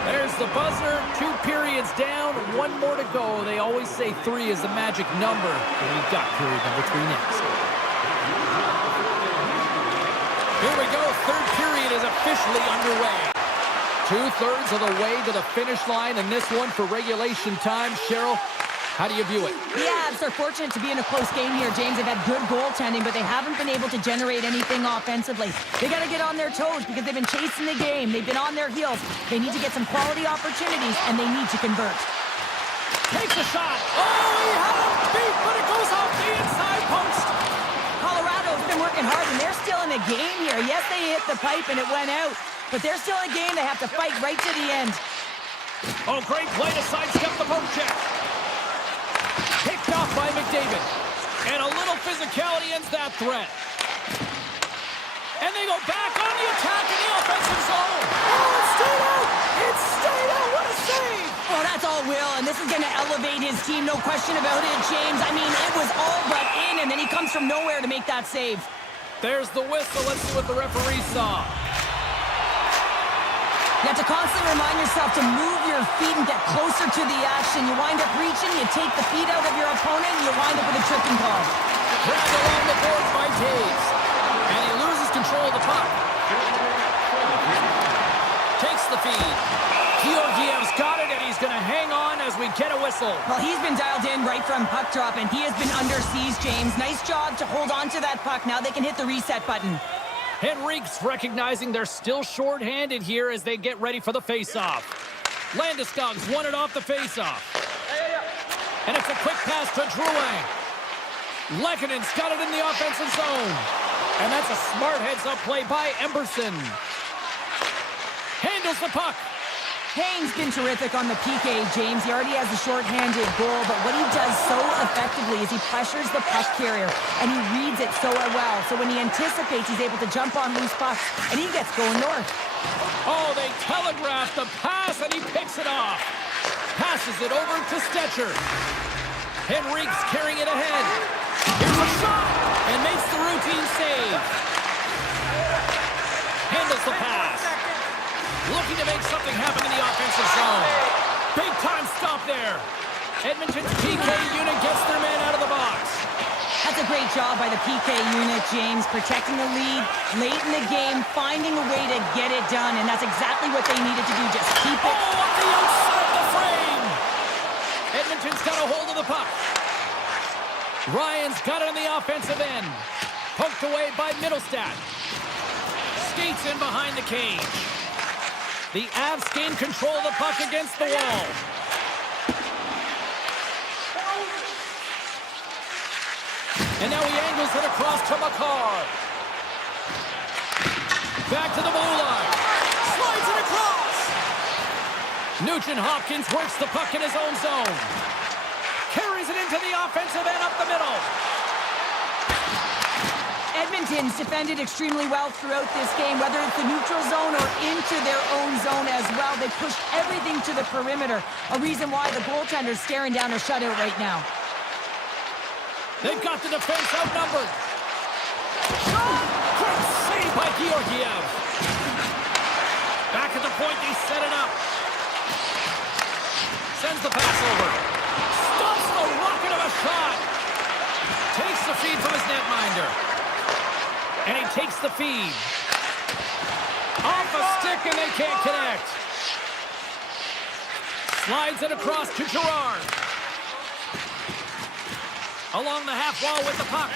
There's the buzzer. 2 periods down, 1 more to go. They always say 3 is the magic number. And we've got period number 3 next. Here we go. 3rd period is officially underway. 2/3 of the way to the finish line, and this one for regulation time. Cheryl, how do you view it? The Avs are fortunate to be in a close game here, James. They've had good goaltending, but they haven't been able to generate anything offensively. They got to get on their toes because they've been chasing the game. They've been on their heels. They need to get some quality opportunities, and they need to convert. Takes a shot. Oh, he had him beat, but it goes off the inside post. Colorado's been working hard, and they're still in the game here. Yes, they hit the pipe, and it went out. But they're still in a game. They have to fight right to the end. Oh, great play to sidestep the poke check. Picked off by McDavid. And a little physicality ends that threat. And they go back on the attack in the offensive zone. Oh, it stayed out! It stayed out! What a save! Oh, that's all Will, and this is going to elevate his team, no question about it, James. I mean, it was all but in, and then he comes from nowhere to make that save. There's the whistle. Let's see what the referee saw. You have to constantly remind yourself to move your feet and get closer to the action. You wind up reaching, you take the feet out of your opponent, and you wind up with a tripping call. Grabbed along the boards by Taves. And he loses control of the puck. Takes the feed. Georgiev's got it, and he's going to hang on as we get a whistle. Well, he's been dialed in right from puck drop, and he has been under siege, James. Nice job to hold on to that puck. Now they can hit the reset button. Henrique's recognizing they're still short-handed here as they get ready for the face-off. Landeskog's won it off the face-off. And it's a quick pass to Drouin. Lekkonen's got it in the offensive zone. And that's a smart heads-up play by Emberson. Handles the puck. Kane's been terrific on the PK, James. He already has a short-handed goal, but what he does so effectively is he pressures the puck carrier, and he reads it so well. So when he anticipates, he's able to jump on loose pucks, and he gets going north. Oh, they telegraph the pass, and he picks it off. Passes it over to Stetcher. Henrique's carrying it ahead. Here's a shot, and makes the routine save. Handles the pass. Looking to make something happen in the offensive zone. Big time stop there. Edmonton's PK unit gets their man out of the box. That's a great job by the PK unit, James, protecting the lead late in the game, finding a way to get it done, and that's exactly what they needed to do. Just keep it. Oh, up the outside of the frame. Edmonton's got a hold of the puck. Ryan's got it on the offensive end. Poked away by Middlestat. Skates in behind the cage. The Avs gain control of the puck against the wall. And now he angles it across to Makar. Back to the blue line. Slides it across. Nugent-Hopkins works the puck in his own zone. Carries it into the offensive end up the middle. Edmonton's defended extremely well throughout this game, whether it's the neutral zone or into their own zone as well. They pushed everything to the perimeter, a reason why the goaltender's staring down a shutout right now. They've got the defense outnumbered. Shot! Great save by Georgiev. Back at the point, they set it up. Sends the pass over. Stops the rocket of a shot. Takes the feed from his netminder. And he takes the feed. Off a stick, and they can't connect. Slides it across to Gerard. Along the half wall with the puck.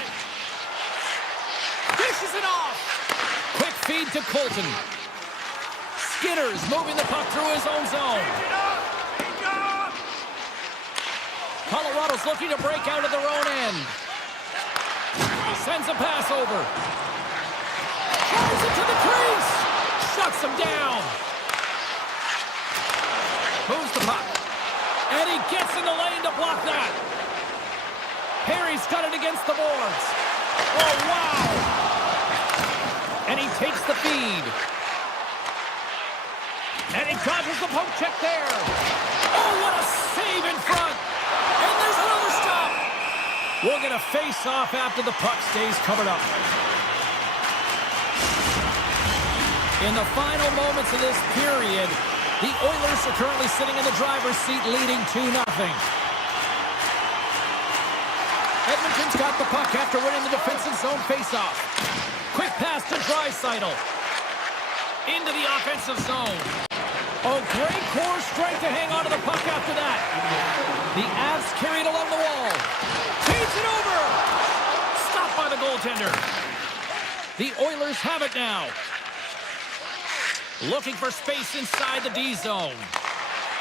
Dishes it off. Quick feed to Colton. Skinner's moving the puck through his own zone. Colorado's looking to break out of their own end. Sends a pass over. Drives it to the crease. Shuts him down. Moves the puck. And he gets in the lane to block that. Perry's got it against the boards. Oh, wow. And he takes the feed. And he dodges the poke check there. Oh, what a save in front. And there's another stop. We'll get a face-off after the puck stays covered up. In the final moments of this period, the Oilers are currently sitting in the driver's seat leading 2-0. Edmonton's got the puck after winning the defensive zone face-off. Quick pass to Draisaitl. Into the offensive zone. Oh, great core strength to hang on to the puck after that. The Avs carry it along the wall. Feeds it over. Stopped by the goaltender. The Oilers have it now. Looking for space inside the D zone.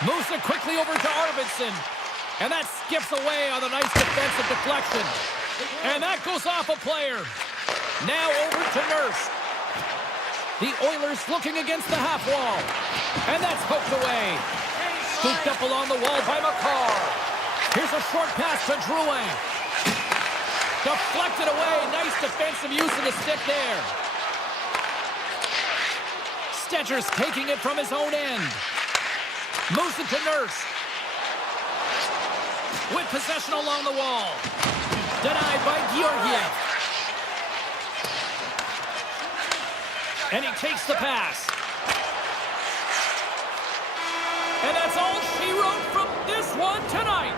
Moves it quickly over to Arvidsson. And that skips away on a nice defensive deflection. And that goes off a player. Now over to Nurse. The Oilers looking against the half wall. And that's poked away. Scooped up along the wall by McCarr. Here's a short pass to Drouin. Deflected away. Nice defensive use of the stick there. Stetcher's taking it from his own end. Moves it to Nurse. With possession along the wall. Denied by Georgiev. And he takes the pass. And that's all she wrote from this one tonight.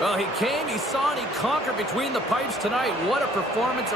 Well, he came, he saw, and he conquered between the pipes tonight. What a performance.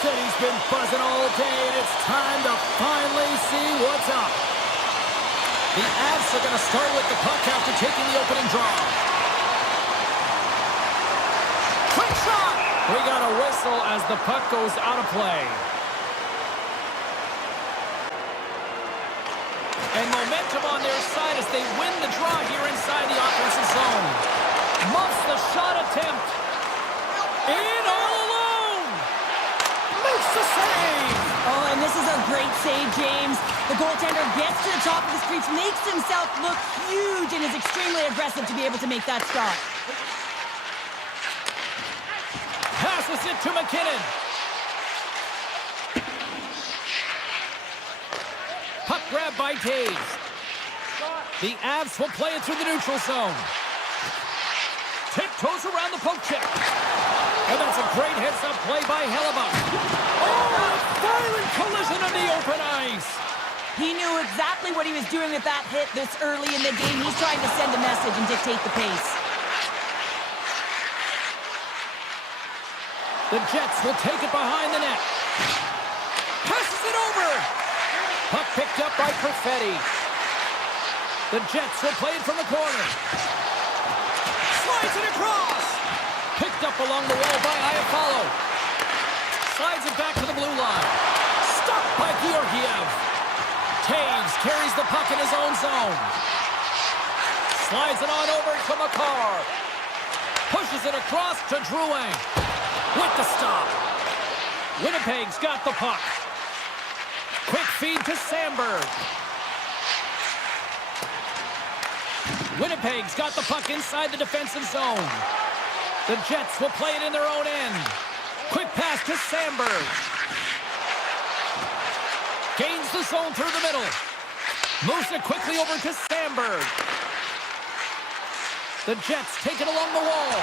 Said he's been buzzing all day, and it's time to finally see what's up. The Avs are going to start with the puck after taking the opening draw. Quick shot! We got a whistle as the puck goes out of play. And momentum on their side as they win the draw here inside the offensive zone. Muffs the shot attempt. In all alone. Makes the save. Oh, and this is a great save, James. The goaltender gets to the top of the crease, makes himself look huge, and is extremely aggressive to be able to make that stop. Passes it to McKinnon. Puck grab by Taves. The Avs will play it through the neutral zone. Tiptoes around the poke check. And that's a great heads-up play by Hellebuck. Oh, a violent collision on the open ice. He knew exactly what he was doing with that hit this early in the game. He's trying to send a message and dictate the pace. The Jets will take it behind the net. Passes it over. Puck picked up by Perfetti. The Jets will play it from the corner. Slides it across. Picked up along the wall by Iafallo. Slides it back to the blue line. Stopped by Georgiev. Taves carries the puck in his own zone. Slides it on over to Makar. Pushes it across to Drouin. With the stop. Winnipeg's got the puck. Quick feed to Sandberg. Winnipeg's got the puck inside the defensive zone. The Jets will play it in their own end. Quick pass to Sandberg. Gains the zone through the middle. Moves it quickly over to Sandberg. The Jets take it along the wall.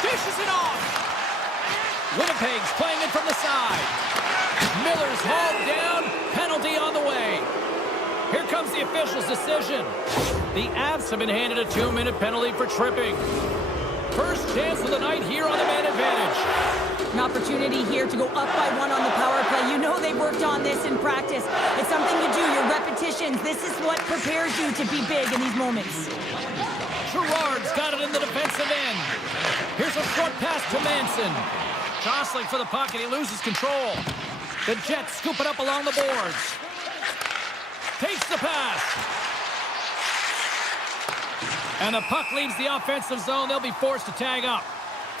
Dishes it off. Winnipeg's playing it from the side. Miller's hauled down. Penalty on the way. Here comes the official's decision. The Avs have been handed a 2-minute penalty for tripping. First chance of the night here on the man advantage. An opportunity here to go up by 1 on the power play. You know they've worked on this in practice. It's something you do, your repetitions. This is what prepares you to be big in these moments. Gerard's got it in the defensive end. Here's a short pass to Manson. Jostling for the puck, and he loses control. The Jets scoop it up along the boards. Takes the pass. And the puck leaves the offensive zone. They'll be forced to tag up.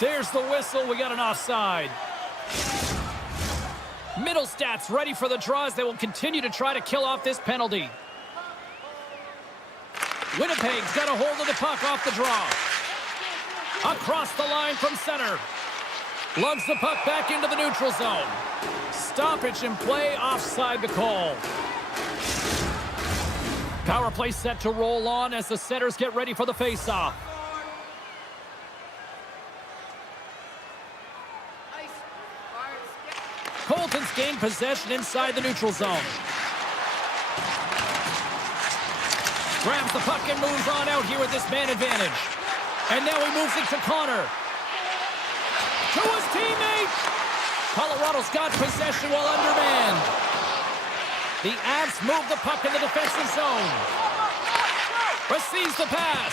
There's the whistle. We got an offside. Middle stats ready for the draws. They will continue to try to kill off this penalty. Winnipeg's got a hold of the puck off the draw. Across the line from center. Lugs the puck back into the neutral zone. Stoppage in play, offside the call. Power play set to roll on as the setters get ready for the faceoff. Colton's gained possession inside the neutral zone. Grabs the puck and moves on out here with this man advantage. And now he moves it to Connor. To his teammate. Colorado's got possession while undermanned. The Avs move the puck in the defensive zone. Receives the pass.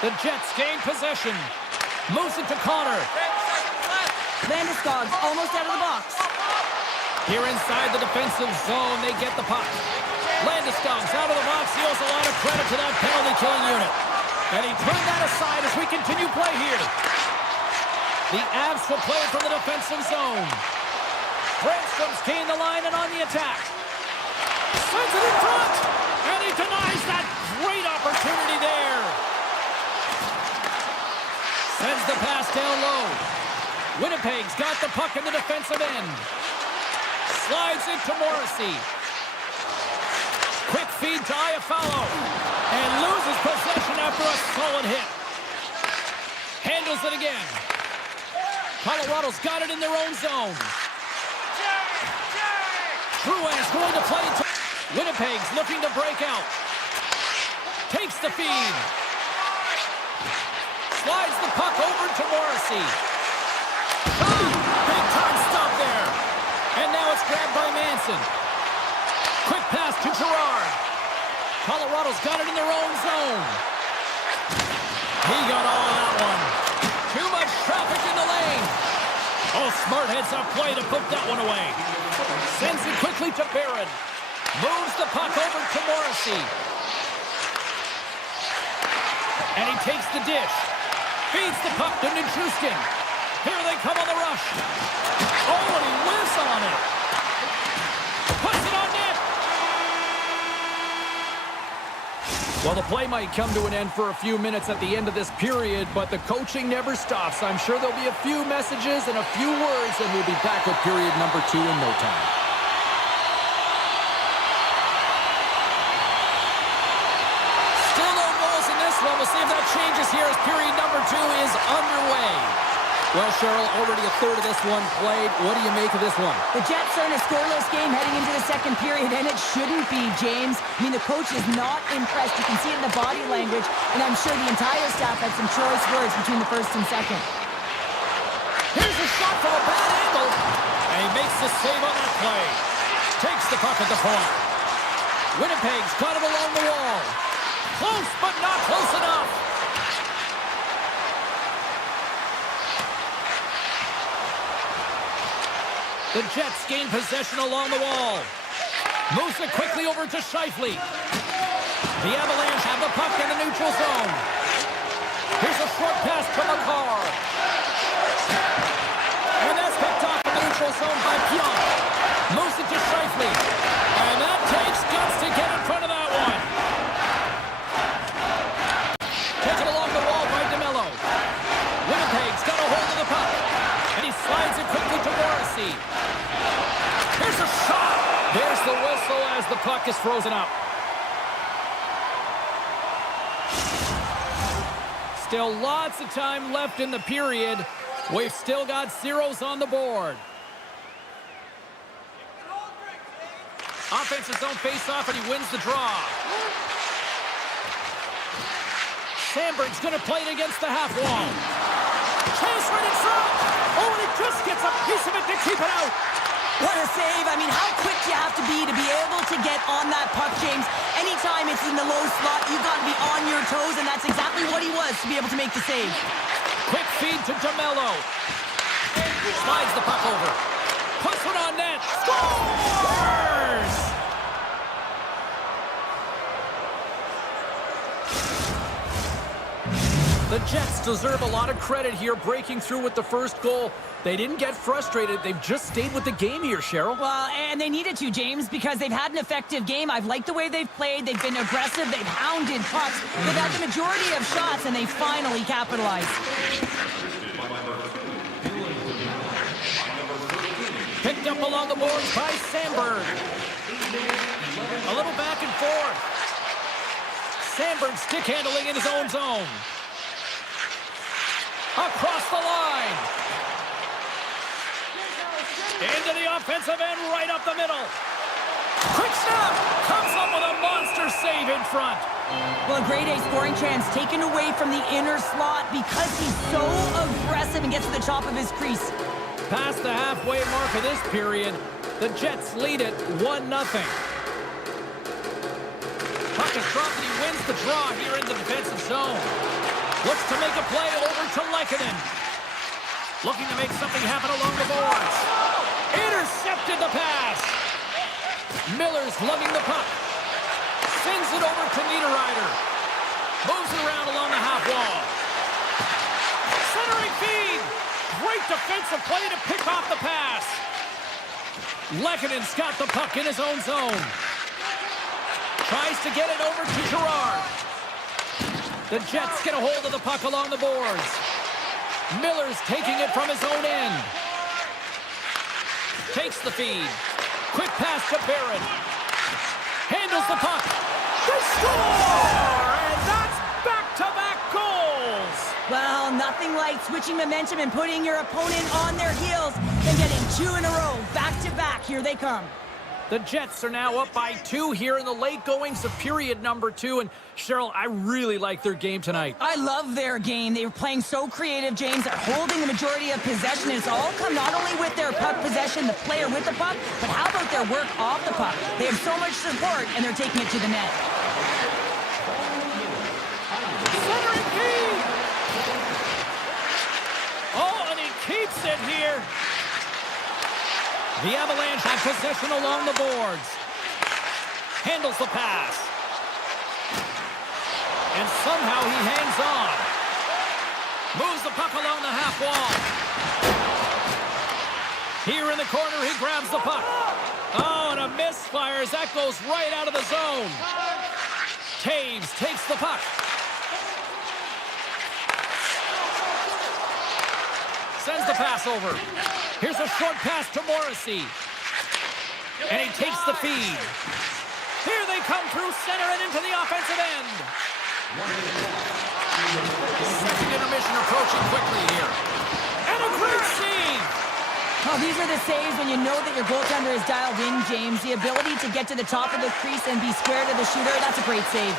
The Jets gain possession. Moves it to Connor. Landeskog's almost out of the box. Here inside the defensive zone, they get the puck. Landeskog's out of the box. He owes a lot of credit to that penalty-killing unit. And he turned that aside as we continue play here. The Avs will play it from the defensive zone. Brandstrom's gained the line and on the attack. Sends it in front. And he denies that great opportunity there. Sends the pass down low. Winnipeg's got the puck in the defensive end. Slides it to Morrissey. Quick feed to Iafallo. And loses possession after a solid hit. Handles it again. Colorado's got it in their own zone. Drouin's going to play. Winnipeg's looking to break out. Takes the feed. Slides the puck over to Morrissey. Big time stop it's grabbed by Manson. Quick pass to Gerard. Colorado's got it in their own zone. He got all of that one. Too much traffic in the lane. Oh, smart heads-up play to put that one away. Sends it quickly to Barron. Moves the puck over to Morrissey. And he takes the dish. Feeds the puck to Nichushkin. Here they come on the rush. Oh, and he whiffs on it. Puts it on net. Well, the play might come to an end for a few minutes at the end of this period, but the coaching never stops. I'm sure there'll be a few messages and a few words, and we'll be back with period number 2 in no time. Still no goals in this one. We'll see if that changes here as period number 2 is underway. Well, Cheryl, already a third of this one played. What do you make of this one? The Jets are in a scoreless game heading into the second period, and it shouldn't be, James. I mean, the coach is not impressed. You can see it in the body language, and I'm sure the entire staff had some choice words between the first and second. Here's a shot from a bad angle, and he makes the save on that play. Takes the puck at the point. Winnipeg's got it along the wall. Close, but not close enough. The Jets gain possession along the wall. Moves it quickly over to Scheifele. The Avalanche have the puck in the neutral zone. Here's a short pass to Makar. And that's picked off in the neutral zone by Pionk. Moves it to Scheifele. And that takes guts to get in front of that one. Taken along the wall by DeMello. Winnipeg's got a hold of the puck. And he slides it quickly to Morrissey. Here's a shot. There's the whistle as the puck is frozen up. Still lots of time left in the period. We've still got zeros on the board. Offensive zone face-off, and he wins the draw. Sandberg's going to play it against the half wall. Chase right in front. Oh, and he just gets a piece of it to keep it out. What a save. I mean, how quick do you have to be able to get on that puck, James? Anytime it's in the low slot, you've got to be on your toes, and that's exactly what he was to be able to make the save. Quick feed to DeMello. Slides the puck over. Puts one on net. Scores! The Jets deserve a lot of credit here, breaking through with the first goal. They didn't get frustrated. They've just stayed with the game here, Cheryl. Well, and they needed to, James, because they've had an effective game. I've liked the way they've played. They've been aggressive. They've hounded pucks. They've had the majority of shots, and they finally capitalized. Picked up along the boards by Sandberg. A little back and forth. Sandberg stick handling in his own zone. Across the line. Into the offensive end, right up the middle. Quick snap. Comes up with a monster save in front. Well, a grade A scoring chance taken away from the inner slot because he's so aggressive and gets to the top of his crease. Past the halfway mark of this period, the Jets lead it 1-0. Puck is dropped and he wins the draw here in the defensive zone. Looks to make a play over to Lehkonen. Looking to make something happen along the boards. Intercepted the pass. Miller's lugging the puck. Sends it over to Niederreiter. Moves it around along the half wall. Centering feed. Great defensive play to pick off the pass. Lehkonen's got the puck in his own zone. Tries to get it over to Gerard. The Jets get a hold of the puck along the boards. Miller's taking it from his own end. Takes the feed. Quick pass to Barron. Handles the puck. They score! And that's back-to-back goals! Well, nothing like switching momentum and putting your opponent on their heels than getting 2 in a row. Back-to-back. Here they come. The Jets are now up by 2 here in the late goings of period number 2. And Cheryl, I really like their game tonight. I love their game. They were playing so creative, James. They're holding the majority of possession. It's all come not only with their puck possession, the player with the puck, but how about their work off the puck? They have so much support, and they're taking it to the net. Centering feed! Oh, and he keeps it here. The Avalanche have possession along the boards. Handles the pass. And somehow he hangs on. Moves the puck along the half wall. Here in the corner, he grabs the puck. Oh, and a misfire as that goes right out of the zone. Taves takes the puck. Sends the pass over. Here's a short pass to Morrissey. And he takes the feed. Here they come through center and into the offensive end. Second intermission approaching quickly here. And a great save. Oh, these are the saves when you know that your goaltender is dialed in, James. The ability to get to the top of the crease and be square to the shooter, that's a great save.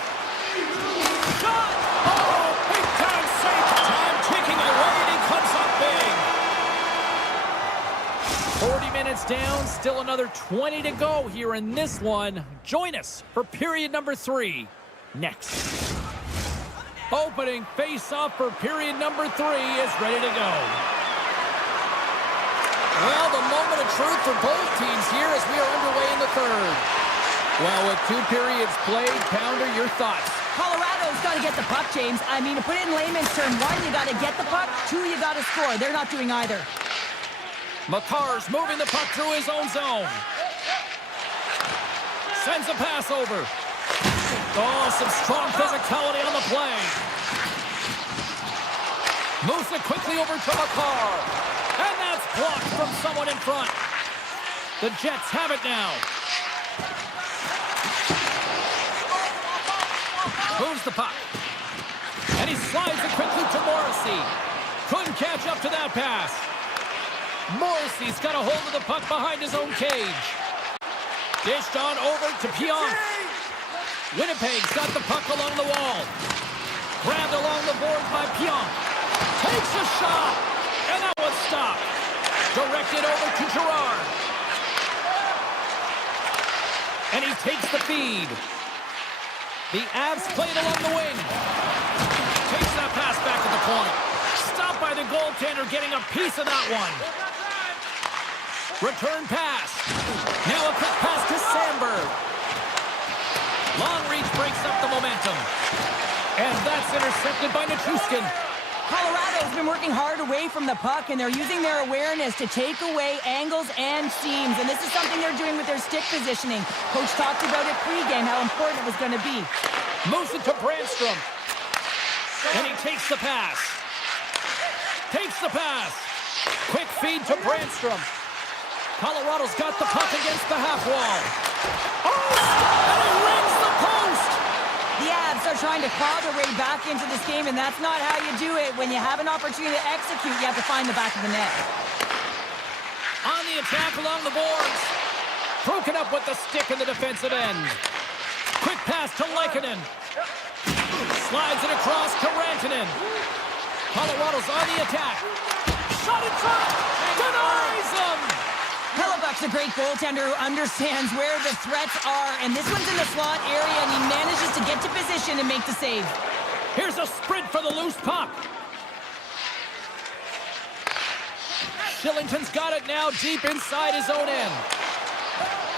Shot! Oh, big time save. Time ticking away and he comes up big. 40 minutes down, still another 20 to go here in this one. Join us for period number 3 next. Opening face-off for period number 3 is ready to go. Well, the moment of truth for both teams here as we are underway in the third. Well, with 2 periods played, Pounder, your thoughts? Colorado's got to get the puck, James. I mean, to put it in layman's term, 1, you got to get the puck. 2, you got to score. They're not doing either. Makar's moving the puck through his own zone. Sends a pass over. Oh, some strong physicality on the play. Moves it quickly over to Makar. And that's blocked from someone in front. The Jets have it now. Moves the puck. And he slides it quickly to Morrissey. Couldn't catch up to that pass. Morrissey's got a hold of the puck behind his own cage. Dished on over to Pionk. Winnipeg's got the puck along the wall. Grabbed along the boards by Pionk. Takes a shot. And that was stopped. Directed over to Gerard. And he takes the feed. The Avs played along the wing. Takes that pass back to the point. Stopped by the goaltender getting a piece of that one. Return pass. Now a quick pass to Sandberg. Long reach breaks up the momentum. And that's intercepted by Nichushkin. Colorado's been working hard away from the puck, and they're using their awareness to take away angles and seams. And this is something they're doing with their stick positioning. Coach talked about it pregame, how important it was going to be. Moves it to Brandstrom. And he takes the pass. Takes the pass. Quick feed to Brandstrom. Colorado's got the puck against the half wall. Oh! And he rings the post! The Avs are trying to claw their way back into this game, and that's not how you do it. When you have an opportunity to execute, you have to find the back of the net. On the attack along the boards. Broken up with the stick in the defensive end. Quick pass to Lehkonen. Slides it across to Rantanen. Colorado's on the attack. Shot in front! Denies him! Hellebuck's a great goaltender who understands where the threats are, and this one's in the slot area, and he manages to get to position and make the save. Here's a sprint for the loose puck. Shillington's got it now deep inside his own end.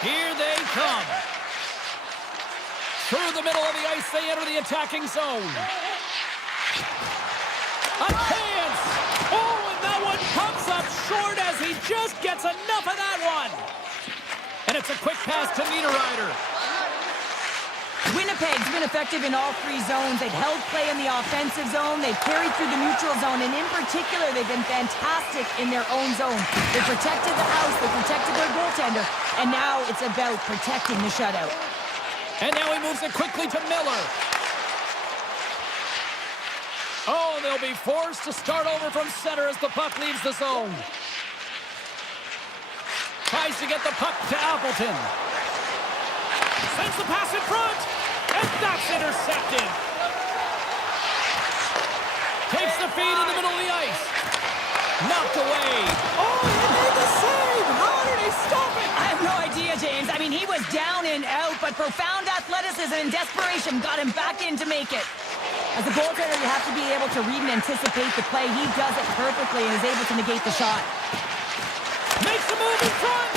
Here they come. Through the middle of the ice, they enter the attacking zone. A chance! Oh, and that one comes up short as he just gets enough of that one. And it's a quick pass to Niederreiter. Winnipeg's been effective in all 3 zones. They've held play in the offensive zone. They've carried through the neutral zone. And in particular, they've been fantastic in their own zone. They protected the house. They protected their goaltender. And now it's about protecting the shutout. And now he moves it quickly to Miller. Oh, they'll be forced to start over from center as the puck leaves the zone. Tries to get the puck to Appleton. Sends the pass in front. And that's intercepted. Takes the feed in the middle of the ice. Knocked away. Oh, he made the save! How did he stop it? I have no idea, James. I mean, he was down and out, but profound athleticism and desperation got him back in to make it. As a goaltender, you have to be able to read and anticipate the play. He does it perfectly and is able to negate the shot. Makes a move in front.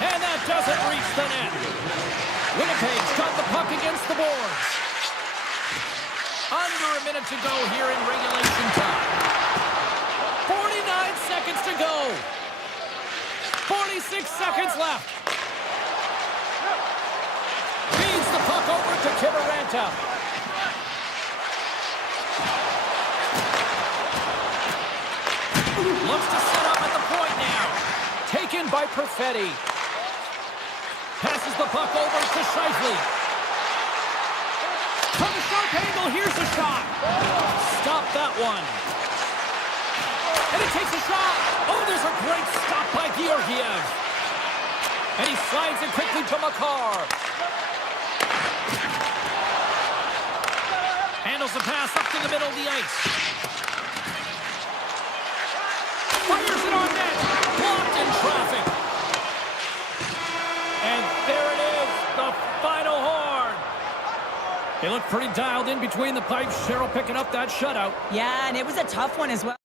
And that doesn't reach the net. Winnipeg's got the puck against the boards. Under a minute to go here in regulation time. 49 seconds to go. 46 seconds left. Feeds the puck over to Kiberanta. Looks to set up at the point now. Taken by Perfetti. Passes the puck over to Scheifele. From the sharp angle, here's the shot. Stop that one. And he takes a shot. Oh, there's a great stop by Georgiev. And he slides it quickly to Makar. Handles the pass up to the middle of the ice. Fires it on net. Blocked in traffic. And there it is, the final horn. They look pretty dialed in between the pipes. Cheryl picking up that shutout. Yeah, and it was a tough one as well.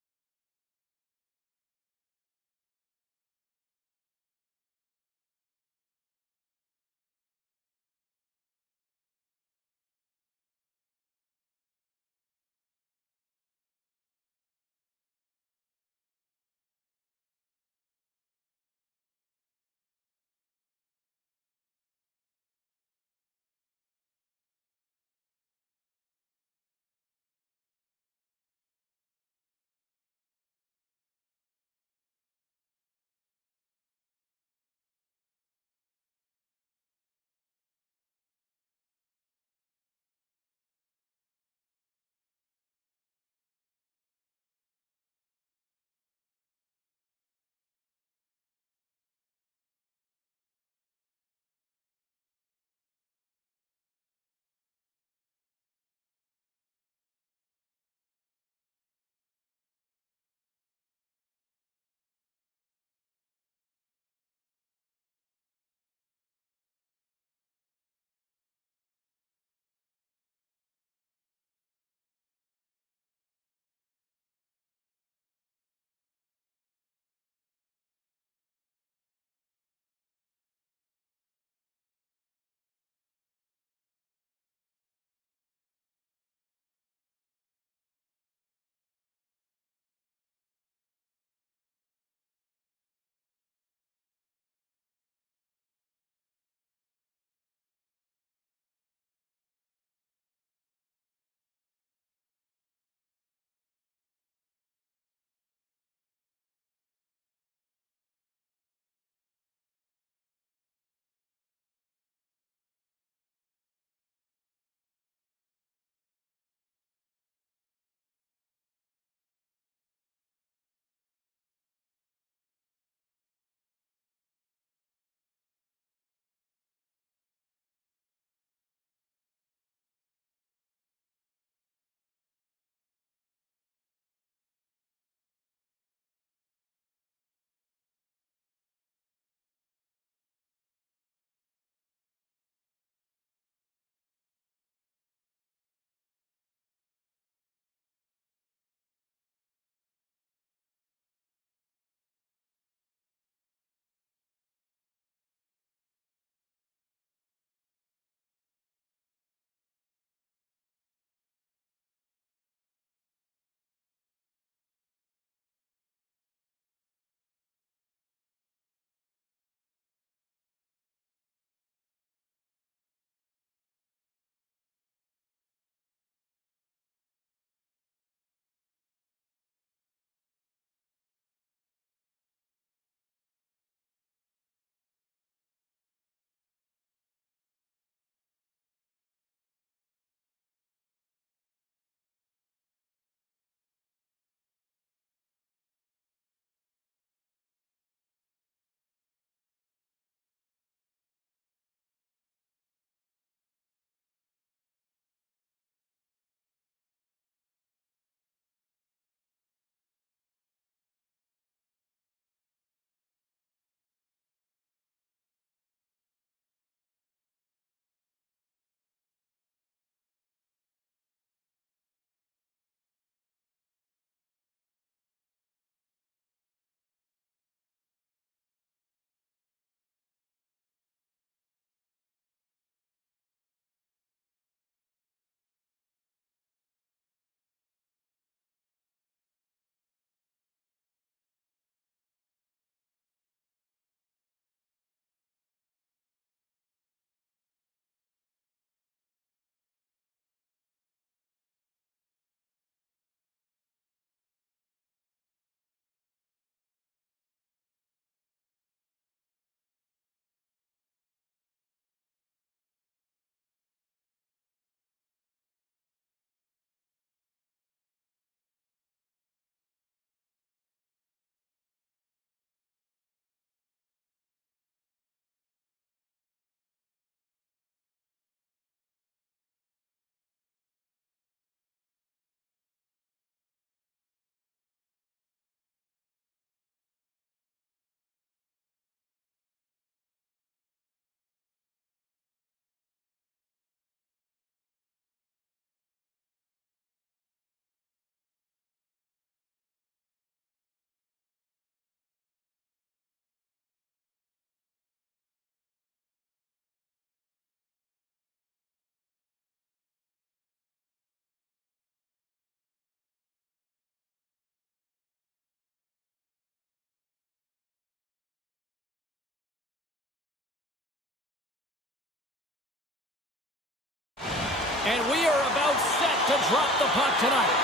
And we are about set to drop the puck tonight.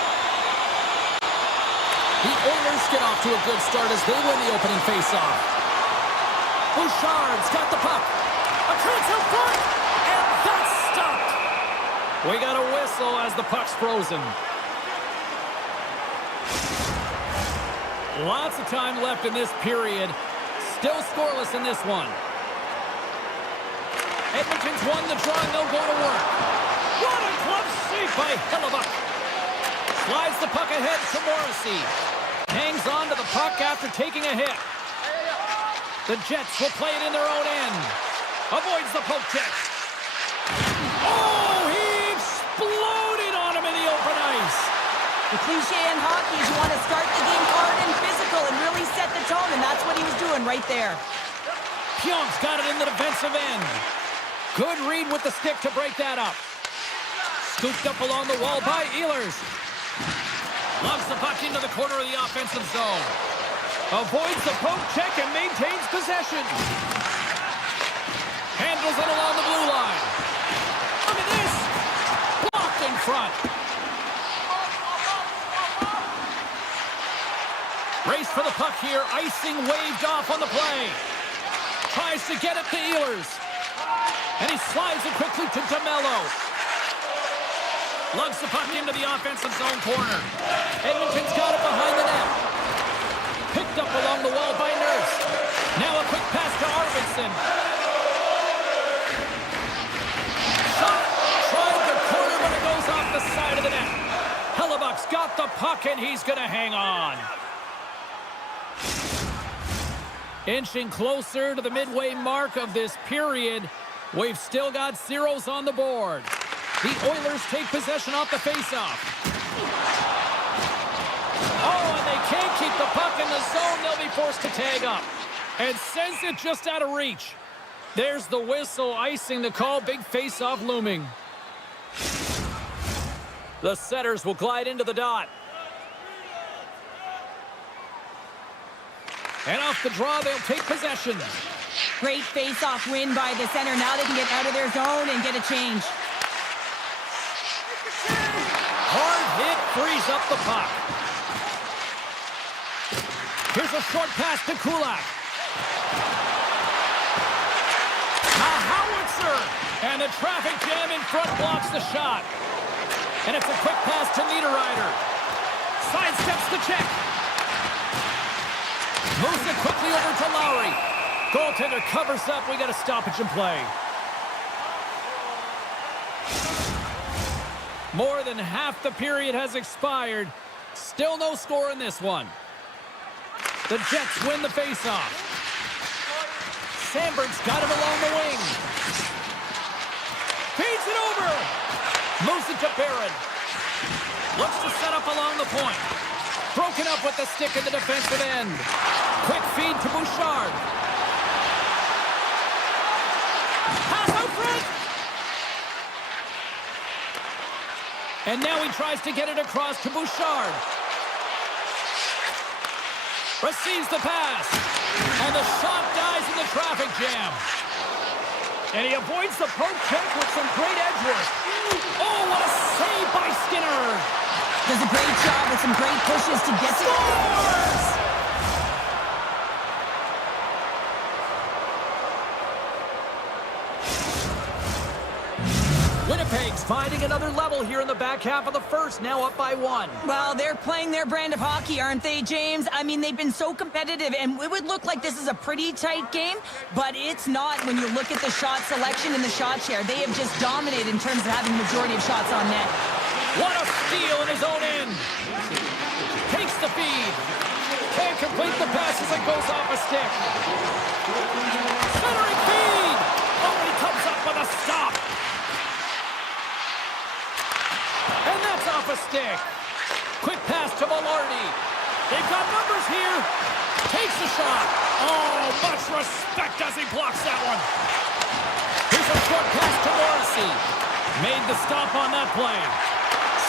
The Oilers get off to a good start as they win the opening faceoff. Bouchard's got the puck. A chance out front, and that's stopped. We got a whistle as the puck's frozen. Lots of time left in this period. Still scoreless in this one. Edmonton's won the draw and they'll go to work. What a glove save By Hellebuck. Slides the puck ahead to Morrissey. Hangs on to the puck after taking a hit. The Jets will play it in their own end. Avoids the poke check. Oh, he exploded on him in the open ice. The cliche in hockey is you want to start the game hard and physical and really set the tone, and that's what he was doing right there. Pionk's got it in the defensive end. Good read with the stick to break that up. Scooped up along the wall by Ehlers. Loves the puck into the corner of the offensive zone. avoids the poke check and maintains possession. Handles it along the blue line. Look at this. Blocked in front. Race for the puck here. Icing waved off on the play. Tries to get it to Ehlers. And he slides it quickly to DeMello. Lugs the puck into the offensive zone corner. Edmonton's got it behind the net. Picked up along the wall by Nurse. Now a quick pass to Arvidsson. Shot. Tried the corner, but it goes off the side of the net. Hellebuck's got the puck, and he's going to hang on. Inching closer to the midway mark of this period. We've still got zeros on the board. The Oilers take possession off the faceoff. Oh, and they can't keep the puck in the zone. They'll be forced to tag up. And sends it just out of reach. There's the whistle, icing the call. Big faceoff looming. The setters will glide into the dot. And off the draw, they'll take possession. Great face-off win by the center. Now they can get out of their zone and get a change. Hard hit frees up the puck. Here's a short pass to Kulak. A howitzer! And the traffic jam in front blocks the shot. And it's a quick pass to Niederreiter. Sidesteps the check. Moves it quickly over to Lowry. Goaltender covers up. We got a stoppage in play. More than half the period has expired. Still no score in this one. The Jets win the faceoff. Sandberg's got him along the wing. Feeds it over. Moves it to Barron. Looks to set up along the point. Broken up with the stick in the defensive end. Quick feed to Bouchard. Pass out front. And now he tries to get it across to Bouchard. Receives the pass. And the shot dies in the traffic jam. And he avoids the poke check with some great edge work. Oh, what a save by Skinner. Does a great job with some great pushes to get to Scores! Winnipeg's finding another level here in the back half of the first, now up by 1. Well, they're playing their brand of hockey, aren't they, James? I mean, they've been so competitive, and it would look like this is a pretty tight game, but it's not when you look at the shot selection and the shot share. They have just dominated in terms of having the majority of shots on net. What a steal in his own end. Takes the feed. Can't complete the pass as it goes off a stick. Centering feed. Oh, he comes up with a stop. And that's off a stick. Quick pass to Velarde. They've got numbers here. Takes the shot. Oh, much respect as he blocks that one. Here's a short pass to Morrissey. Made the stop on that play.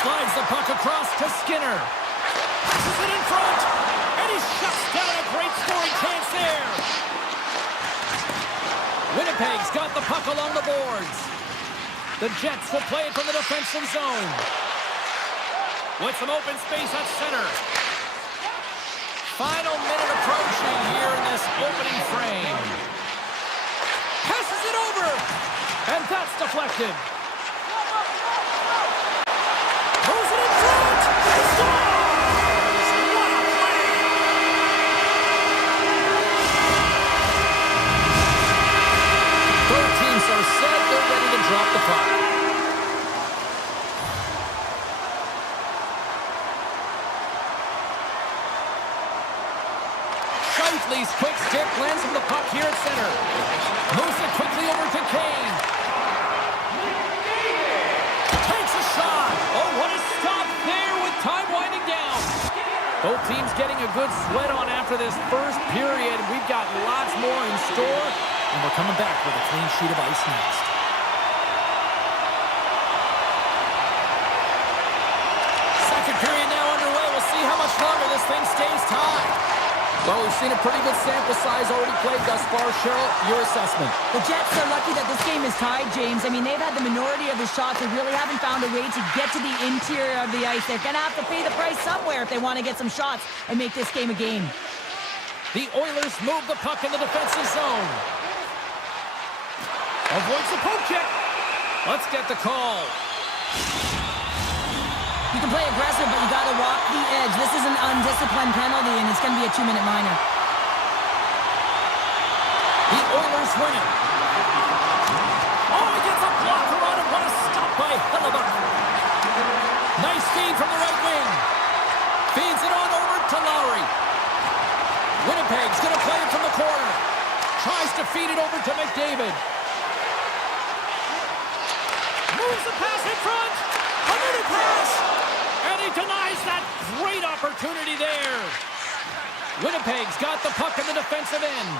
Slides the puck across to Skinner. Passes it in front. And he shuts down a great scoring chance there. Winnipeg's got the puck along the boards. The Jets will play it from the defensive zone. With some open space at center. Final minute approaching here in this opening frame. Passes it over. And that's deflected. Throws it in front. Scores! What a play! Both teams are set. They're ready to drop the puck. Shifley's quick stick lands him the puck here at center. Moves it quickly over to Kane. Takes a shot. Oh, what a stop there with time winding down. Both teams getting a good sweat on after this first period. We've got lots more in store, and we're coming back with a clean sheet of ice next. Second period now underway. We'll see how much longer this thing stays tied. Well, we've seen a pretty good sample size already played thus far. Cheryl, your assessment. The Jets are lucky that this game is tied, James. I mean, they've had the minority of the shots. They really haven't found a way to get to the interior of the ice. They're going to have to pay the price somewhere if they want to get some shots and make this game a game. The Oilers move the puck in the defensive zone. Avoids the poke check. Let's get the call. You can play aggressive, but you got to walk the edge. This is an undisciplined penalty, and it's going to be a 2-minute minor. The Oilers win it. Oh, he gets a blocker on him. What a stop by Hellebuck. Nice feed from the right wing. Feeds it on over to Lowry. Winnipeg's going to play it from the corner. Tries to feed it over to McDavid. Moves the pass in front. Another pass. And he denies that great opportunity there. Winnipeg's got the puck in the defensive end.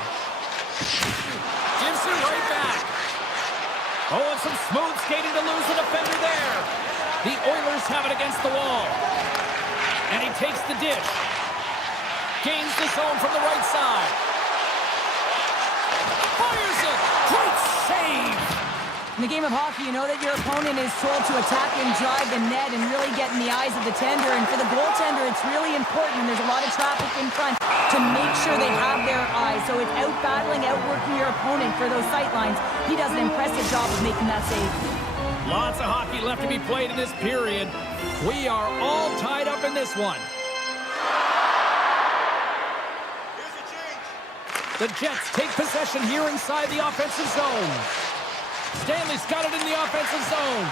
Gives it right back. Oh, and some smooth skating to lose the defender there. The Oilers have it against the wall. And he takes the dish. Gains the zone from the right side. Fires it. Great save. In the game of hockey, you know that your opponent is told to attack and drive the net and really get in the eyes of the tender. And for the goaltender, it's really important when there's a lot of traffic in front to make sure they have their eyes. So it's out-battling, outworking your opponent for those sight lines. He does an impressive job of making that save. Lots of hockey left to be played in this period. We are all tied up in this one. The Jets take possession here inside the offensive zone. Stanley's got it in the offensive zone.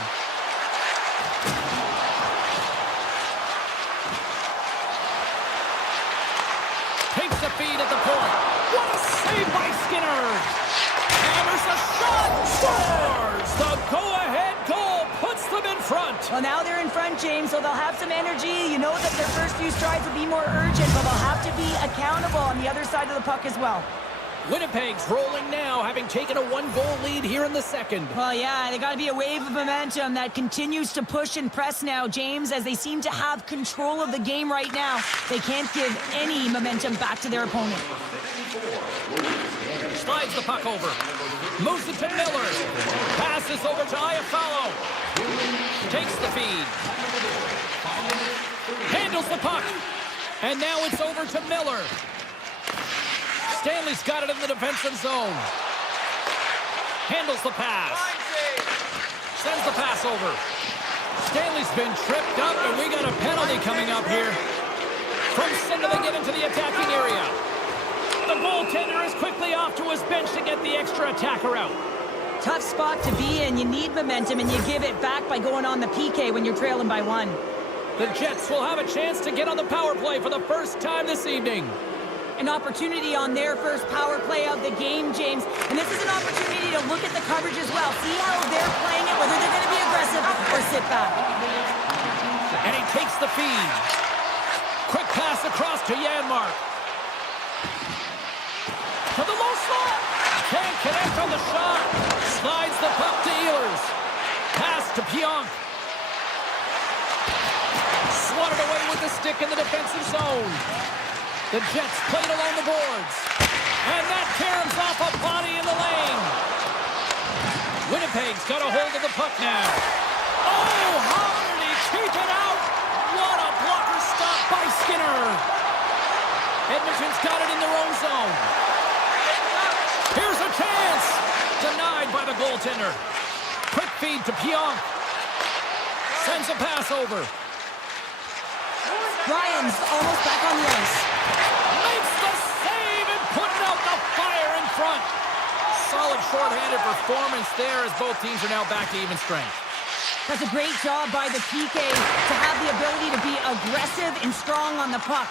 Takes the feed at the point. What a save by Skinner. Hammers a shot. Scores! The go-ahead goal puts them in front. Well, now they're in front, James, so they'll have some energy. You know that their first few strides will be more urgent, but they'll have to be accountable on the other side of the puck as well. Winnipeg's rolling now, having taken a one-goal lead here in the second. Well, yeah, they got to be a wave of momentum that continues to push and press now, James, as they seem to have control of the game right now. They can't give any momentum back to their opponent. Slides the puck over. Moves it to Miller. Passes over to Iafallo. Takes the feed. Handles the puck. And now it's over to Miller. Stanley's got it in the defensive zone. Handles the pass. Sends the pass over. Stanley's been tripped up, and we got a penalty coming up here. From center, they get into the attacking area. The goaltender is quickly off to his bench to get the extra attacker out. Tough spot to be in. You need momentum, and you give it back by going on the PK when you're trailing by 1. The Jets will have a chance to get on the power play for the first time this evening. An opportunity on their first power play of the game, James. And this is an opportunity to look at the coverage as well. See how they're playing it, whether they're going to be aggressive or sit back. And he takes the feed. Quick pass across to Janmark. To the low slot. Can't connect on the shot. Slides the puck to Ehlers. Pass to Pionk. Swatted away with the stick in the defensive zone. The Jets played along the boards. And that caroms off a body in the lane. Winnipeg's got a hold of the puck now. Oh, how did he keep it out? What a blocker stop by Skinner. Edmonton's got it in their own zone. Here's a chance. Denied by the goaltender. Quick feed to Pionk. Sends a pass over. Ryan's almost back on the ice. Makes the save and putting out the fire in front. Solid shorthanded performance there as both teams are now back to even strength. That's a great job by the PK to have the ability to be aggressive and strong on the puck.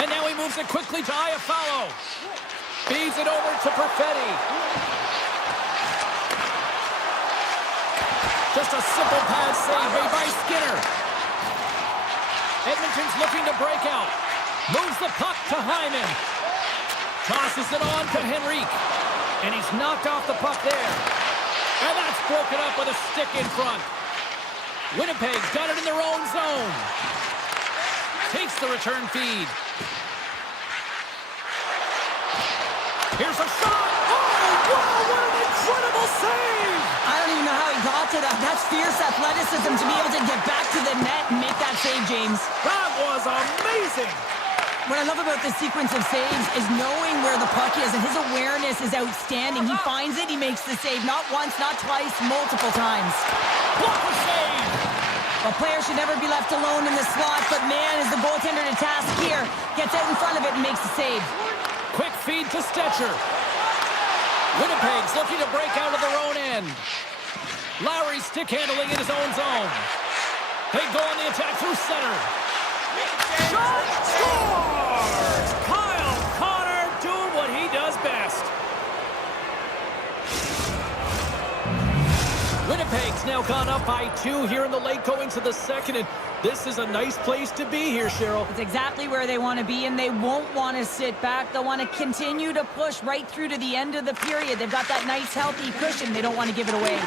And now he moves it quickly to Iafallo. Feeds it over to Perfetti. Just a simple pass save made by Skinner. Edmonton's looking to break out. Moves the puck to Hyman. Tosses it on to Henrique. And he's knocked off the puck there. And that's broken up with a stick in front. Winnipeg's got it in their own zone. Takes the return feed. Here's a shot. Oh, wow, what an incredible save. I don't even know how he got to that. That's fierce athleticism to be able to get back to the net and make that save, James. That was amazing. What I love about this sequence of saves is knowing where the puck is, and his awareness is outstanding. He finds it, he makes the save, not once, not twice, multiple times. Blocker save. A player should never be left alone in the slot, but man, is the goaltender to task here. Gets out in front of it and makes the save. Quick feed to Stetcher. Winnipeg's looking to break out of their own end. Lowry stick handling in his own zone. They go on the attack through center. Shot! Scores! Kyle Connor doing what he does best. Winnipeg's now gone up by 2 here in the late going to the second, and this is a nice place to be here, Cheryl. It's exactly where they want to be, and they won't want to sit back. They'll want to continue to push right through to the end of the period. They've got that nice, healthy cushion. They don't want to give it away.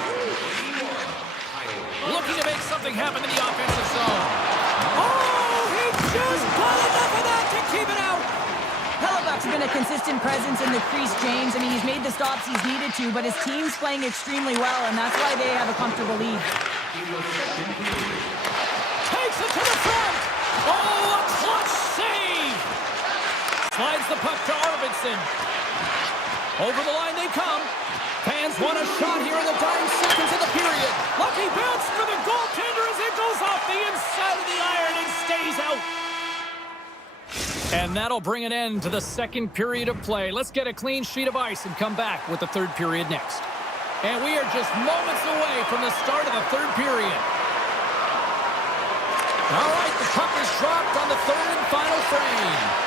Looking to make something happen in the offensive zone. Oh, he just got enough of that to keep it out. Hellebuck's been a consistent presence in the crease, James. I mean, he's made the stops he's needed to, but his team's playing extremely well, and that's why they have a comfortable lead. Takes it to the front. Oh, a clutch save. Slides the puck to Arvidsson. Over the line they come. Fans want a shot here in the dying seconds of the period. Lucky bounce for the goaltender as it goes off the inside of the iron and stays out. And that'll bring an end to the second period of play. Let's get a clean sheet of ice and come back with the third period next. And we are just moments away from the start of the third period. All right, the puck is dropped on the third and final frame.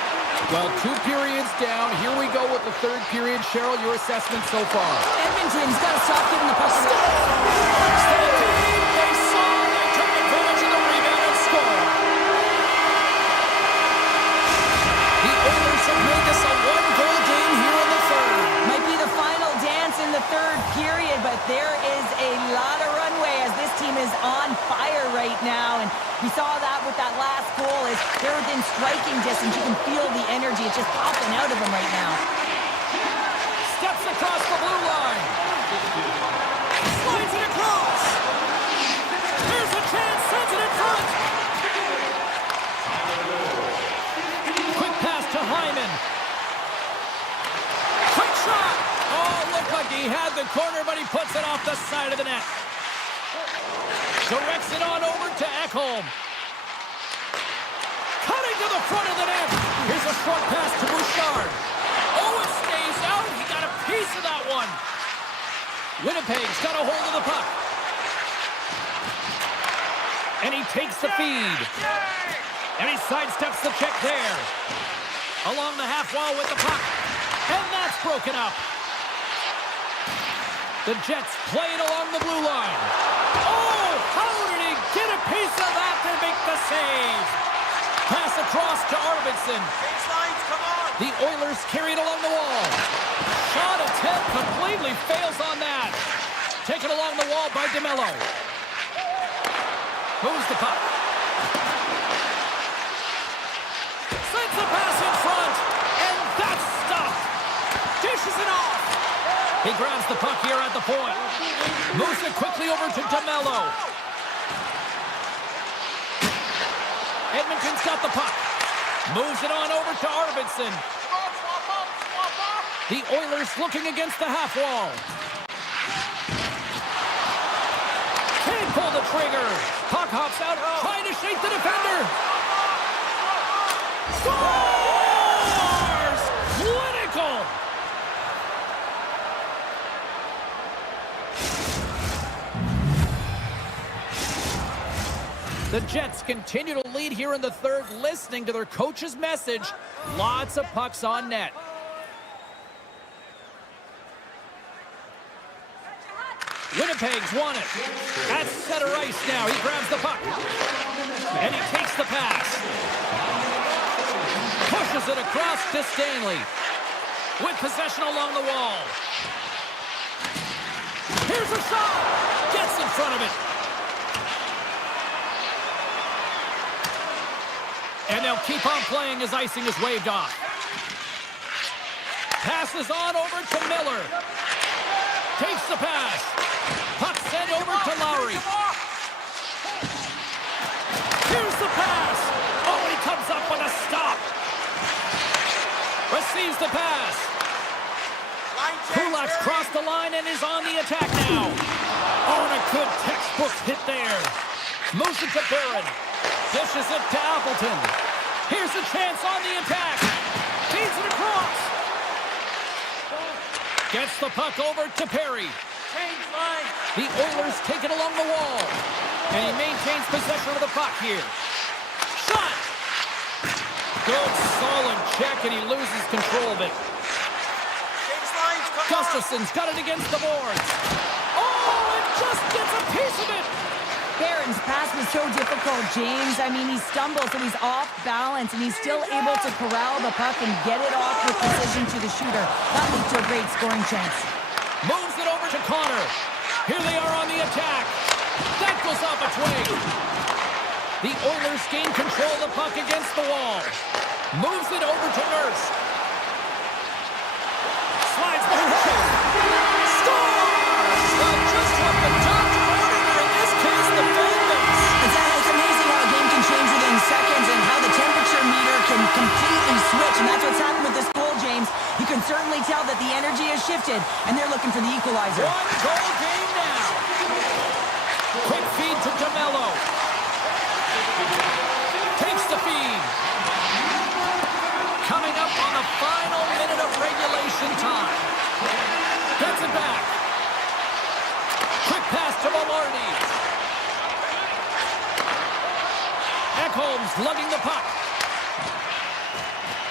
Well, 2 periods down. Here we go with the third period. Cheryl, your assessment so far? Edmonton's got to stop giving the puck away. They saw, they took advantage of the rebound and scored. The Oilers have made this a 1-goal game here in the third. Might be the final dance in the third period, but there is a lot of runway as this team is on fire right now. And we saw that with that last goal. Is they're within striking distance. You can feel the energy. It's just popping out of them right now. Steps across the blue line. Slides it across. Here's a chance. Sends it in front. Quick pass to Hyman. Quick shot. Oh, looked like he had the corner, but he puts it off the side of the net. Directs it on over to Ekholm. Cutting to the front of the net. Here's a short pass to Bouchard. Oh, it stays out. He got a piece of that one. Winnipeg's got a hold of the puck. And he takes the feed. And he sidesteps the check there. Along the half wall with the puck. And that's broken up. The Jets play it along the blue line. Oh, how did he get a piece of that to make the save? Pass across to Arvidsson. The Oilers carry it along the wall. Shot attempt completely fails on that. Taken along the wall by DeMello. Moves the puck. Sends the pass in front. And that's stopped. Dishes it off. He grabs the puck here at the point. Moves it quickly over to DeMello. Edmonton's got the puck. Moves it on over to Arvidsson. The Oilers looking against the half wall. Can't pull the trigger. Puck hops out, trying to shake the defender. Scores! Clinical! The Jets continue to lead here in the third, listening to their coach's message. Lots of pucks on net. Winnipeg's won it. At center ice now. He grabs the puck. And he takes the pass. Pushes it across to Stanley. With possession along the wall. Here's a shot. Gets in front of it. And they'll keep on playing as icing is waved off. Passes on over to Miller. Takes the pass. Puck sent over to Lowry. Here's the pass. Oh, he comes up with a stop. Receives the pass. Kulak's crossed the line and is on the attack now. Oh, and a good textbook hit there. Moves it to Barron. Dishes it to Appleton. Here's a chance on the attack. Feeds it across. Gets the puck over to Perry. The Oilers take it along the wall. And he maintains possession of the puck here. Shot! Good solid check and he loses control of it. Gustafson's got it against the boards. Oh, it just gets a piece of it. Barron's pass was so difficult, James. I mean, he stumbles, so he's off balance, and he's still able to corral the puck and get it off with precision to the shooter. That led to a great scoring chance. Moves it over to Connor. Here they are on the attack. That goes off its way. The Oilers gain control of the puck against the wall. Moves it over to Nurse. Slides the hook. Scores! Well, just what the judge ordered, or in this case, the Falcons. It's amazing how a game can change within seconds and how the temperature meter can completely switch, and that's what's happened with this goal, James. You can certainly tell that the energy has shifted, and they're looking for the equalizer. One-goal game now. Quick feed to DeMello. Takes the feed. Coming up on the final minute of regulation time. Gets it back. Quick pass to Velarde. Ekholm's lugging the puck.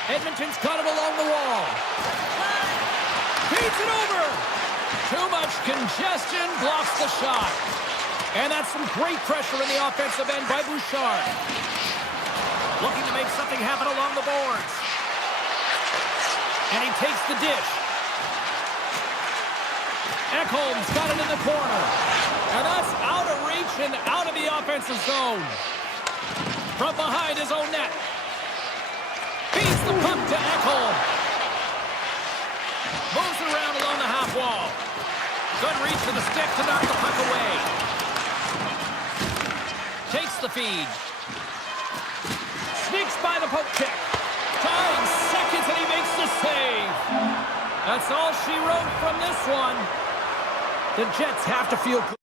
Edmonton's got it along the wall. Feeds it over. Too much congestion, blocks the shot. And that's some great pressure in the offensive end by Bouchard. Looking to make something happen along the boards. And he takes the dish. Ekholm's got it in the corner. And that's out of reach and out of the offensive zone. From behind his own net. Feeds the puck to Ekholm. Moves it around along the half wall. Good reach to the stick to knock the puck away. Takes the feed. Sneaks by the poke check. Time seconds and he makes the save. That's all she wrote from this one. The Jets have to feel good.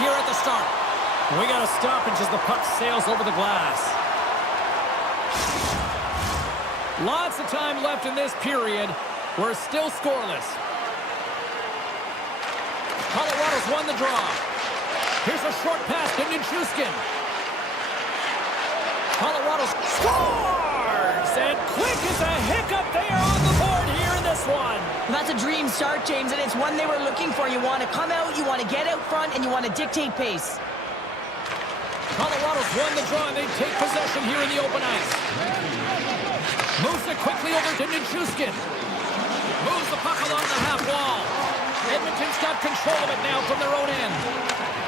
here at the start. We got to stop and just the puck sails over the glass. Lots of time left in this period. We're still scoreless. Colorado's won the draw. Here's a short pass to Nichushkin. Colorado scores! And quick as a hiccup, they are on the board here in this one. Well, that's a dream start, James, and it's one they were looking for. You want to come out, you want to get out front, and you want to dictate pace. Colorado's won the draw, and they take possession here in the open ice. Moves it quickly over to Nichushkin. Moves the puck along the half wall. Edmonton's got control of it now from their own end.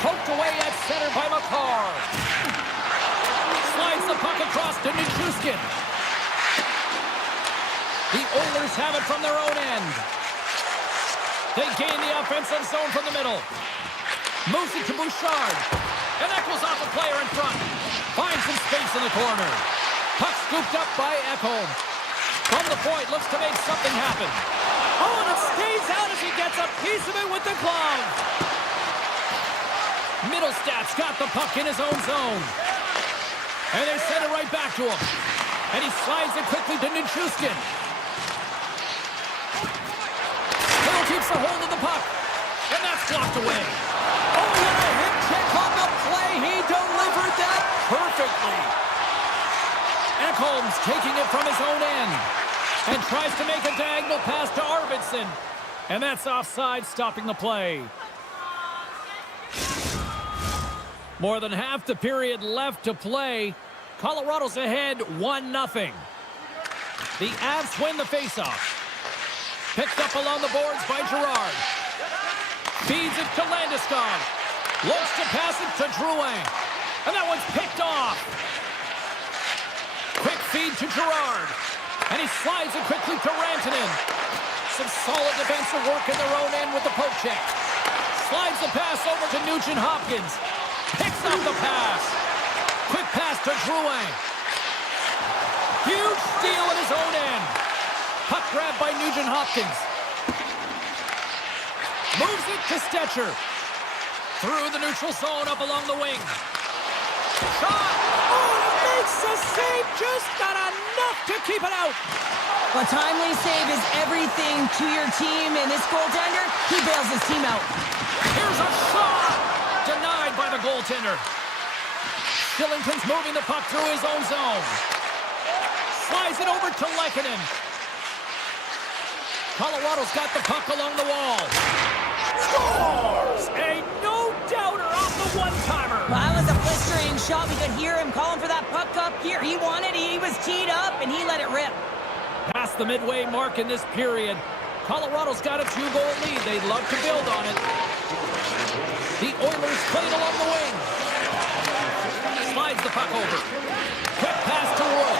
Poked away at center by McCarr. Slides the puck across to Nichushkin. The Oilers have it from their own end. They gain the offensive zone from the middle. Moves it to Bouchard. And that goes off a player in front. Finds some space in the corner. Puck scooped up by Ekholm. From the point, looks to make something happen. Oh, and it stays out as he gets a piece of it with the glove. Middlestad's got the puck in his own zone. And they send it right back to him. And he slides it quickly to Nichushkin. Hill keeps a hold of the puck. And that's blocked away. Oh, and a hip check on the play. He delivered that perfectly. Ekholm's taking it from his own end. And tries to make a diagonal pass to Arvidsson. And that's offside, stopping the play. More than half the period left to play. Colorado's ahead 1-0. The Avs win the faceoff. Picked up along the boards by Girard. Feeds it to Landeskog. Looks to pass it to Drouin. And that one's picked off. Quick feed to Girard. And he slides it quickly to Rantanen. Some solid defensive work in their own end with the poke check. Slides the pass over to Nugent-Hopkins. Picks up the pass. Quick pass to Drouin. Huge steal at his own end. Puck grab by Nugent-Hopkins. Moves it to Stetcher. Through the neutral zone up along the wing. Shot! Oh, it makes the save. Just not enough to keep it out. A timely save is everything to your team, and this goaltender, he bails his team out. Here's a shot! Denied by the goaltender. Shillington's moving the puck through his own zone. Slides it over to Lehkonen. Colorado's got the puck along the wall. Scores! A no-doubter off the one-timer. Well, that was a blistering shot. We could hear him calling for that puck up here. He wanted it. He was teed up, and he let it rip. Past the midway mark in this period. Colorado's got a 2-goal lead. They'd love to build on it. The Oilers play it along the wing. Slides the puck over. Quick pass to Wood.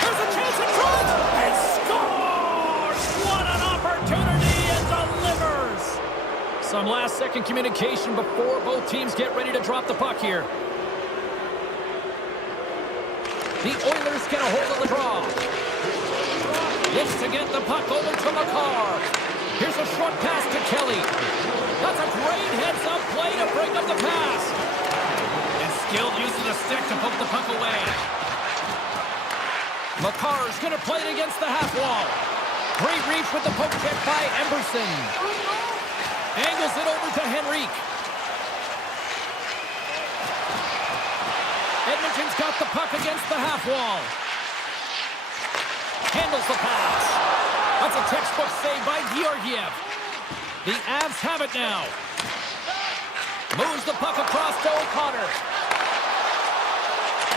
There's a chance in front. He scores! What an opportunity, and delivers! Some last-second communication before both teams get ready to drop the puck here. The Oilers get a hold of the draw. Looks to get the puck over to McCarr. Here's a short pass to Kelly. That's a great heads-up play to break up the pass. And skilled use of the stick to poke the puck away. McCarr's going to play it against the half wall. Great reach with the poke check by Emberson. Angles it over to Henrique. Edmonton's got the puck against the half wall. Handles the pass. That's a textbook save by Georgiev. The Avs have it now. Moves the puck across to O'Connor.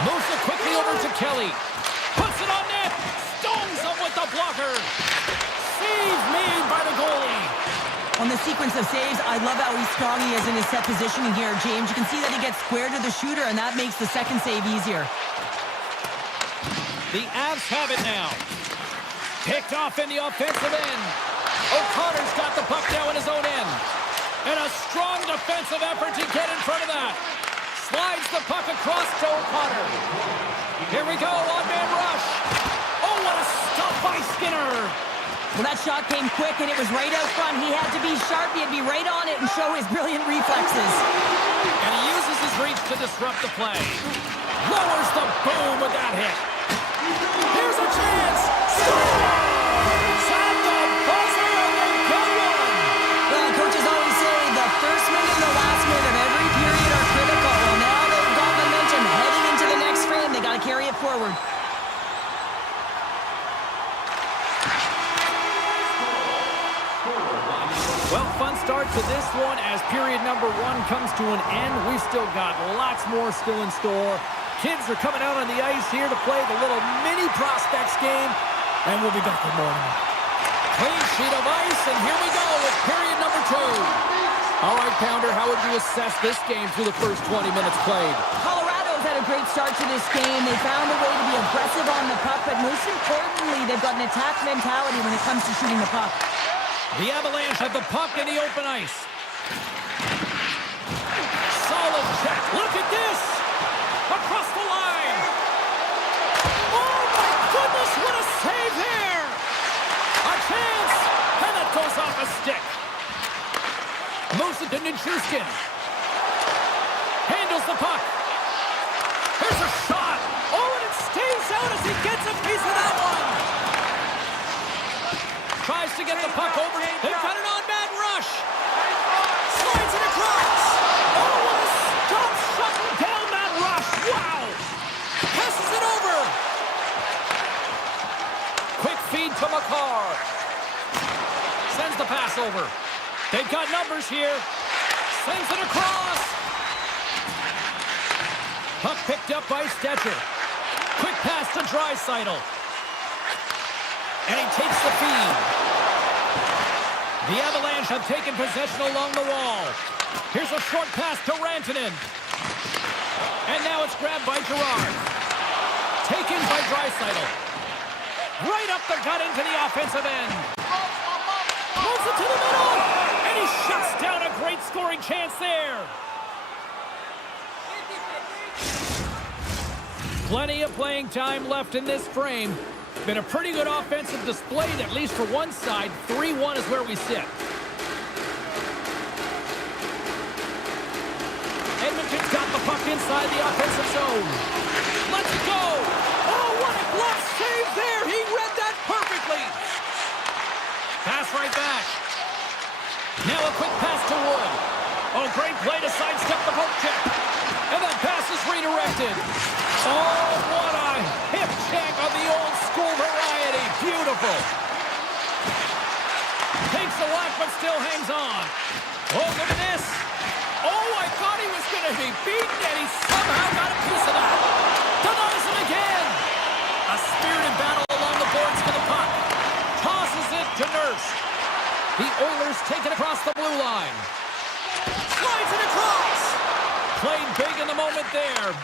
Moves it quickly over to Kelly. Puts it on net. Stones him with the blocker. Save made by the goalie. On the sequence of saves, I love how strong he is in his set positioning here, James. You can see that he gets square to the shooter, and that makes the second save easier. The Avs have it now. Picked off in the offensive end. O'Connor's got the puck now in his own end. And a strong defensive effort to get in front of that. Slides the puck across to O'Connor. Here we go, on-man rush. Oh, what a stop by Skinner. Well, that shot came quick, and it was right out front. He had to be sharp. He had to be right on it and show his brilliant reflexes. And he uses his reach to disrupt the play. Lowers the boom with that hit. Here's a chance. Scores! At the buzzer, and they got one. Well, coaches always say the first minute and the last minute of every period are critical. Well, now they've got momentum heading into the next frame. They got to carry it forward. Well, fun start to this one as period number 1 comes to an end. We've still got lots more still in store. Kids are coming out on the ice here to play the little mini prospects game, and we'll be back in more. Clean sheet of ice, and here we go with period number 2. All right, Pounder, how would you assess this game through the first 20 minutes played? Colorado's had a great start to this game. They found a way to be aggressive on the puck, but most importantly, they've got an attack mentality when it comes to shooting the puck. The Avalanche have the puck in the open ice. Solid check. Look at this. Across the line. Oh, my goodness, what a save there. A chance. And it goes off a stick. Moves it to Nichushkin. Handles the puck. Here's a shot. Oh, and it stays out as he gets a piece of that one. Tries to get the puck over. They've got an on-man rush. Slides it across. Oh, what a stop shutting down that rush. Wow. Passes it over. Quick feed to McCarr. Sends the pass over. They've got numbers here. Sends it across. Puck picked up by Stetcher. Quick pass to Draisaitl. And he takes the feed. The Avalanche have taken possession along the wall. Here's a short pass to Rantanen. And now it's grabbed by Girard. Taken by Draisaitl. Right up the gut into the offensive end. Moves it to the middle. And he shuts down a great scoring chance there. Plenty of playing time left in this frame. Been a pretty good offensive display, at least for one side. 3-1 is where we sit. Edmonton's got the puck inside the offensive zone. Let's go! Oh, what a glove save there. He read that perfectly. Pass right back. Now a quick pass to Wood. Oh, great play to sidestep the poke check. And that pass is redirected. Oh, what a hip check of the old school variety. Beautiful. Takes a whack, but still hangs on. Oh, look at this. Oh, I thought he was going to be beaten, and he somehow got a piece of that. Denies him again. A spirited battle along the boards for the puck. Tosses it to Nurse. The Oilers take it across the blue line. Slides it across. Played big in the moment there.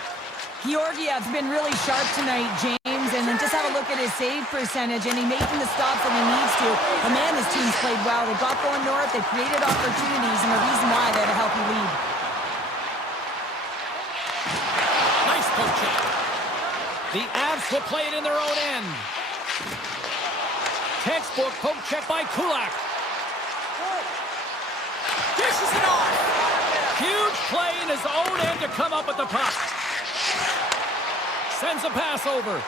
Georgiev's been really sharp tonight, James, and then just have a look at his save percentage, and he's making the stops that he needs to. But man, this team's played well. They've got going north, they've created opportunities, and the reason why they have a healthy lead. Nice poke check. The Avs will play it in their own end. Textbook poke check by Kulak. Dishes it off. Huge play in his own end to come up with the puck. Sends a pass over.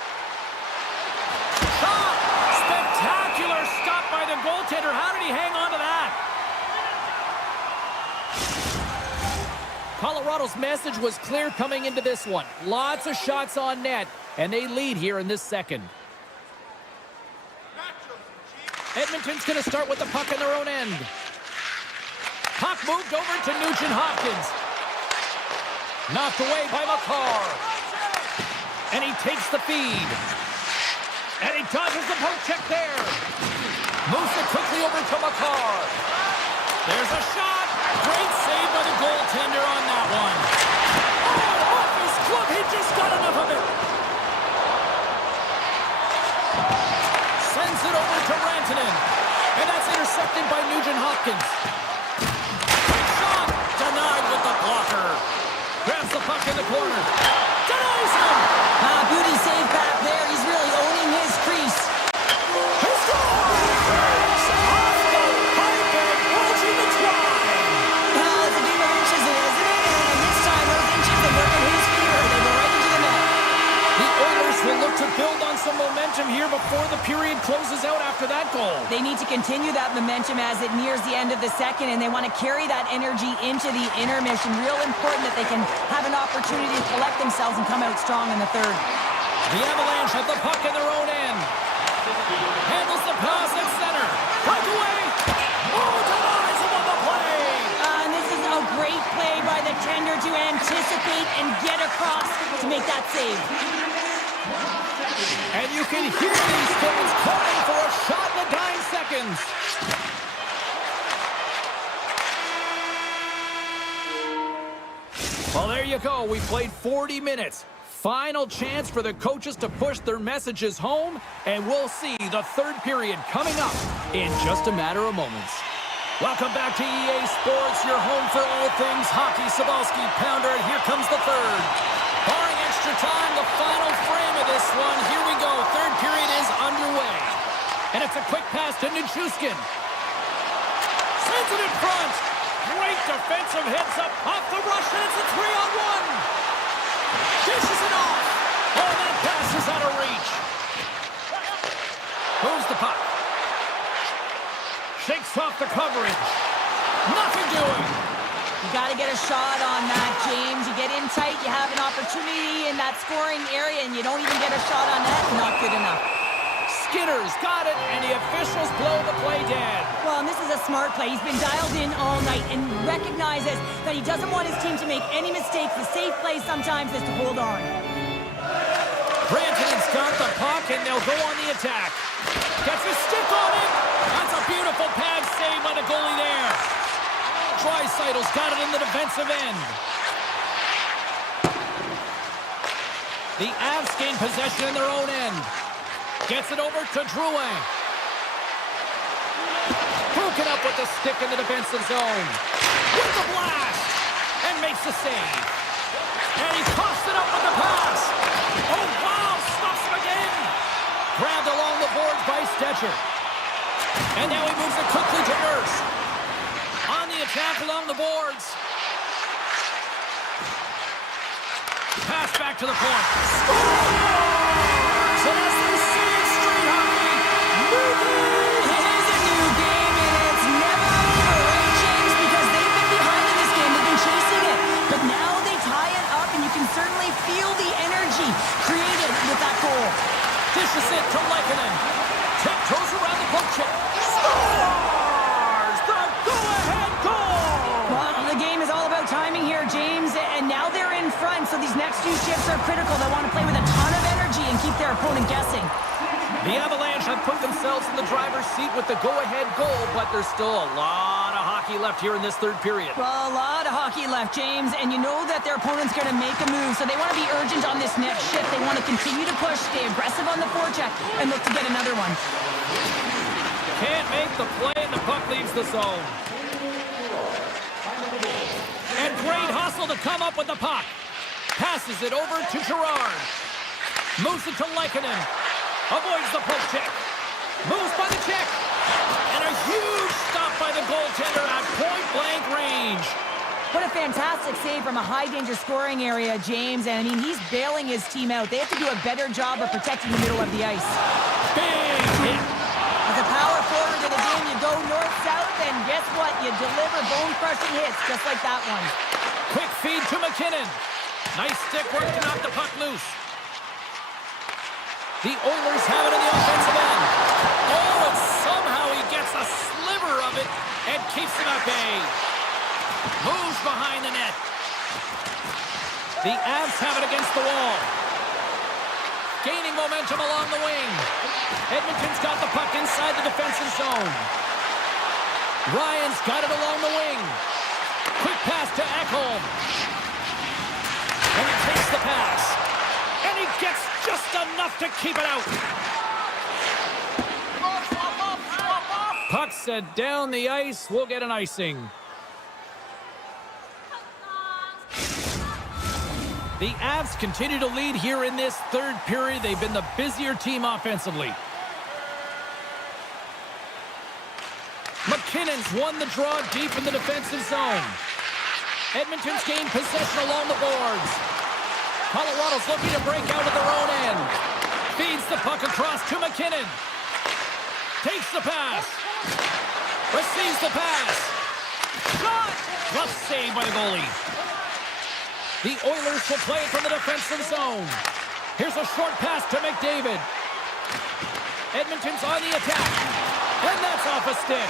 Shot! Spectacular stop by the goaltender. How did he hang on to that? Colorado's message was clear coming into this one. Lots of shots on net, and they lead here in this second. Edmonton's going to start with the puck in their own end. Puck moved over to Nugent-Hopkins. Knocked away by McCarr. And he takes the feed. And he dodges the poke check there. Moves it quickly over to McCarr. There's a shot. Great save by the goaltender on that one. Oh, off his glove. He just got enough of it. Sends it over to Rantanen. And that's intercepted by Nugent-Hopkins. Great shot. Denied with the blocker. Grabs the puck in the corner. Denies him. Beauty save back there. He's really owning his crease. He scores! some momentum here before the period closes out after that goal. They need to continue that momentum as it nears the end of the second, and they want to carry that energy into the intermission. Real important that they can have an opportunity to collect themselves and come out strong in the third. The Avalanche have the puck in their own end. Handles the pass at center. Breakaway. Oh, denies him on the play. And this is a great play by the tender to anticipate and get across to make that save. And you can hear these fans calling for a shot in the dying seconds. Well, there you go. We played 40 minutes. Final chance for the coaches to push their messages home, and we'll see the third period coming up in just a matter of moments. Welcome back to EA Sports, your home for all things hockey. Cybulski, Pounder, and here comes the third. Barring extra time, the final frame of this one. Here we go. Third period is underway. And it's a quick pass to Nichushkin. Sends it in front. Great defensive hits up off the rush, and it's a 3-on-1. Dishes it off. Oh, that pass is out of reach. Moves the puck. Shakes off the coverage. Nothing doing. You got to get a shot on that, James. You get in tight, you have an opportunity in that scoring area, and you don't even get a shot on that. Not good enough. Skinner's got it, and the officials blow the play dead. Well, and this is a smart play. He's been dialed in all night and recognizes that he doesn't want his team to make any mistakes. The safe play sometimes is to hold on. Branton's got the puck, and they'll go on the attack. Gets a stick on it. That's a beautiful pad save by the goalie there. Dreisaitl's got it in the defensive end. The Avs gain possession in their own end. Gets it over to Drouin. Broken up with the stick in the defensive zone. With the blast. And makes the save. And he tossed it up with the pass. Oh, wow. Stops him again. Grabbed along the boards by Stetcher. And now he moves it quickly to Nurse. On the attack along the boards. Pass back to the point. Score! So that's the straight hockey. It is a new game, and it's never over, right, James? Because they've been behind in this game. They've been chasing it. But now they tie it up, and you can certainly feel the energy created with that goal. Dishes it to Lehkonen. Tiptoes around the poke check. Scores! The go-ahead goal! Well, the game is all about timing here, James, and now they're in front, so these next few shifts are critical. They want to play with a ton of energy and keep their opponent guessing. The Avalanche have put themselves in the driver's seat with the go-ahead goal, but there's still a lot of hockey left here in this third period. Well, a lot of hockey left, James, and you know that their opponent's going to make a move, so they want to be urgent on this next shift. They want to continue to push, stay aggressive on the forecheck, and look to get another one. Can't make the play, and the puck leaves the zone. And great hustle to come up with the puck. Passes it over to Gerard. Moves it to Lehkonen. Avoids the poke check. Moves by the check. And a huge stop by the goaltender at point-blank range. What a fantastic save from a high-danger scoring area, James. And, I mean, he's bailing his team out. They have to do a better job of protecting the middle of the ice. Big hit. As a power forward in the game, you go north-south, and guess what? You deliver bone-crushing hits just like that one. Quick feed to McKinnon. Nice stick work to knock the puck loose. The Oilers have it in the offensive end. Oh, and somehow he gets a sliver of it and keeps it at bay. Moves behind the net. The Avs have it against the wall. Gaining momentum along the wing. Edmonton's got the puck inside the defensive zone. Ryan's got it along the wing. Quick pass to Ekholm. And he takes the pass. And he gets just enough to keep it out. Puck set down the ice. We'll get an icing. The Avs continue to lead here in this third period. They've been the busier team offensively. McKinnon's won the draw deep in the defensive zone. Edmonton's gained possession along the boards. Colorado's looking to break out of their own end. Feeds the puck across to McKinnon. Takes the pass. Receives the pass. Shot! Rough save by the goalie. The Oilers will play it from the defensive zone. Here's a short pass to McDavid. Edmonton's on the attack. And that's off a stick.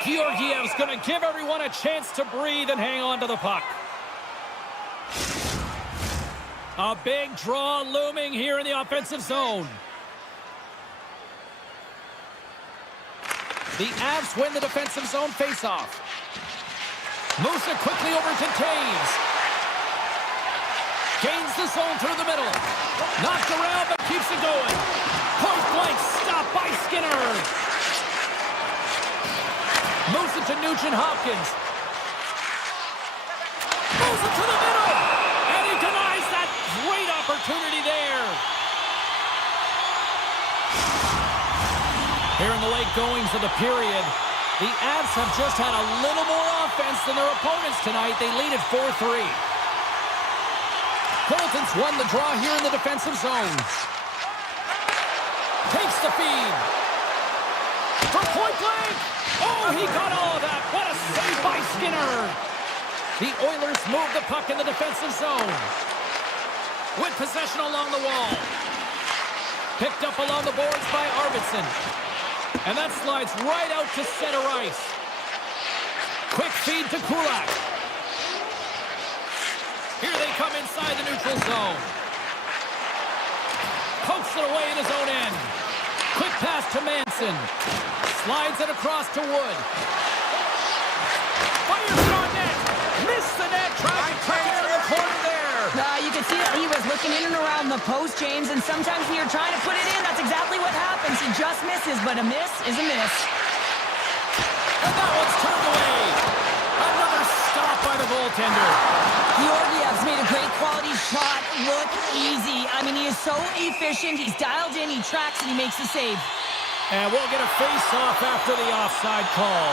Georgiev's going to give everyone a chance to breathe and hang on to the puck. A big draw looming here in the offensive zone. The Avs win the defensive zone faceoff. Moves it quickly over to Taves. Gains the zone through the middle. Knocked around, but keeps it going. Point blank stop by Skinner. Moves it to Nugent Hopkins. Moves it to the middle. And he denies that great opportunity there. Here in the late goings of the period, the Avs have just had a little more offense than their opponents tonight. They lead at 4-3. Colton's won the draw here in the defensive zone. Takes the feed. For point blank. Oh, he got all of that. What a save by Skinner. The Oilers move the puck in the defensive zone. With possession along the wall. Picked up along the boards by Arvidsson. And that slides right out to center ice. Quick feed to Kulak. Here they come inside the neutral zone. Pokes it away in his own end. Quick pass to Manson. Slides it across to Wood. Fires it on net. Missed the net. Tries to tuck it out of the corner there. You can see that he was looking in and around the post, James, and sometimes when you're trying to put it in, that's exactly what happens. He just misses, but a miss is a miss. And that one's turned away. Another stop by the goaltender. Georgiev's made a great quality shot look easy. I mean, he is so efficient. He's dialed in, he tracks, and he makes the save. And we'll get a face-off after the offside call.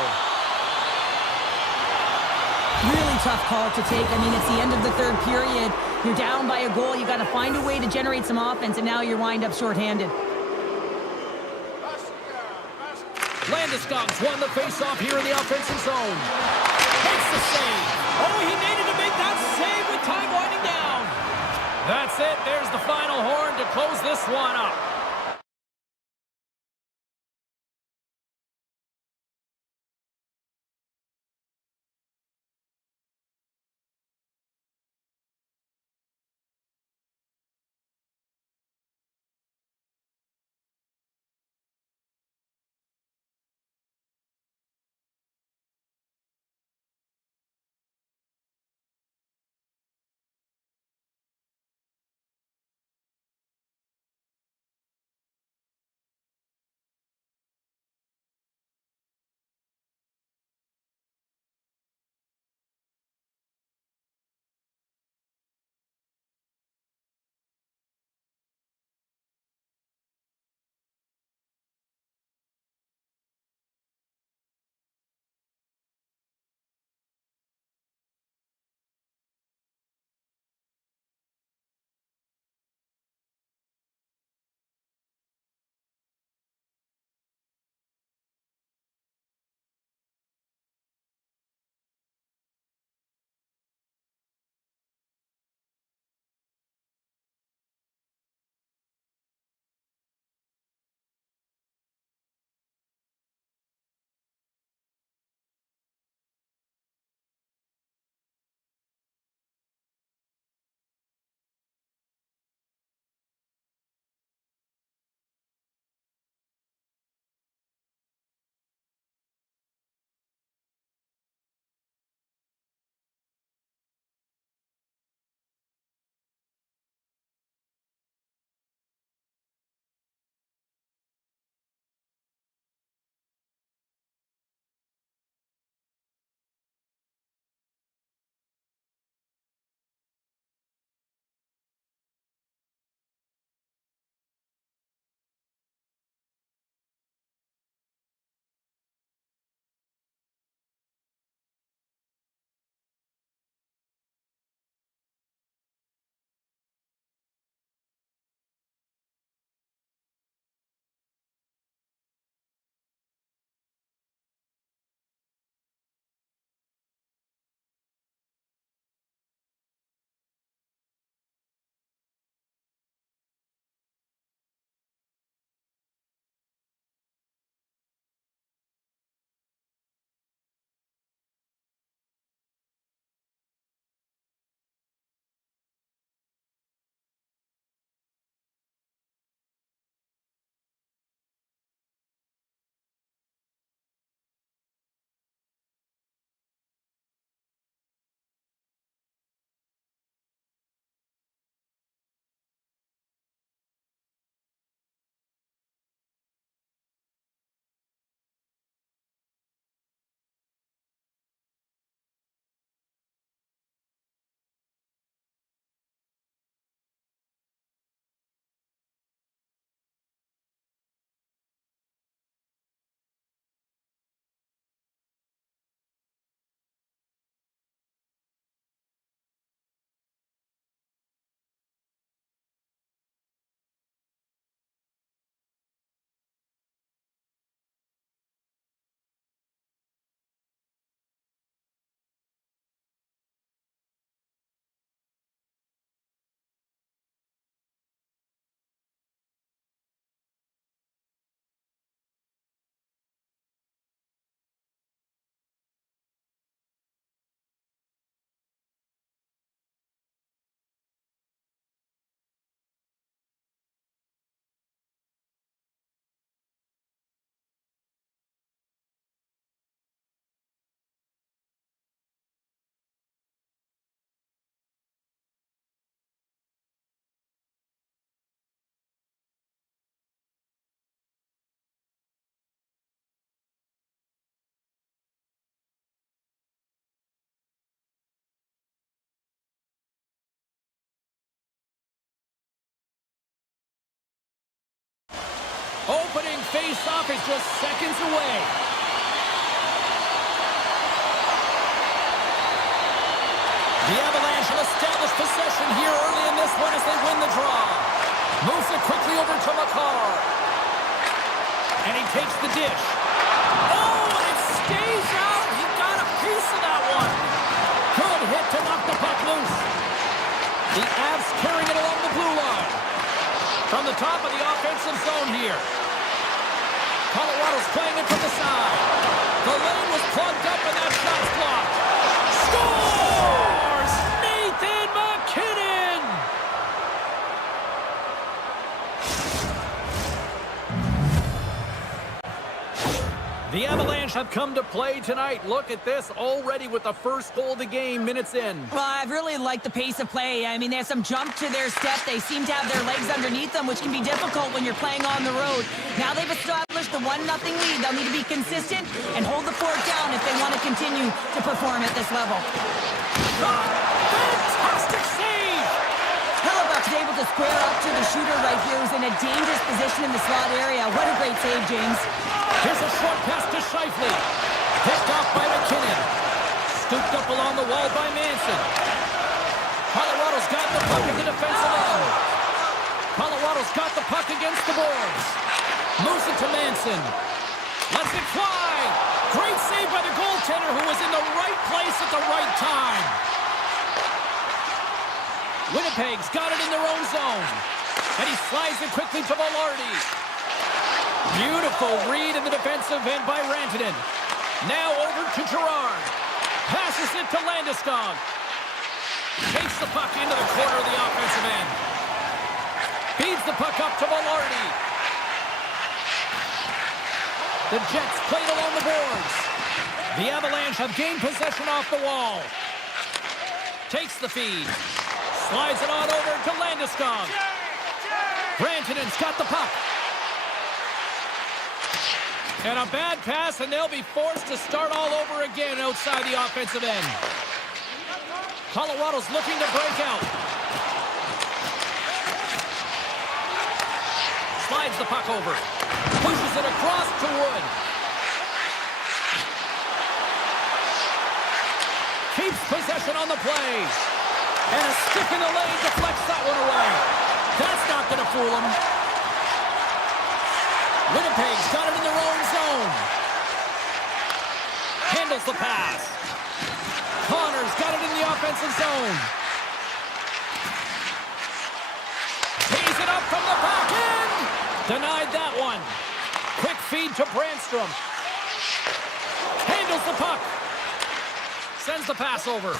Really tough call to take. I mean, it's the end of the third period. You're down by a goal. You got to find a way to generate some offense, and now you're wind up shorthanded. Landeskog's won the face-off here in the offensive zone. Makes the save. Oh, he needed to make that save with time winding down. That's it. There's the final horn to close this one up. face-off is just seconds away. The Avalanche will establish possession here early in this one as they win the draw. Moves it quickly over to Makar. And he takes the dish. Oh, and it stays out. He got a piece of that one. Good hit to knock the puck loose. The Avs carrying it along the blue line. From the top of the offensive zone here. Colorado's playing it from the side. The lane was plugged up and that shot's blocked. Scores! Nathan MacKinnon! The Avalanche have come to play tonight. Look at this, already with the first goal of the game, minutes in. Well, I really like the pace of play. I mean, there's some jump to their step. They seem to have their legs underneath them, which can be difficult when you're playing on the road. Now they've established the 1-0 lead. They'll need to be consistent and hold the fort down if they want to continue to perform at this level. Fantastic save! Hellebuck's able to square up to the shooter right here, who's in a dangerous position in the slot area. What a great save, James. Here's a short pass to Scheifele. Picked off by McKinnon. Scooped up along the wall by Manson. Colorado's got the puck at the defensive end. Colorado's got the puck against the boards. Moves it to Manson. Lets it fly. Great save by the goaltender, who was in the right place at the right time. Winnipeg's got it in their own zone. And he slides it quickly to Velarde. Beautiful read in the defensive end by Rantanen. Now over to Girard. Passes it to Landeskog. Takes the puck into the corner of the offensive end. Feeds the puck up to Velarde. The Jets played along the boards. The Avalanche have gained possession off the wall. Takes the feed. Slides it on over to Landeskog. Rantanen's got the puck. And a bad pass, and they'll be forced to start all over again outside the offensive end. Colorado's looking to break out. Slides the puck over. Pushes it across to Wood. Keeps possession on the play. And a stick in the lane deflects that one away. That's not going to fool him. Winnipeg's got it in their own zone. Handles the pass. Connor's got it in the offensive zone. Tees it up from the back end. Denied that one. Quick feed to Brandstrom. Handles the puck. Sends the pass over.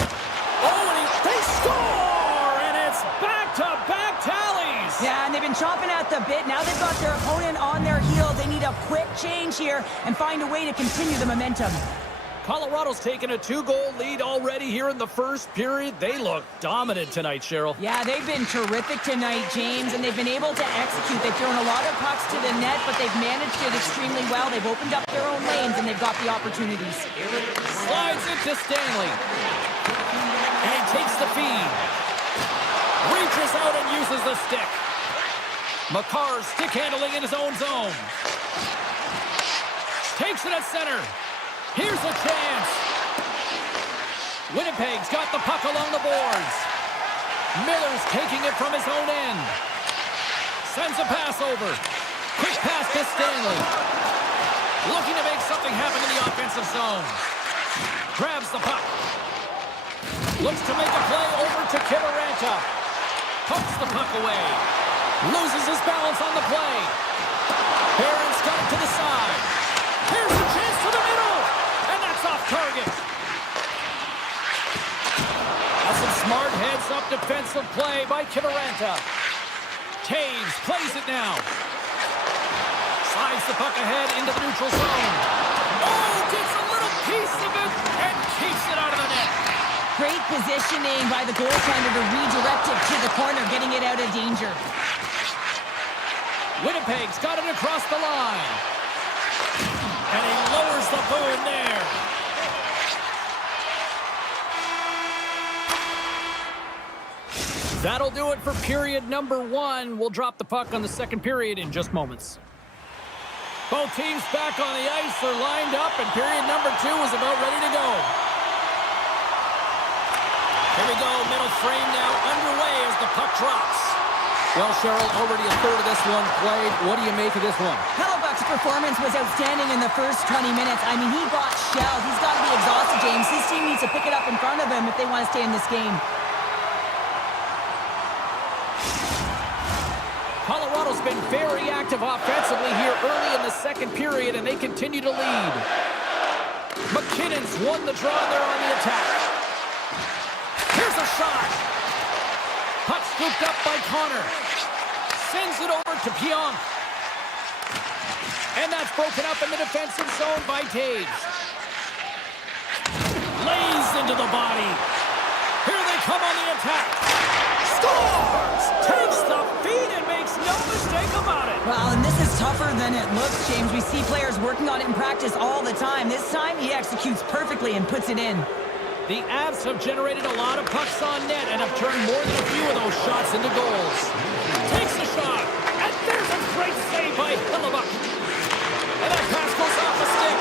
Oh, and they score! And it's back-to-back tallies! Yeah, and they've been chomping at the bit. Now they've got their opponent on their heels. They need a quick change here and find a way to continue the momentum. Colorado's taken a 2-goal lead already here in the first period. They look dominant tonight, Cheryl. Yeah, they've been terrific tonight, James, and they've been able to execute. They've thrown a lot of pucks to the net, but they've managed it extremely well. They've opened up their own lanes, and they've got the opportunities. Slides it to Stanley. And he takes the feed. Reaches out and uses the stick. Makar stick handling in his own zone. Takes it at center. Here's a chance. Winnipeg's got the puck along the boards. Miller's taking it from his own end. Sends a pass over. Quick pass to Stanley. Looking to make something happen in the offensive zone. Grabs the puck. Looks to make a play over to Kiberanta. Pokes the puck away. Loses his balance on the play. Barron's got it to the side. Here's a chance to the middle. And that's off target. That's some smart heads-up defensive play by Kiberanta. Taves plays it now. Slides the puck ahead into the neutral zone. Oh, gets a little piece of it and keeps it out of the net. Great positioning by the goaltender to redirect it to the corner, getting it out of danger. Winnipeg's got it across the line. And he lowers the boom there. That'll do it for period number 1. We'll drop the puck on the second period in just moments. Both teams back on the ice are lined up, and period number 2 is about ready to go. Here we go, middle frame now underway as the puck drops. Well, Cheryl, already a third of this one played. What do you make of this one? Hellebuck's performance was outstanding in the first 20 minutes. I mean, he got shelled. He's got to be exhausted, James. His team needs to pick it up in front of him if they want to stay in this game. Colorado's been very active offensively here early in the second period, and they continue to lead. McKinnon's won the draw there on the attack. Here's a shot. Puck scooped up by Connor. Sends it over to Pionk. And that's broken up in the defensive zone by Taves. Lays into the body. Here they come on the attack. Scores! Takes the feed and makes no mistake about it. Well, and this is tougher than it looks, James. We see players working on it in practice all the time. This time, he executes perfectly and puts it in. The Avs have generated a lot of pucks on net and have turned more than a few of those shots into goals. Takes a shot, and there's a great save by Hellebuck. And that pass goes off the stick.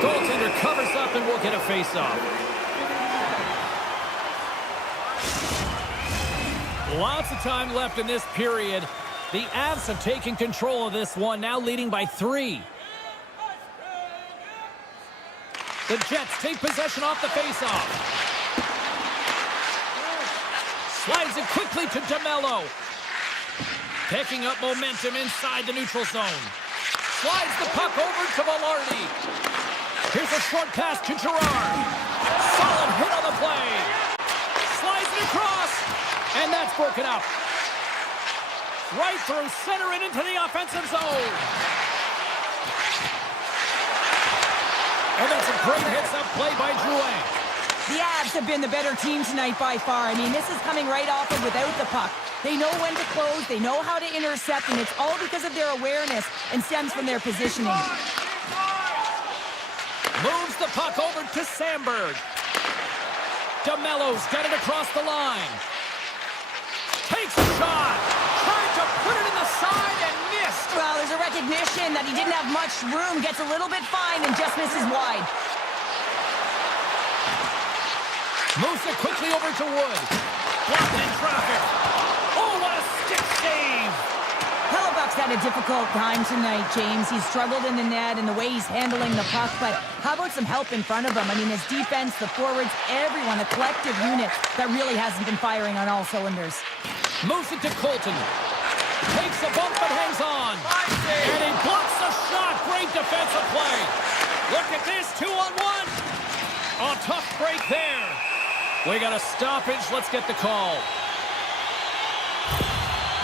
Goaltender covers up and will get a face-off. Lots of time left in this period. The Avs have taken control of this one, now leading by 3. The Jets take possession off the faceoff. Slides it quickly to DeMello. Picking up momentum inside the neutral zone. Slides the puck over to Velarde. Here's a short pass to Girard. Solid hit on the play. Slides it across. And that's broken up. Right through center and into the offensive zone. And that's a great hits-up play by Drouin. The Avs have been the better team tonight by far. I mean, this is coming right off of without the puck. They know when to close, they know how to intercept, and it's all because of their awareness and stems from their positioning. Moves the puck over to Sandberg. DeMello's got it across the line. Takes a shot. Tried to put it in the side and missed. Well, there's a recognition that he didn't have much room. Gets a little bit fine and just misses wide. Moves it quickly over to Wood. Blocked in traffic. Oh, what a stick save. Hellebuck's had a difficult time tonight, James. He's struggled in the net and the way he's handling the puck, but how about some help in front of him? I mean, his defense, the forwards, everyone, a collective unit that really hasn't been firing on all cylinders. Moves it to Colton. Takes a bump but hangs on. And he blocks the shot. Great defensive play. Look at this, 2-on-1. A tough break there. We got a stoppage. Let's get the call.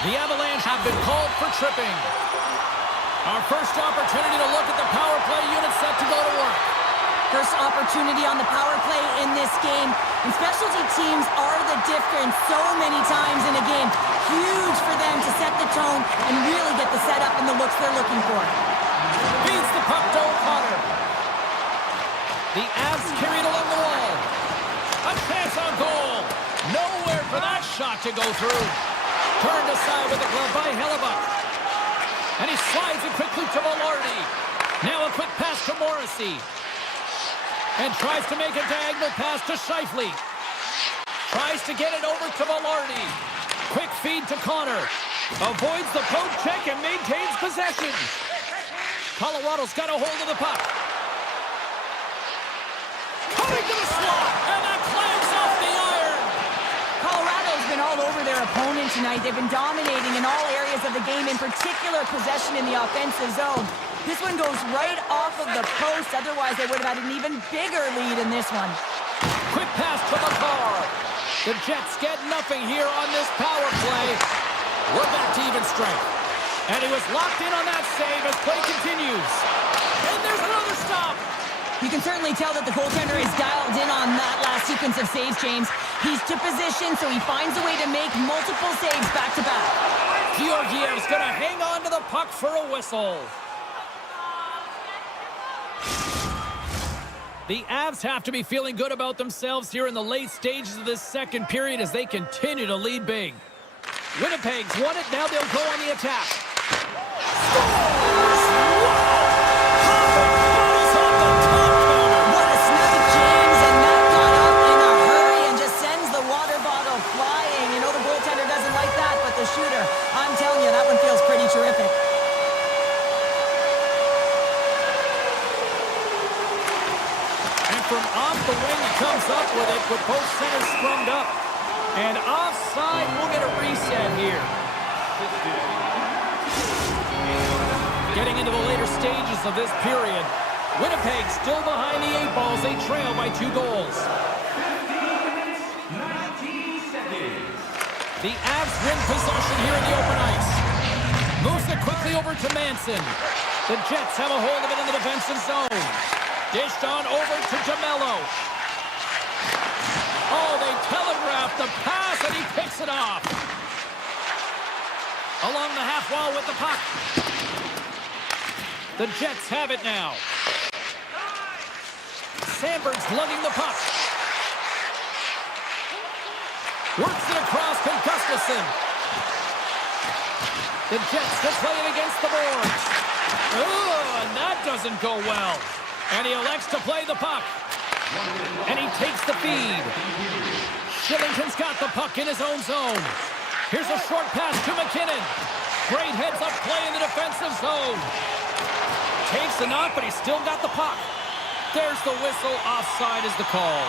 The Avalanche have been called for tripping. Our first opportunity to look at the power play unit set to go to work. First opportunity on the power play in this game. And specialty teams are the difference so many times in a game. Huge for them to set the tone and really get the setup and the looks they're looking for. Feeds the puck to O'Connor. The Avs carry it along the wall. A chance on goal. Nowhere for that shot to go through. Turned aside with the glove by Hellebuck. And he slides it quickly to Velarde. Now a quick pass to Morrissey. And tries to make a diagonal pass to Scheifele. Tries to get it over to Velarde. Quick feed to Connor. Avoids the poke check and maintains possession. Colorado's got a hold of the puck. Coming to the slot. And that clamps off the iron. Colorado's been all over their opponent tonight. They've been dominating in all areas of the game, in particular possession in the offensive zone. This one goes right off of the post. Otherwise, they would have had an even bigger lead in this one. Quick pass to McCarr. The Jets get nothing here on this power play. We're back to even strength. And he was locked in on that save as play continues. And there's another stop. You can certainly tell that the goaltender is dialed in on that last sequence of saves, James. He's to position, so he finds a way to make multiple saves back-to-back. Georgiev's going to hang on to the puck for a whistle. The Avs have to be feeling good about themselves here in the late stages of this second period as they continue to lead big. Winnipeg's won it. Now they'll go on the attack. Scores! Wow! And offside, we'll get a reset here. Getting into the later stages of this period, Winnipeg still behind the 8 balls. They trail by 2 goals. 19 seconds. The Avs win possession here in the open ice. Moves it quickly over to Manson. The Jets have a hold of it in the defensive zone. Dished on over to DeMello. Oh, they telegraphed the pass, and he picks it off. Along the half wall with the puck. The Jets have it now. Sandberg's lugging the puck. Works it across to Gustafsson. The Jets will play it against the boards. Oh, and that doesn't go well. And he elects to play the puck. And he takes the feed. Shillington's got the puck in his own zone. Here's a short pass to McKinnon. Great heads-up play in the defensive zone. Takes the knock, but he's still got the puck. There's the whistle. Offside is the call.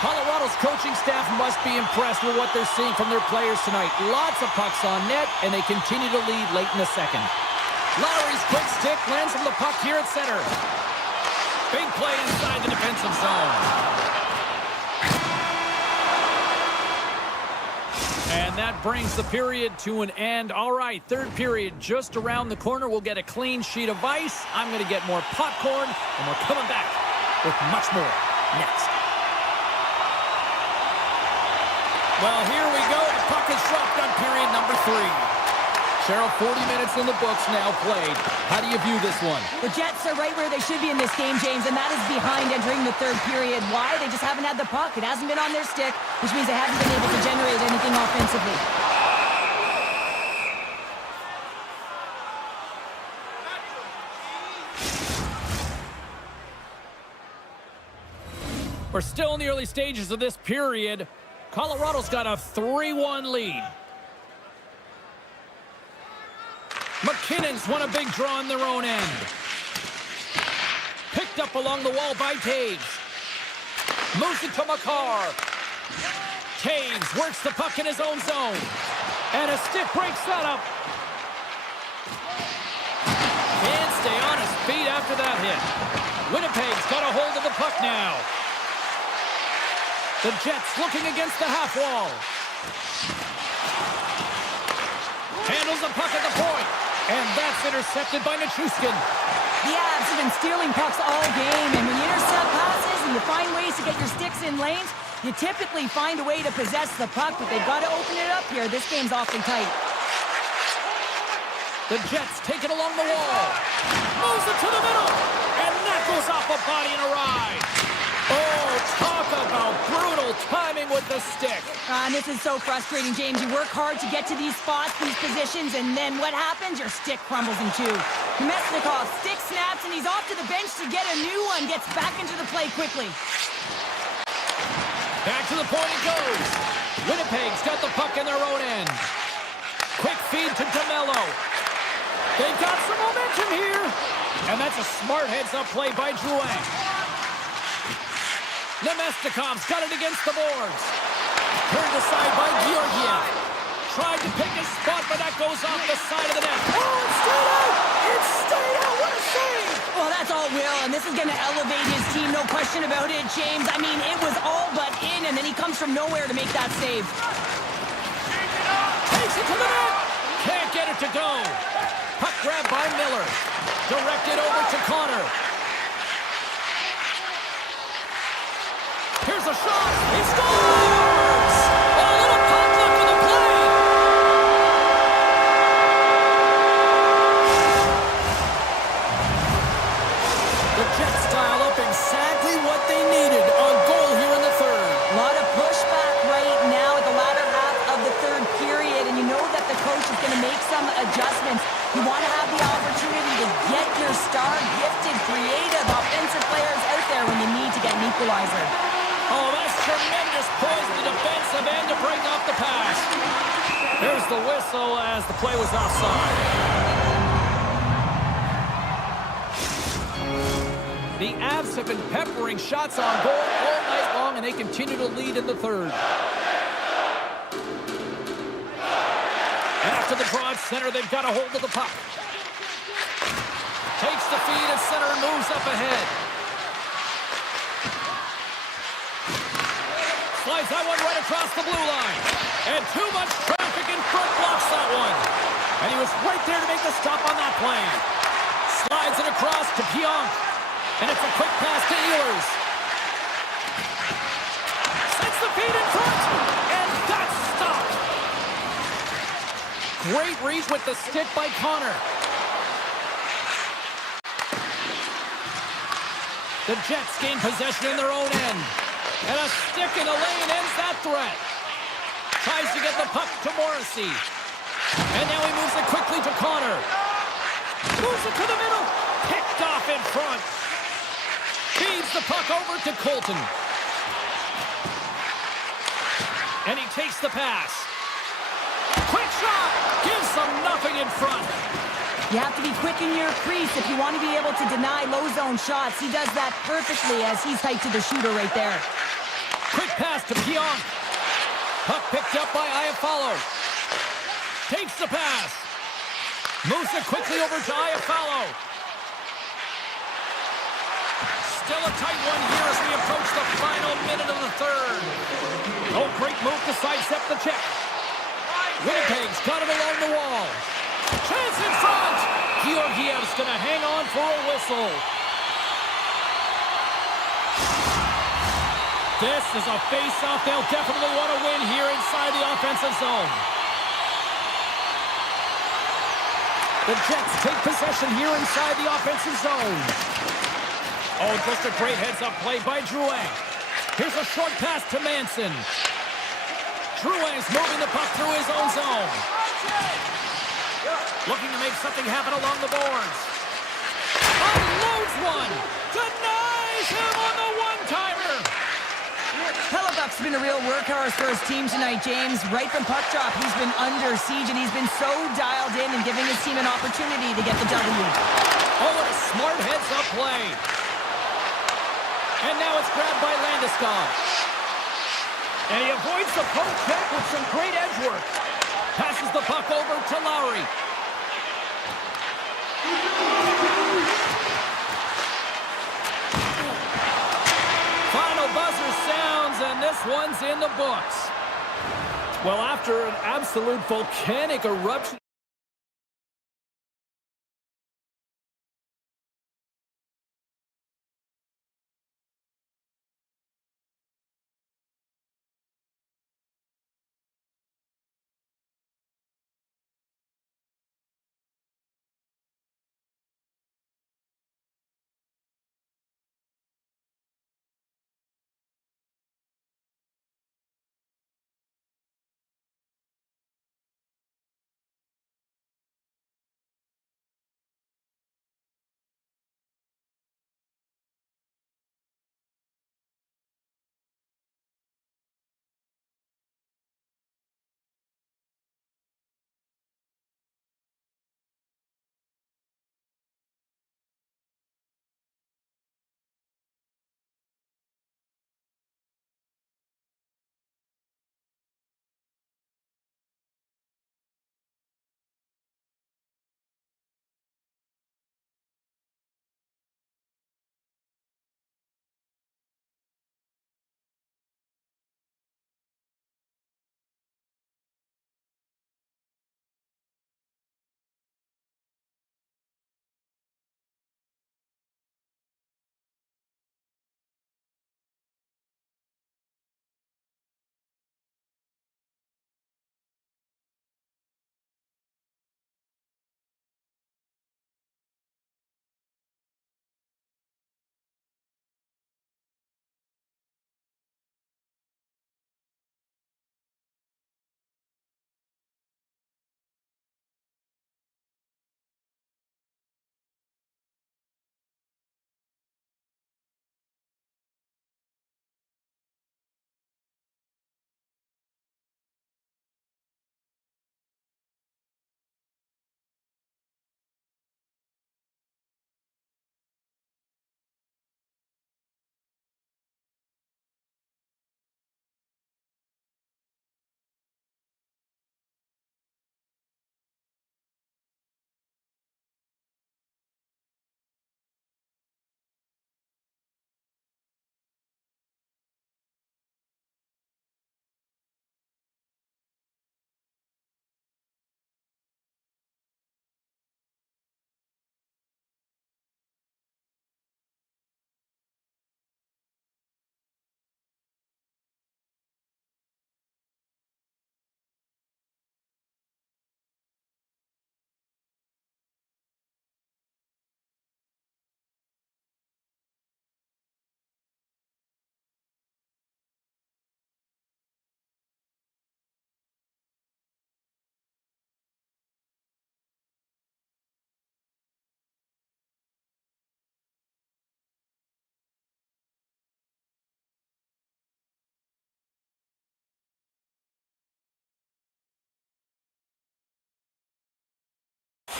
Colorado's coaching staff must be impressed with what they're seeing from their players tonight. Lots of pucks on net, and they continue to lead late in the second. Lowry's quick stick lands from the puck here at center. Big play inside the defensive zone. And that brings the period to an end. All right, third period just around the corner. We'll get a clean sheet of ice. I'm going to get more popcorn, and we're coming back with much more next. Well, here we go. The puck is dropped on period number 3. Cheryl, 40 minutes in the books now played. How do you view this one? The Jets are right where they should be in this game, James, and that is behind entering the third period. Why? They just haven't had the puck. It hasn't been on their stick, which means they haven't been able to generate anything offensively. We're still in the early stages of this period. Colorado's got a 3-1 lead. McKinnon's won a big draw on their own end. Picked up along the wall by Taves. Moves it to McCarr. Taves works the puck in his own zone. And a stick break setup. Can't stay on his feet after that hit. Winnipeg's got a hold of the puck now. The Jets looking against the half wall. Handles the puck at the point. And that's intercepted by Nichushkin. The Avs have been stealing pucks all game, and when you intercept passes and you find ways to get your sticks in lanes, you typically find a way to possess the puck, but they've got to open it up here. This game's awfully tight. The Jets take it along the wall. Moves it to the middle. And that goes off a body and a ride. Oh, talk about brutal timing with the stick. And this is so frustrating, James. You work hard to get to these spots, these positions, and then what happens? Your stick crumbles in two. Mesnikov, stick snaps, and he's off to the bench to get a new one. Gets back into the play quickly. Back to the point it goes. Winnipeg's got the puck in their own end. Quick feed to DeMello. They've got some momentum here. And that's a smart heads-up play by Drouin. Nemestikov's got it against the boards. Turned aside by Georgiev. Tried to pick his spot, but that goes off the side of the net. Oh, it's straight out! It's straight out! What a save! Well, that's all Will, and this is going to elevate his team, no question about it, James. I mean, it was all but in, and then he comes from nowhere to make that save. Takes it to the net. Can't get it to go. Puck grab by Miller. Directed over to Connor. Here's a shot. He scores! A little pop luck in the play. The Jets dial up exactly what they needed. A goal here in the third. A lot of pushback right now at the latter half of the third period, and you know that the coach is going to make some adjustments. You want to have the opportunity to get your star, gifted, creative, offensive players out there when you need to get an equalizer. Oh, that's tremendous poise in the defensive end to break off the pass. There's the whistle as the play was offside. The Avs have been peppering shots on goal all night long, and they continue to lead in the third. After the draw at center, they've got a hold of the puck. Takes the feed at center and moves up ahead. Slides that one right across the blue line. And too much traffic in front blocks that one. And he was right there to make the stop on that play. Slides it across to Pionk. And it's a quick pass to Ehlers. Sets the feed in front. And that's stopped. Great read with the stick by Connor. The Jets gain possession in their own end. And a stick in the lane ends that threat. Tries to get the puck to Morrissey. And now he moves it quickly to Connor. Moves it to the middle. Picked off in front. Feeds the puck over to Colton. And he takes the pass. Quick shot. Gives them nothing in front. You have to be quick in your crease if you want to be able to deny low zone shots. He does that perfectly as he's tight to the shooter right there. Quick pass to Pionk. Puck picked up by Iafallo. Takes the pass. Moves it quickly over to Iafallo. Still a tight one here as we approach the final minute of the third. Oh, great move to sidestep the check. Winnipeg's got it along the wall. Chance in front. Georgiev's going to hang on for a whistle. This is a face-off they'll definitely want to win here inside the offensive zone. The Jets take possession here inside the offensive zone. Oh, just a great heads-up play by Drouin. Here's a short pass to Manson. Drouin's moving the puck through his own zone. Looking to make something happen along the boards. Unloads one. Denies him on the one-timer. Hellebuck's been a real workhorse for his team tonight, James. Right from puck drop, he's been under siege, and he's been so dialed in and giving his team an opportunity to get the W. Oh, what a smart heads-up play. And now it's grabbed by Landeskog. And he avoids the poke check with some great edge work. Passes the puck over to Lowry. Final buzzer sounds, and this one's in the books. Well, after an absolute volcanic eruption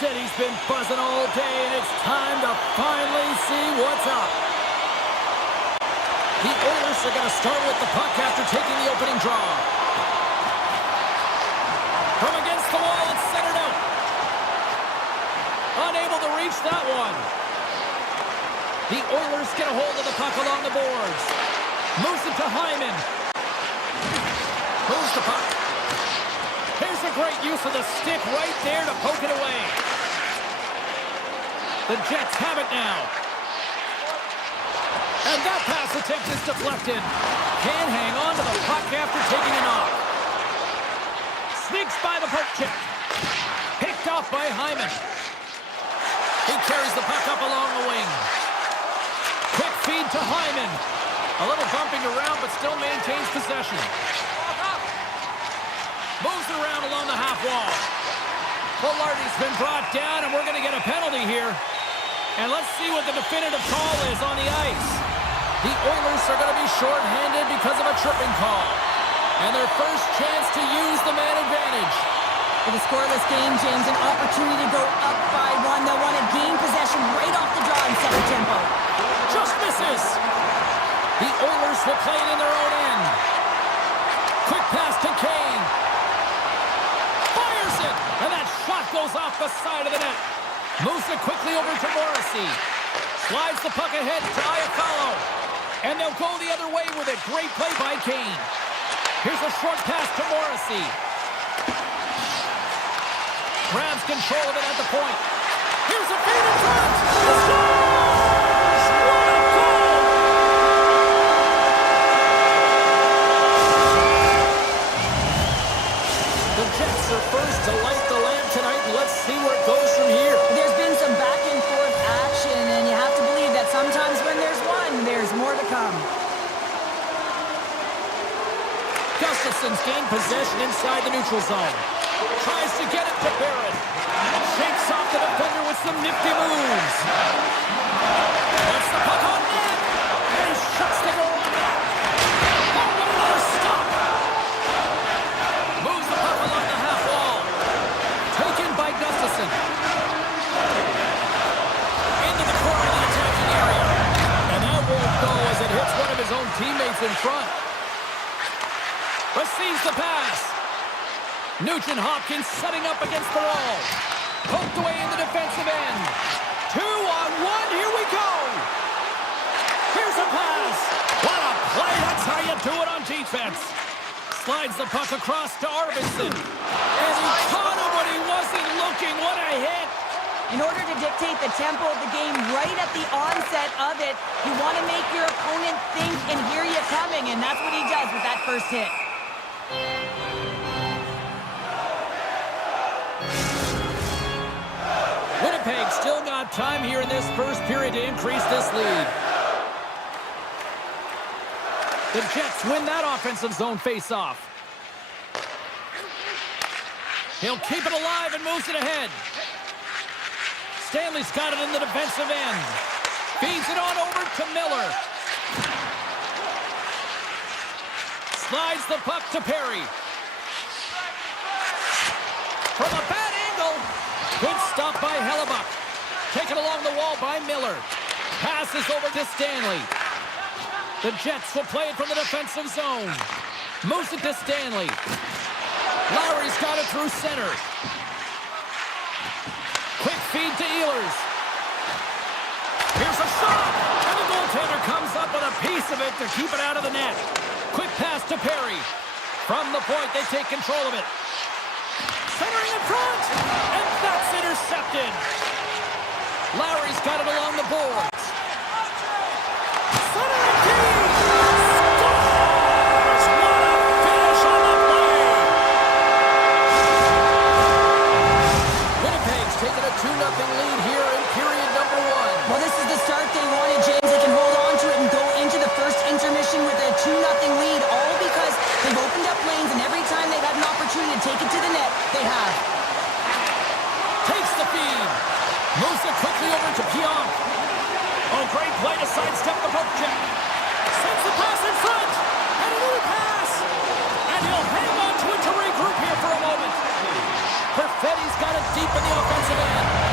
said, he's been buzzing all day, and it's time to finally see what's up. The Oilers are going to start with the puck after taking the opening draw. From against the wall, it's centered out. Unable to reach that one. The Oilers get a hold of the puck along the boards. Moves it to Hyman. Moves the puck. Here's a great use of the stick right there to poke it away. The Jets have it now. And that pass attempt is deflected. Can't hang on to the puck after taking a knock. Sneaks by the poke check. Picked off by Hyman. He carries the puck up along the wing. Quick feed to Hyman. A little bumping around, but still maintains possession. Moves it around along the half wall. Pollardy's been brought down, and we're going to get a penalty here. And let's see what the definitive call is on the ice. The Oilers are going to be shorthanded because of a tripping call. And their first chance to use the man advantage. With a scoreless game, James, an opportunity to go up by one. They'll want to gain possession right off the draw and set the tempo. Just misses. The Oilers will play it in their own end. Quick pass to Kane. Fires it. And that shot goes off the side of the net. Moves it quickly over to Morrissey. Slides the puck ahead to Iafallo. And they'll go the other way with it. Great play by Kane. Here's a short pass to Morrissey. Grabs control of it at the point. Here's a feed in front. He scores! What a goal! The Jets are first to light the lamp tonight. Let's see where it goes from here. There's been some back and forth action, and you have to believe that sometimes when there's one, there's more to come. Gustafson's gained possession inside the neutral zone. Tries to get it to Barrett. Shakes off the defender with some nifty moves. Puts the puck on net. And he shuts the goal. Oh, what another stop. Moves the puck along the half wall. Taken by Gustafson. Into the corner of the attacking area. And that won't go as it hits one of his own teammates in front. Receives the pass. Nugent-Hopkins setting up against the wall. Poked away in the defensive end. 2-on-1, here we go. Here's a pass. What a play, that's how you do it on defense. Slides the puck across to Arvidsson. And he caught him when he wasn't looking. What a hit. In order to dictate the tempo of the game right at the onset of it, you want to make your opponent think and hear you coming, and that's what he does with that first hit. Winnipeg still got time here in this first period to increase this lead. The Jets win that offensive zone face-off. He'll keep it alive and moves it ahead. Stanley's got it in the defensive end. Feeds it on over to Miller. Slides the puck to Perry. From a bad angle. Good stop by Hellebuck. Taken along the wall by Miller. Passes over to Stanley. The Jets will play it from the defensive zone. Moves it to Stanley. Lowry's got it through center. Quick feed to Ehlers. Here's a shot. And the goaltender comes up with a piece of it to keep it out of the net. Quick pass to Perry. From the point, they take control of it. Centering in front. And that's intercepted. Lowry's got it along the boards. Centering key. Scores! What a finish on the play. Winnipeg's taken a 2-0 lead here in period number 1. Well, this is the start they wanted, James. They can hold on to it and go into the first intermission with a 2-0 lead, all because they've opened up lanes, and every time they've had an opportunity to take it to the net, they have. Takes the feed. Moves it quickly over to Pionk. Oh, great play to sidestep the poke check. Sends the pass in front. And a new pass. And he'll hang on to it to regroup here for a moment. Perfetti's got it deep in the offensive end.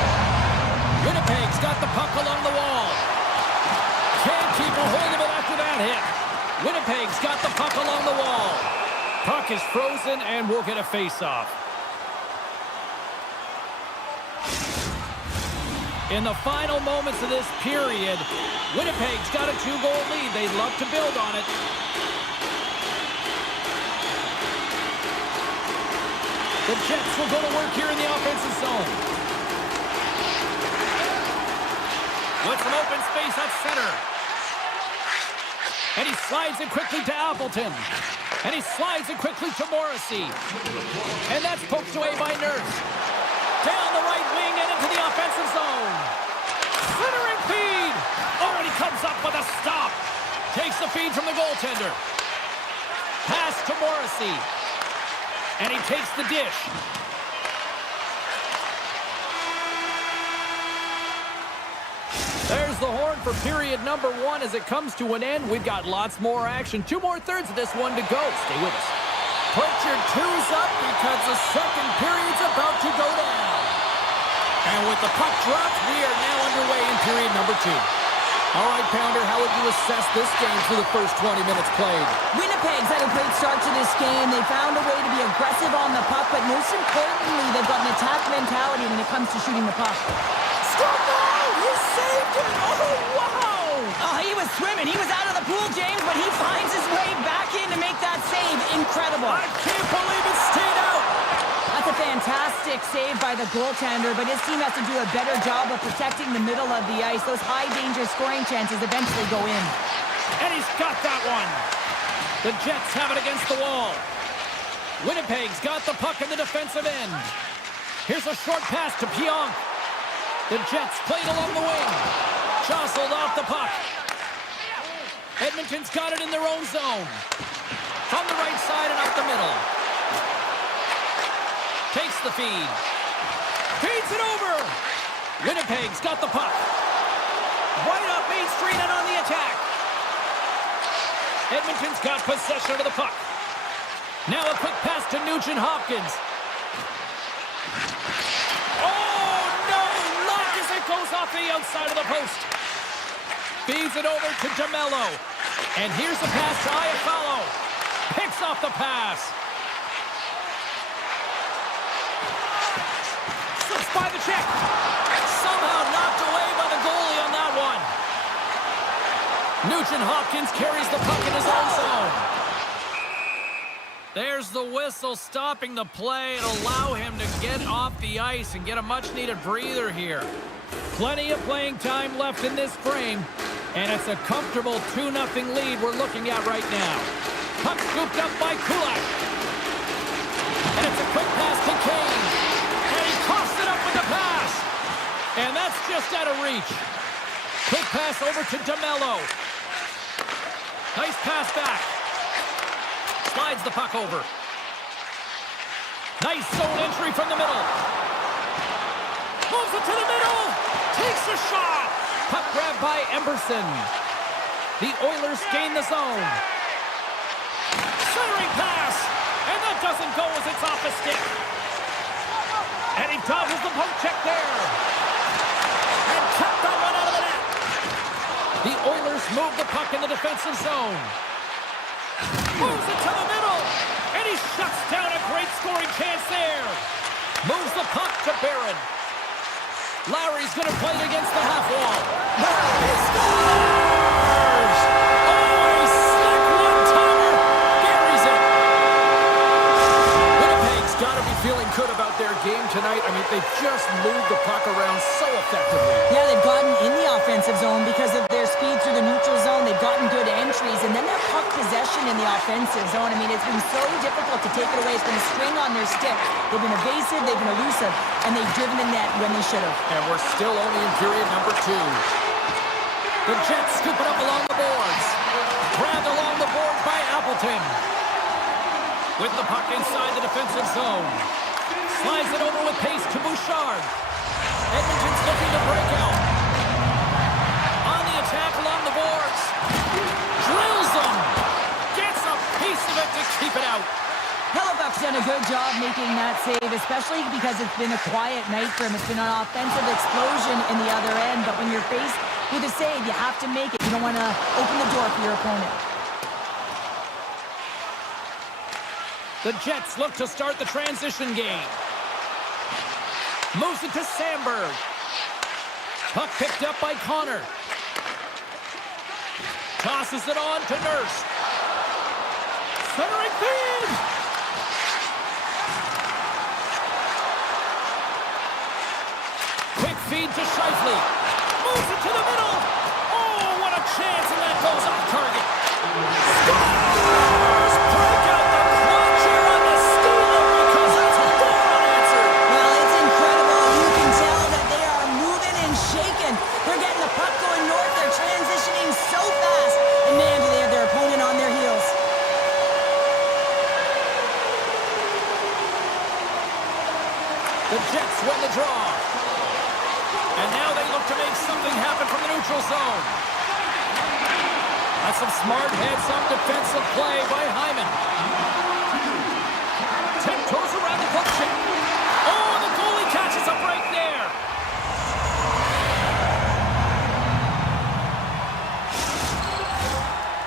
the puck along the wall. Puck is frozen and we'll get a face-off. In the final moments of this period, Winnipeg's got a 2-goal lead. They'd love to build on it. The Jets will go to work here in the offensive zone. With some open space at center. And he slides it quickly to Appleton. And he slides it quickly to Morrissey. And that's poked away by Nurse. Down the right wing and into the offensive zone. Centering feed. Oh, and he comes up with a stop. Takes the feed from the goaltender. Pass to Morrissey. And he takes the dish. There's the horn for period number 1 as it comes to an end. We've got lots more action. 2 more thirds of this one to go. Stay with us. Put your twos up because the second period's about to go down. And with the puck dropped, we are now underway in period number 2. All right, Pounder, how would you assess this game through the first 20 minutes played? Winnipeg's had a great start to this game. They found a way to be aggressive on the puck, but most importantly, they've got an attack mentality when it comes to shooting the puck. Score! He saved it! Oh, wow! Oh, he was swimming. He was out of the pool, James, but he finds his way back in to make that save. Incredible. I can't believe it stayed out! That's a fantastic save by the goaltender, but his team has to do a better job of protecting the middle of the ice. Those high-danger scoring chances eventually go in. And he's got that one. The Jets have it against the wall. Winnipeg's got the puck in the defensive end. Here's a short pass to Pionk. The Jets played along the wing. Jostled off the puck. Edmonton's got it in their own zone. From the right side and up the middle. Takes the feed. Feeds it over. Winnipeg's got the puck. Right off Main Street and on the attack. Edmonton's got possession of the puck. Now a quick pass to Nugent Hopkins. Oh, no! Lock as it goes off the outside of the post. Feeds it over to DeMello. And here's the pass to Iafallo. Picks off the pass. Slips by the check. Somehow knocked away by the goalie on that one. Nugent Hopkins carries the puck in his own zone. There's the whistle stopping the play and allow him to get off the ice and get a much-needed breather here. Plenty of playing time left in this frame, and it's a comfortable 2-0 lead we're looking at right now. Puck scooped up by Kulak. And it's a quick pass to Kane. And he coughs it up with the pass. And that's just out of reach. Quick pass over to DeMello. Nice pass back. Slides the puck over. Nice zone entry from the middle. Moves it to the middle. Takes a shot. Puck grabbed by Emberson. The Oilers gain the zone. Centering pass. And that doesn't go as it's off the stick. And he dodges the poke check there. And kept that one out of the net. The Oilers move the puck in the defensive zone. Moves it to the middle. And he shuts down a great scoring chance there. Moves the puck to Barron. Lowry's going to play it against the half wall. He scores! Oh, a slick one-timer. Buries it. Winnipeg's got to be feeling good about their game tonight. I mean, they just moved the puck around so effectively. Yeah, they've gotten in the offensive zone because of their speed through the neutral zone. They've gotten good entries, and then their puck possession in the offensive zone. I mean, it's been so difficult to take it away. It's been a string on their stick. They've been evasive, they've been elusive, and they've driven the net when they should have. And we're still only in period number 2. The Jets scoop it up along the boards. Grabbed along the boards by Appleton. With the puck inside the defensive zone. Slides it over with pace to Bouchard. Edmonton's looking to break out. On the attack along the boards. Drills them. Gets a piece of it to keep it out. Hellebuck's done a good job making that save, especially because it's been a quiet night for him. It's been an offensive explosion in the other end, but when you're faced with a save, you have to make it. You don't want to open the door for your opponent. The Jets look to start the transition game. Moves it to Sandberg. Puck picked up by Connor. Tosses it on to Nurse. Centering feed! Quick feed to Scheifele. Moves it to the middle. Oh, what a chance, and that goes off target. Scores! Break out the clutch here on the steal because that's a goal unanswered. Well, it's incredible. You can tell that they are moving and shaking. They're getting the puck going north. They're transitioning so fast. And man, do they have their opponent on their heels. The Jets win the draw. And now they look to make something happen from the neutral zone. That's some smart heads-up defensive play by Hyman. Tiptoes around the hook check. Oh, the goalie catches a break there.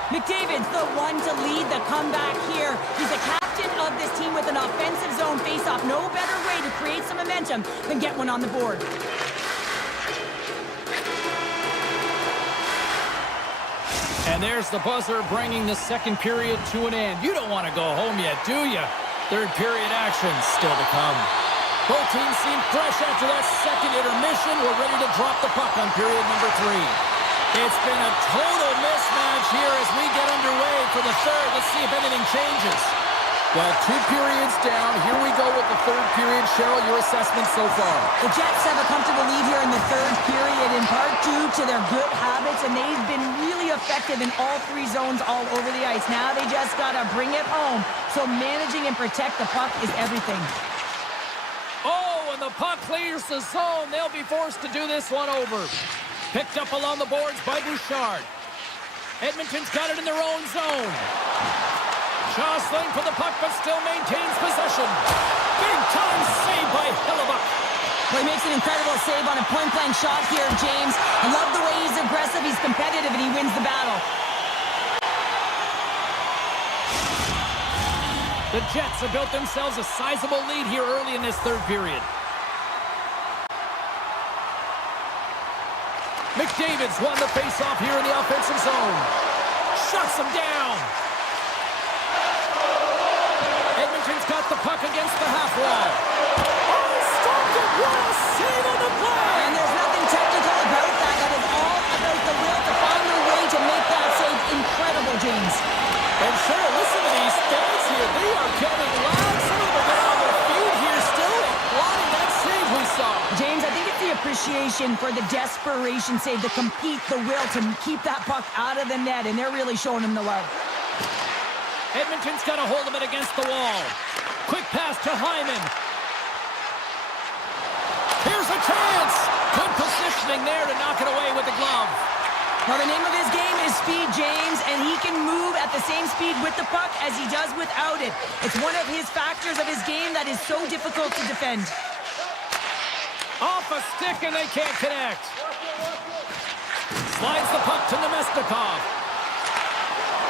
McDavid's the one to lead the comeback here. He's the captain of this team with an offensive zone face-off. No better way to create some momentum than get one on the board. And there's the buzzer bringing the second period to an end. You don't want to go home yet, do you? Third period action still to come. Both teams seem fresh after that second intermission. We're ready to drop the puck on period number 3. It's been a total mismatch here as we get underway for the third. Let's see if anything changes. Well, 2 periods down. Here we go with the third period. Cheryl, your assessment so far? The Jets have a comfortable lead here in the third period, in part due to their good habits, and they've been really effective in all 3 zones all over the ice. Now they just got to bring it home. So managing and protect the puck is everything. Oh, and the puck clears the zone. They'll be forced to do this one over. Picked up along the boards by Bouchard. Edmonton's got it in their own zone. Jostling for the puck, but still maintains possession. Big-time save by Hellebuck. Well, he makes an incredible save on a point-blank shot here, James. I love the way he's aggressive, he's competitive, and he wins the battle. The Jets have built themselves a sizable lead here early in this third period. McDavid's won the face-off here in the offensive zone. Shuts him down. Edmonton's got the puck against the half wall. Oh, stopped it! What a save on the play! And there's nothing technical about that. That is all about the will to find a way to make that save incredible, James. And sure, listen to these fans here. They are getting loud. Some of them are getting on their feet here still, applauding that save we saw. James, I think it's the appreciation for the desperation save, to compete, the will to keep that puck out of the net, and they're really showing him the love. Edmonton's got a hold of it against the wall. Quick pass to Hyman. Here's a chance. Good positioning there to knock it away with the glove. Well, the name of his game is speed, James, and he can move at the same speed with the puck as he does without it. It's one of his factors of his game that is so difficult to defend. Off a stick, and they can't connect. Slides the puck to Nemestikov.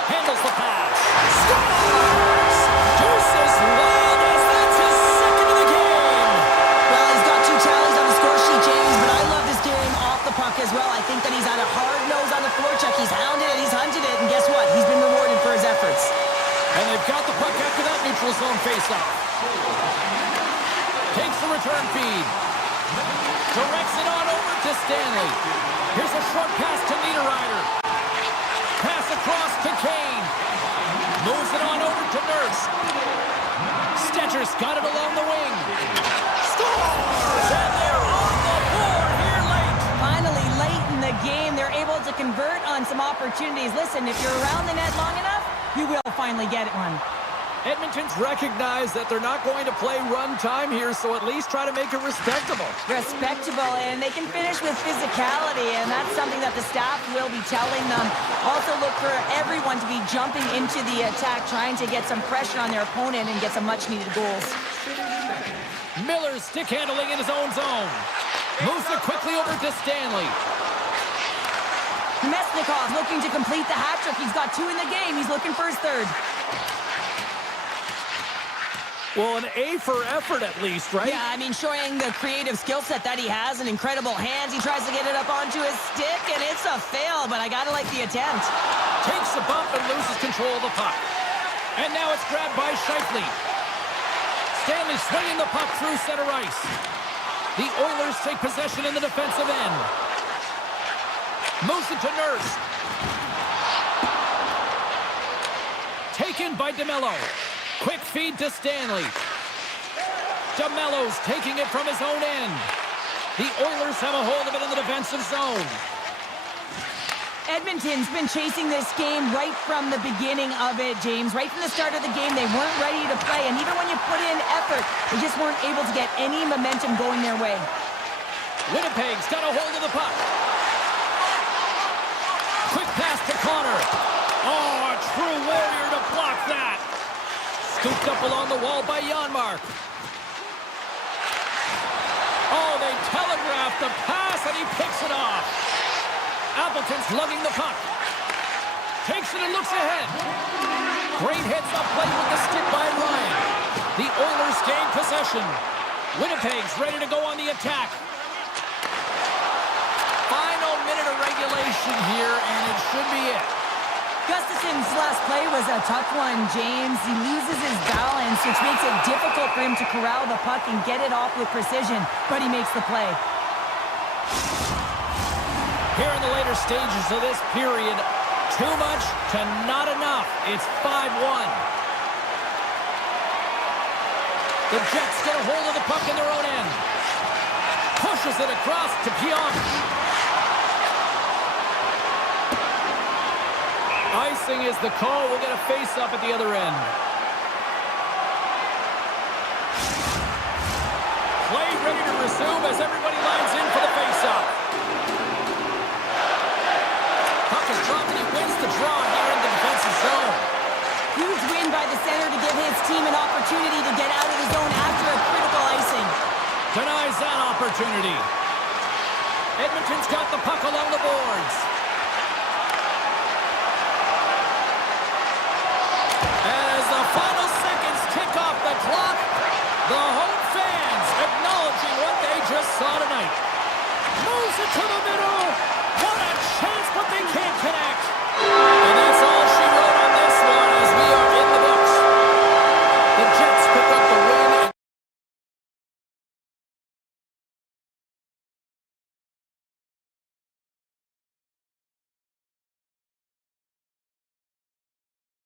Handles the pass. Scores! Deuces wild as that's his second of the game. Well, he's got 2 tallies on the score sheet, James, but I love this game off the puck as well. I think that he's had a hard nose on the forecheck. He's hounded it, he's hunted it, and guess what? He's been rewarded for his efforts. And they've got the puck after that neutral zone faceoff. Takes the return feed. Directs it on over to Stanley. Here's a short pass to Niederreiter. Pass across to Kane. Moves it on over to Nurse. Stetcher's got it along the wing. Scores! And they're on the board here late. Finally, late in the game, they're able to convert on some opportunities. Listen, if you're around the net long enough, you will finally get one. Edmonton's recognized that they're not going to play run time here, so at least try to make it respectable. Respectable, and they can finish with physicality, and that's something that the staff will be telling them. Also look for everyone to be jumping into the attack, trying to get some pressure on their opponent and get some much-needed goals. Miller's stick handling in his own zone. Moves it quickly over to Stanley. Nemestikov looking to complete the hat trick. He's got 2 in the game. He's looking for his third. Well, an A for effort at least, right? Yeah, I mean, showing the creative skill set that he has and incredible hands. He tries to get it up onto his stick, and it's a fail, but I gotta like the attempt. Takes the bump and loses control of the puck. And now it's grabbed by Scheifele. Stanley swinging the puck through center ice. The Oilers take possession in the defensive end. Moves it to Nurse. Taken by DeMello. Quick feed to Stanley. DeMello's taking it from his own end. The Oilers have a hold of it in the defensive zone. Edmonton's been chasing this game right from the beginning of it, James. Right from the start of the game, they weren't ready to play. And even when you put in effort, they just weren't able to get any momentum going their way. Winnipeg's got a hold of the puck. Quick pass to Connor. Oh, a true warrior to block that. Scooped up along the wall by Janmark. Oh, they telegraphed the pass, and he picks it off. Appleton's lugging the puck. Takes it and looks ahead. Great hits up play with the stick by Ryan. The Oilers gain possession. Winnipeg's ready to go on the attack. Final minute of regulation here, and it should be it. Gustafson's last play was a tough one, James. He loses his balance, which makes it difficult for him to corral the puck and get it off with precision, but he makes the play. Here in the later stages of this period, too much to not enough. It's 5-1. The Jets get a hold of the puck in their own end. Pushes it across to Pionk. Icing is the call. We'll get a face-up at the other end. Play ready to resume as everybody lines in for the face-up. Puck is dropped and he wins the draw here in the defensive zone. Huge win by the center to give his team an opportunity to get out of the zone after a critical icing. Denies that opportunity. Edmonton's got the puck along the boards.